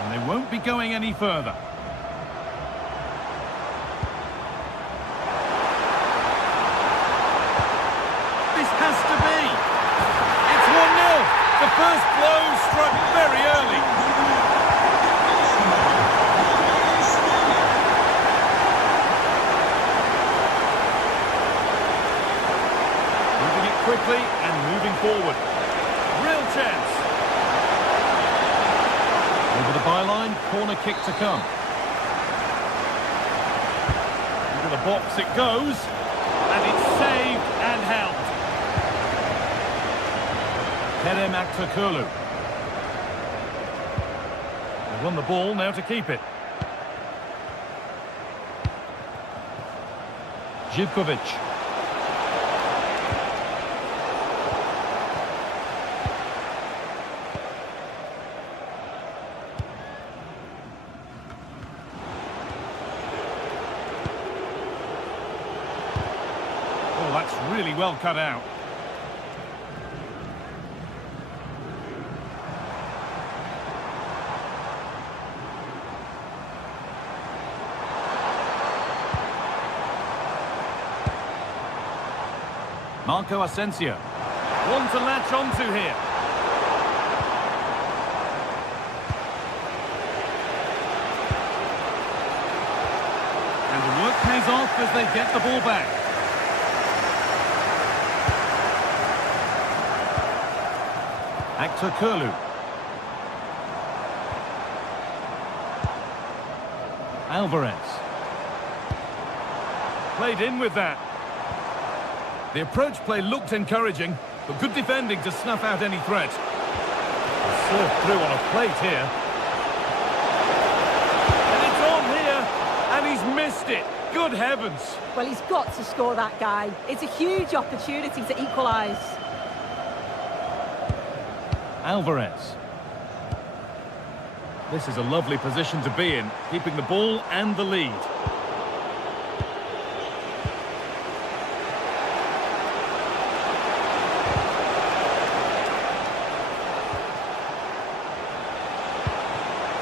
And they won't be going any further. The first blow struck very early. Moving it quickly and moving forward. Real chance. Over the byline, corner kick to come. Into the box it goes, and it's saved and held. Kerem Aktürkoğlu. They won the ball, now to keep it. Živković. Oh, that's really well cut out. Marco Asensio. One to latch onto here. And the work pays off as they get the ball back. Aktürkoğlu. Alvarez. Played in with that. The approach play looked encouraging, but good defending to snuff out any threat. Served through on a plate here. And it's on here, and he's missed it. Good heavens. Well, he's got to score that guy. It's a huge opportunity to equalise. Alvarez. This is a lovely position to be in, keeping the ball and the lead.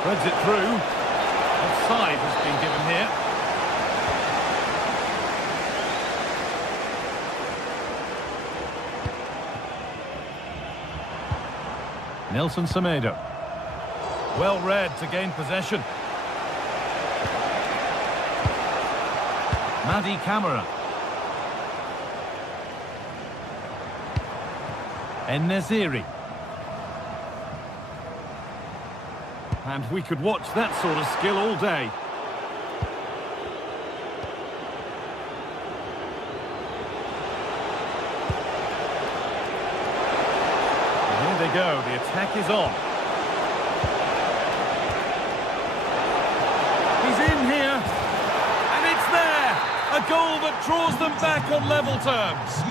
Threads it through. Offside has been given here. Nelson Semedo. Well read to gain possession. Madi Camara. En-Nesyri. And we could watch that sort of skill all day. And here they go, the attack is on. He's in here, and it's there! A goal that draws them back on level terms.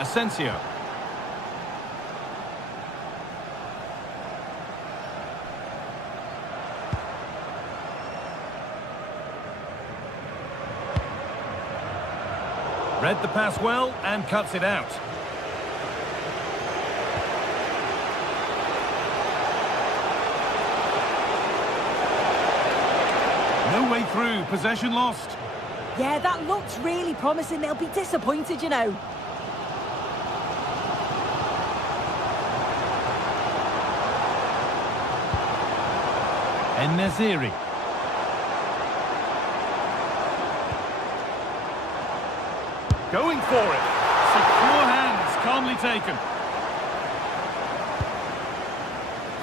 Asensio. Read the pass well and cuts it out. No way through, possession lost. Yeah, that looks really promising. They'll be disappointed, you know. En-Nesyri. Going for it. Secure hands, calmly taken.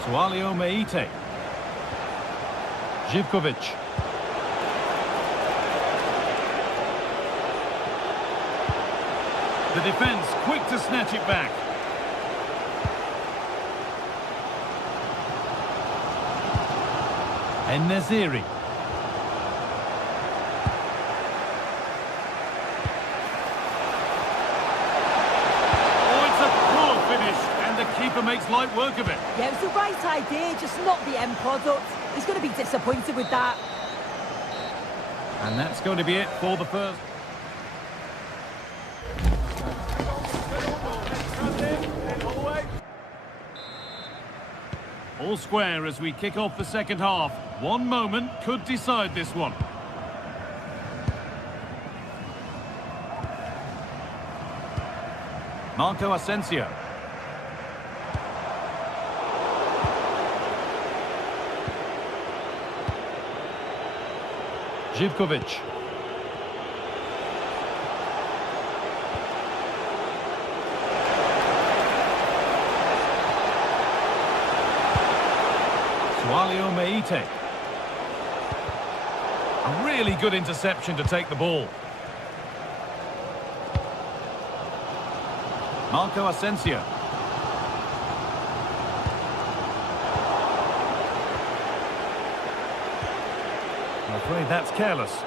Sualio Meite. Živković. The defence quick to snatch it back. En-Nesyri. Keeper makes light work of it. Yeah, it's the right idea, just not the end product. He's going to be disappointed with that. And that's going to be it for the first. All square as we kick off the second half. One moment could decide this one. Marco Asensio. Živković. Sualio Meite. A really good interception to take the ball. Marco Asensio. I'm afraid that's careless.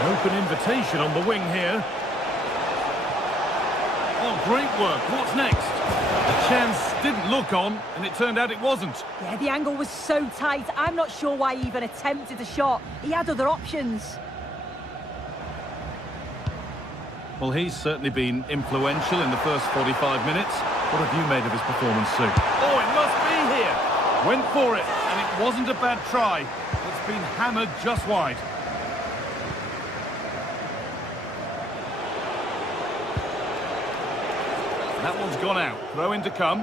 An open invitation on the wing here. Oh, great work. What's next? The chance didn't look on, and it turned out it wasn't. Yeah, the angle was so tight. I'm not sure why he even attempted a shot. He had other options. Well, he's certainly been influential in the first 45 minutes. What have you made of his performance, Sue? Oh, it must be here. Went for it, and it wasn't a bad try. It's been hammered just wide. That one's gone out. Throw in to come.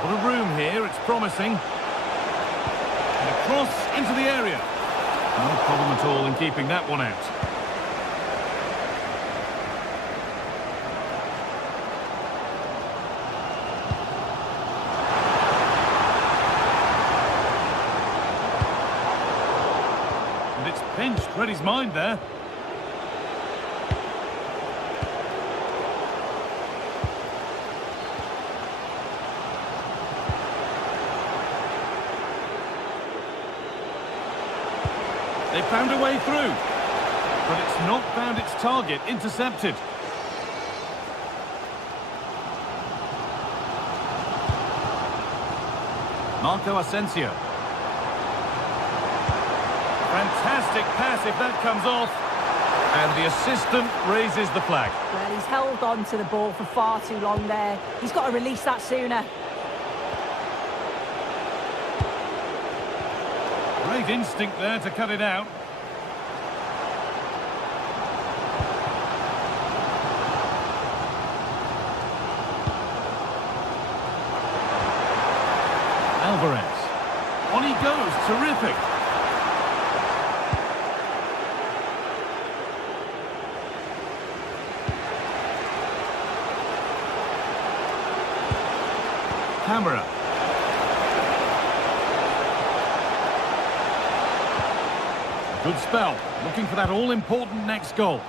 What a room here. It's promising. And a cross into the area. No problem at all in keeping that one out. And it's pinched. Read his mind there. They found a way through, but it's not found its target. Intercepted. Marco Asensio. Fantastic pass if that comes off. And the assistant raises the flag. Well, he's held on to the ball for far too long there. He's got to release that sooner. Great instinct there to cut it out. Alvarez. On he goes. Terrific. Camera. Good spell. Looking for that all-important next goal.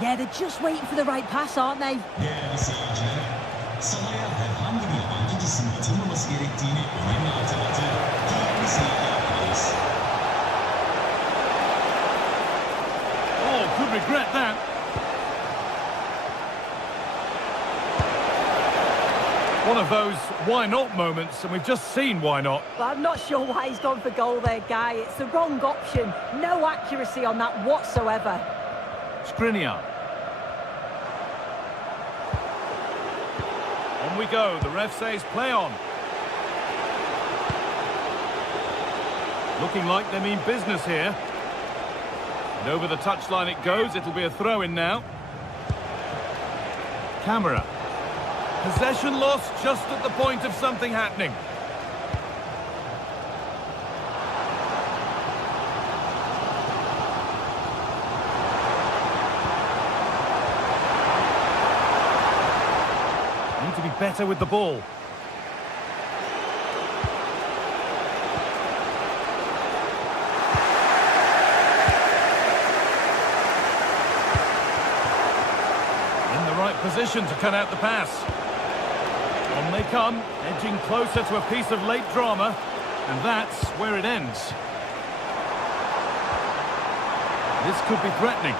Yeah, they're just waiting for the right pass, aren't they? Değerli seyirciler, sahaya herhangi bir yabancı cisim atılmaması gerektiğini önemli hatırlatır. Değerli seyirciler. Oh, could regret that. One of those why not moments, and we've just seen why not. But I'm not sure why he's gone for goal there, Guy. It's the wrong option. No accuracy on that whatsoever. Skriniar. On we go. The ref says play on. Looking like they mean business here. And over the touchline it goes. It'll be a throw-in now. Camera. Possession lost just at the point of something happening. Need to be better with the ball. In the right position to cut out the pass. On they come, edging closer to a piece of late drama, and that's where it ends. This could be threatening.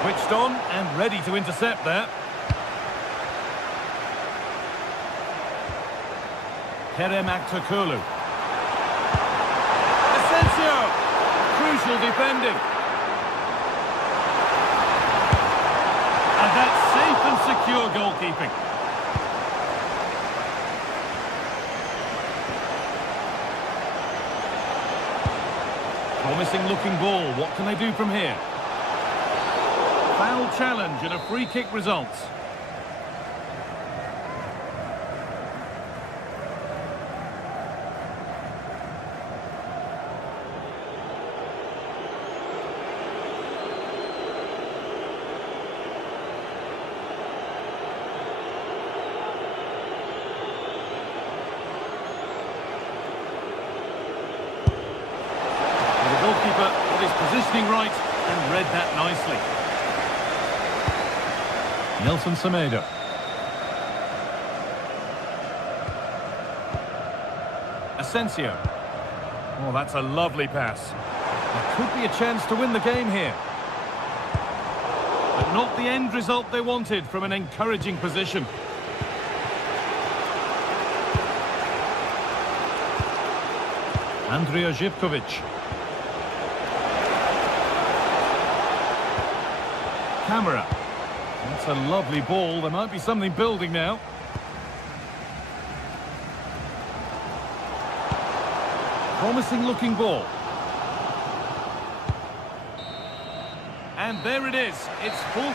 Switched on and ready to intercept there. Kerem Aktürkoğlu. Asensio! Crucial defending. And that's safe and secure goalkeeping. Promising looking ball. What can they do from here? Foul challenge and a free kick results. The goalkeeper got his positioning right and read that nicely. Nelson Semedo. Asensio. Oh, that's a lovely pass. There could be a chance to win the game here. But not the end result they wanted from an encouraging position. Andrija Živković. Camera. That's a lovely ball. There might be something building now. Promising looking ball. And there it is. It's full.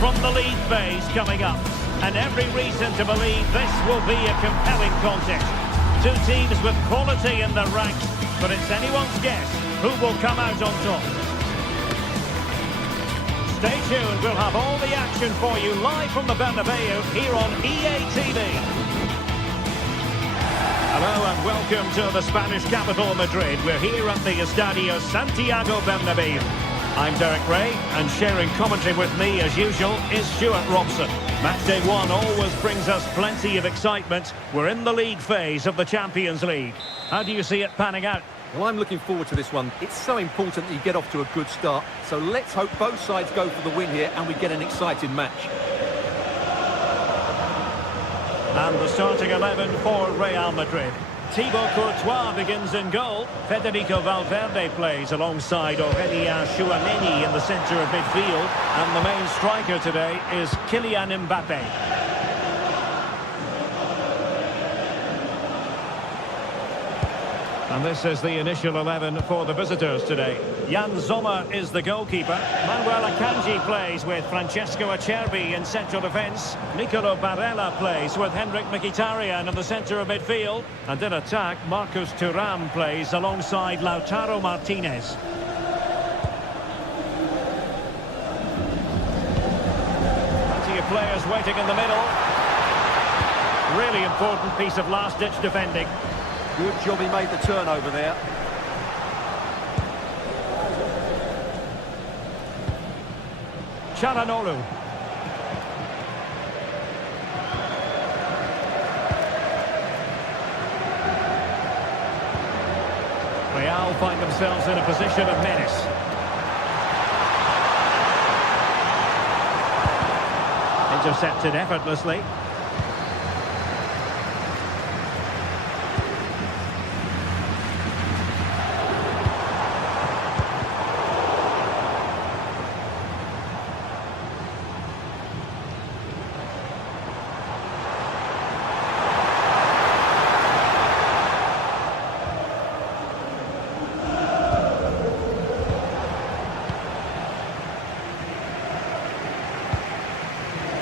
From the lead phase coming up, and every reason to believe this will be a compelling contest. Two teams with quality in the ranks, but it's anyone's guess who will come out on top. Stay tuned, we'll have all the action for you live from the Bernabeu here on EA TV. Hello and welcome to the Spanish capital, Madrid. We're here at the Estadio Santiago Bernabeu. I'm Derek Ray, and sharing commentary with me, as usual, is Stuart Robson. Match day one always brings us plenty of excitement. We're in the league phase of the Champions League. How do you see it panning out? Well, I'm looking forward to this one. It's so important that you get off to a good start. So let's hope both sides go for the win here and we get an exciting match. And the starting 11 for Real Madrid. Thibaut Courtois begins in goal. Federico Valverde plays alongside Aurélien Tchouameni in the centre of midfield. And the main striker today is Kylian Mbappé. And this is the initial 11 for the visitors today. Jan Sommer is the goalkeeper. Manuel Akanji plays with Francesco Acerbi in central defence. Nicolo Barella plays with Henrik Mkhitaryan in the centre of midfield. And in attack, Marcus Thuram plays alongside Lautaro Martinez. Plenty of players waiting in the middle. Really important piece of last-ditch defending. Good job he made the turnover there. Çalhanoğlu. Real find themselves in a position of menace. Intercepted effortlessly.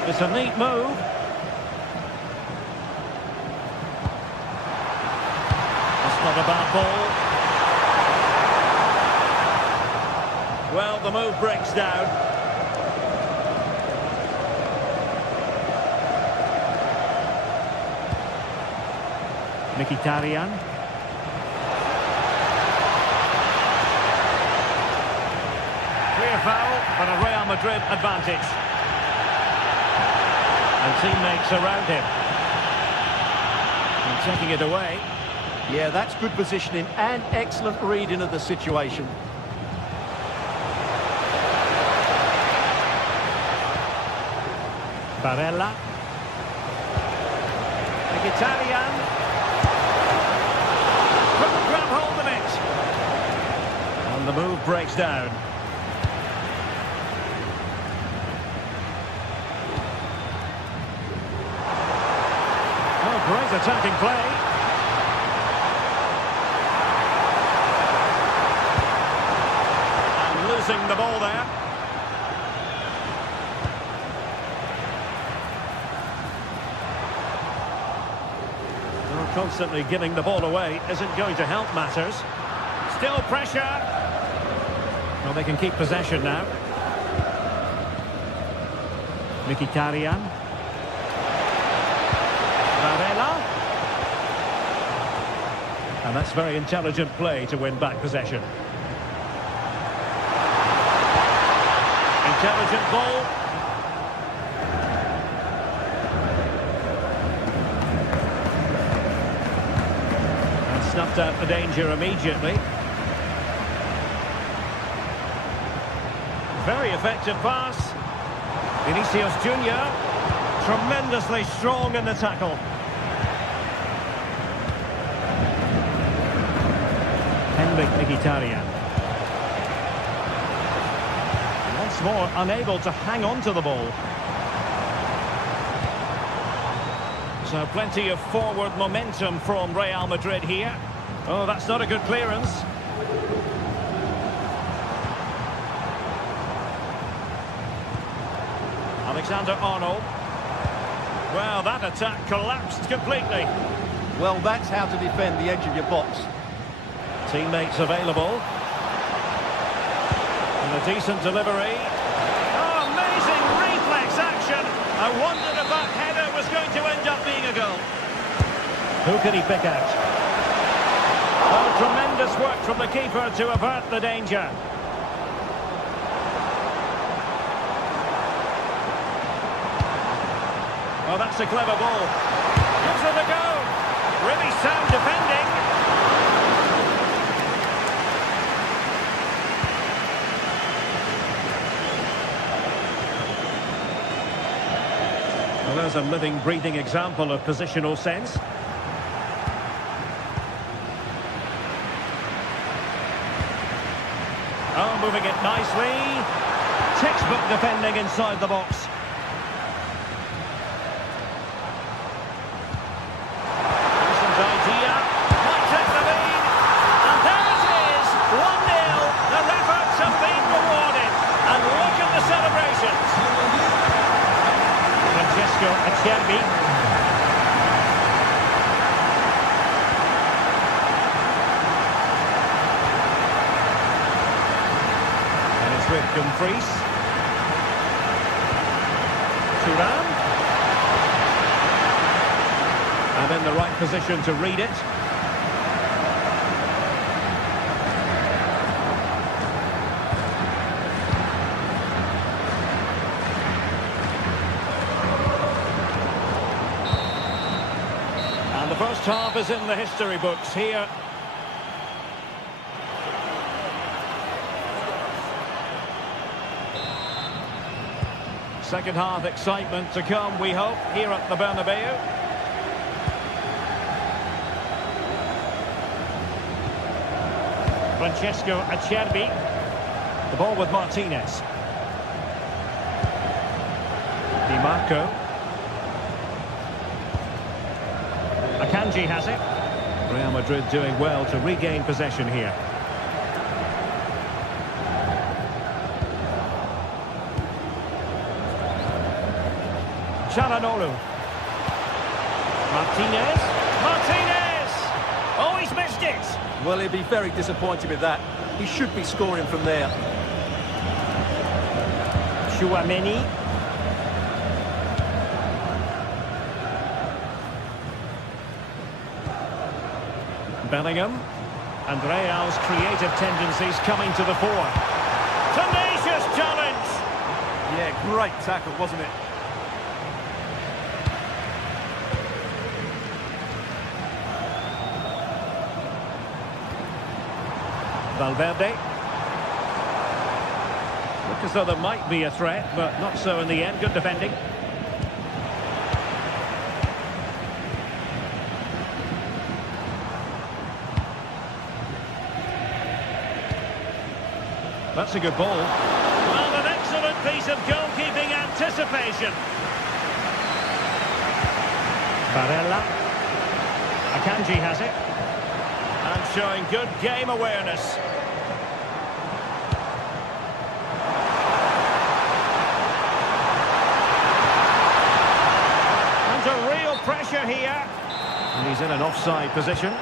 It's a neat move. That's not a bad ball. Well, the move breaks down. Mkhitaryan. Clear foul, but a Real Madrid advantage. And teammates around him. And taking it away. Yeah, that's good positioning and excellent reading of the situation. Barella. Mkhitaryan. Couldn't grab hold of it. And the move breaks down. Great attacking play. And losing the ball there. Well, constantly giving the ball away isn't going to help matters. Still pressure. Well, they can keep possession now. Mkhitaryan. Barella. And that's very intelligent play to win back possession. Intelligent ball. And snuffed out the danger immediately. Very effective pass. Vinicius Junior. Tremendously strong in the tackle. Henrik Mkhitaryan. Once more unable to hang on to the ball. So plenty of forward momentum from Real Madrid here. Oh, that's not a good clearance. Alexander-Arnold. Well, that attack collapsed completely. Well, that's how to defend the edge of your box. Teammates available. And a decent delivery. Oh, amazing reflex action. I wondered if that header was going to end up being a goal. Who can he pick out? Oh, tremendous work from the keeper to avert the danger. Well, that's a clever ball. Gives it a go. Really sound defending. Well, there's a living, breathing example of positional sense. Oh, moving it nicely. Textbook defending inside the box. Decent idea. Might take the lead. And there it is. 1-0. The efforts have been rewarded. And look at the celebrations. Francesco Acerbi. With Dumfries. Thuram. And in the right position to read it. And the first half is in the history books here. Second half excitement to come, we hope, here at the Bernabeu. Francesco Acerbi. The ball with Martinez. Di Marco. Akanji has it. Real Madrid doing well to regain possession here. Çalhanoğlu. Martinez. Martinez! Oh, he's missed it! Well, he'd be very disappointed with that. He should be scoring from there. Tchouaméni. Bellingham. And Real's creative tendencies coming to the fore. Tenacious challenge! Yeah, great tackle, wasn't it? Valverde. Look as though there might be a threat, but not so in the end. Good defending. That's a good ball. Well, an excellent piece of goalkeeping anticipation. Barella. Akanji has it. And showing good game awareness. Under real pressure here. And he's in an offside position.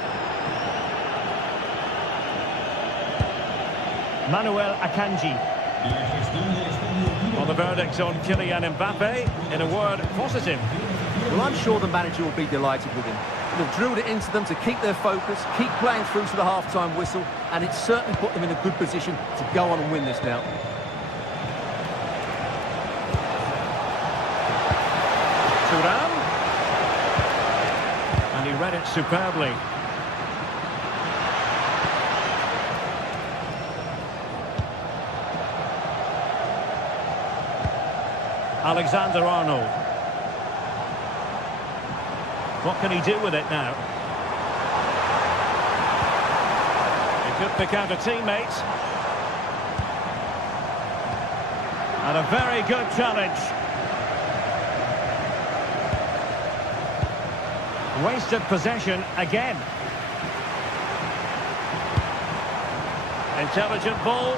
Manuel Akanji. Well, the verdict on Kylian Mbappe, in a word, positive. Well, I'm sure the manager will be delighted with him. They've drilled it into them to keep their focus, keep playing through to the half-time whistle, and it's certainly put them in a good position to go on and win this now. Thuram. And he read it superbly. Alexander-Arnold. What can he do with it now? He could pick out a teammate. And a very good challenge. Wasted possession again. Intelligent ball.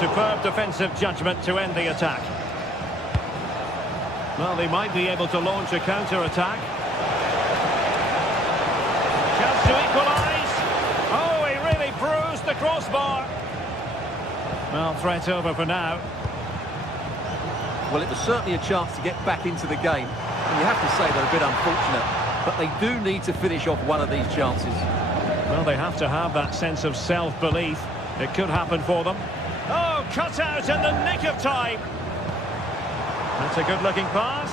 Superb defensive judgment to end the attack. Well, they might be able to launch a counter-attack. Chance to equalise. Oh, he really bruised the crossbar. Well, threat over for now. Well, it was certainly a chance to get back into the game. And you have to say they're a bit unfortunate. But they do need to finish off one of these chances. Well, Well, they have to have that sense of self-belief. It could happen for them. Oh, cut out in the nick of time. That's a good-looking pass.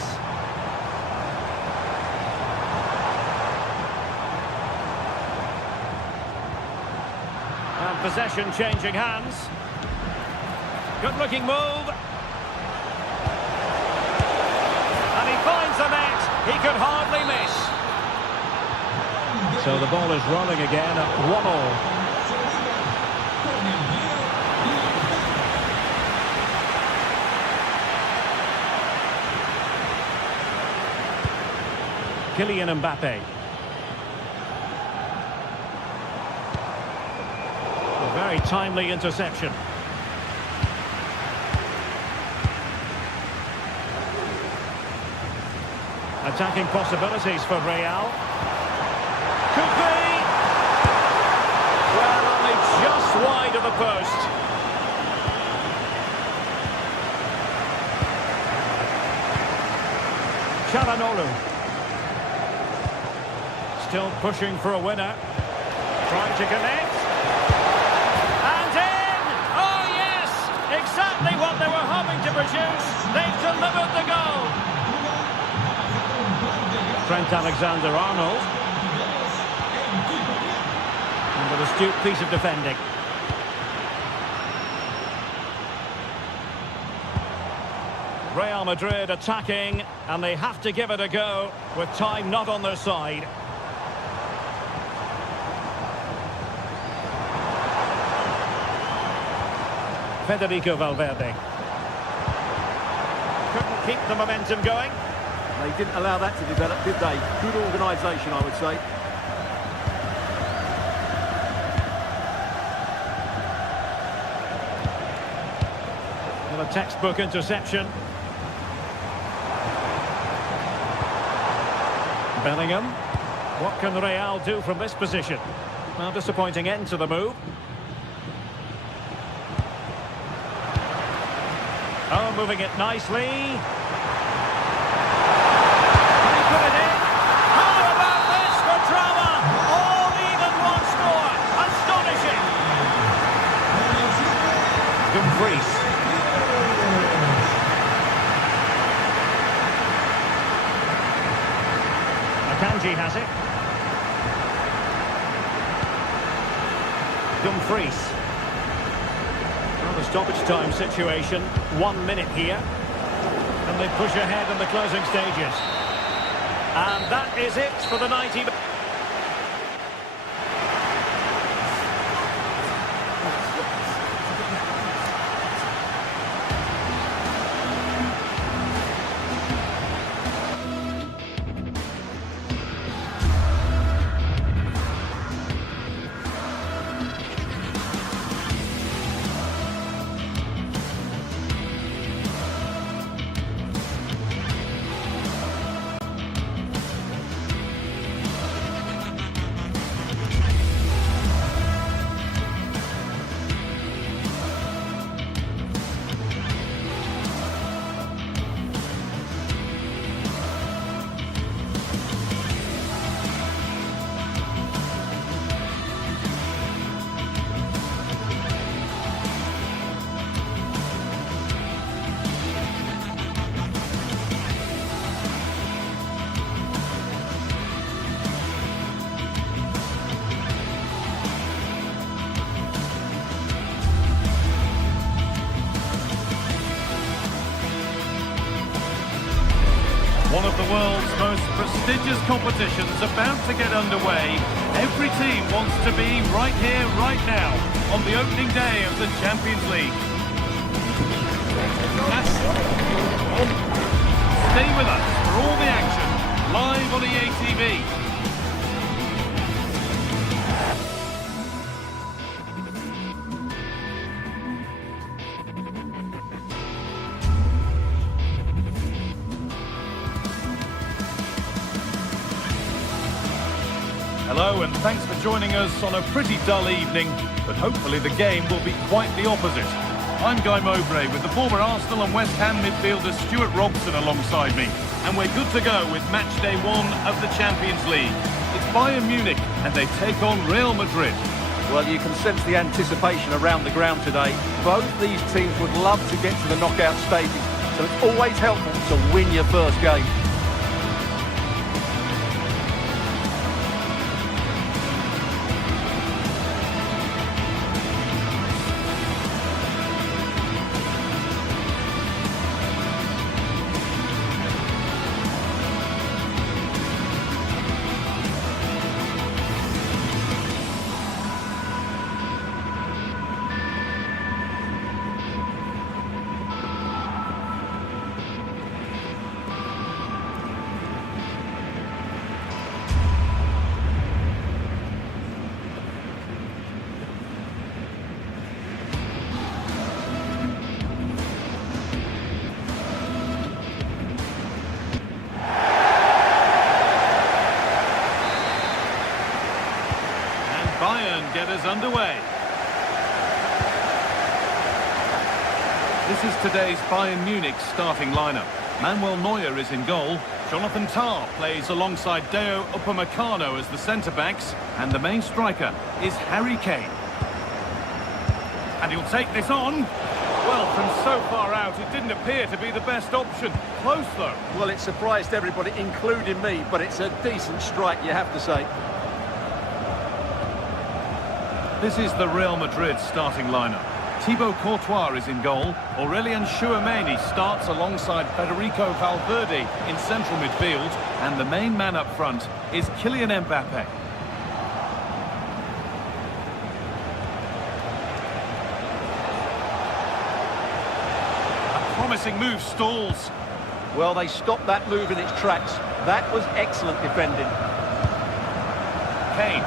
And possession changing hands. Good-looking move. And he finds the net. He could hardly miss. So the ball is rolling again at 1-1. Kylian Mbappe. A very timely interception. Attacking possibilities for Real. Could be! Well, only just wide of the post. Çalhanoğlu. Still pushing for a winner. Trying to connect. And in! Oh, yes! Exactly what they were hoping to produce. They've delivered the goal. Trent Alexander-Arnold. And an astute piece of defending. Real Madrid attacking, and they have to give it a go with time not on their side. Federico Valverde. Couldn't keep the momentum going. They didn't allow that to develop, did they? Good organisation, I would say. Well, a textbook interception. Bellingham. What can Real do from this position? Well, disappointing end to the move. Oh, moving it nicely. Can he put it in? How about this for drama? All even once more. Astonishing. Dumfries. Akanji has it. Dumfries. Well, the stoppage time situation, 1 minute here. And they push ahead in the closing stages. And that is it for the 90 minutes. One of the world's most prestigious competitions about to get underway. Every team wants to be right here, right now, on the opening day of the Champions League. Stay with us for all the action, live on EA TV. Hello and thanks for joining us on a pretty dull evening, but hopefully the game will be quite the opposite. I'm Guy Mowbray with the former Arsenal and West Ham midfielder Stuart Robson alongside me, and we're good to go with match day 1 of the Champions League. It's Bayern Munich and they take on Real Madrid. Well, you can sense the anticipation around the ground today. Both these teams would love to get to the knockout stages, so it's always helpful to win your first game. Bayern get us underway. This is today's Bayern Munich starting lineup. Manuel Neuer is in goal. Jonathan Tah plays alongside Deo Upamecano as the centre-backs. And the main striker is Harry Kane. And he'll take this on. Well, from so far out, it didn't appear to be the best option. Close, though. Well, it surprised everybody, including me, but it's a decent strike, you have to say. This is the Real Madrid starting lineup. Thibaut Courtois is in goal. Aurelien Tchouameni starts alongside Federico Valverde in central midfield. And the main man up front is Kylian Mbappe. A promising move stalls. Well, they stopped that move in its tracks. That was excellent defending. Kane.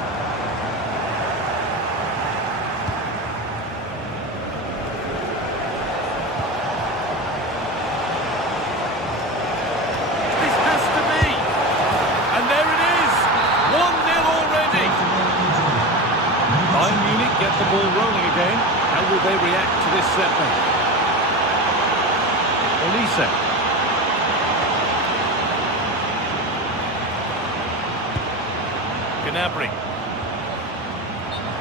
Get the ball rolling again. How will they react to this setback? Olise. Gnabry.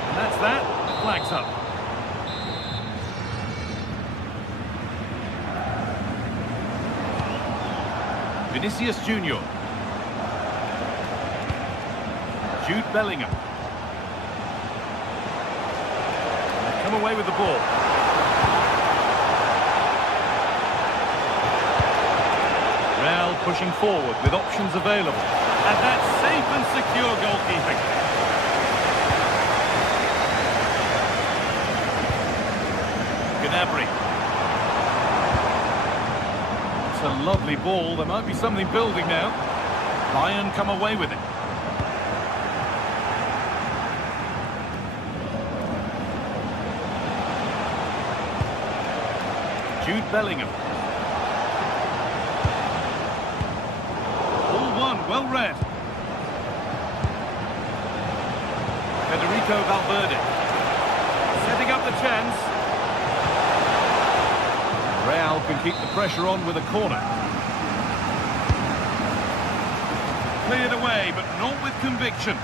And that's that. Flags up. Vinicius Junior. Jude Bellingham. Come away with the ball. Real pushing forward with options available. And that's safe and secure goalkeeping. Gnabry. It's a lovely ball. There might be something building now. Bayern come away with it. Jude Bellingham. Ball one, well read. Federico Valverde. Setting up the chance. Real can keep the pressure on with a corner. Cleared away, but not with conviction.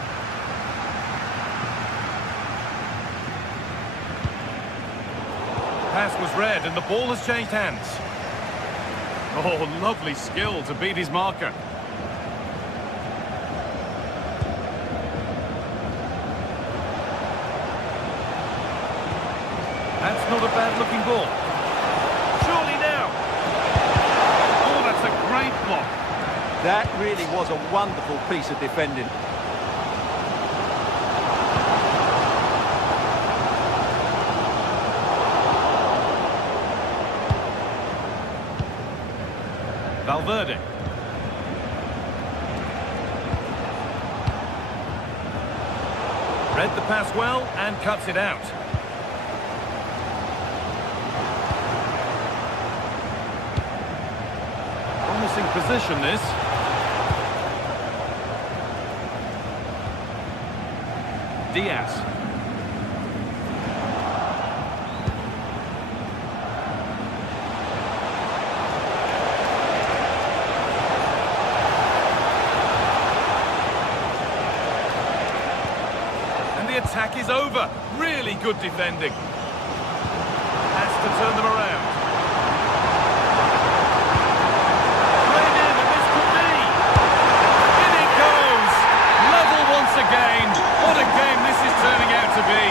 Pass was read and the ball has changed hands. Oh, lovely skill to beat his marker. That's not a bad looking ball. Surely now. Oh, that's a great block. That really was a wonderful piece of defending. Valverde. Read the pass well and cuts it out. Promising position this. Diaz. attack is over. Really good defending. Has to turn them around. Played in, and this could be. In it goes. Level once again. What a game this is turning out to be.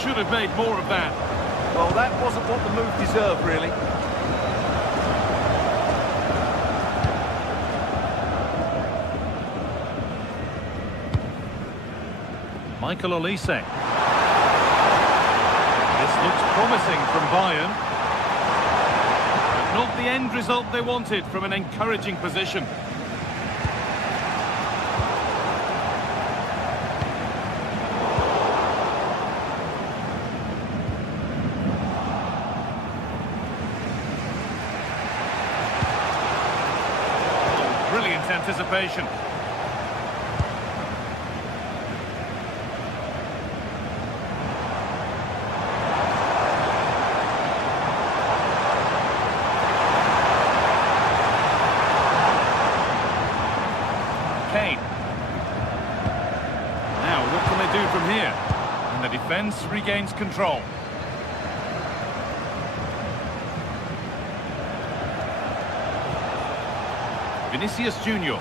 Should have made more of that. Well, that wasn't what the move deserved, really. Michael Olise. This looks promising from Bayern. But not the end result they wanted from an encouraging position. Brilliant anticipation. Kane. Now, what can they do from here? And the defence regains control. Vinicius Junior.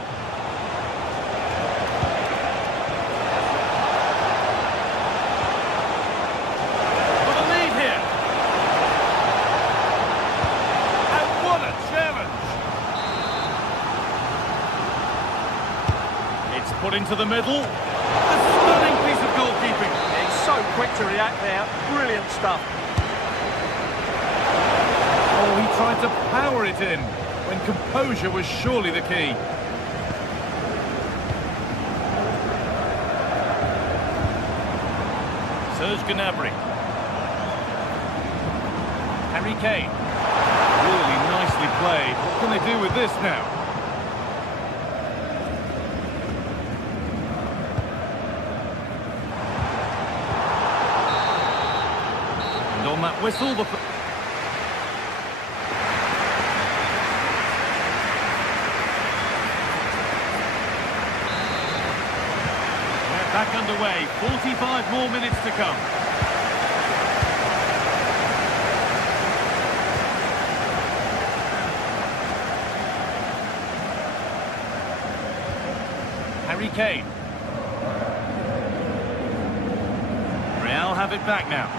For the lead here. And what a challenge. It's put into the middle. A stunning piece of goalkeeping. He's so quick to react there. Brilliant stuff. Oh, he tried to power it in, when composure was surely the key. Serge Gnabry. Harry Kane. Really nicely played. What can they do with this now? And on that whistle, the... Back underway, 45 more minutes to come. Harry Kane. Real have it back now.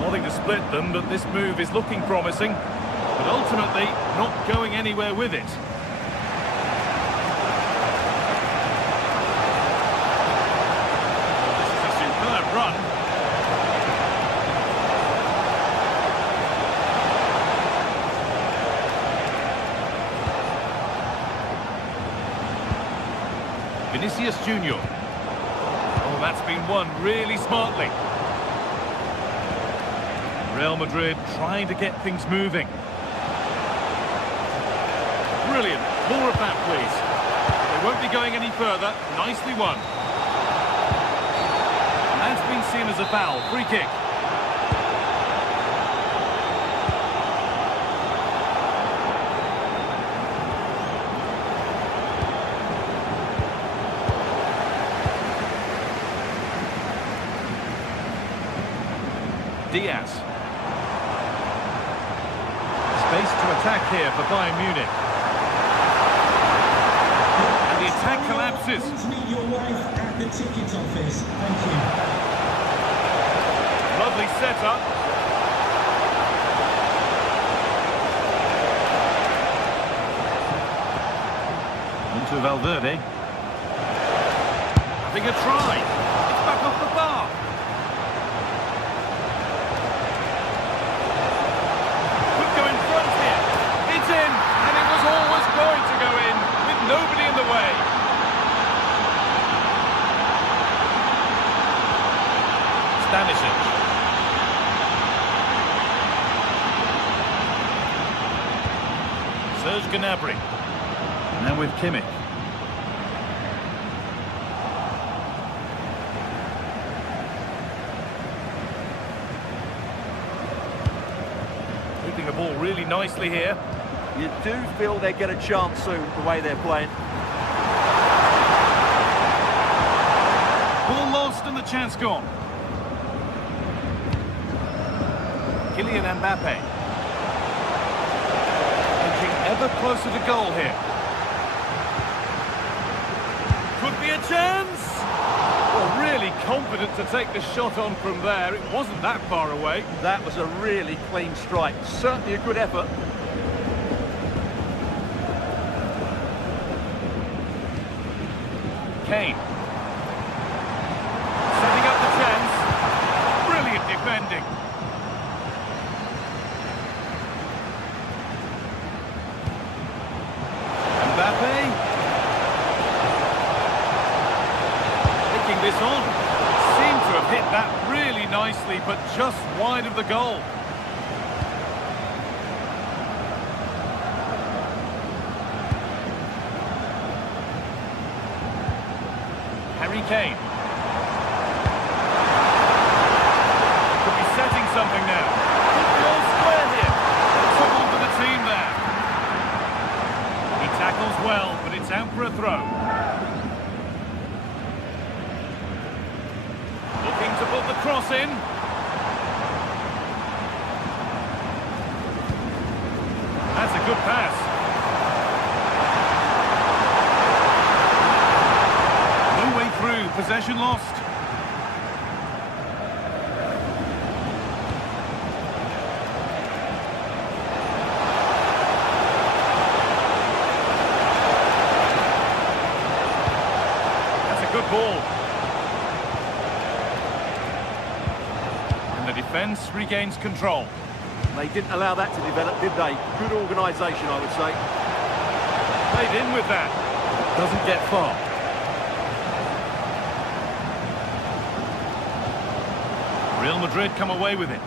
Nothing to split them, but this move is looking promising. But ultimately, not going anywhere with it. Run. Vinicius Junior. Oh, that's been won really smartly. Real Madrid trying to get things moving. Brilliant. More of that, please. They won't be going any further. Nicely won. That's been seen as a foul. Free kick. Diaz. Space to attack here for Bayern Munich. And the attack collapses. Please meet your wife at the ticket office. Thank you. Lovely setup. Into Valverde. Having a try. It's back off the bar. Could go in front here. It's in, and it was always going to go in, with nobody in the way. Stanisic. Gnabry. Now with Kimmich. Keeping the ball really nicely here. You do feel they get a chance soon, the way they're playing. Ball lost and the chance gone. Kylian Mbappe. Inching ever closer to goal here. Could be a chance! Well, really confident to take the shot on from there. It wasn't that far away. That was a really clean strike. Certainly a good effort. Kane. Setting up the chance. Brilliant defending. Mbappe. Taking this on. Seemed to have hit that really nicely, but just wide of the goal. Harry Kane. Could be setting something now. Could be all square here. Trouble for the team there. He tackles well, but it's out for a throw. Looking to put the cross in. That's a good pass. Possession lost. That's a good ball. And the defence regains control. They didn't allow that to develop, did they? Good organisation, I would say. Played in with that. Doesn't get far. Real Madrid come away with it.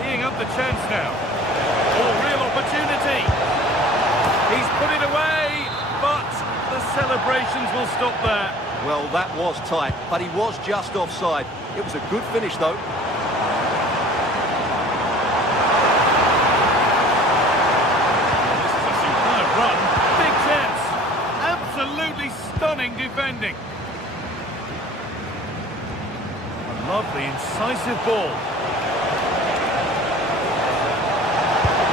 Teeing up the chance now. Oh, real opportunity. He's put it away, but the celebrations will stop there. Well, that was tight, but he was just offside. It was a good finish, though. This is a superb run. Big chance. Absolutely stunning defending. Lovely, incisive ball.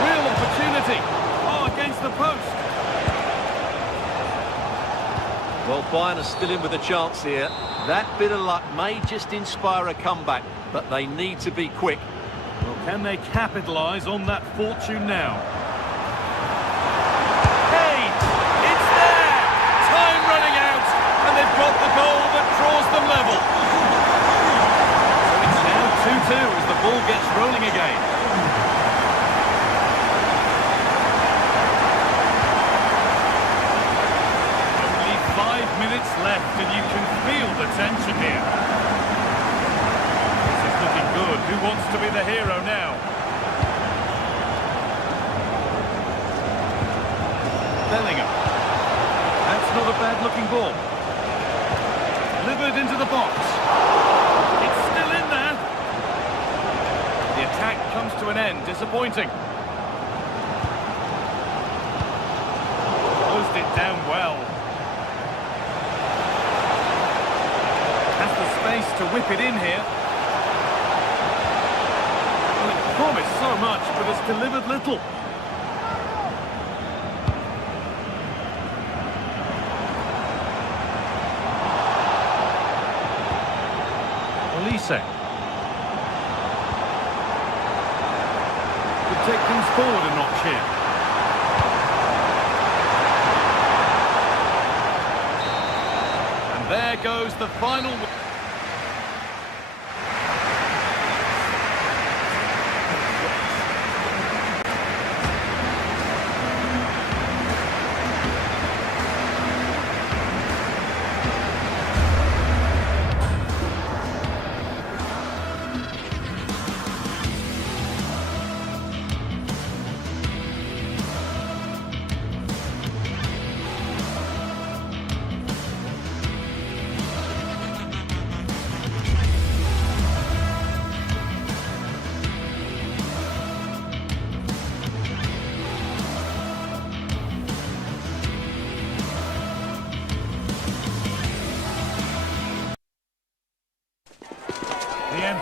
Real opportunity. Oh, against the post. Well, Bayern are still in with a chance here. That bit of luck may just inspire a comeback, but they need to be quick. Well, can they capitalise on that fortune now? Hey, it's there! Time running out, and they've got the goal that draws them level. 2-2 as the ball gets rolling again. Only 5 minutes left and you can feel the tension here. This is looking good. Who wants to be the hero now? Bellingham. That's not a bad looking ball. Delivered into the box. It's still in there. The attack comes to an end, disappointing. Closed it down well. Has the space to whip it in here. Well, it promised so much, but it's delivered little. Olise. Take things forward a notch here. And there goes the final.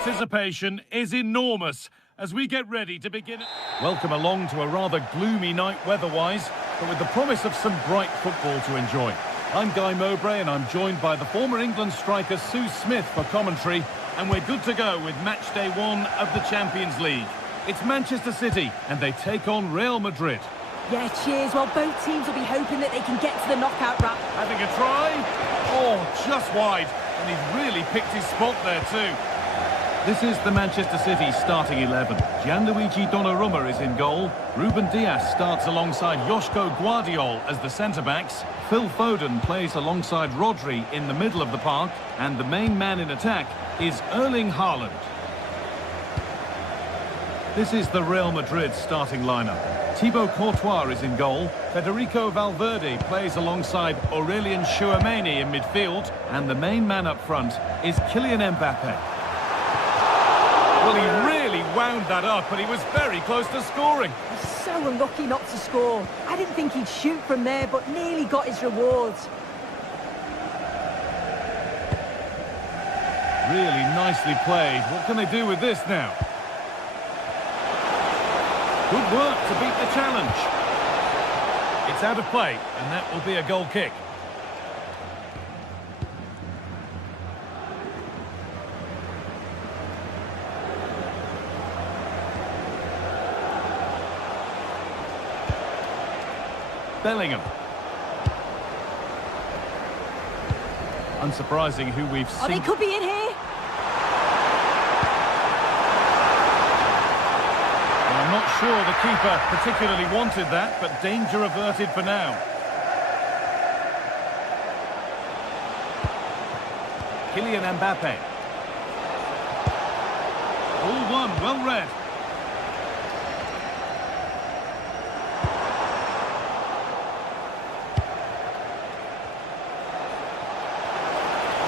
anticipation is enormous as we get ready to begin. Welcome along to a rather gloomy night weather-wise, but with the promise of some bright football to enjoy. I'm Guy Mowbray and I'm joined by the former England striker Sue Smith for commentary, and we're good to go with match day 1 of the Champions League. It's Manchester City and they take on Real Madrid. Yeah, cheers. Well, both teams will be hoping that they can get to the knockout round. Having a try. Oh, just wide. And he's really picked his spot there too. This is the Manchester City starting 11. Gianluigi Donnarumma is in goal. Ruben Dias starts alongside Joško Guardiol as the centre-backs. Phil Foden plays alongside Rodri in the middle of the park. And the main man in attack is Erling Haaland. This is the Real Madrid starting lineup. Thibaut Courtois is in goal. Federico Valverde plays alongside Aurelien Tchouameni in midfield. And the main man up front is Kylian Mbappe. Well, he really wound that up, and he was very close to scoring. He's so unlucky not to score. I didn't think he'd shoot from there, but nearly got his rewards. Really nicely played. What can they do with this now? Good work to beat the challenge. It's out of play, and that will be a goal kick. Bellingham. Unsurprising who we've seen. Oh, they could be in here. I'm not sure the keeper particularly wanted that, but danger averted for now. Kylian Mbappe. All one, well read.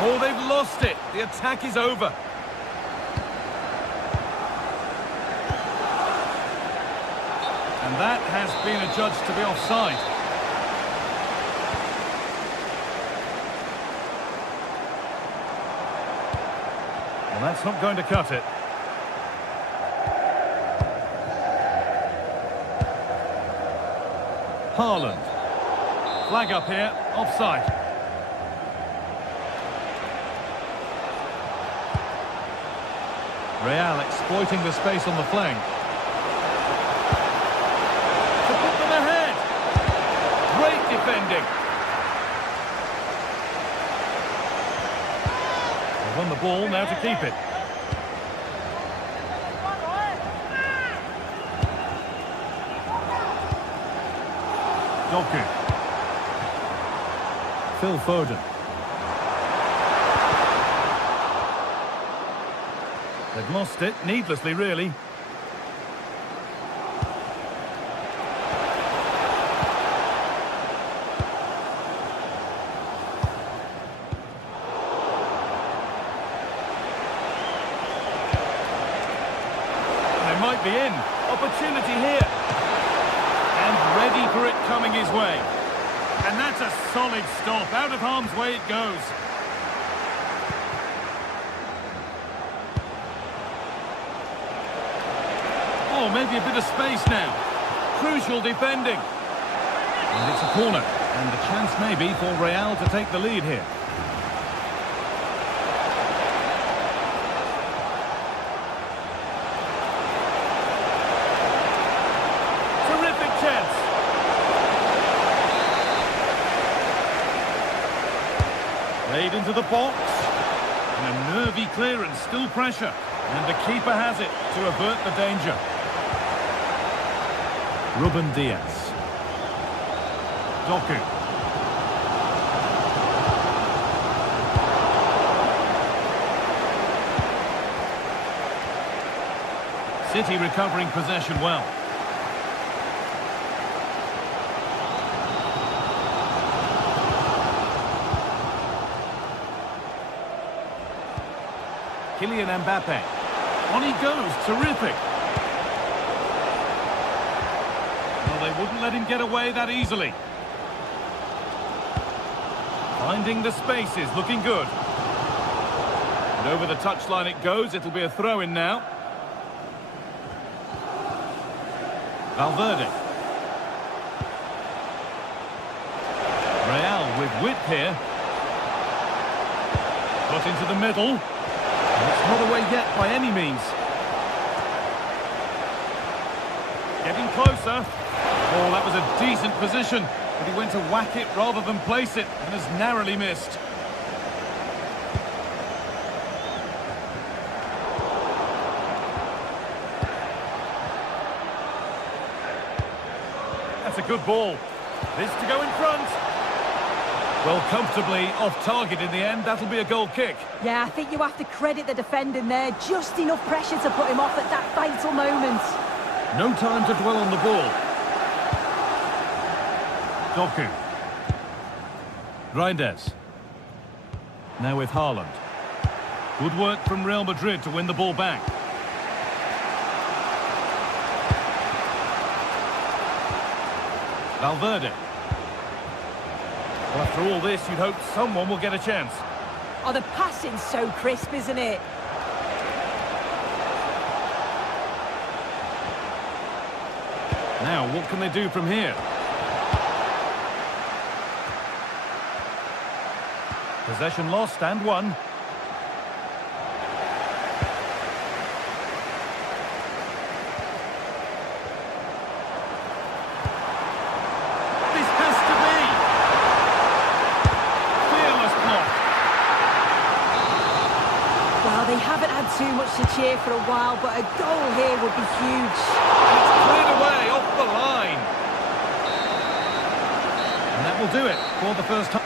Oh, they've lost it. The attack is over. And that has been adjudged to be offside. Well, that's not going to cut it. Haaland. Flag up here, offside. Real exploiting the space on the flank. To put them ahead. Great defending. They won the ball, now to keep it. Doku. Phil Foden. They've lost it, needlessly, really. They might be in. Opportunity here. And ready for it coming his way. And that's a solid stop. Out of harm's way it goes. Oh, maybe a bit of space now. Crucial defending. And it's a corner. And the chance maybe for Real to take the lead here. Terrific chance. Played into the box. And a nervy clearance, still pressure. And the keeper has it to avert the danger. Ruben Dias. Doku. City recovering possession well. Kylian Mbappe. On he goes, terrific. Well, they wouldn't let him get away that easily. Finding the spaces, looking good. And over the touchline it goes. It'll be a throw-in now. Valverde. Real with width here. Got into the middle. And it's not away yet by any means. Getting closer. Oh, that was a decent position. But he went to whack it rather than place it and has narrowly missed. That's a good ball. This to go in front. Well, comfortably off target in the end. That'll be a goal kick. Yeah, I think you have to credit the defending there. Just enough pressure to put him off at that vital moment. No time to dwell on the ball. Doku. Reinders. Now with Haaland. Good work from Real Madrid to win the ball back. Valverde. Well, after all this, you'd hope someone will get a chance. Oh, the passing's so crisp, isn't it? Now, what can they do from here? Possession lost and won. This has to be. Fearless block. Well, they haven't had too much to cheer for a while, but a goal here would be huge. It's cleared away off the line. And that will do it for the first time.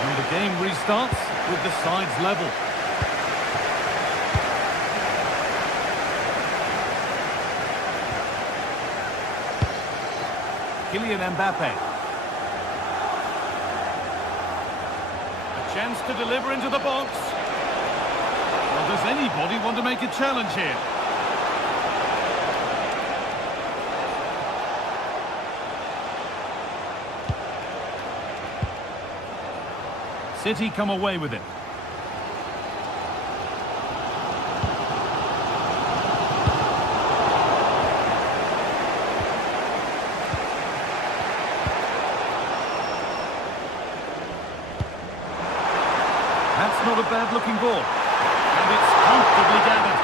And the game restarts with the sides level. Kylian Mbappe. A chance to deliver into the box. Well, does anybody want to make a challenge here? City come away with it. That's not a bad-looking ball. And it's comfortably gathered.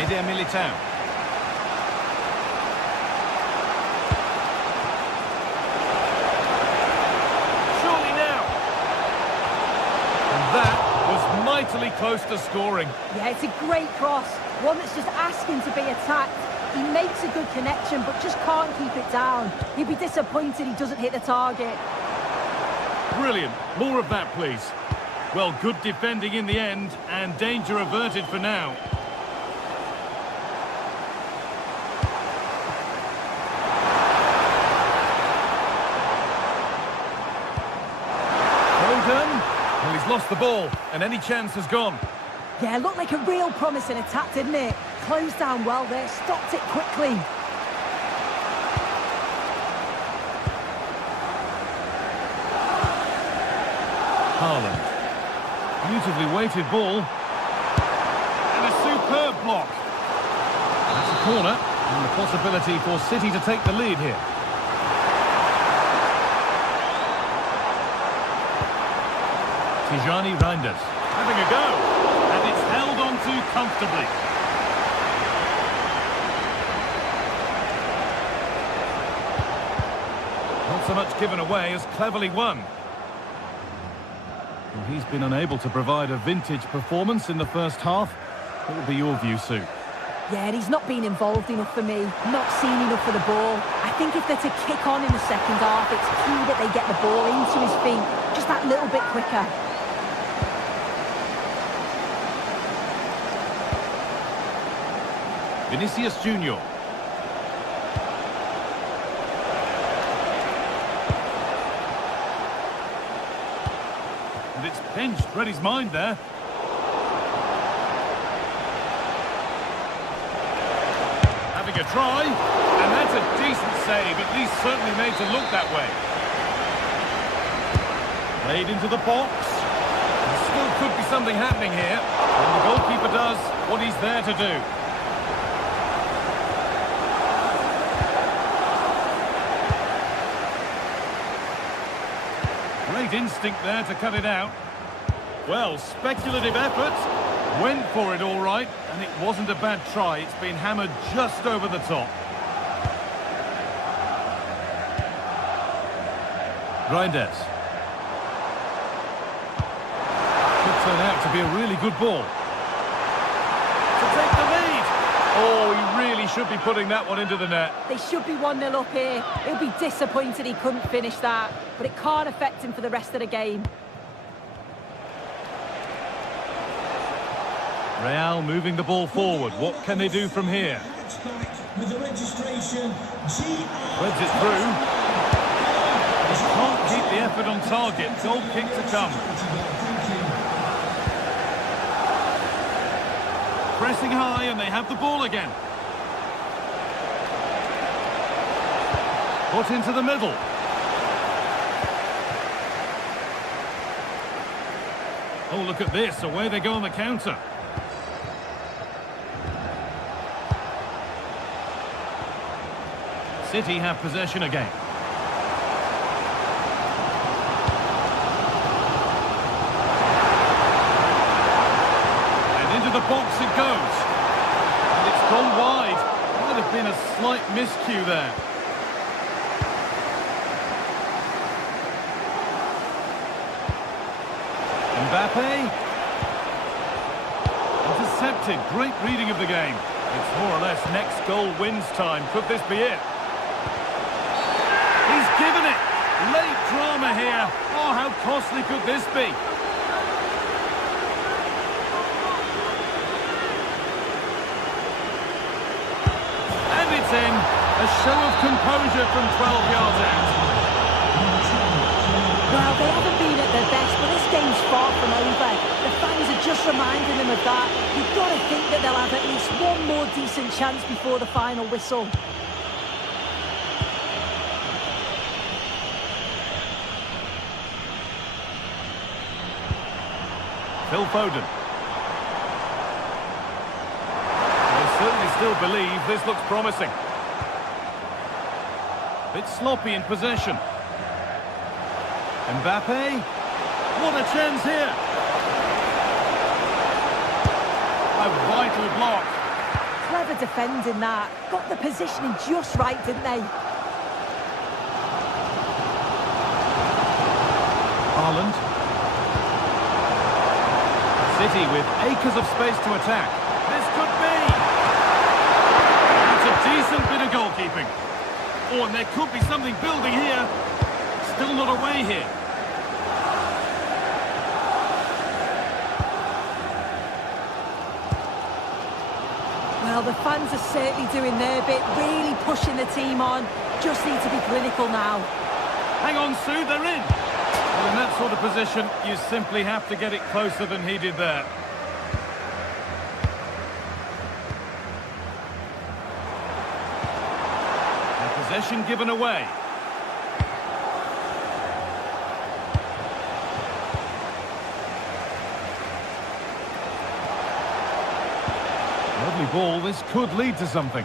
Eder Militao. Surely now. And that was mightily close to scoring. Yeah, it's a great cross. One that's just asking to be attacked. He makes a good connection, but just can't keep it down. He'd be disappointed he doesn't hit the target. Brilliant. More of that, please. Well, good defending in the end, and danger averted for now. Well, he's lost the ball, and any chance has gone. Yeah, looked like a real promising attack, didn't it? Closed down well there, stopped it quickly. Haaland. Beautifully weighted ball. And a superb block. That's a corner, and the possibility for City to take the lead here. Tijani Reinders having a go, and it's held on to comfortably. Not so much given away as cleverly won. Well, he's been unable to provide a vintage performance in the first half. What would be your view, Sue? Yeah, he's not been involved enough for me. Not seen enough for the ball. I think if they're to kick on in the second half, it's key that they get the ball into his feet just that little bit quicker. Vinicius Junior. And it's pinched, read his mind there. having a try. And that's a decent save, at least certainly made to look that way. Played into the box. There still could be something happening here. And the goalkeeper does what he's there to do. Great instinct there to cut it out. Well, speculative effort. Went for it all right, and it wasn't a bad try. It's been hammered just over the top. Reinders. Could turn out to be a really good ball. To take the lead. Oh, he really should be putting that one into the net. They should be 1-0 up here. He'll be disappointed he couldn't finish that, but it can't affect him for the rest of the game. Real moving the ball forward. What can they do from here? With the registration, Threads it through. Can't keep the effort on target. Goal kick to come. Pressing high and they have the ball again. Put into the middle. Oh, look at this. Away they go on the counter. City have possession again. And into the box it goes. And it's gone wide. Might have been a slight miscue there. Mbappe. Intercepted. Great reading of the game. It's more or less next goal wins time. Could this be it? He's given it. Late drama here. Oh, how costly could this be? And it's in. A show of composure from 12 yards out. Well, they haven't been at their best, but this game's far from over. The fans are just reminding them of that. You've got to think that they'll have at least one more decent chance before the final whistle. Phil Foden. They certainly still believe this looks promising. Bit sloppy in possession. Mbappe. What a chance here. A vital block. Clever defending that. Got the positioning just right, didn't they? Haaland. City with acres of space to attack. This could be. It's a decent bit of goalkeeping. Oh, and there could be something building here. Still not away here. Well, the fans are certainly doing their bit, really pushing the team on. Just need to be clinical now. Hang on, Sue, they're in. Well, in that sort of position, you simply have to get it closer than he did there. And possession given away. Lovely ball, this could lead to something.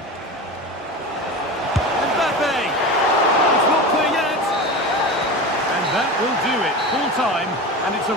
Mbappe! It's not clear yet! And that will do it, full time, and it's a...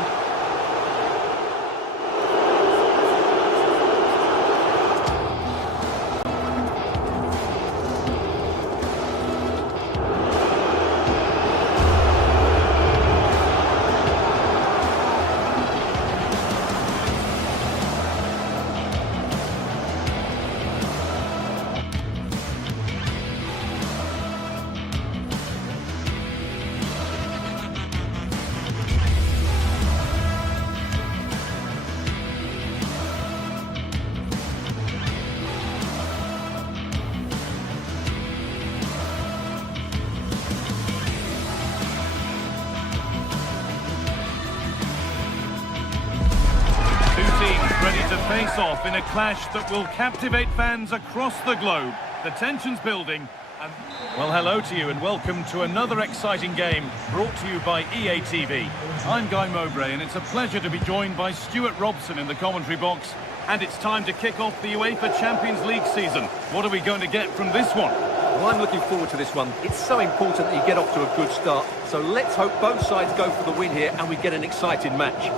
Ready to face off in a clash that will captivate fans across the globe. The tension's building. And well, hello to you and welcome to another exciting game brought to you by EA TV. I'm Guy Mowbray and it's a pleasure to be joined by Stuart Robson in the commentary box. And it's time to kick off the UEFA Champions League season. What are we going to get from this one? Well, I'm looking forward to this one. It's so important that you get off to a good start. So let's hope both sides go for the win here and we get an exciting match.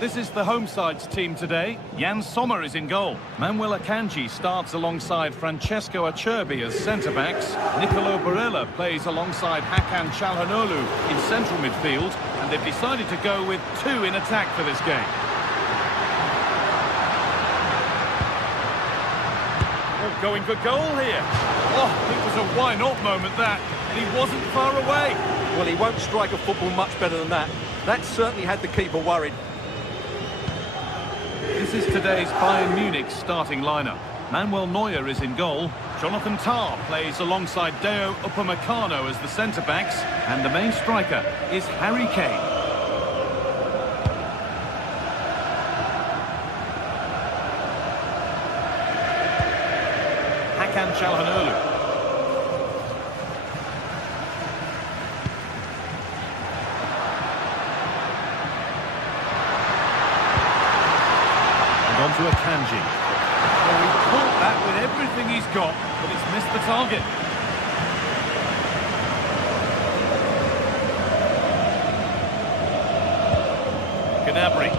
This is the home side's team today. Jan Sommer is in goal. Manuel Akanji starts alongside Francesco Acerbi as centre-backs. Nicolo Barella plays alongside Hakan Çalhanoğlu in central midfield. And they've decided to go with two in attack for this game. Oh, going for goal here. Oh, it was a why-not moment, that. And he wasn't far away. Well, he won't strike a football much better than that. That certainly had the keeper worried. This is today's Bayern Munich starting lineup. Manuel Neuer is in goal. Jonathan Tah plays alongside Deo Upamecano as the centre-backs. And the main striker is Harry Kane. Hakan Çalhanoğlu. On to Akanji. Well, he caught that with everything he's got, but it's missed the target. Gnabry.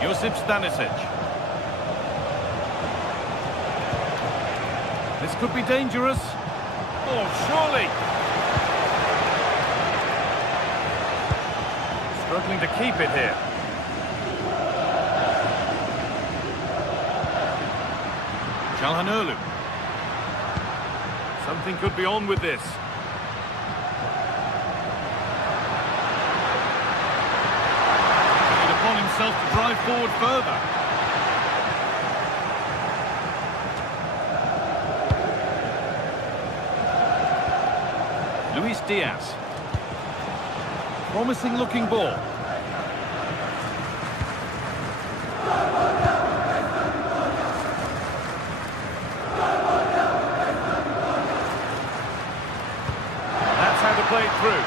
Josip Stanisic. This could be dangerous. Oh, surely. Struggling to keep it here. Çalhanoğlu. Something could be on with this. Taking it upon himself to drive forward further. Luis Diaz. Promising looking ball. That's how to play it through.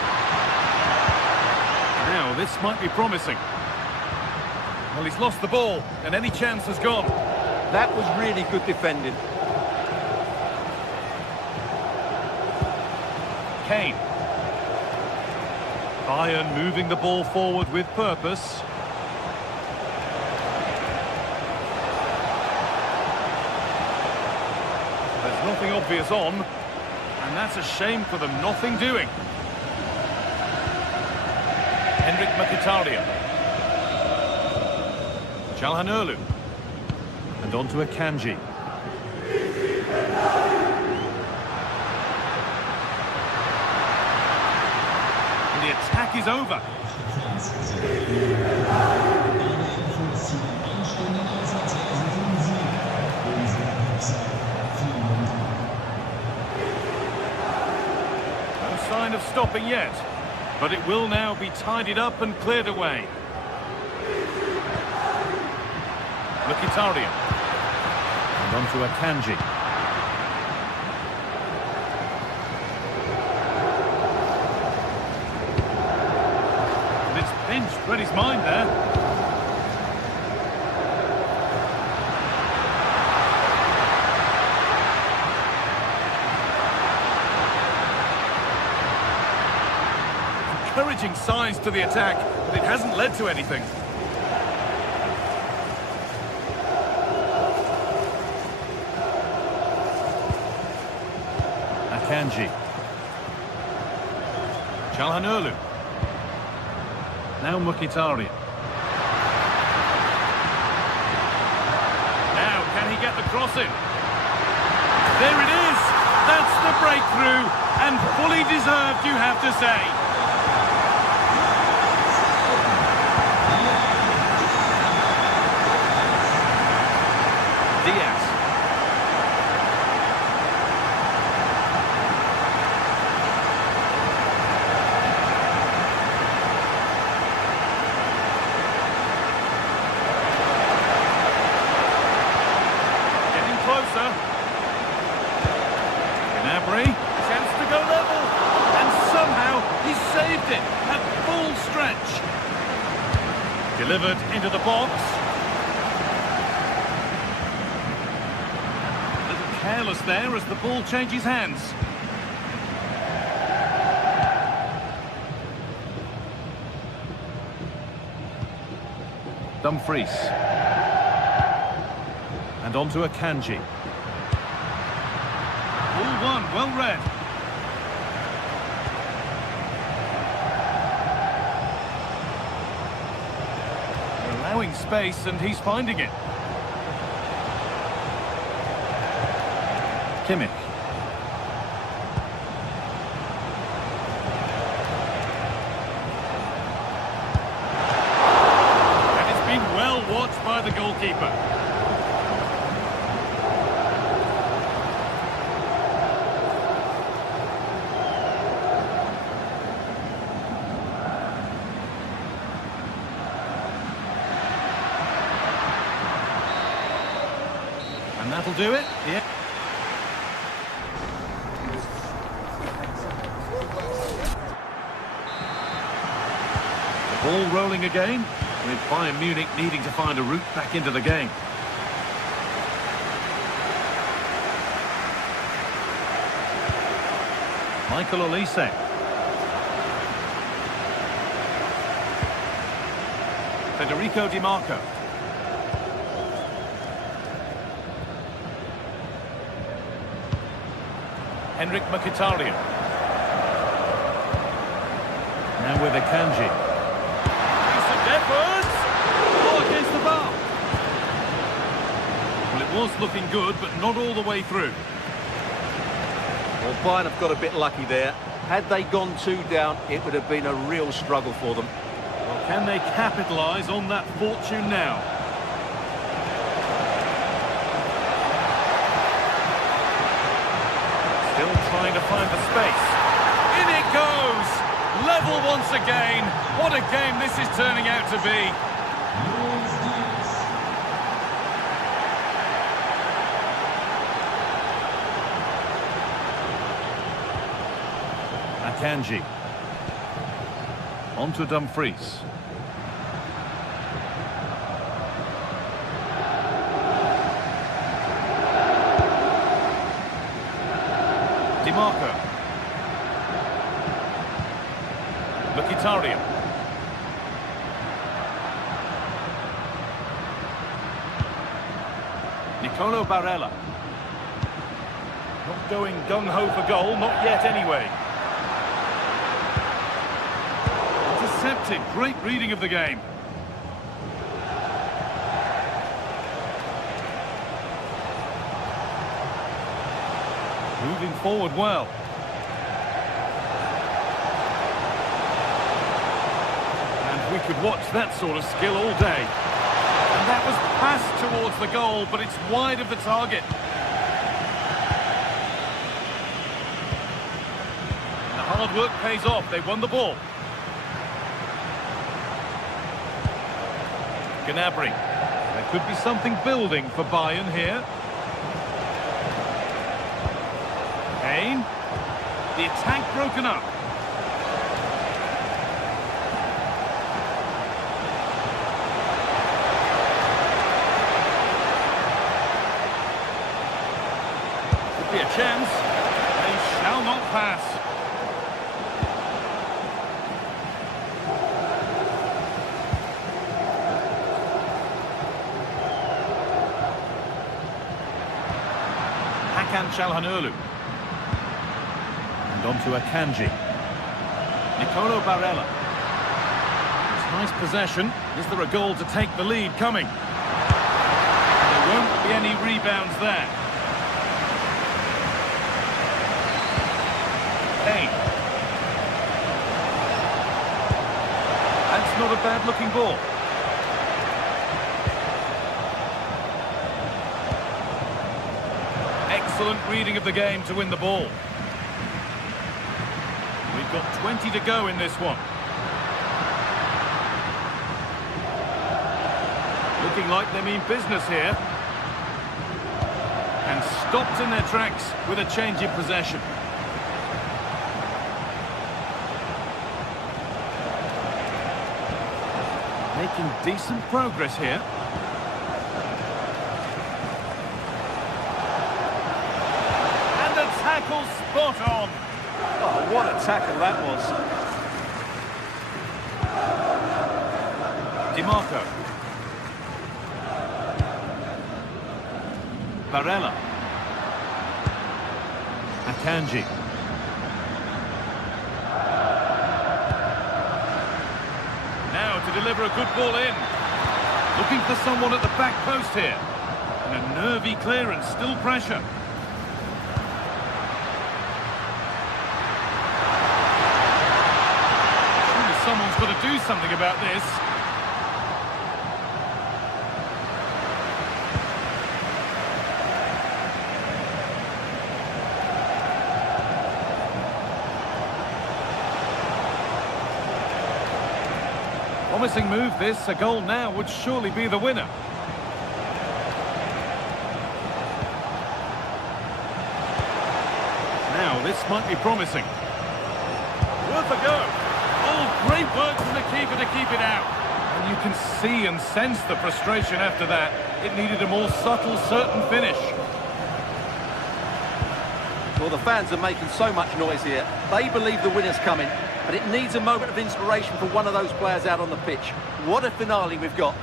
Now this might be promising. Well, he's lost the ball and any chance has gone. That was really good defending. Kane. Bayern moving the ball forward with purpose. There's nothing obvious on, and that's a shame for them. Nothing doing. Henrik Mkhitaryan. Çalhanoğlu. And on to Akanji. The attack is over. No sign of stopping yet, but it will now be tidied up and cleared away. Mkhitaryan. And on to Akanji. Read his mind there. Encouraging signs to the attack, but it hasn't led to anything. Akanji. Çalhanoğlu. Now Mkhitaryan. Now, can he get the cross in? There it is! That's the breakthrough, and fully deserved, you have to say. Diaz. Gnabry, chance to go level, and somehow he saved it at full stretch. Delivered into the box. A little careless there as the ball changes hands. Dumfries. And on to Akanji. All one, well read. Allowing space and he's finding it. Kimmich. And it's been well watched by the goalkeeper. And that'll do it. Yeah. The ball rolling again, with Bayern Munich needing to find a route back into the game. Michael Olise. Federico Di Marco. Henrik Mkhitaryan. Now with Akanji. Decent effort! Oh, against the bar. Well, it was looking good, but not all the way through. Well, Bayern have got a bit lucky there. Had they gone 2 down, it would have been a real struggle for them. Well, can they capitalise on that fortune now? Still trying to find the space. In it goes! Level once again. What a game this is turning out to be. Akanji. On to Dumfries. Di Marco. Mkhitaryan. Nicolo Barella. Not going gung-ho for goal, not yet anyway. Intercepted, great reading of the game. Moving forward well. And we could watch that sort of skill all day. And that was passed towards the goal, but it's wide of the target. The hard work pays off. They won the ball. Gnabry. There could be something building for Bayern here. Kane. The attack broken up. Could be a chance. They shall not pass. Çalhanoğlu. And on to Akanji. Nicolo Barella. It's nice possession. Is there a goal to take the lead coming? There won't be any rebounds there. Kane. That's not a bad-looking ball. Excellent reading of the game to win the ball. We've got 20 to go in this one. Looking like they mean business here. And stopped in their tracks with a change in possession. Making decent progress here. And a tackle spot on. Oh, what a tackle that was. DiMarco. Barella. Akanji. Now to deliver a good ball in. Looking for someone at the back post here. And a nervy clearance, still pressure. Surely someone's got to do something about this. Promising move this, a goal now would surely be the winner. Now this might be promising. Worth a go. Oh, great work from the keeper to keep it out. And you can see and sense the frustration after that. It needed a more subtle, certain finish. Well, the fans are making so much noise here. They believe the winner's coming. But it needs a moment of inspiration for one of those players out on the pitch. What a finale we've got.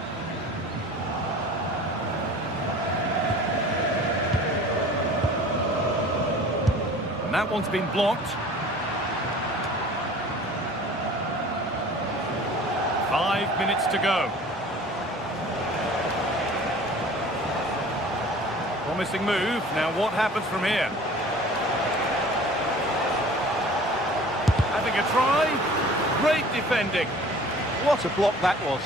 And that one's been blocked. 5 minutes to go. Promising move. Now what happens from here? Having a try. Great defending. What a block that was.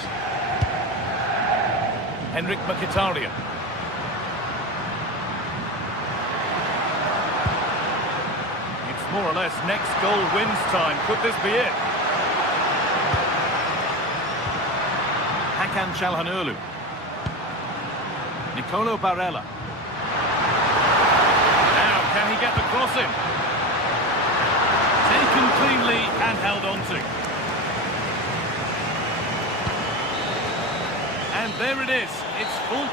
Henrik Mkhitaryan. It's more or less next goal wins time. Could this be it? Hakan Çalhanoğlu. Nicolo Barella. Now, can he get the cross in? Taken cleanly and held on to. And there it is. It's full.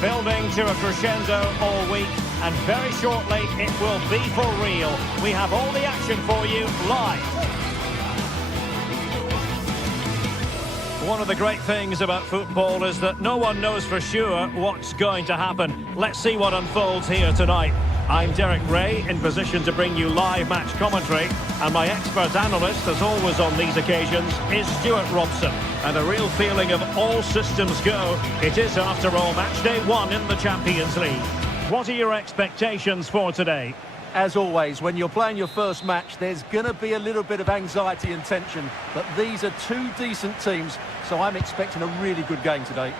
Building to a crescendo all week, and very shortly it will be for real. We have all the action for you live. One of the great things about football is that no one knows for sure what's going to happen. Let's see what unfolds here tonight. I'm Derek Ray, in position to bring you live match commentary, and my expert analyst, as always on these occasions, is Stuart Robson. And a real feeling of all systems go. It is, after all, match day 1 in the Champions League. What are your expectations for today? As always, when you're playing your first match, there's going to be a little bit of anxiety and tension. But these are two decent teams, so I'm expecting a really good game today.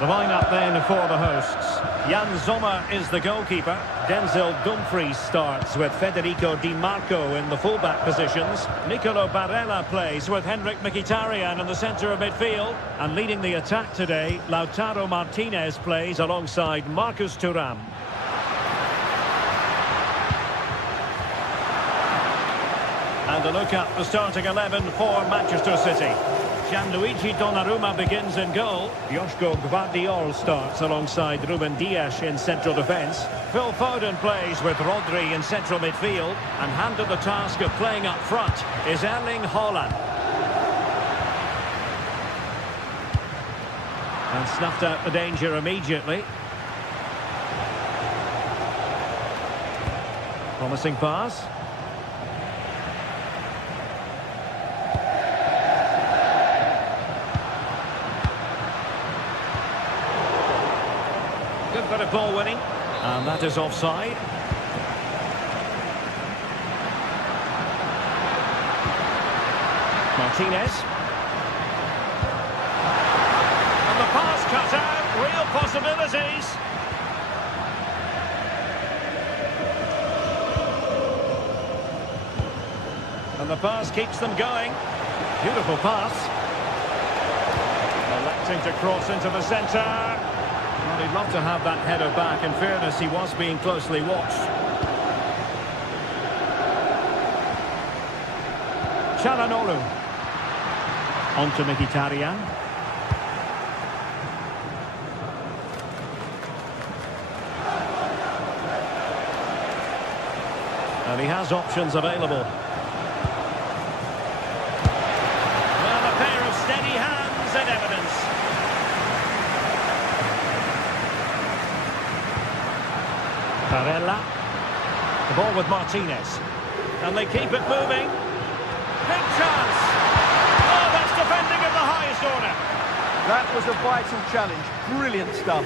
The lineup then for the hosts. Jan Sommer is the goalkeeper. Denzel Dumfries starts with Federico Di Marco in the fullback positions. Nicolo Barella plays with Henrik Mkhitaryan in the centre of midfield. And leading the attack today, Lautaro Martinez plays alongside Marcus Thuram. And a look at the starting 11 for Manchester City. Gianluigi Donnarumma begins in goal. Joško Gvardiol starts alongside Ruben Dias in central defence. Phil Foden plays with Rodri in central midfield. And handed the task of playing up front is Erling Haaland. And snuffed out the danger immediately. Promising pass. Good bit of ball winning, and that is offside. Martinez. And the pass cut out, real possibilities. And the pass keeps them going. Beautiful pass. Electing to cross into the centre. Well, he'd love to have that header back. In fairness, he was being closely watched. Çalhanoğlu. On to Mkhitaryan. And he has options available. Well, a pair of steady hands in evidence. Barella. The ball with Martinez. And they keep it moving. Big chance. Oh, that's defending of the highest order. That was a vital challenge. Brilliant stuff.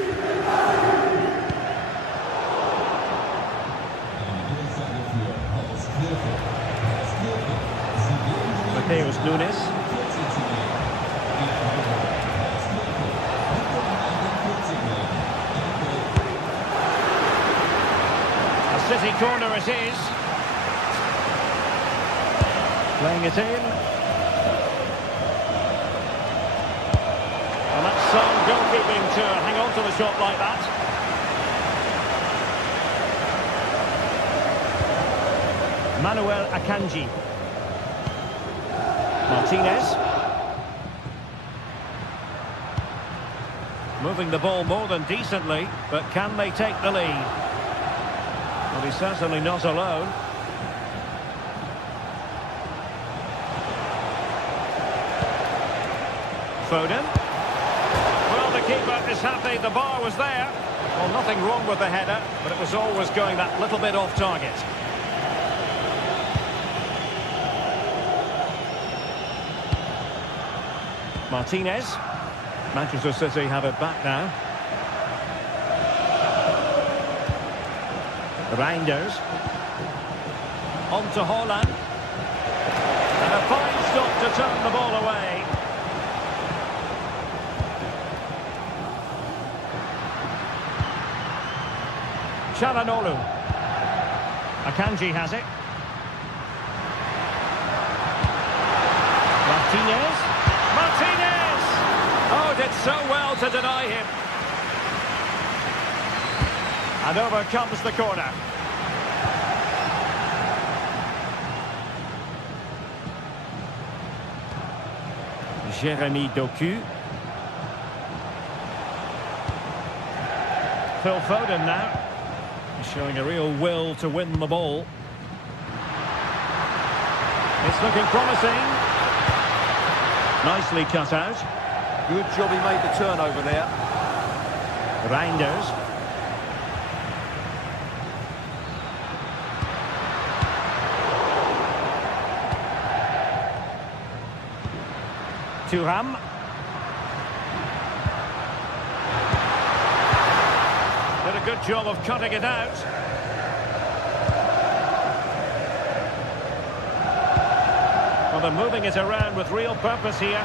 Mateus Nunes. City corner it is. Playing it in. And that's some goalkeeping to hang on to the shot like that. Manuel Akanji. Martinez. Moving the ball more than decently, but can they take the lead? Well, he's certainly not alone. Foden. Well, the keeper is happy the bar was there. Well, nothing wrong with the header, but it was always going that little bit off target. Martinez. Manchester City have it back now. Reinders. On to Haaland. And a fine stop to turn the ball away. Çalhanoğlu. Akanji has it. Martinez. Martinez! Oh, did so well to deny him. And over comes the corner. Jeremy Doku. Phil Foden now. He's showing a real will to win the ball. It's looking promising. Nicely cut out. Good job he made the turnover there. Reinders. Thuram. Did a good job of cutting it out. Well, they're moving it around with real purpose here.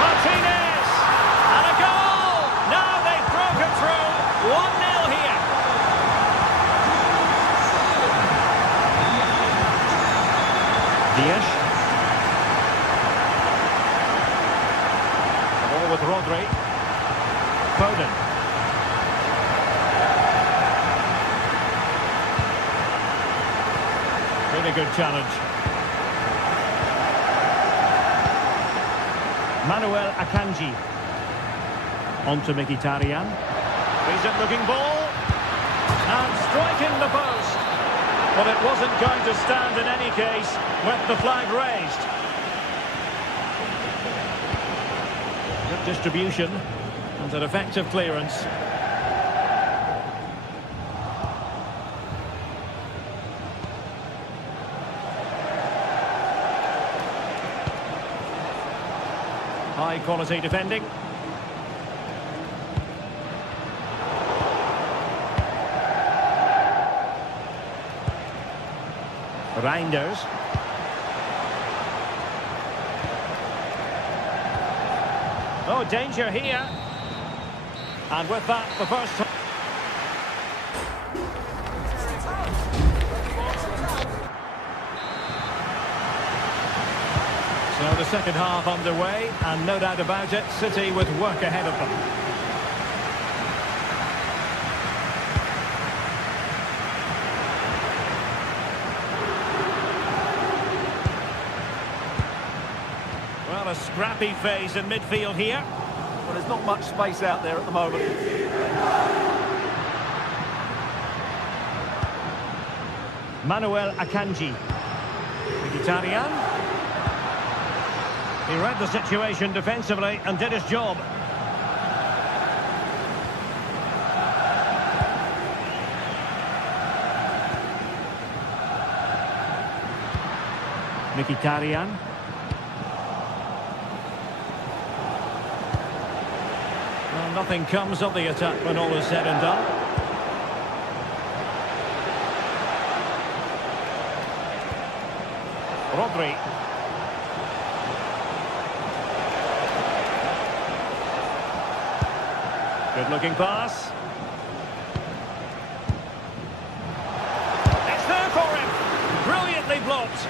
Martinez! And a goal! Rodri. Foden. Really good challenge. Manuel Akanji. On to Mkhitaryan. Decent-looking ball. And striking the post. Well, it wasn't going to stand in any case with the flag raised. Good distribution and an effective clearance. High quality defending. Reinders. Oh, danger here. And with that, the first time. So the second half underway, and no doubt about it, City with work ahead of them. Well, a scrappy phase in midfield here. Well, there's not much space out there at the moment. Manuel Akanji. Mkhitaryan. He read the situation defensively and did his job. Mkhitaryan. Well, nothing comes of the attack when all is said and done. Rodri. Good-looking pass. It's there for him. Brilliantly blocked.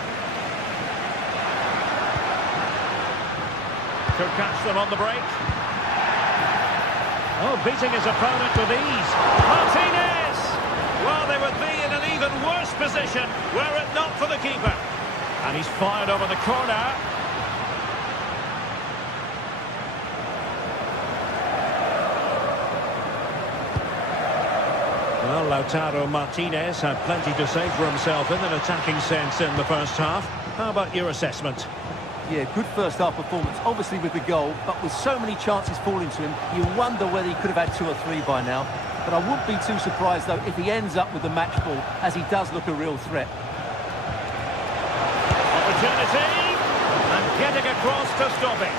Could catch them on the break. Oh, beating his opponent with ease. Martinez! Well, they would be in an even worse position were it not for the keeper. And he's fired over the corner. Well, Lautaro Martinez had plenty to say for himself in an attacking sense in the first half. How about your assessment? Yeah, good first half performance, obviously with the goal, but with so many chances falling to him, you wonder whether he could have had 2 or 3 by now. But I wouldn't be too surprised, though, if he ends up with the match ball, as he does look a real threat. Opportunity, and getting across to stop it.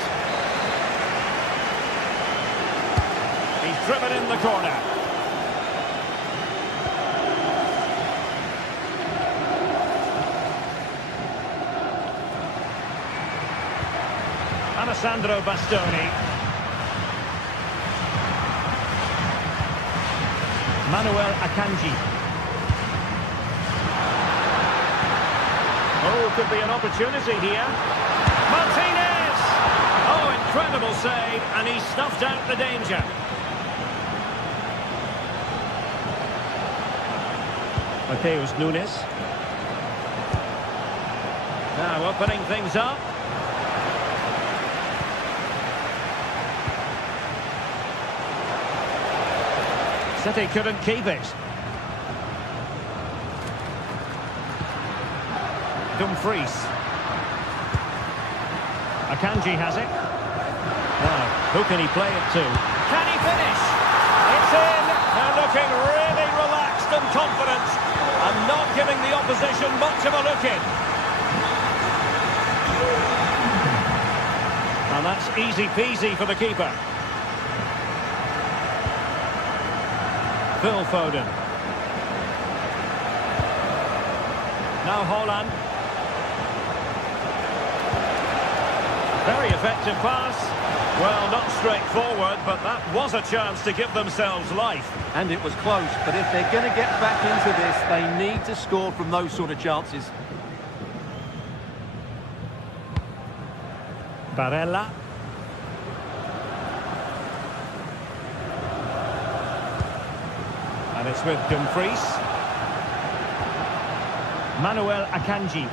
He's driven in the corner. Alessandro Bastoni. Manuel Akanji. Oh, could be an opportunity here. Martinez! Oh, incredible save, and he snuffed out the danger. Mateus Nunes. Now opening things up. City couldn't keep it. Dumfries. Akanji has it. Now, who can he play it to? Can he finish? It's in. They're looking really relaxed and confident, and not giving the opposition much of a look in. And that's easy peasy for the keeper. Phil Foden. Now Holland. Very effective pass. Well, not straightforward, but that was a chance to give themselves life. And it was close, but if they're going to get back into this, they need to score from those sort of chances. Barella. And it's with Dumfries. Manuel Akanji.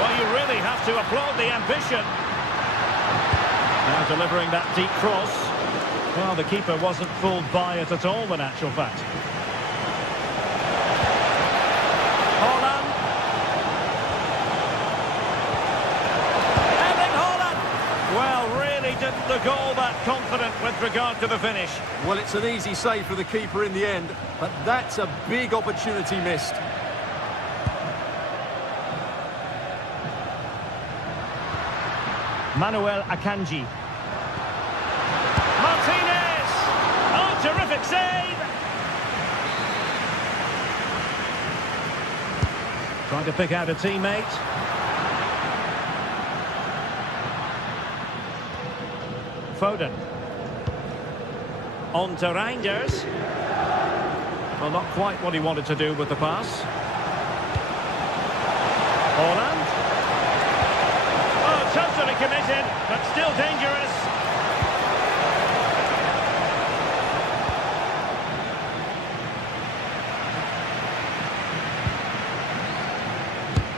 Well, you really have to applaud the ambition. Now delivering that deep cross. Well, the keeper wasn't fooled by it at all, in actual fact. Holland. Erling Holland. Well, really didn't look all that confident with regard to the finish. Well, it's an easy save for the keeper in the end, but that's a big opportunity missed. Manuel Akanji. Martinez! Oh, terrific save! Trying to pick out a teammate. Foden. On to Reinders. Well, not quite what he wanted to do with the pass. Holland. Oh, totally committed, but still dangerous.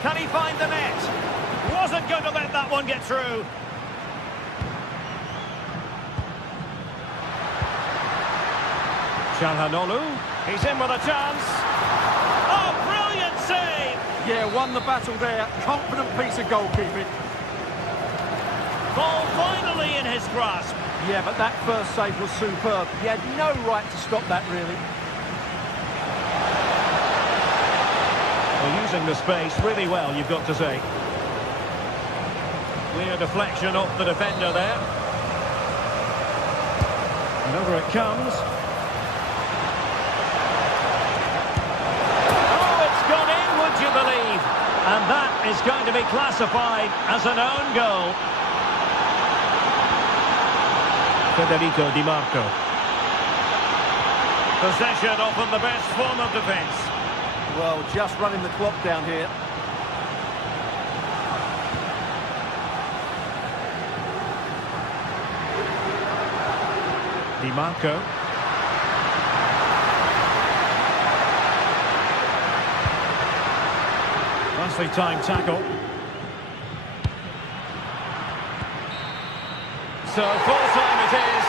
Can he find the net? Wasn't going to let that one get through. Çalhanoğlu, he's in with a chance. Oh, brilliant save! Yeah, won the battle there. Confident piece of goalkeeping. Ball finally in his grasp. Yeah, but that first save was superb. He had no right to stop that, really. Well, using the space really well, you've got to say. Clear deflection off the defender there. And over it comes. You believe, and that is going to be classified as an own goal. Federico Di Marco. Possession often the best form of defence. Well, just running the clock down here. Di Marco. Nicely timed tackle. So full time it is.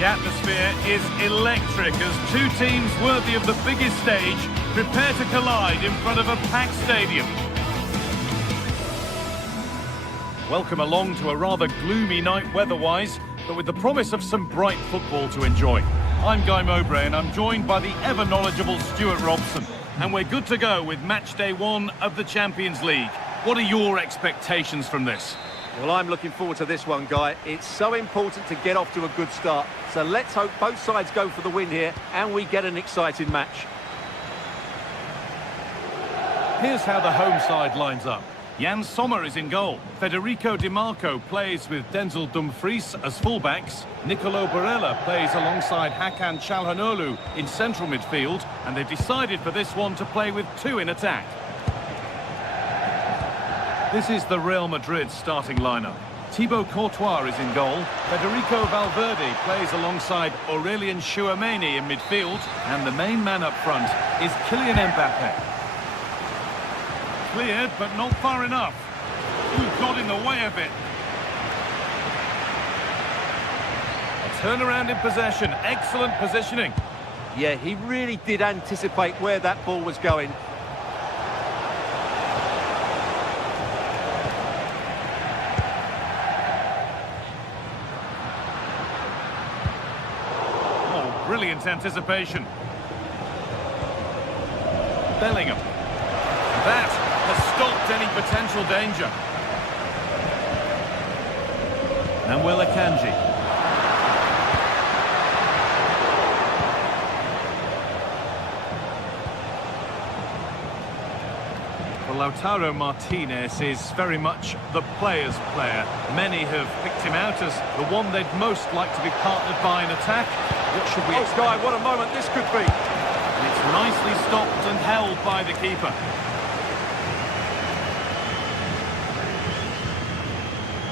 The atmosphere is electric as two teams worthy of the biggest stage prepare to collide in front of a packed stadium. Welcome along to a rather gloomy night weather-wise, but with the promise of some bright football to enjoy. I'm Guy Mowbray and I'm joined by the ever-knowledgeable Stuart Robson. And we're good to go with match day 1 of the Champions League. What are your expectations from this? Well, I'm looking forward to this one, Guy. It's so important to get off to a good start. So let's hope both sides go for the win here and we get an exciting match. Here's how the home side lines up. Jan Sommer is in goal. Federico Di Marco plays with Denzel Dumfries as fullbacks. Nicolo Barella plays alongside Hakan Çalhanoğlu in central midfield. And they've decided for this one to play with 2 in attack. This is the Real Madrid starting lineup. Thibaut Courtois is in goal. Federico Valverde plays alongside Aurelien Tchouameni in midfield. And the main man up front is Kylian Mbappe. Cleared, but not far enough. Ooh, got in the way of it. A turnaround in possession. Excellent positioning. Yeah, he really did anticipate where that ball was going. Brilliant anticipation. Bellingham. That has stopped any potential danger. Nahuel Akanji. Well, Lautaro Martinez is very much the player's player. Many have picked him out as the one they'd most like to be partnered by in attack. What should we expect? Guy, what a moment this could be. And it's nicely stopped and held by the keeper.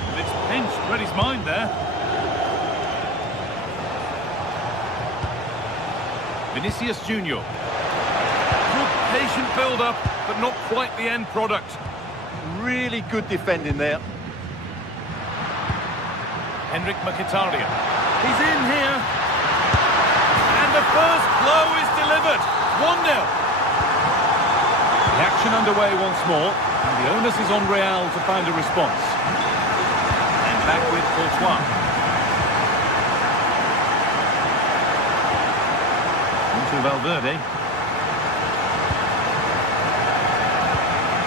And it's pinched, read his mind there. Vinicius Junior. Good patient build-up, but not quite the end product. Really good defending there. Henrik Mkhitaryan. He's in here. And the first blow is delivered. 1-0. The action underway once more. And the onus is on Real to find a response. And back with Courtois. Into Valverde.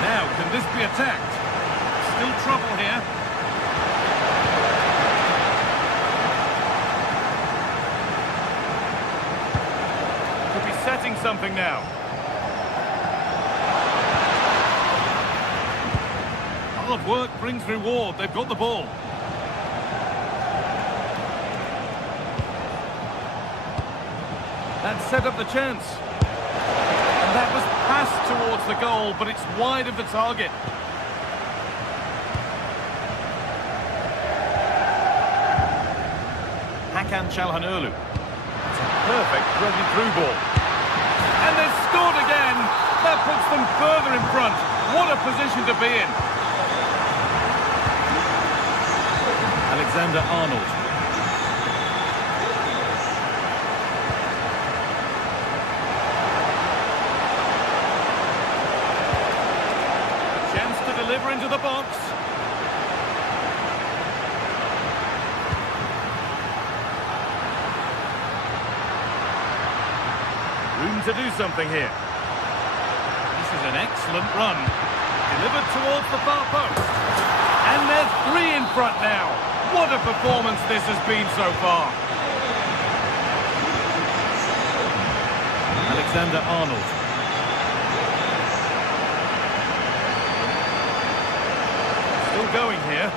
Now, can this be attacked? Still trouble here. Setting something now. Hard work brings reward. They've got the ball. That set up the chance. And that was passed towards the goal, but it's wide of the target. Hakan Çalhanoğlu. It's a perfect threaded through ball. And they've scored again. That puts them further in front. What a position to be in. Alexander-Arnold. Chance to deliver into the box. Room to do something here. This is an excellent run. Delivered towards the far post. And they're 3 in front now. What a performance this has been so far. Alexander-Arnold. Still going here.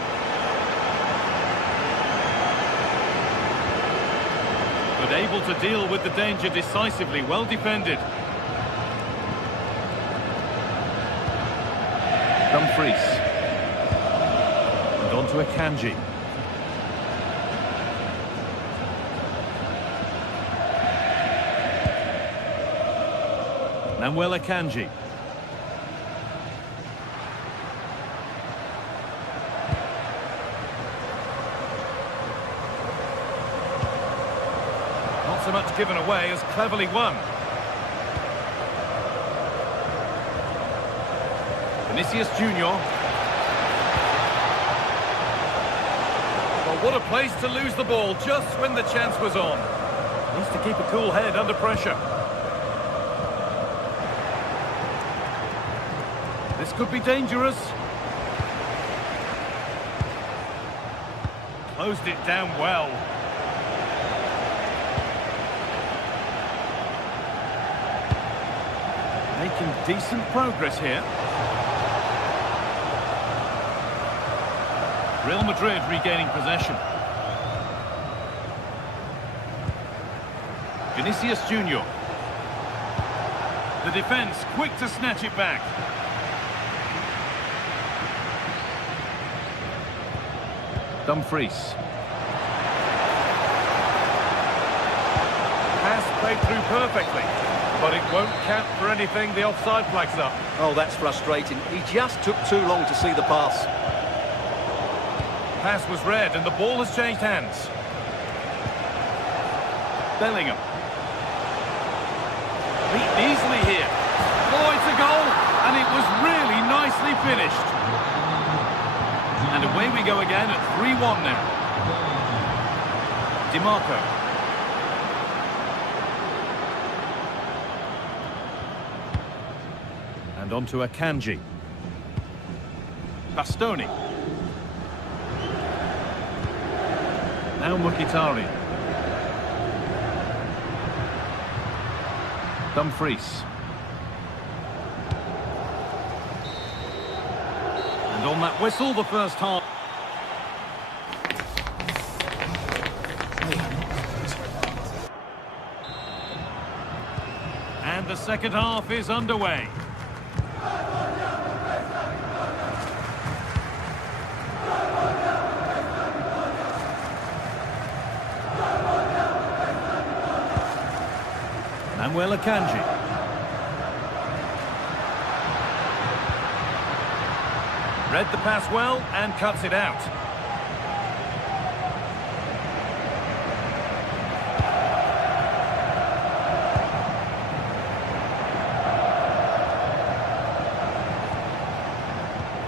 But able to deal with the danger decisively, well defended. Dumfries. And on to Akanji. Nahuel Akanji. So much given away as cleverly won. Vinicius Junior. Well, what a place to lose the ball just when the chance was on. Needs to keep a cool head under pressure. This could be dangerous. Closed it down well. Making decent progress here. Real Madrid regaining possession. Vinicius Junior. The defence quick to snatch it back. Dumfries. Pass played through perfectly, but it won't count for anything. The offside flag's up. Oh, that's frustrating. He just took too long to see the pass. Pass was read and the ball has changed hands. Bellingham. Beaten easily here. Oh, it's a goal, and it was really nicely finished. And away we go again at 3-1 now. DiMarco. And on to Akanji. Bastoni. Now Mkhitaryan. Dumfries. And on that whistle, the first half. And the second half is underway. Manuel Akanji. Read the pass well and cuts it out.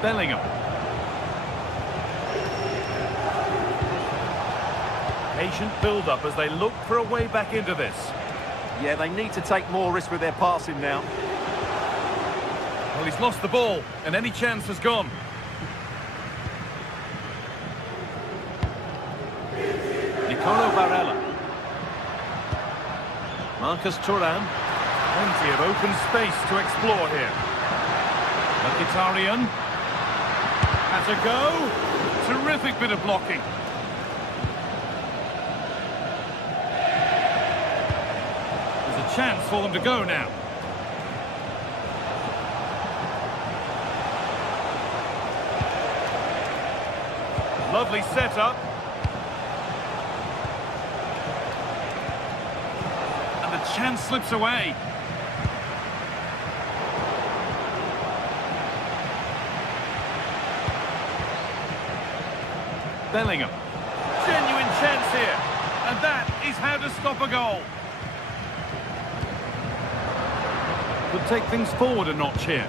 Bellingham. Patient build-up as they look for a way back into this. Yeah, they need to take more risk with their passing now. Well, he's lost the ball, and any chance has gone. Nicolo Barella. Marcus Thuram. Plenty of open space to explore here. Mkhitaryan. Has a go. Terrific bit of blocking. Chance for them to go now. Lovely setup. And the chance slips away. Bellingham. Genuine chance here. And that is how to stop a goal. Could take things forward a notch here.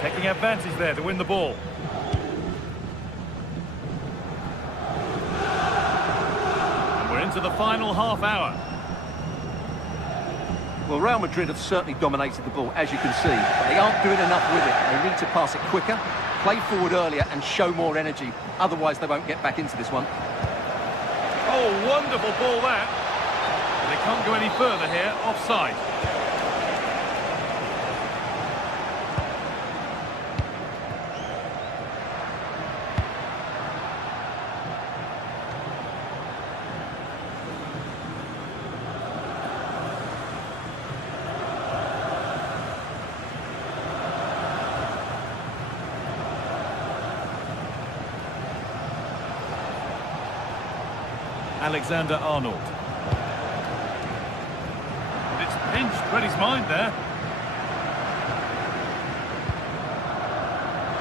Taking advantage there to win the ball. And we're into the final half hour. Well, Real Madrid have certainly dominated the ball, as you can see, but they aren't doing enough with it. They need to pass it quicker, play forward earlier and show more energy. Otherwise, they won't get back into this one. Oh, wonderful ball that. And they can't go any further here, offside. Alexander-Arnold. And it's pinched, read his mind there.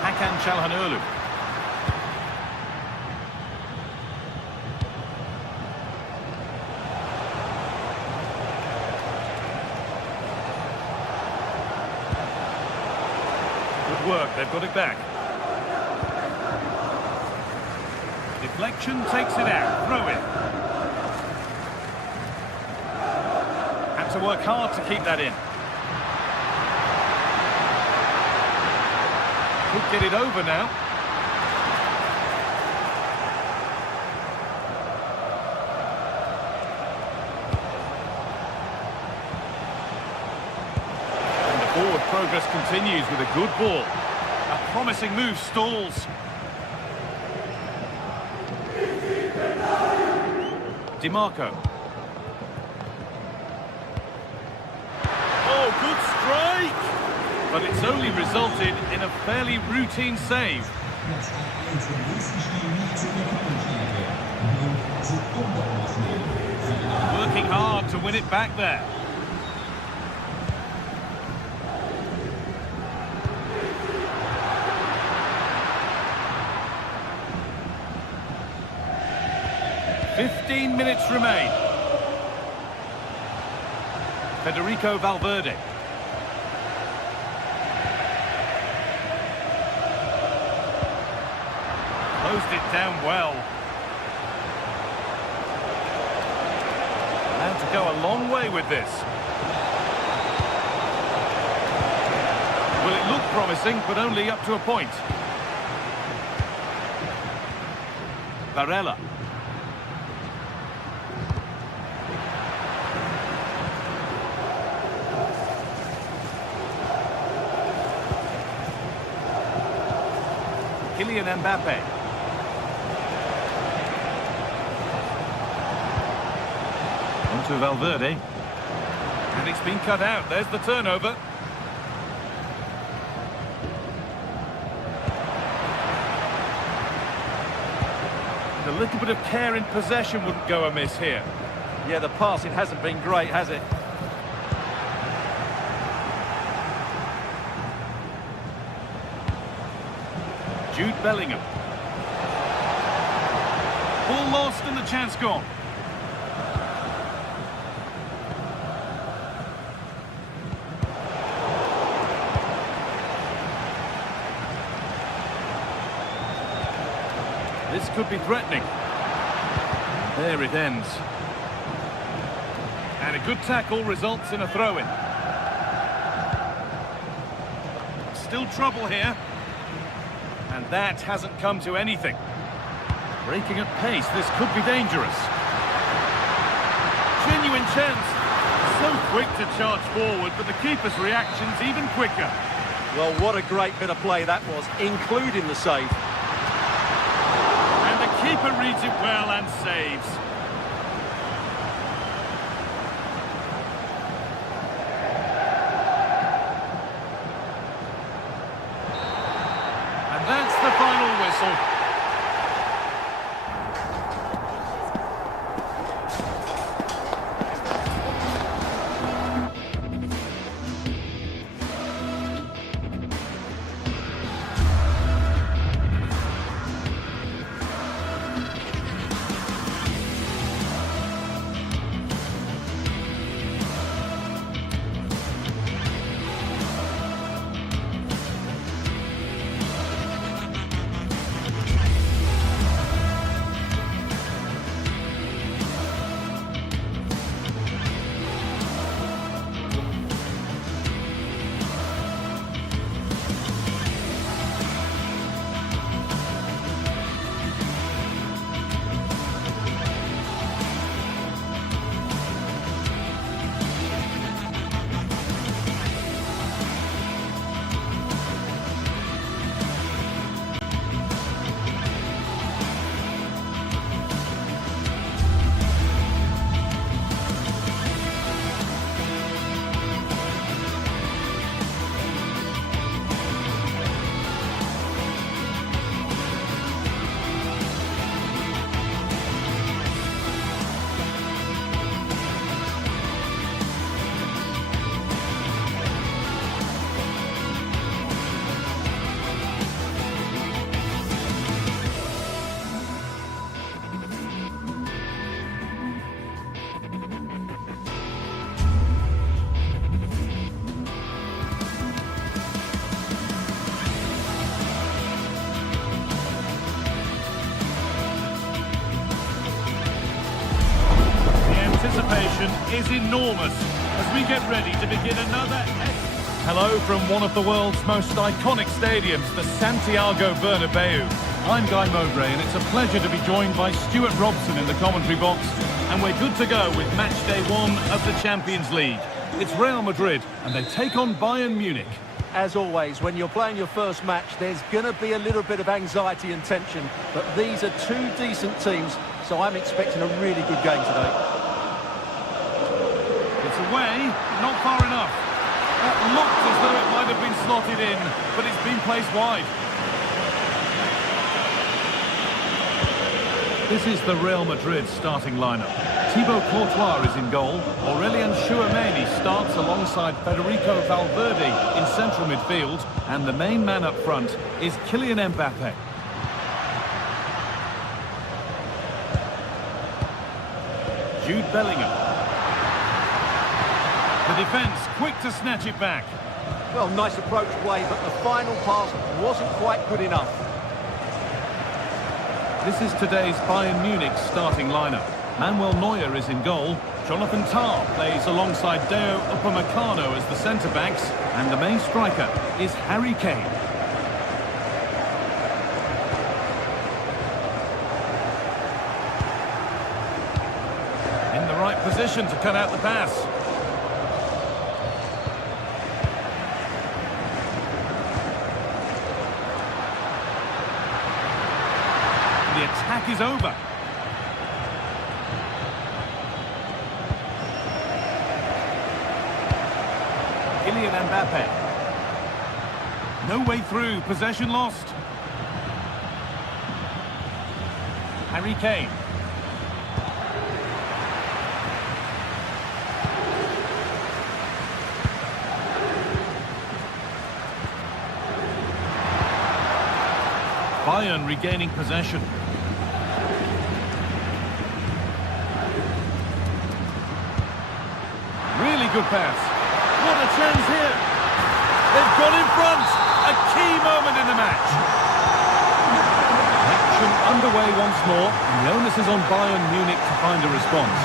Hakan Çalhanoğlu. Good work, they've got it back. Deflection takes it out, throw in. Had to work hard to keep that in. Could get it over now. And the forward progress continues with a good ball. A promising move stalls. DiMarco. Oh, good strike! but it's only resulted in a fairly routine save. Jetzt aktuell zum nächsten Spiel nicht zu Kuppenschläge. Nur Sekunden aufnehmen. Working hard to win it back there. "15 minutes remain." Federico Valverde. Closed it down well. And to go a long way with this. Well, it looked promising, but only up to a point. Barella. Kylian Mbappe. Onto Valverde. And it's been cut out. There's the turnover. And a little bit of care in possession wouldn't go amiss here. Yeah, the passing hasn't been great, has it? Jude Bellingham. Ball lost and the chance gone. This could be threatening. There it ends. And a good tackle results in a throw-in. Still trouble here. And that hasn't come to anything. Breaking at pace, this could be dangerous. Genuine chance. So quick to charge forward, but the keeper's reaction's even quicker. Well, what a great bit of play that was, including the save. And the keeper reads it well and saves. And that's the final whistle. Anticipation is enormous as we get ready to begin another. Hello from one of the world's most iconic stadiums, the Santiago Bernabeu. I'm Guy Mowbray and it's a pleasure to be joined by Stuart Robson in the commentary box, and we're good to go with match day 1 of the Champions League. It's Real Madrid and they take on Bayern Munich. As always, when you're playing your first match, there's going to be a little bit of anxiety and tension, but these are two decent teams, so I'm expecting a really good game today. It's away, not far enough. That looked as though it might have been slotted in, but it's been placed wide. This is the Real Madrid starting lineup. Thibaut Courtois is in goal. Aurélien Tchouameni starts alongside Federico Valverde in central midfield. And the main man up front is Kylian Mbappe. Jude Bellingham. The defence quick to snatch it back. Well, nice approach play, but the final pass wasn't quite good enough. This is today's Bayern Munich starting lineup. Manuel Neuer is in goal. Jonathan Tah plays alongside Deo Upamecano as the centre-backs. And the main striker is Harry Kane. In the right position to cut out the pass. The attack is over. Kylian Mbappe. No way through, possession lost. Harry Kane. Bayern regaining possession. Really good pass. What a chance here. They've gone in front. A key moment in the match. Action underway once more. And the onus is on Bayern Munich to find a response.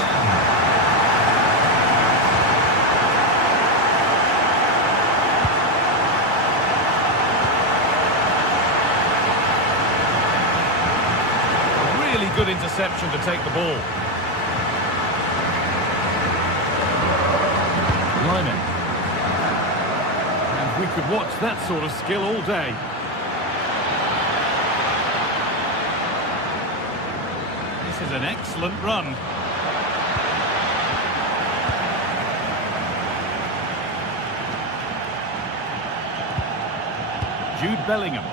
Really good interception to take the ball. Line. And we could watch that sort of skill all day. This is an excellent run. Jude Bellingham.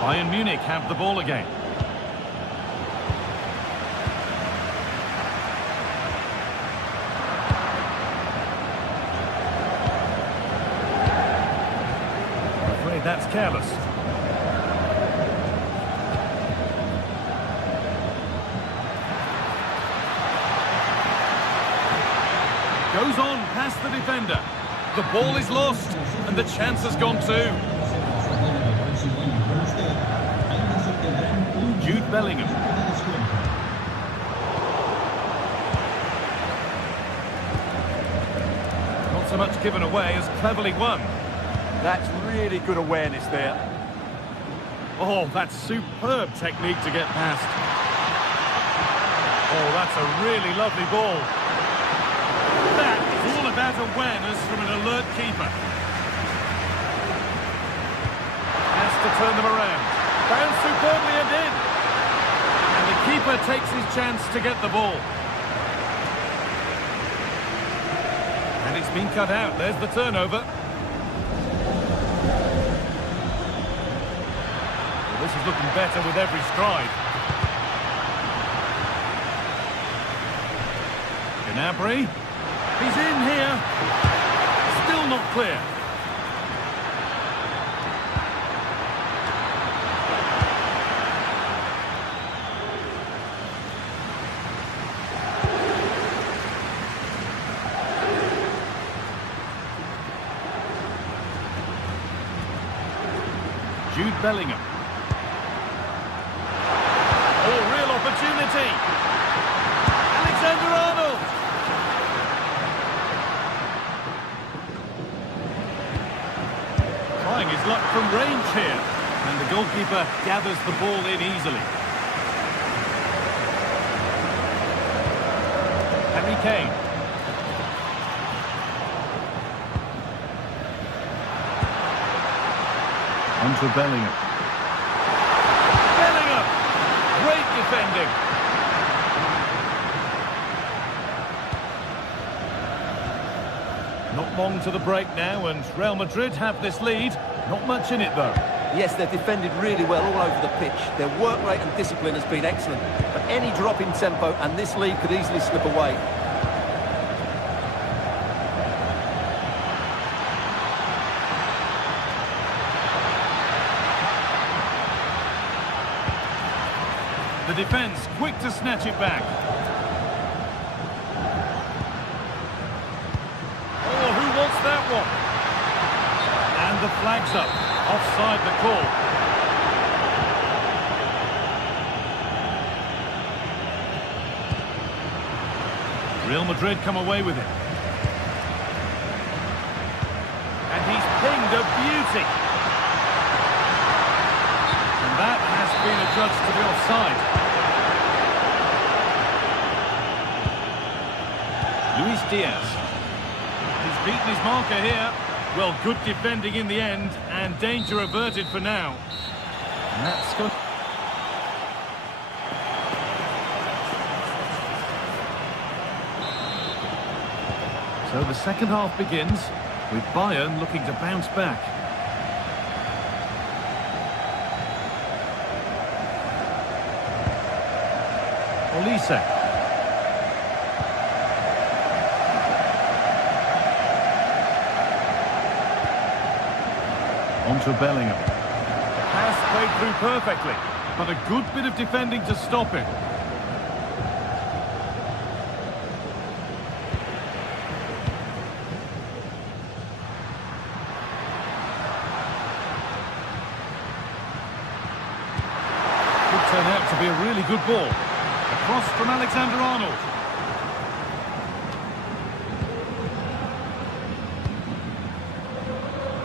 Bayern Munich have the ball again. That's careless. Goes on past the defender. The ball is lost, and the chance has gone too. Jude Bellingham. Not so much given away as cleverly won. That's really good awareness there. Oh, that's superb technique to get past. Oh, that's a really lovely ball. That is all about awareness from an alert keeper. Has to turn them around. Found superbly and in. And the keeper takes his chance to get the ball. And it's been cut out. There's the turnover. This is looking better with every stride. Gnabry. He's in here. Still not clear. Jude Bellingham. Real opportunity. Alexander-Arnold. Trying his luck from range here. And the goalkeeper gathers the ball in easily. Harry Kane. On to Bellingham. Great defending. Not long to the break now, and Real Madrid have this lead. Not much in it, though. Yes, they've defended really well all over the pitch. Their work rate and discipline has been excellent. But any drop in tempo and this lead could easily slip away. The defence quick to snatch it back. Oh, who wants that one? And the flag's up. Offside the call. Real Madrid come away with it. And he's pinged a beauty. And that has been adjudged to be offside. Luis Diaz. He's beaten his marker here. Well, good defending in the end, and danger averted for now. And that's good. So the second half begins, with Bayern looking to bounce back. Olise. On to Bellingham. Pass played through perfectly, but a good bit of defending to stop it. Could turn out to be a really good ball. Across from Alexander-Arnold.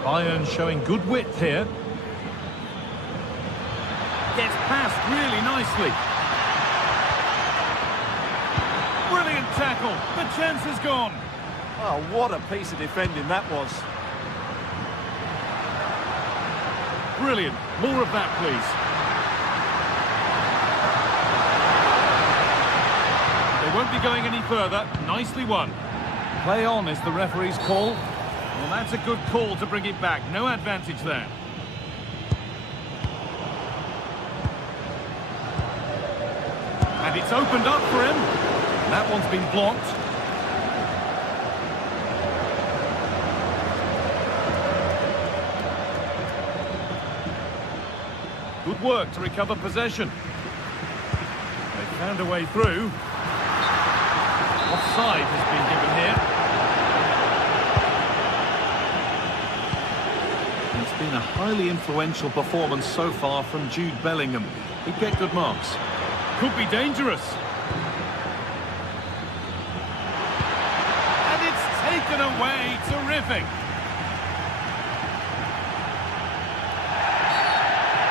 Bayern showing good width here. Gets past really nicely. Brilliant tackle. The chance is gone. Oh, what a piece of defending that was. Brilliant. More of that, please. They won't be going any further. Nicely won. Play on is the referee's call. Well, that's a good call to bring it back. No advantage there. And it's opened up for him. That one's been blocked. Good work to recover possession. They found a way through. Offside has been given here. It's been a highly influential performance so far from Jude Bellingham. He'd get good marks. Could be dangerous. And it's taken away. Terrific.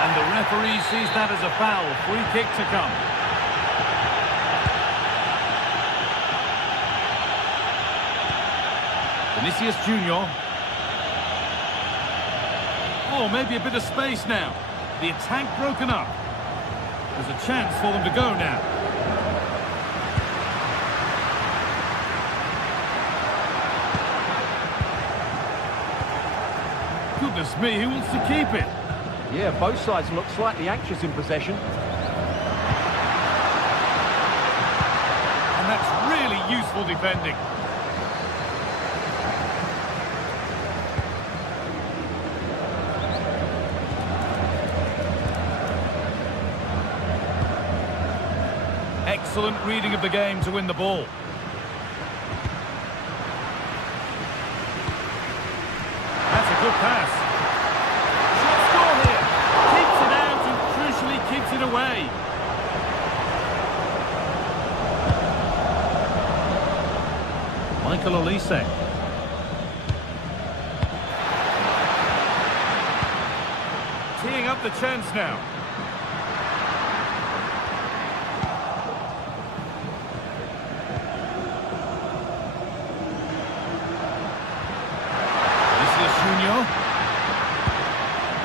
And the referee sees that as a foul. Free kick to come. Vinicius Junior. Oh, maybe a bit of space now. The attack broken up. There's a chance for them to go now. Goodness me, who wants to keep it? Yeah, both sides look slightly anxious in possession. And that's really useful defending. Excellent reading of the game to win the ball. That's a good pass. Shot score here. Keeps it out and crucially keeps it away. Michael Olise. Teeing up the chance now.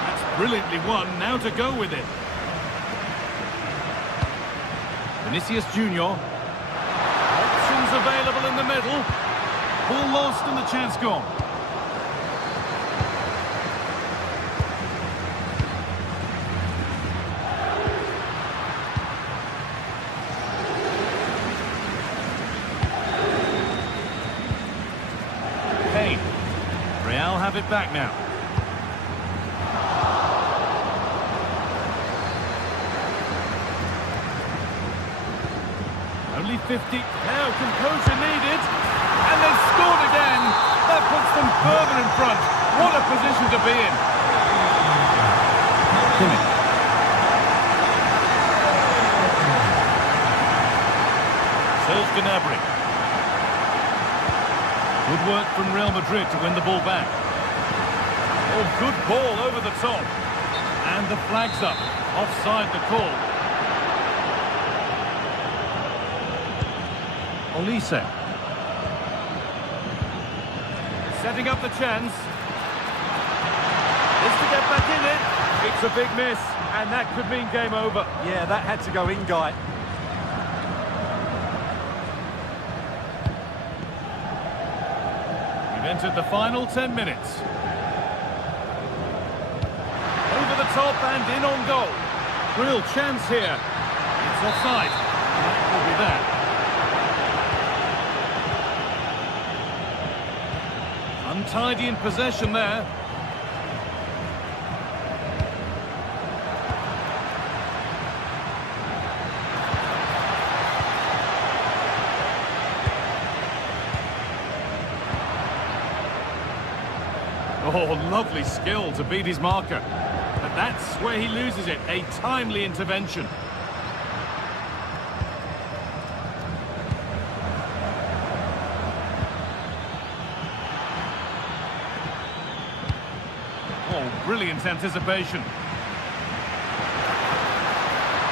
That's brilliantly won, now to go with it. Vinicius Junior. Options available in the middle. Ball lost and the chance gone. Real have it back now. Only 50. Now composure needed. And they've scored again. That puts them further in front. What a position to be in. Serge Gnabry. Good work from Real Madrid to win the ball back. Oh, good ball over the top. And the flag's up. Offside the call. Olise. Setting up the chance. Is to get back in it. It's a big miss. And that could mean game over. Yeah, that had to go in, Guy. Entered the final 10 minutes. Over the top and in on goal. Real chance here. It's offside. That will be that. Untidy in possession there. Oh, lovely skill to beat his marker. But that's where he loses it. A timely intervention. Oh, brilliant anticipation.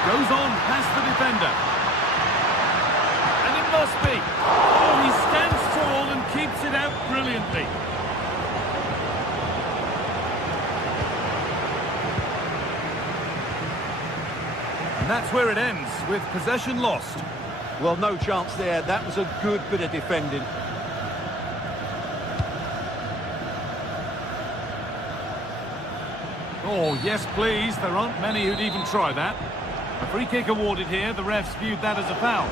Goes on past the defender. And it must be. Oh, he stands tall and keeps it out brilliantly. And that's where it ends, with possession lost. Well, no chance there. That was a good bit of defending. Oh, yes, please. There aren't many who'd even try that. A free kick awarded here. The refs viewed that as a foul.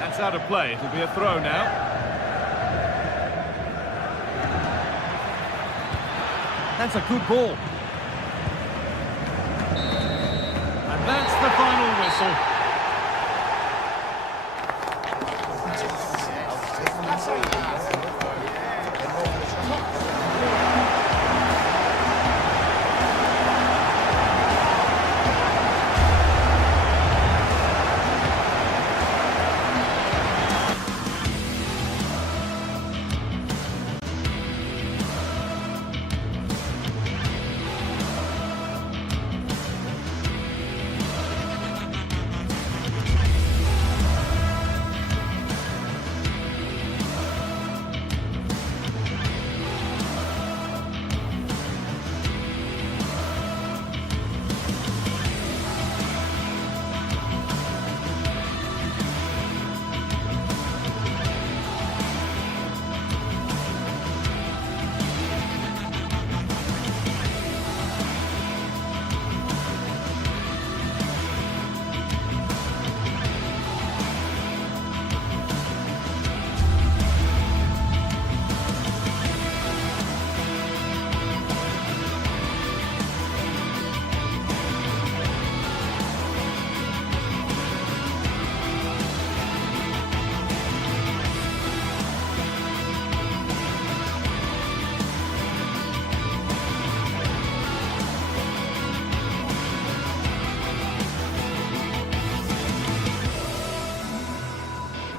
That's out of play. It'll be a throw now. That's a good ball. And that's the final whistle.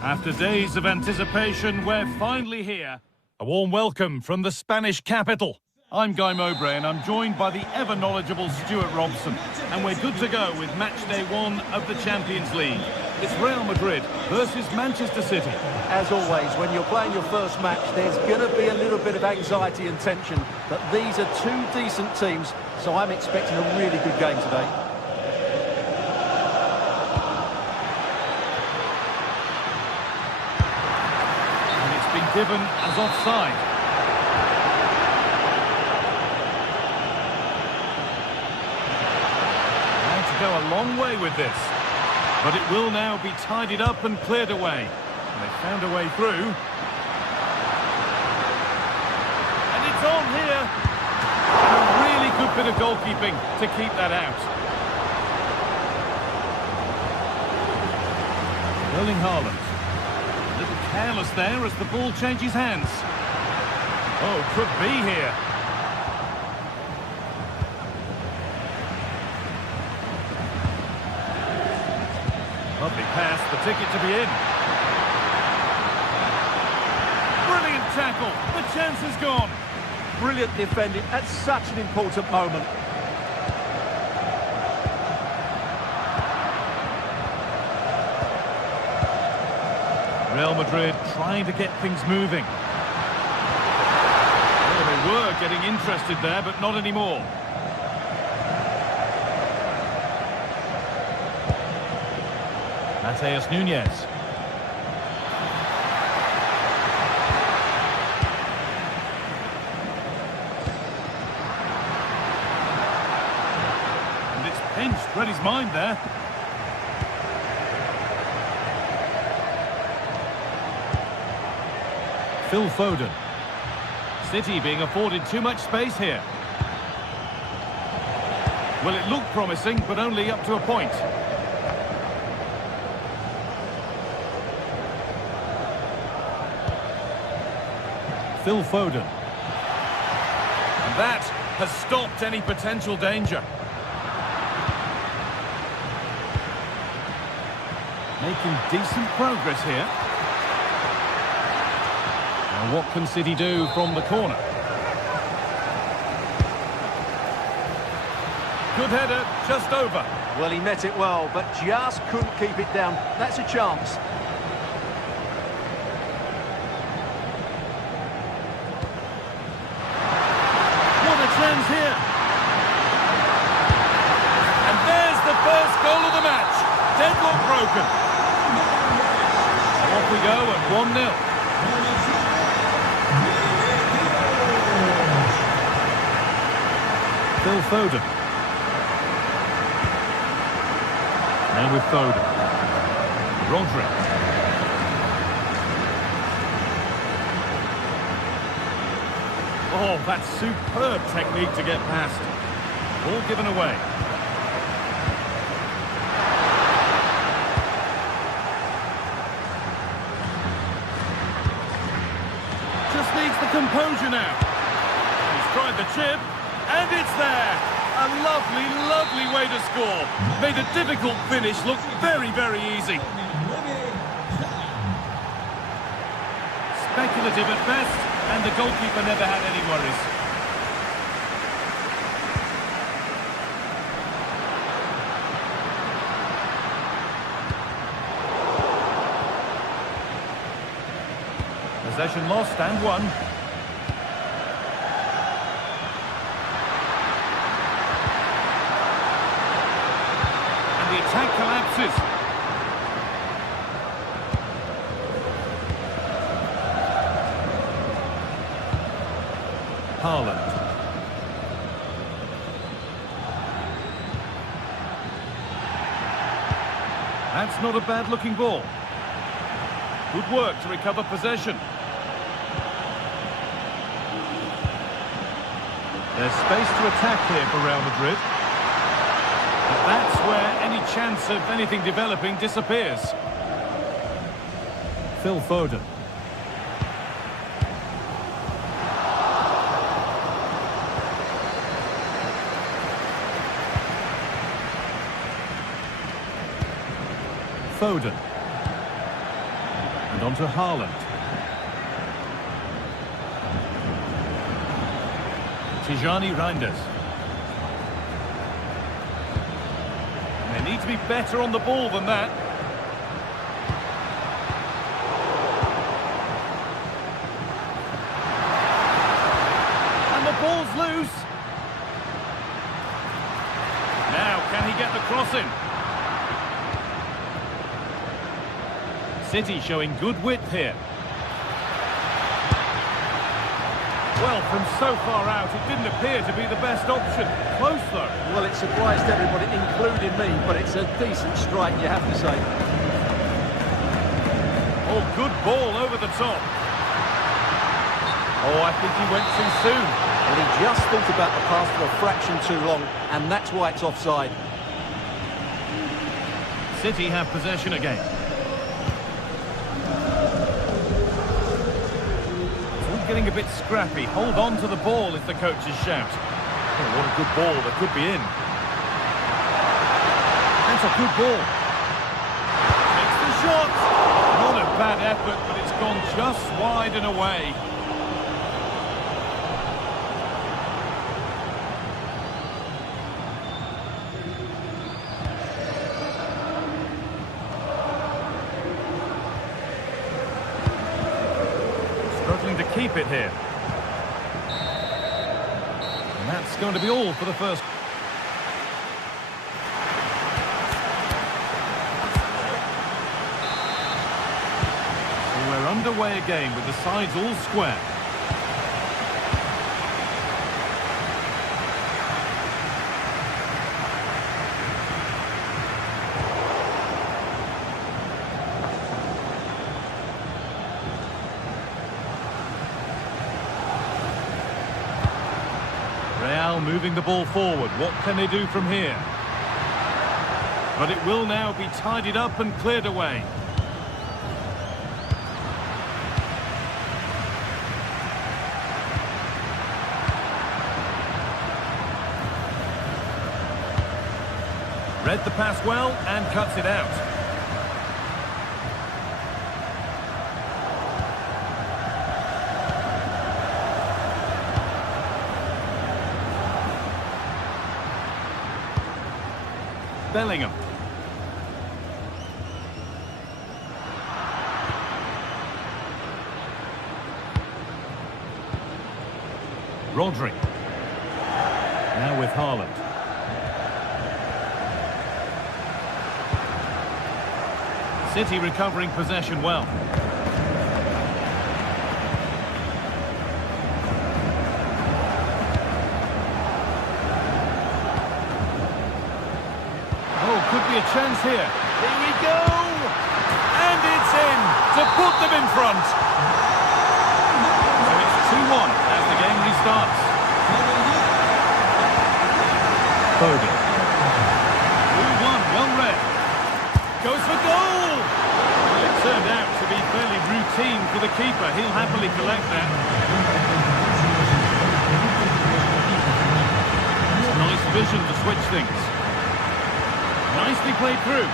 After days of anticipation, we're finally here. A warm welcome from the Spanish capital. I'm Guy Mowbray and I'm joined by the ever-knowledgeable Stuart Robson. And we're good to go with match day 1 of the Champions League. It's Real Madrid versus Manchester City. As always, when you're playing your first match, there's going to be a little bit of anxiety and tension. But these are two decent teams, so I'm expecting a really good game today. And it's been given as offside. Going to go a long way with this. But it will now be tidied up and cleared away. And they found a way through. And it's on here. A really good bit of goalkeeping to keep that out. Erling Haaland. A little careless there as the ball changes hands. Oh, could be here. Lovely pass, the ticket to be in. Brilliant tackle, the chance is gone. Brilliant defending at such an important moment. Real Madrid trying to get things moving. Oh, they were getting interested there, but not anymore. Mateus Nunes. And it's pinched, read his mind there. Phil Foden. City being afforded too much space here. Well, it looked promising, but only up to a point. Phil Foden. And that has stopped any potential danger. Making decent progress here. Now what can City do from the corner? Good header, just over. Well, he met it well, but just couldn't keep it down. That's a chance. Chance here. And there's the first goal of the match. Deadlock broken. Off we go at 1-0. Phil Foden. Now with Foden. Rodri. Oh, that's superb technique to get past. Ball given away. Just needs the composure now. He's tried the chip, and it's there. A lovely, lovely way to score. Made a difficult finish look very, very easy. Speculative at best. And the goalkeeper never had any worries. Possession lost and won. And the attack collapses. Haaland. That's not a bad-looking ball. Good work to recover possession. There's space to attack here for Real Madrid. But that's where any chance of anything developing disappears. Phil Foden. Foden. And on to Haaland. Tijani Reinders. They need to be better on the ball than that. get the cross in. City showing good width here. Well, from so far out, it didn't appear to be the best option. Close, though. Well, it surprised everybody, including me, but it's a decent strike, you have to say. Oh, good ball over the top. Oh, I think he went too soon. And he just thought about the pass for a fraction too long, and that's why it's offside. City have possession again. Getting a bit scrappy. Hold on to the ball is the coach's shout. Oh, what a good ball. That could be in. That's a good ball. Takes the shot. Not a bad effort, but it's gone just wide and away. Struggling to keep it here. And that's going to be all for the first. So we're underway again with the sides all square. Moving the ball forward. What can they do from here? But it will now be tidied up and cleared away. Read the pass well and cuts it out. Bellingham. Rodri. Now with Haaland. City recovering possession well. Could be a chance here. Here we go! And it's in to put them in front. So it's 2-1 as the game restarts. Foden. 2-1, well read. Goes for goal! Well, it turned out to be fairly routine for the keeper. He'll happily collect that. Nice vision to switch things. Nicely played through.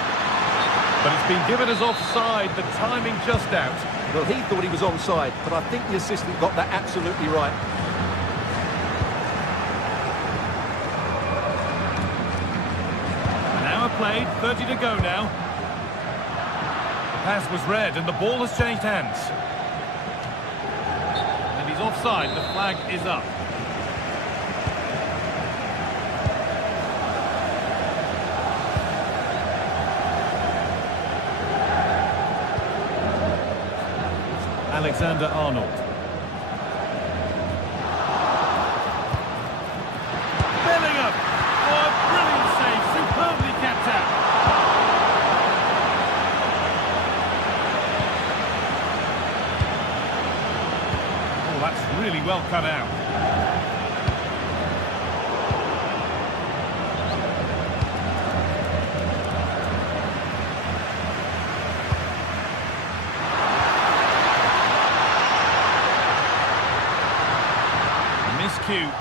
But it's been given as offside, the timing just out. Well, he thought he was onside, but I think the assistant got that absolutely right. An hour played, 30 to go now. The pass was read and the ball has changed hands. And he's offside, the flag is up. Alexander-Arnold. Bellingham! Oh, a brilliant save, superbly kept out. Oh, that's really well cut out.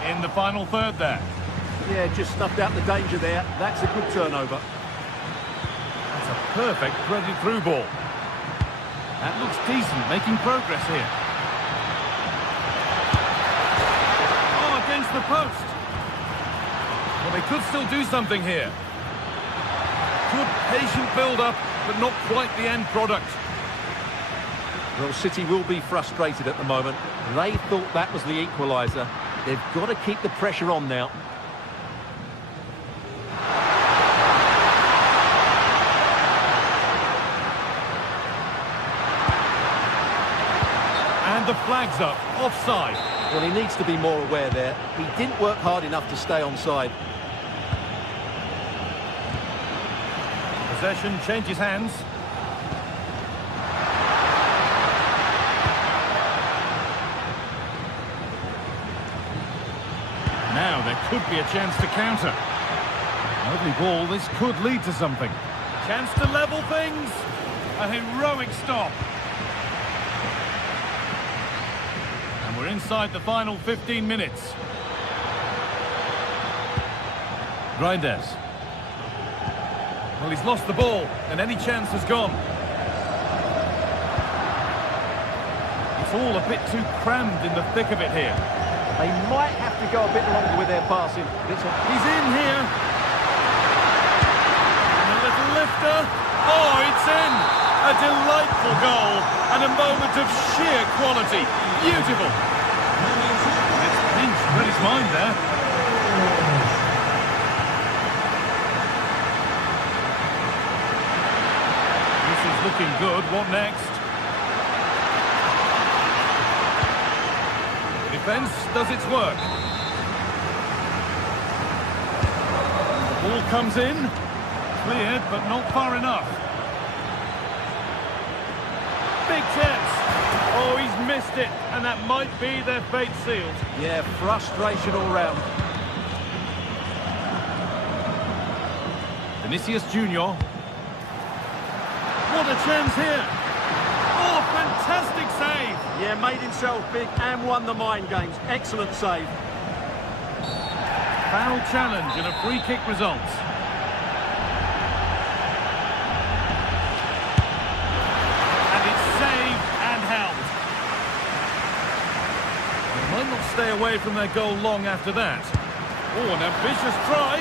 In the final third there. Yeah, just stuffed out the danger there. That's a good turnover. That's a perfect threaded through ball. That looks decent, making progress here. Oh, against the post. Well, they could still do something here. Good patient build-up, but not quite the end product. Well, City will be frustrated at the moment. They thought that was the equaliser. They've got to keep the pressure on now. And the flag's up, offside. Well, he needs to be more aware there. He didn't work hard enough to stay onside. Possession changes hands. Now there could be a chance to counter. Lovely ball, this could lead to something. Chance to level things. A heroic stop. And we're inside the final 15 minutes. Reinders. Well, he's lost the ball, and any chance has gone. It's all a bit too crammed in the thick of it here. They might have to go a bit longer with their passing. He's in here. And a little lifter. Oh, it's in. A delightful goal and a moment of sheer quality. Beautiful. It's pinched, read his mind there. This is looking good. What next? Defence does its work. The ball comes in. Cleared, but not far enough. Big chance. Oh, he's missed it, and that might be their fate sealed. Yeah, frustration all round. Vinicius Junior. What a chance here. Oh, fantastic save. Yeah, made himself big and won the mind games. Excellent save. Foul challenge and a free kick results. And it's saved and held. They might not stay away from their goal long after that. Oh, an ambitious try.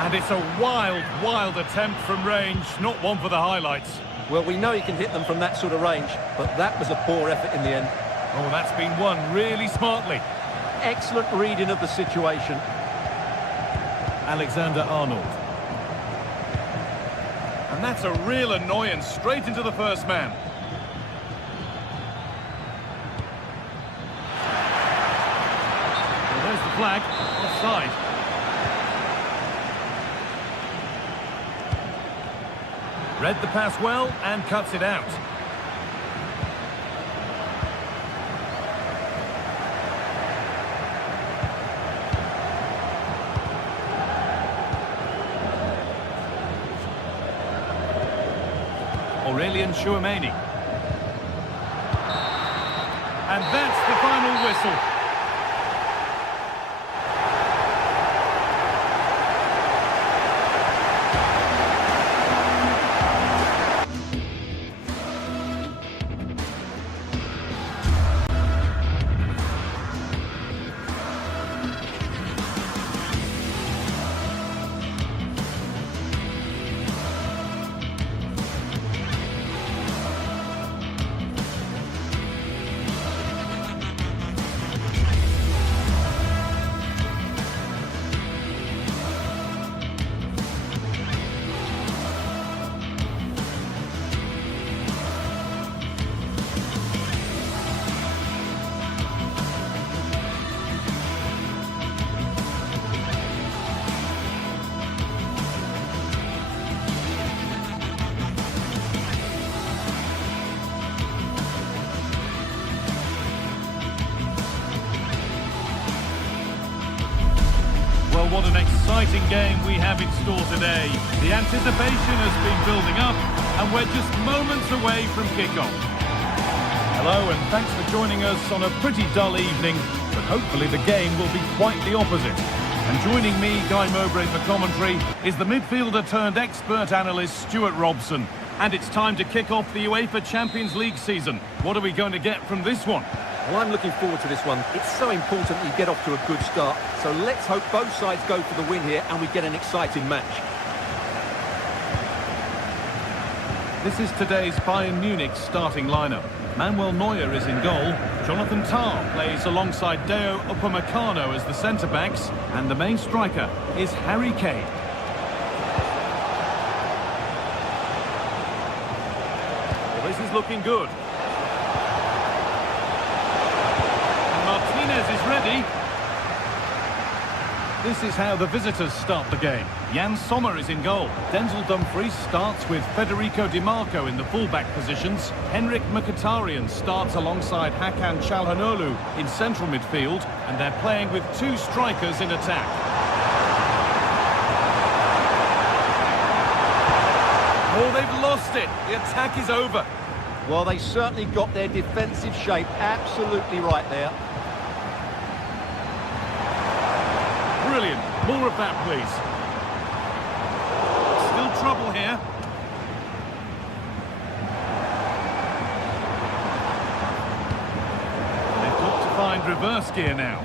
And it's a wild, wild attempt from range. Not one for the highlights. Well, we know he can hit them from that sort of range, but that was a poor effort in the end. Oh, that's been won really smartly. Excellent reading of the situation. Alexander-Arnold. And that's a real annoyance, straight into the first man. Well, there's the flag, offside. Read the pass well and cuts it out. Aurelian Chouameni. And that's the final whistle. Well, what an exciting game we have in store today. The anticipation has been building up, and we're just moments away from kickoff. Hello, and thanks for joining us on a pretty dull evening, but hopefully the game will be quite the opposite. And joining me, Guy Mowbray, for commentary, is the midfielder turned expert analyst Stuart Robson. And it's time to kick off the UEFA Champions League season. What are we going to get from this one? Well, I'm looking forward to this one. It's so important that you get off to a good start. So let's hope both sides go for the win here and we get an exciting match. This is today's Bayern Munich starting lineup. Manuel Neuer is in goal. Jonathan Tah plays alongside Deo Upamecano as the centre-backs. And the main striker is Harry Kane. Well, this is looking good. ready. This is how the visitors start the game. Jan Sommer is in goal. Denzel Dumfries starts with Federico Di Marco in the full-back positions. Henrik Mkhitaryan starts alongside Hakan Çalhanoğlu in central midfield, and they're playing with two strikers in attack. Oh, they've lost it. The attack is over. Well, they certainly got their defensive shape absolutely right there. Brilliant. More of that, please. Still trouble here. They've got to find reverse gear now.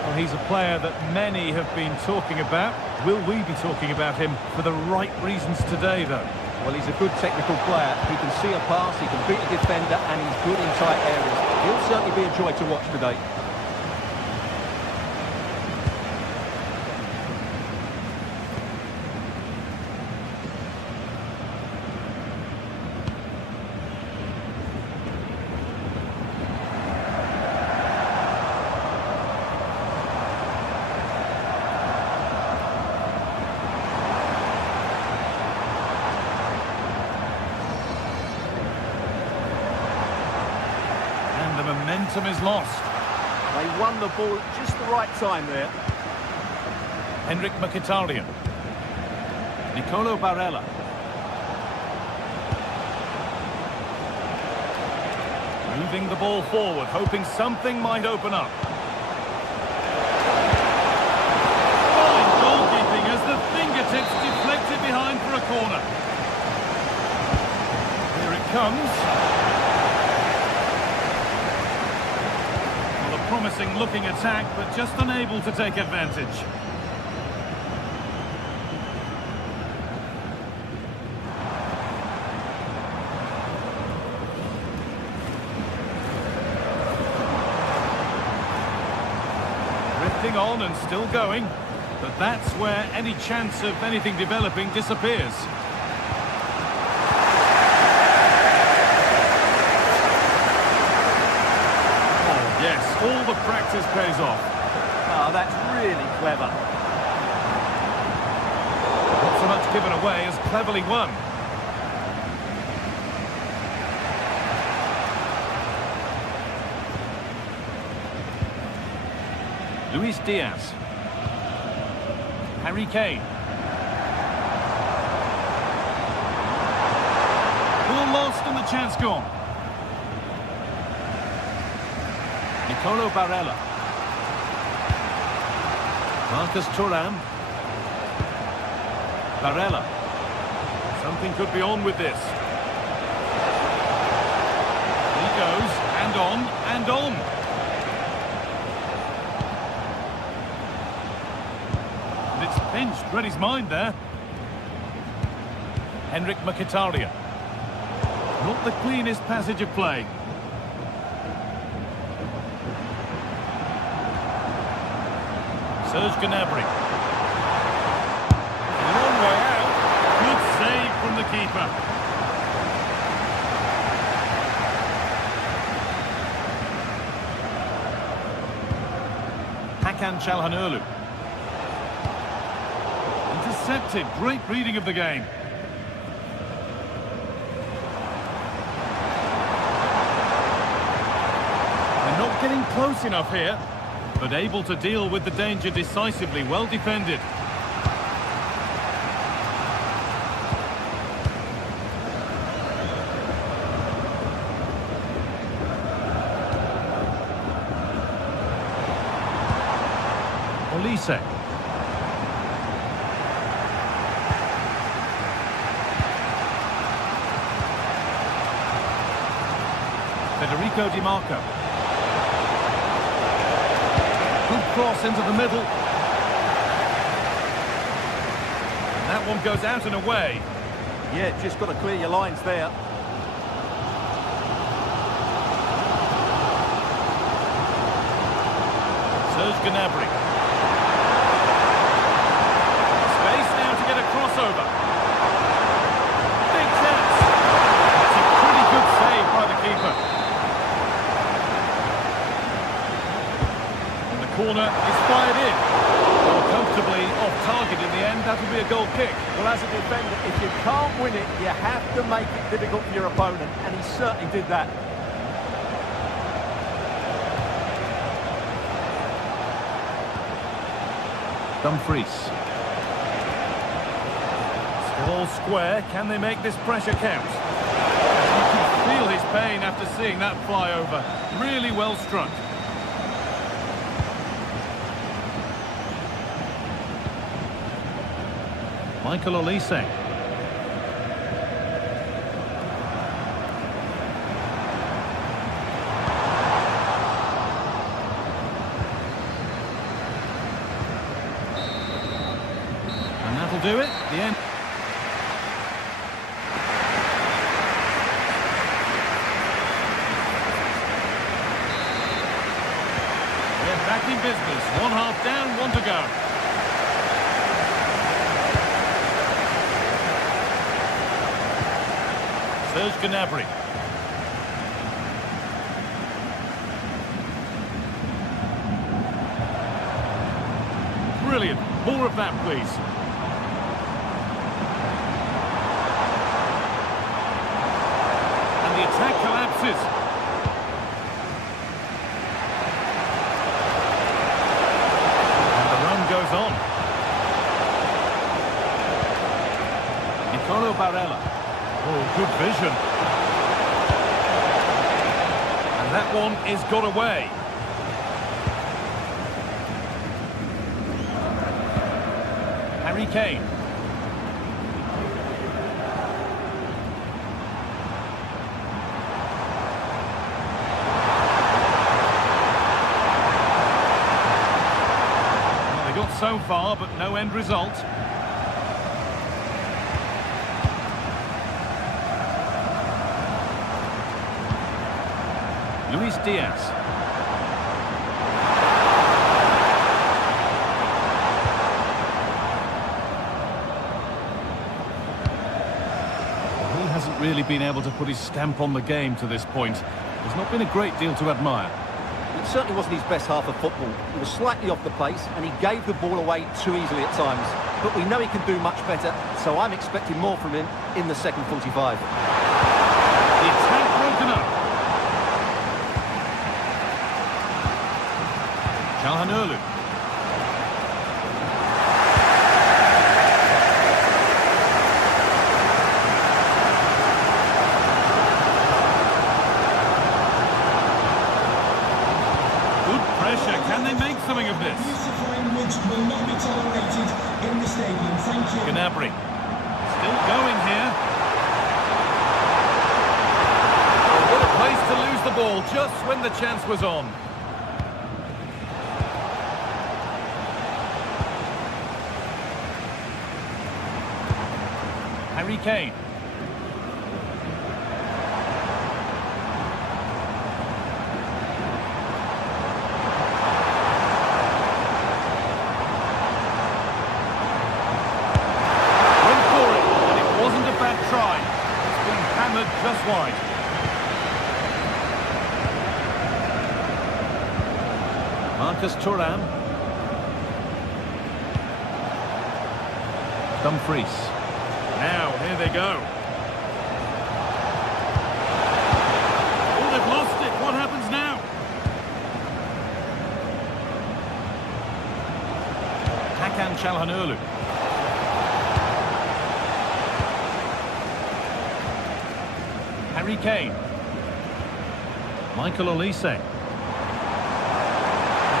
Well, he's a player that many have been talking about. Will we be talking about him for the right reasons today, though? Well, he's a good technical player. He can see a pass, he can beat a defender, and he's good in tight areas. He'll certainly be a joy to watch today. The momentum is lost. They won the ball at just the right time there. Henrik Mkhitaryan. Nicolo Barella. Moving the ball forward, hoping something might open up. Fine goalkeeping as the fingertips deflected behind for a corner. Here it comes. Promising looking attack, but just unable to take advantage. Drifting on and still going, but that's where any chance of anything developing disappears. Yes, all the practice pays off. Oh, that's really clever. Not so much given away as cleverly won. Luis Diaz. Harry Kane. Ball lost and the chance gone. Nicolo Barella. Marcus Thuram. Barella. Something could be on with this. He goes, and on, and on. And it's pinched, read his mind there. Henrik Mkhitaryan. Not the cleanest passage of play. Serge Gnabry. Long way out. Good save from the keeper. Hakan Çalhanoğlu. Intercepted. Great reading of the game. They're not getting close enough here, but able to deal with the danger decisively. Well defended. Olise. Federico Di Marco. Good cross into the middle. And that one goes out and away. Yeah, just got to clear your lines there. Serge Gnabry. Space now to get a crossover. Big chance. It's a pretty good save by the keeper. corner is fired in. Well, comfortably off target in the end. That will be a goal kick. Well, as a defender, if you can't win it, you have to make it difficult for your opponent, and he certainly did that. Dumfries. Still all square. Can they make this pressure count? You can feel his pain after seeing that fly over. Really well struck. Michael Olise. And that'll do it. The end. They're back in business. One half down, one to go. There's Gnabry. Brilliant. More of that, please. And the attack collapses. And the run goes on. Nicolo Barella. Oh, good vision. And that one is got away. Harry Kane. Well, they got so far, but no end result. Luis Diaz. He hasn't really been able to put his stamp on the game to this point. There's not been a great deal to admire. It certainly wasn't his best half of football. He was slightly off the pace, and he gave the ball away too easily at times. But we know he can do much better, so I'm expecting more from him in the second 45. The attack broken up. Calhanoglu. Good pressure. Can they make something of this? Use of language will not be tolerated in the stadium. Thank you. Gnabry. Still going here. What a place to lose the ball just when the chance was on. Harry Kane. Went for it, and it wasn't a bad try. It's been hammered just wide. Marcus Thuram. Dumfries. Now, here they go. Oh, they've lost it. What happens now? Hakan Çalhanoğlu. Harry Kane. Michael Olise. This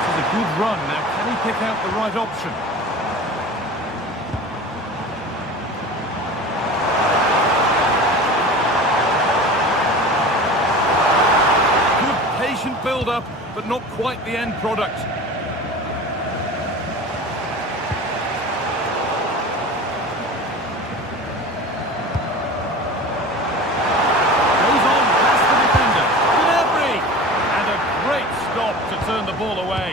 is a good run. Now, can he pick out the right option? Build-up, but not quite the end product. Goes on past the defender. Gnabry! And a great stop to turn the ball away.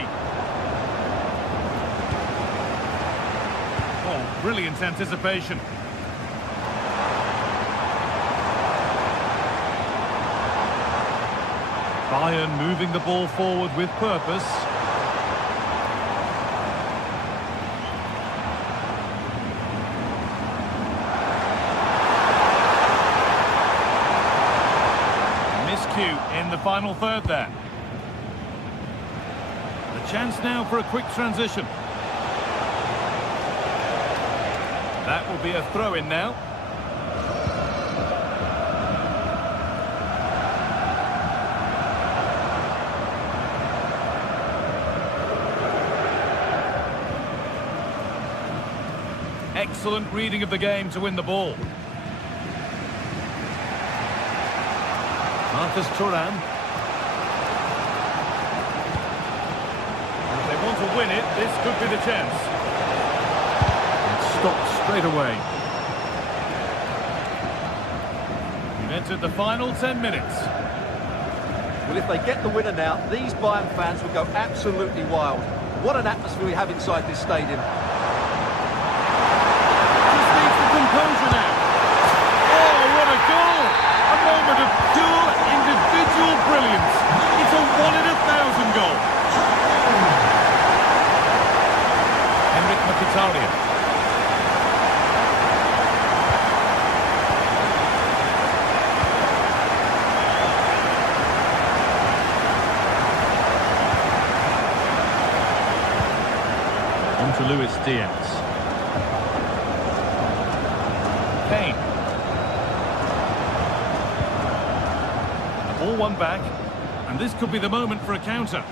Oh, brilliant anticipation. Bayern moving the ball forward with purpose. few in the final third there. The chance now for a quick transition. That will be a throw-in now. Excellent reading of the game to win the ball. Marcus Thuram. If they want to win it, this could be the chance. It's stopped straight away. We've entered the final 10 minutes. Well, if they get the winner now, these Bayern fans will go absolutely wild. What an atmosphere we have inside this stadium. Composure now. Oh, what a goal! A moment of pure individual brilliance. It's a 1 in 1,000 goal. Henrik Mkhitaryan. On to Luis Diaz. Kane. The ball won back, and this could be the moment for a counter.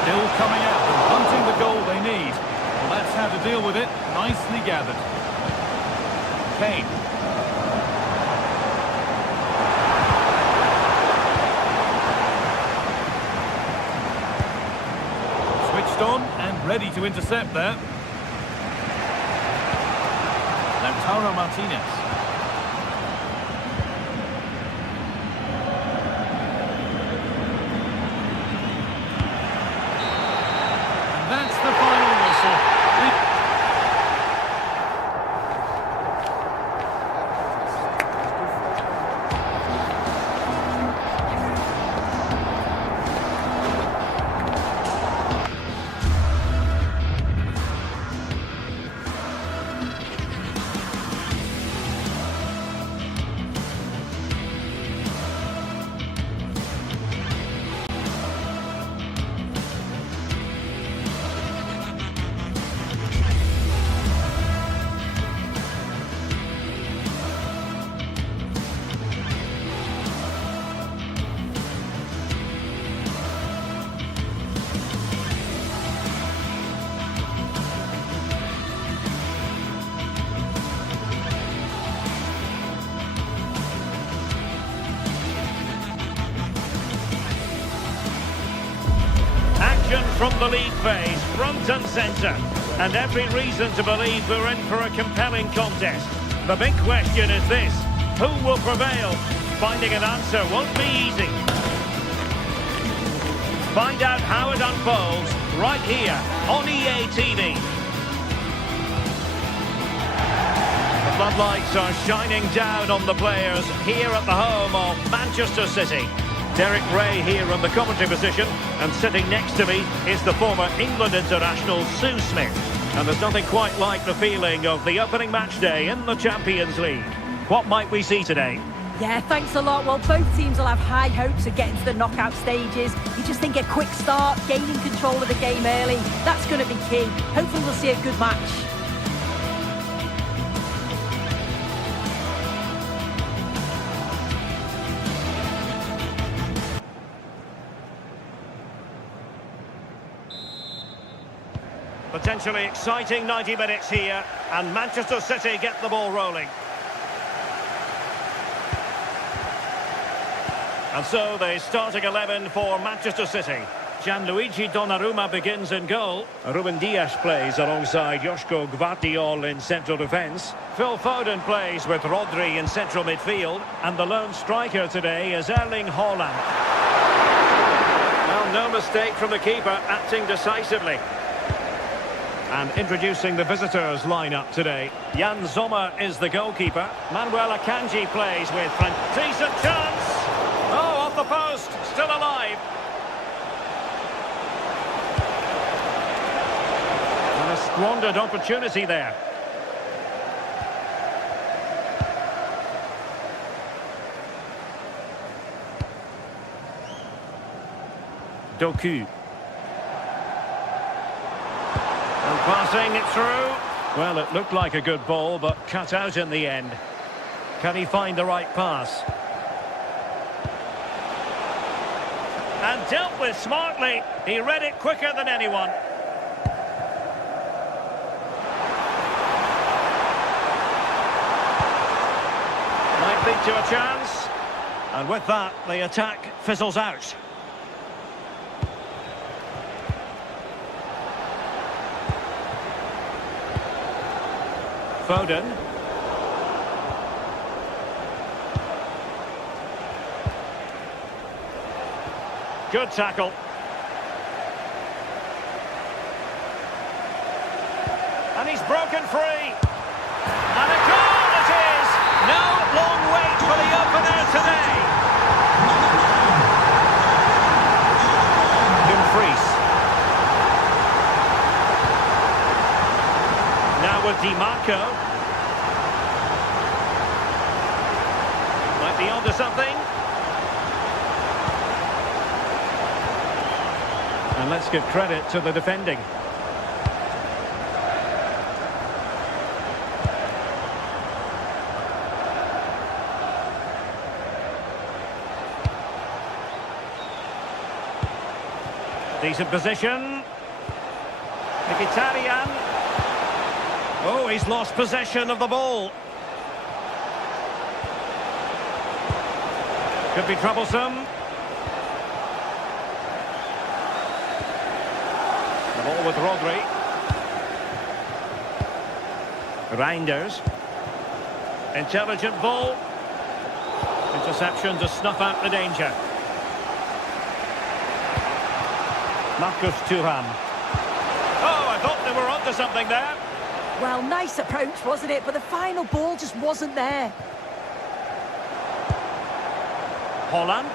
Still coming out and hunting the goal they need. Well, that's how to deal with it. Nicely gathered. Kane. On and ready to intercept there. Lautaro Martinez. And that's the final whistle. From the league phase, front and centre, and every reason to believe we're in for a compelling contest. The big question is this: who will prevail? Finding an answer won't be easy. Find out how it unfolds right here on EA TV. The floodlights are shining down on the players here at the home of Manchester City. Derek Ray here in the commentary position, and sitting next to me is the former England international Sue Smith. And there's nothing quite like the feeling of the opening match day in the Champions League. What might we see today? Yeah, thanks a lot. Well, both teams will have high hopes of getting to the knockout stages. You just think a quick start, gaining control of the game early, that's going to be key. Hopefully we'll see a good match. Potentially exciting 90 minutes here, and Manchester City get the ball rolling. And so the starting 11 for Manchester City. Gianluigi Donnarumma begins in goal. Ruben Dias plays alongside Joško Gvardiol in central defence. Phil Foden plays with Rodri in central midfield. And the lone striker today is Erling Haaland. Well, no mistake from the keeper, acting decisively. And introducing the visitors' lineup today. Jan Sommer is the goalkeeper. Manuel Akanji plays with decent chance. Oh, off the post, still alive. And a squandered opportunity there. Doku. And passing it through. Well, it looked like a good ball, but cut out in the end. Can he find the right pass? And dealt with smartly. He read it quicker than anyone. Might lead to a chance. And with that, the attack fizzles out. Foden. Good tackle. And he's broken free. And a goal it is! No long wait for the opener today. Dumfries. Now with Di Marco. Might be onto something. And let's give credit to the defending. Decent position. Mkhitaryan. Oh, he's lost possession of the ball. Could be troublesome. The ball with Rodri. Reinders. Intelligent ball. Interception to snuff out the danger. Marcus Thuram. Oh, I thought they were onto something there. Well, nice approach, wasn't it? But the final ball just wasn't there. Holland.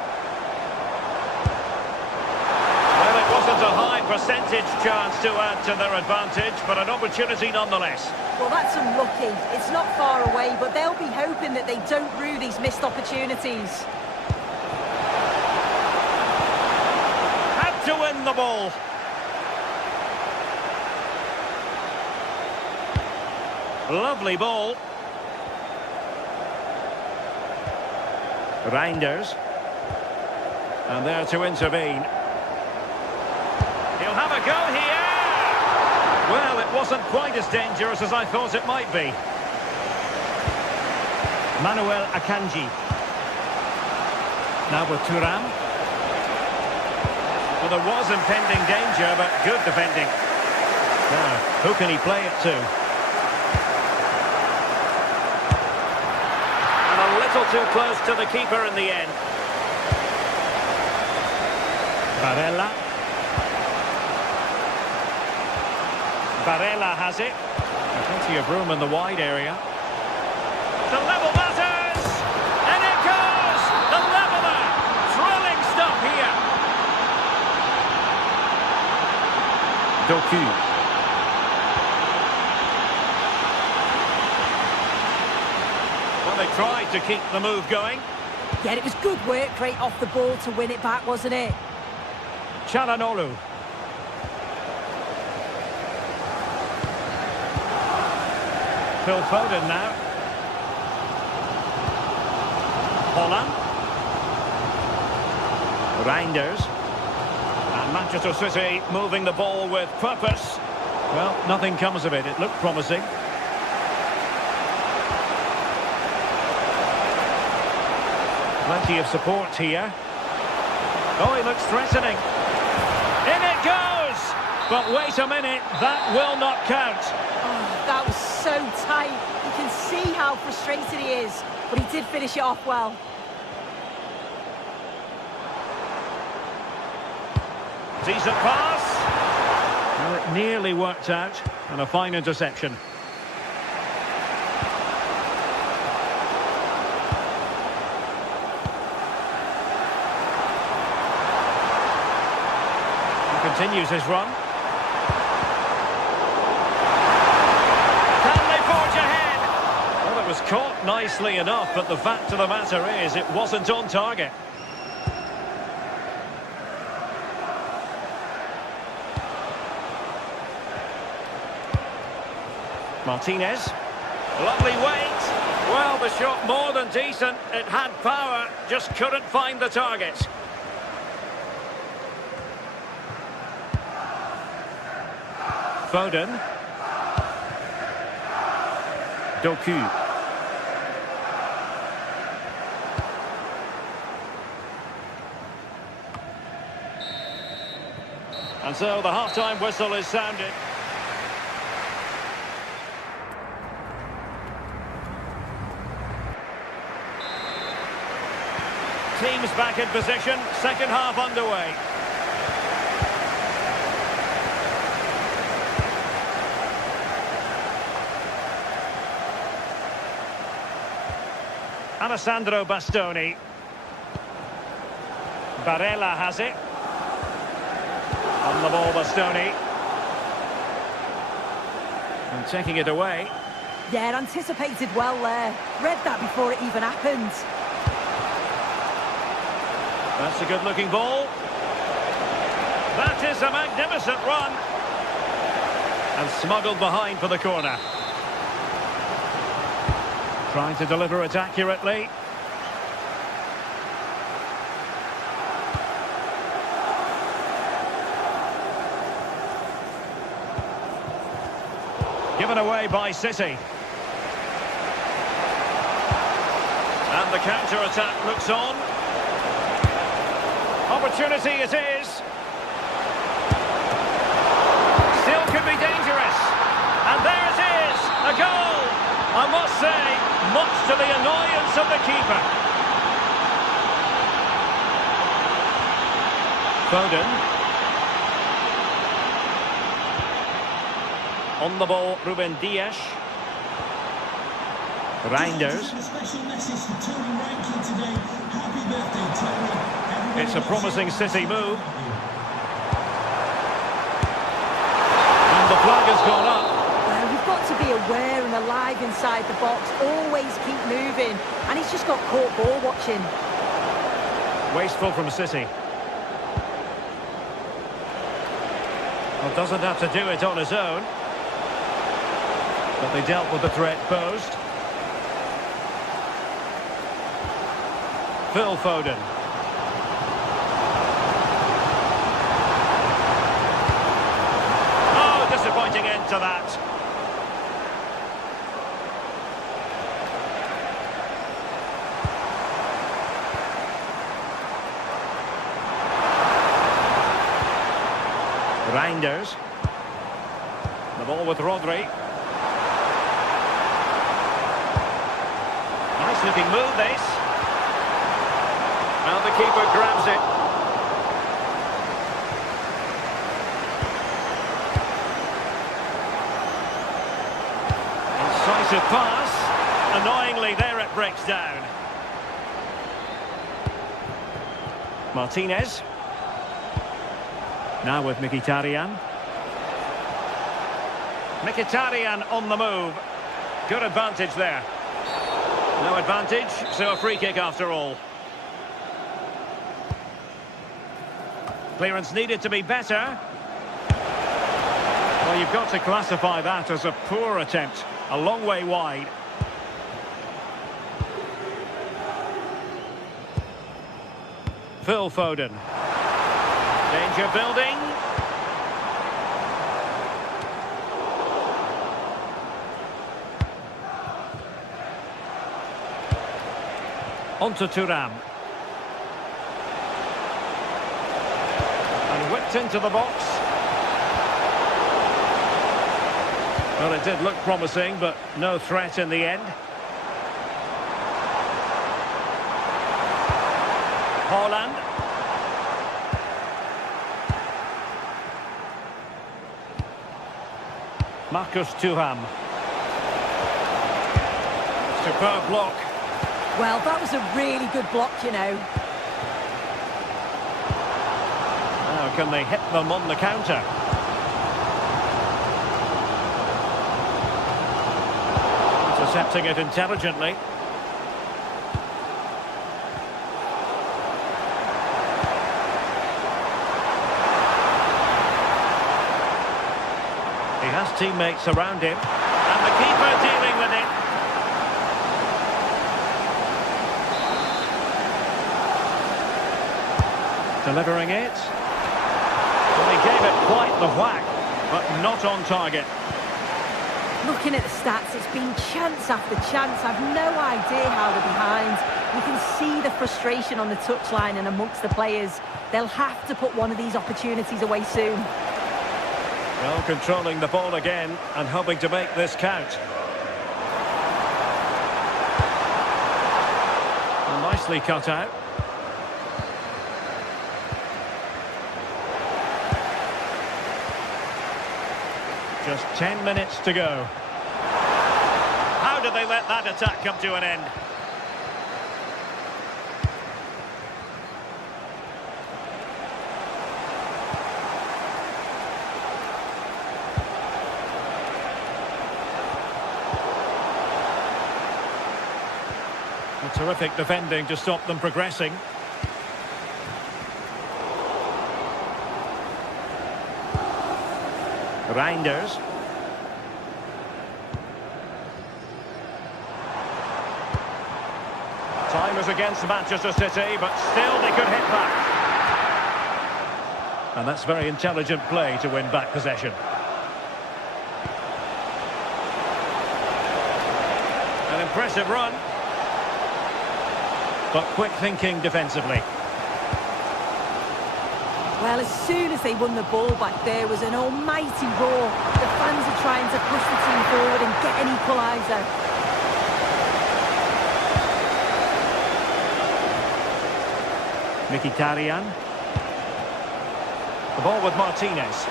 Well, it wasn't a high percentage chance to add to their advantage, but an opportunity nonetheless. Well, that's unlucky. It's not far away, but they'll be hoping that they don't rue these missed opportunities. To win the ball. Lovely ball. Reinders. And there to intervene. He'll have a go here. Well, it wasn't quite as dangerous as I thought it might be. Manuel Akanji. Now with Thuram. Well, there was impending danger, but good defending. Now, who can he play it to? And a little too close to the keeper in the end. Barella. Barella has it. Plenty of room in the wide area. To level matters! And it goes! The leveller! Thrilling stuff here. Doku. Well, they tried to keep the move going. Yeah, it was good work right off the ball to win it back, wasn't it? Çalhanoğlu. Phil Foden now. Holland. Reinders. And Manchester City moving the ball with purpose. Well, nothing comes of it. It looked promising. Plenty of support here. Oh, he looks threatening. In it goes! But wait a minute, that will not count. Oh, that was so tight. You can see how frustrated he is, but he did finish it off well. Decent pass. Well, it nearly worked out, and a fine interception. He continues his run. Can they forge ahead? Well, it was caught nicely enough, but the fact of the matter is it wasn't on target. Martinez. Lovely weight. Well, the shot more than decent. It had power, just couldn't find the target. Foden. Doku. And so the half-time whistle is sounded. Teams back in position, second half underway. Alessandro Bastoni. Barella has it. On the ball, Bastoni. And taking it away. Yeah, anticipated well there. Read that before it even happened. That's a good-looking ball. That is a magnificent run. And smuggled behind for the corner. Trying to deliver it accurately. Given away by City. And the counter-attack looks on. Opportunity it is. Still could be dangerous. And there it is, a goal. I must say, much to the annoyance of the keeper. Foden. On the ball, Ruben Dias. Reinders. It's a promising City move. And the flag has gone up. Well, you've got to be aware and alive inside the box. Always keep moving. And he's just got caught ball watching. Wasteful from City. Well, doesn't have to do it on his own. But they dealt with the threat posed. Phil Foden. Oh, disappointing end to that. Reinders. The ball with Rodri. Nice looking move, this. Now the keeper grabs it. Incisive pass. Annoyingly, there it breaks down. Martinez. Now with Mkhitaryan. Mkhitaryan on the move. Good advantage there. No advantage, so a free kick after all. Clearance needed to be better. Well, you've got to classify that as a poor attempt. A long way wide. Phil Foden. Danger building. On to Thuram. And whipped into the box. Well, it did look promising, but no threat in the end. Haaland. Marcus Thuram. Superb block. Well, that was a really good block, you know. Now, can they hit them on the counter? Intercepting it intelligently. He has teammates around him. And the keeper dealing with it. Delivering it. Well, he gave it quite the whack, but not on target. Looking at the stats, it's been chance after chance. I've no idea how they're behind. You can see the frustration on the touchline and amongst the players. They'll have to put one of these opportunities away soon. Well, controlling the ball again and hoping to make this count. Well, nicely cut out. Just 10 minutes to go. How did they let that attack come to an end? A terrific defending to stop them progressing. Reinders. Time is against Manchester City, but still they could hit back. And that's very intelligent play to win back possession. An impressive run. But quick thinking defensively. Well, as soon as they won the ball back, there was an almighty roar. The fans are trying to push the team forward and get an equaliser. Mkhitaryan. The ball with Martinez.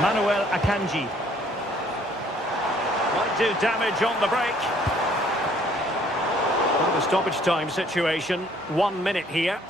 Manuel Akanji. Might do damage on the break. Well, the stoppage time situation, 1 minute here.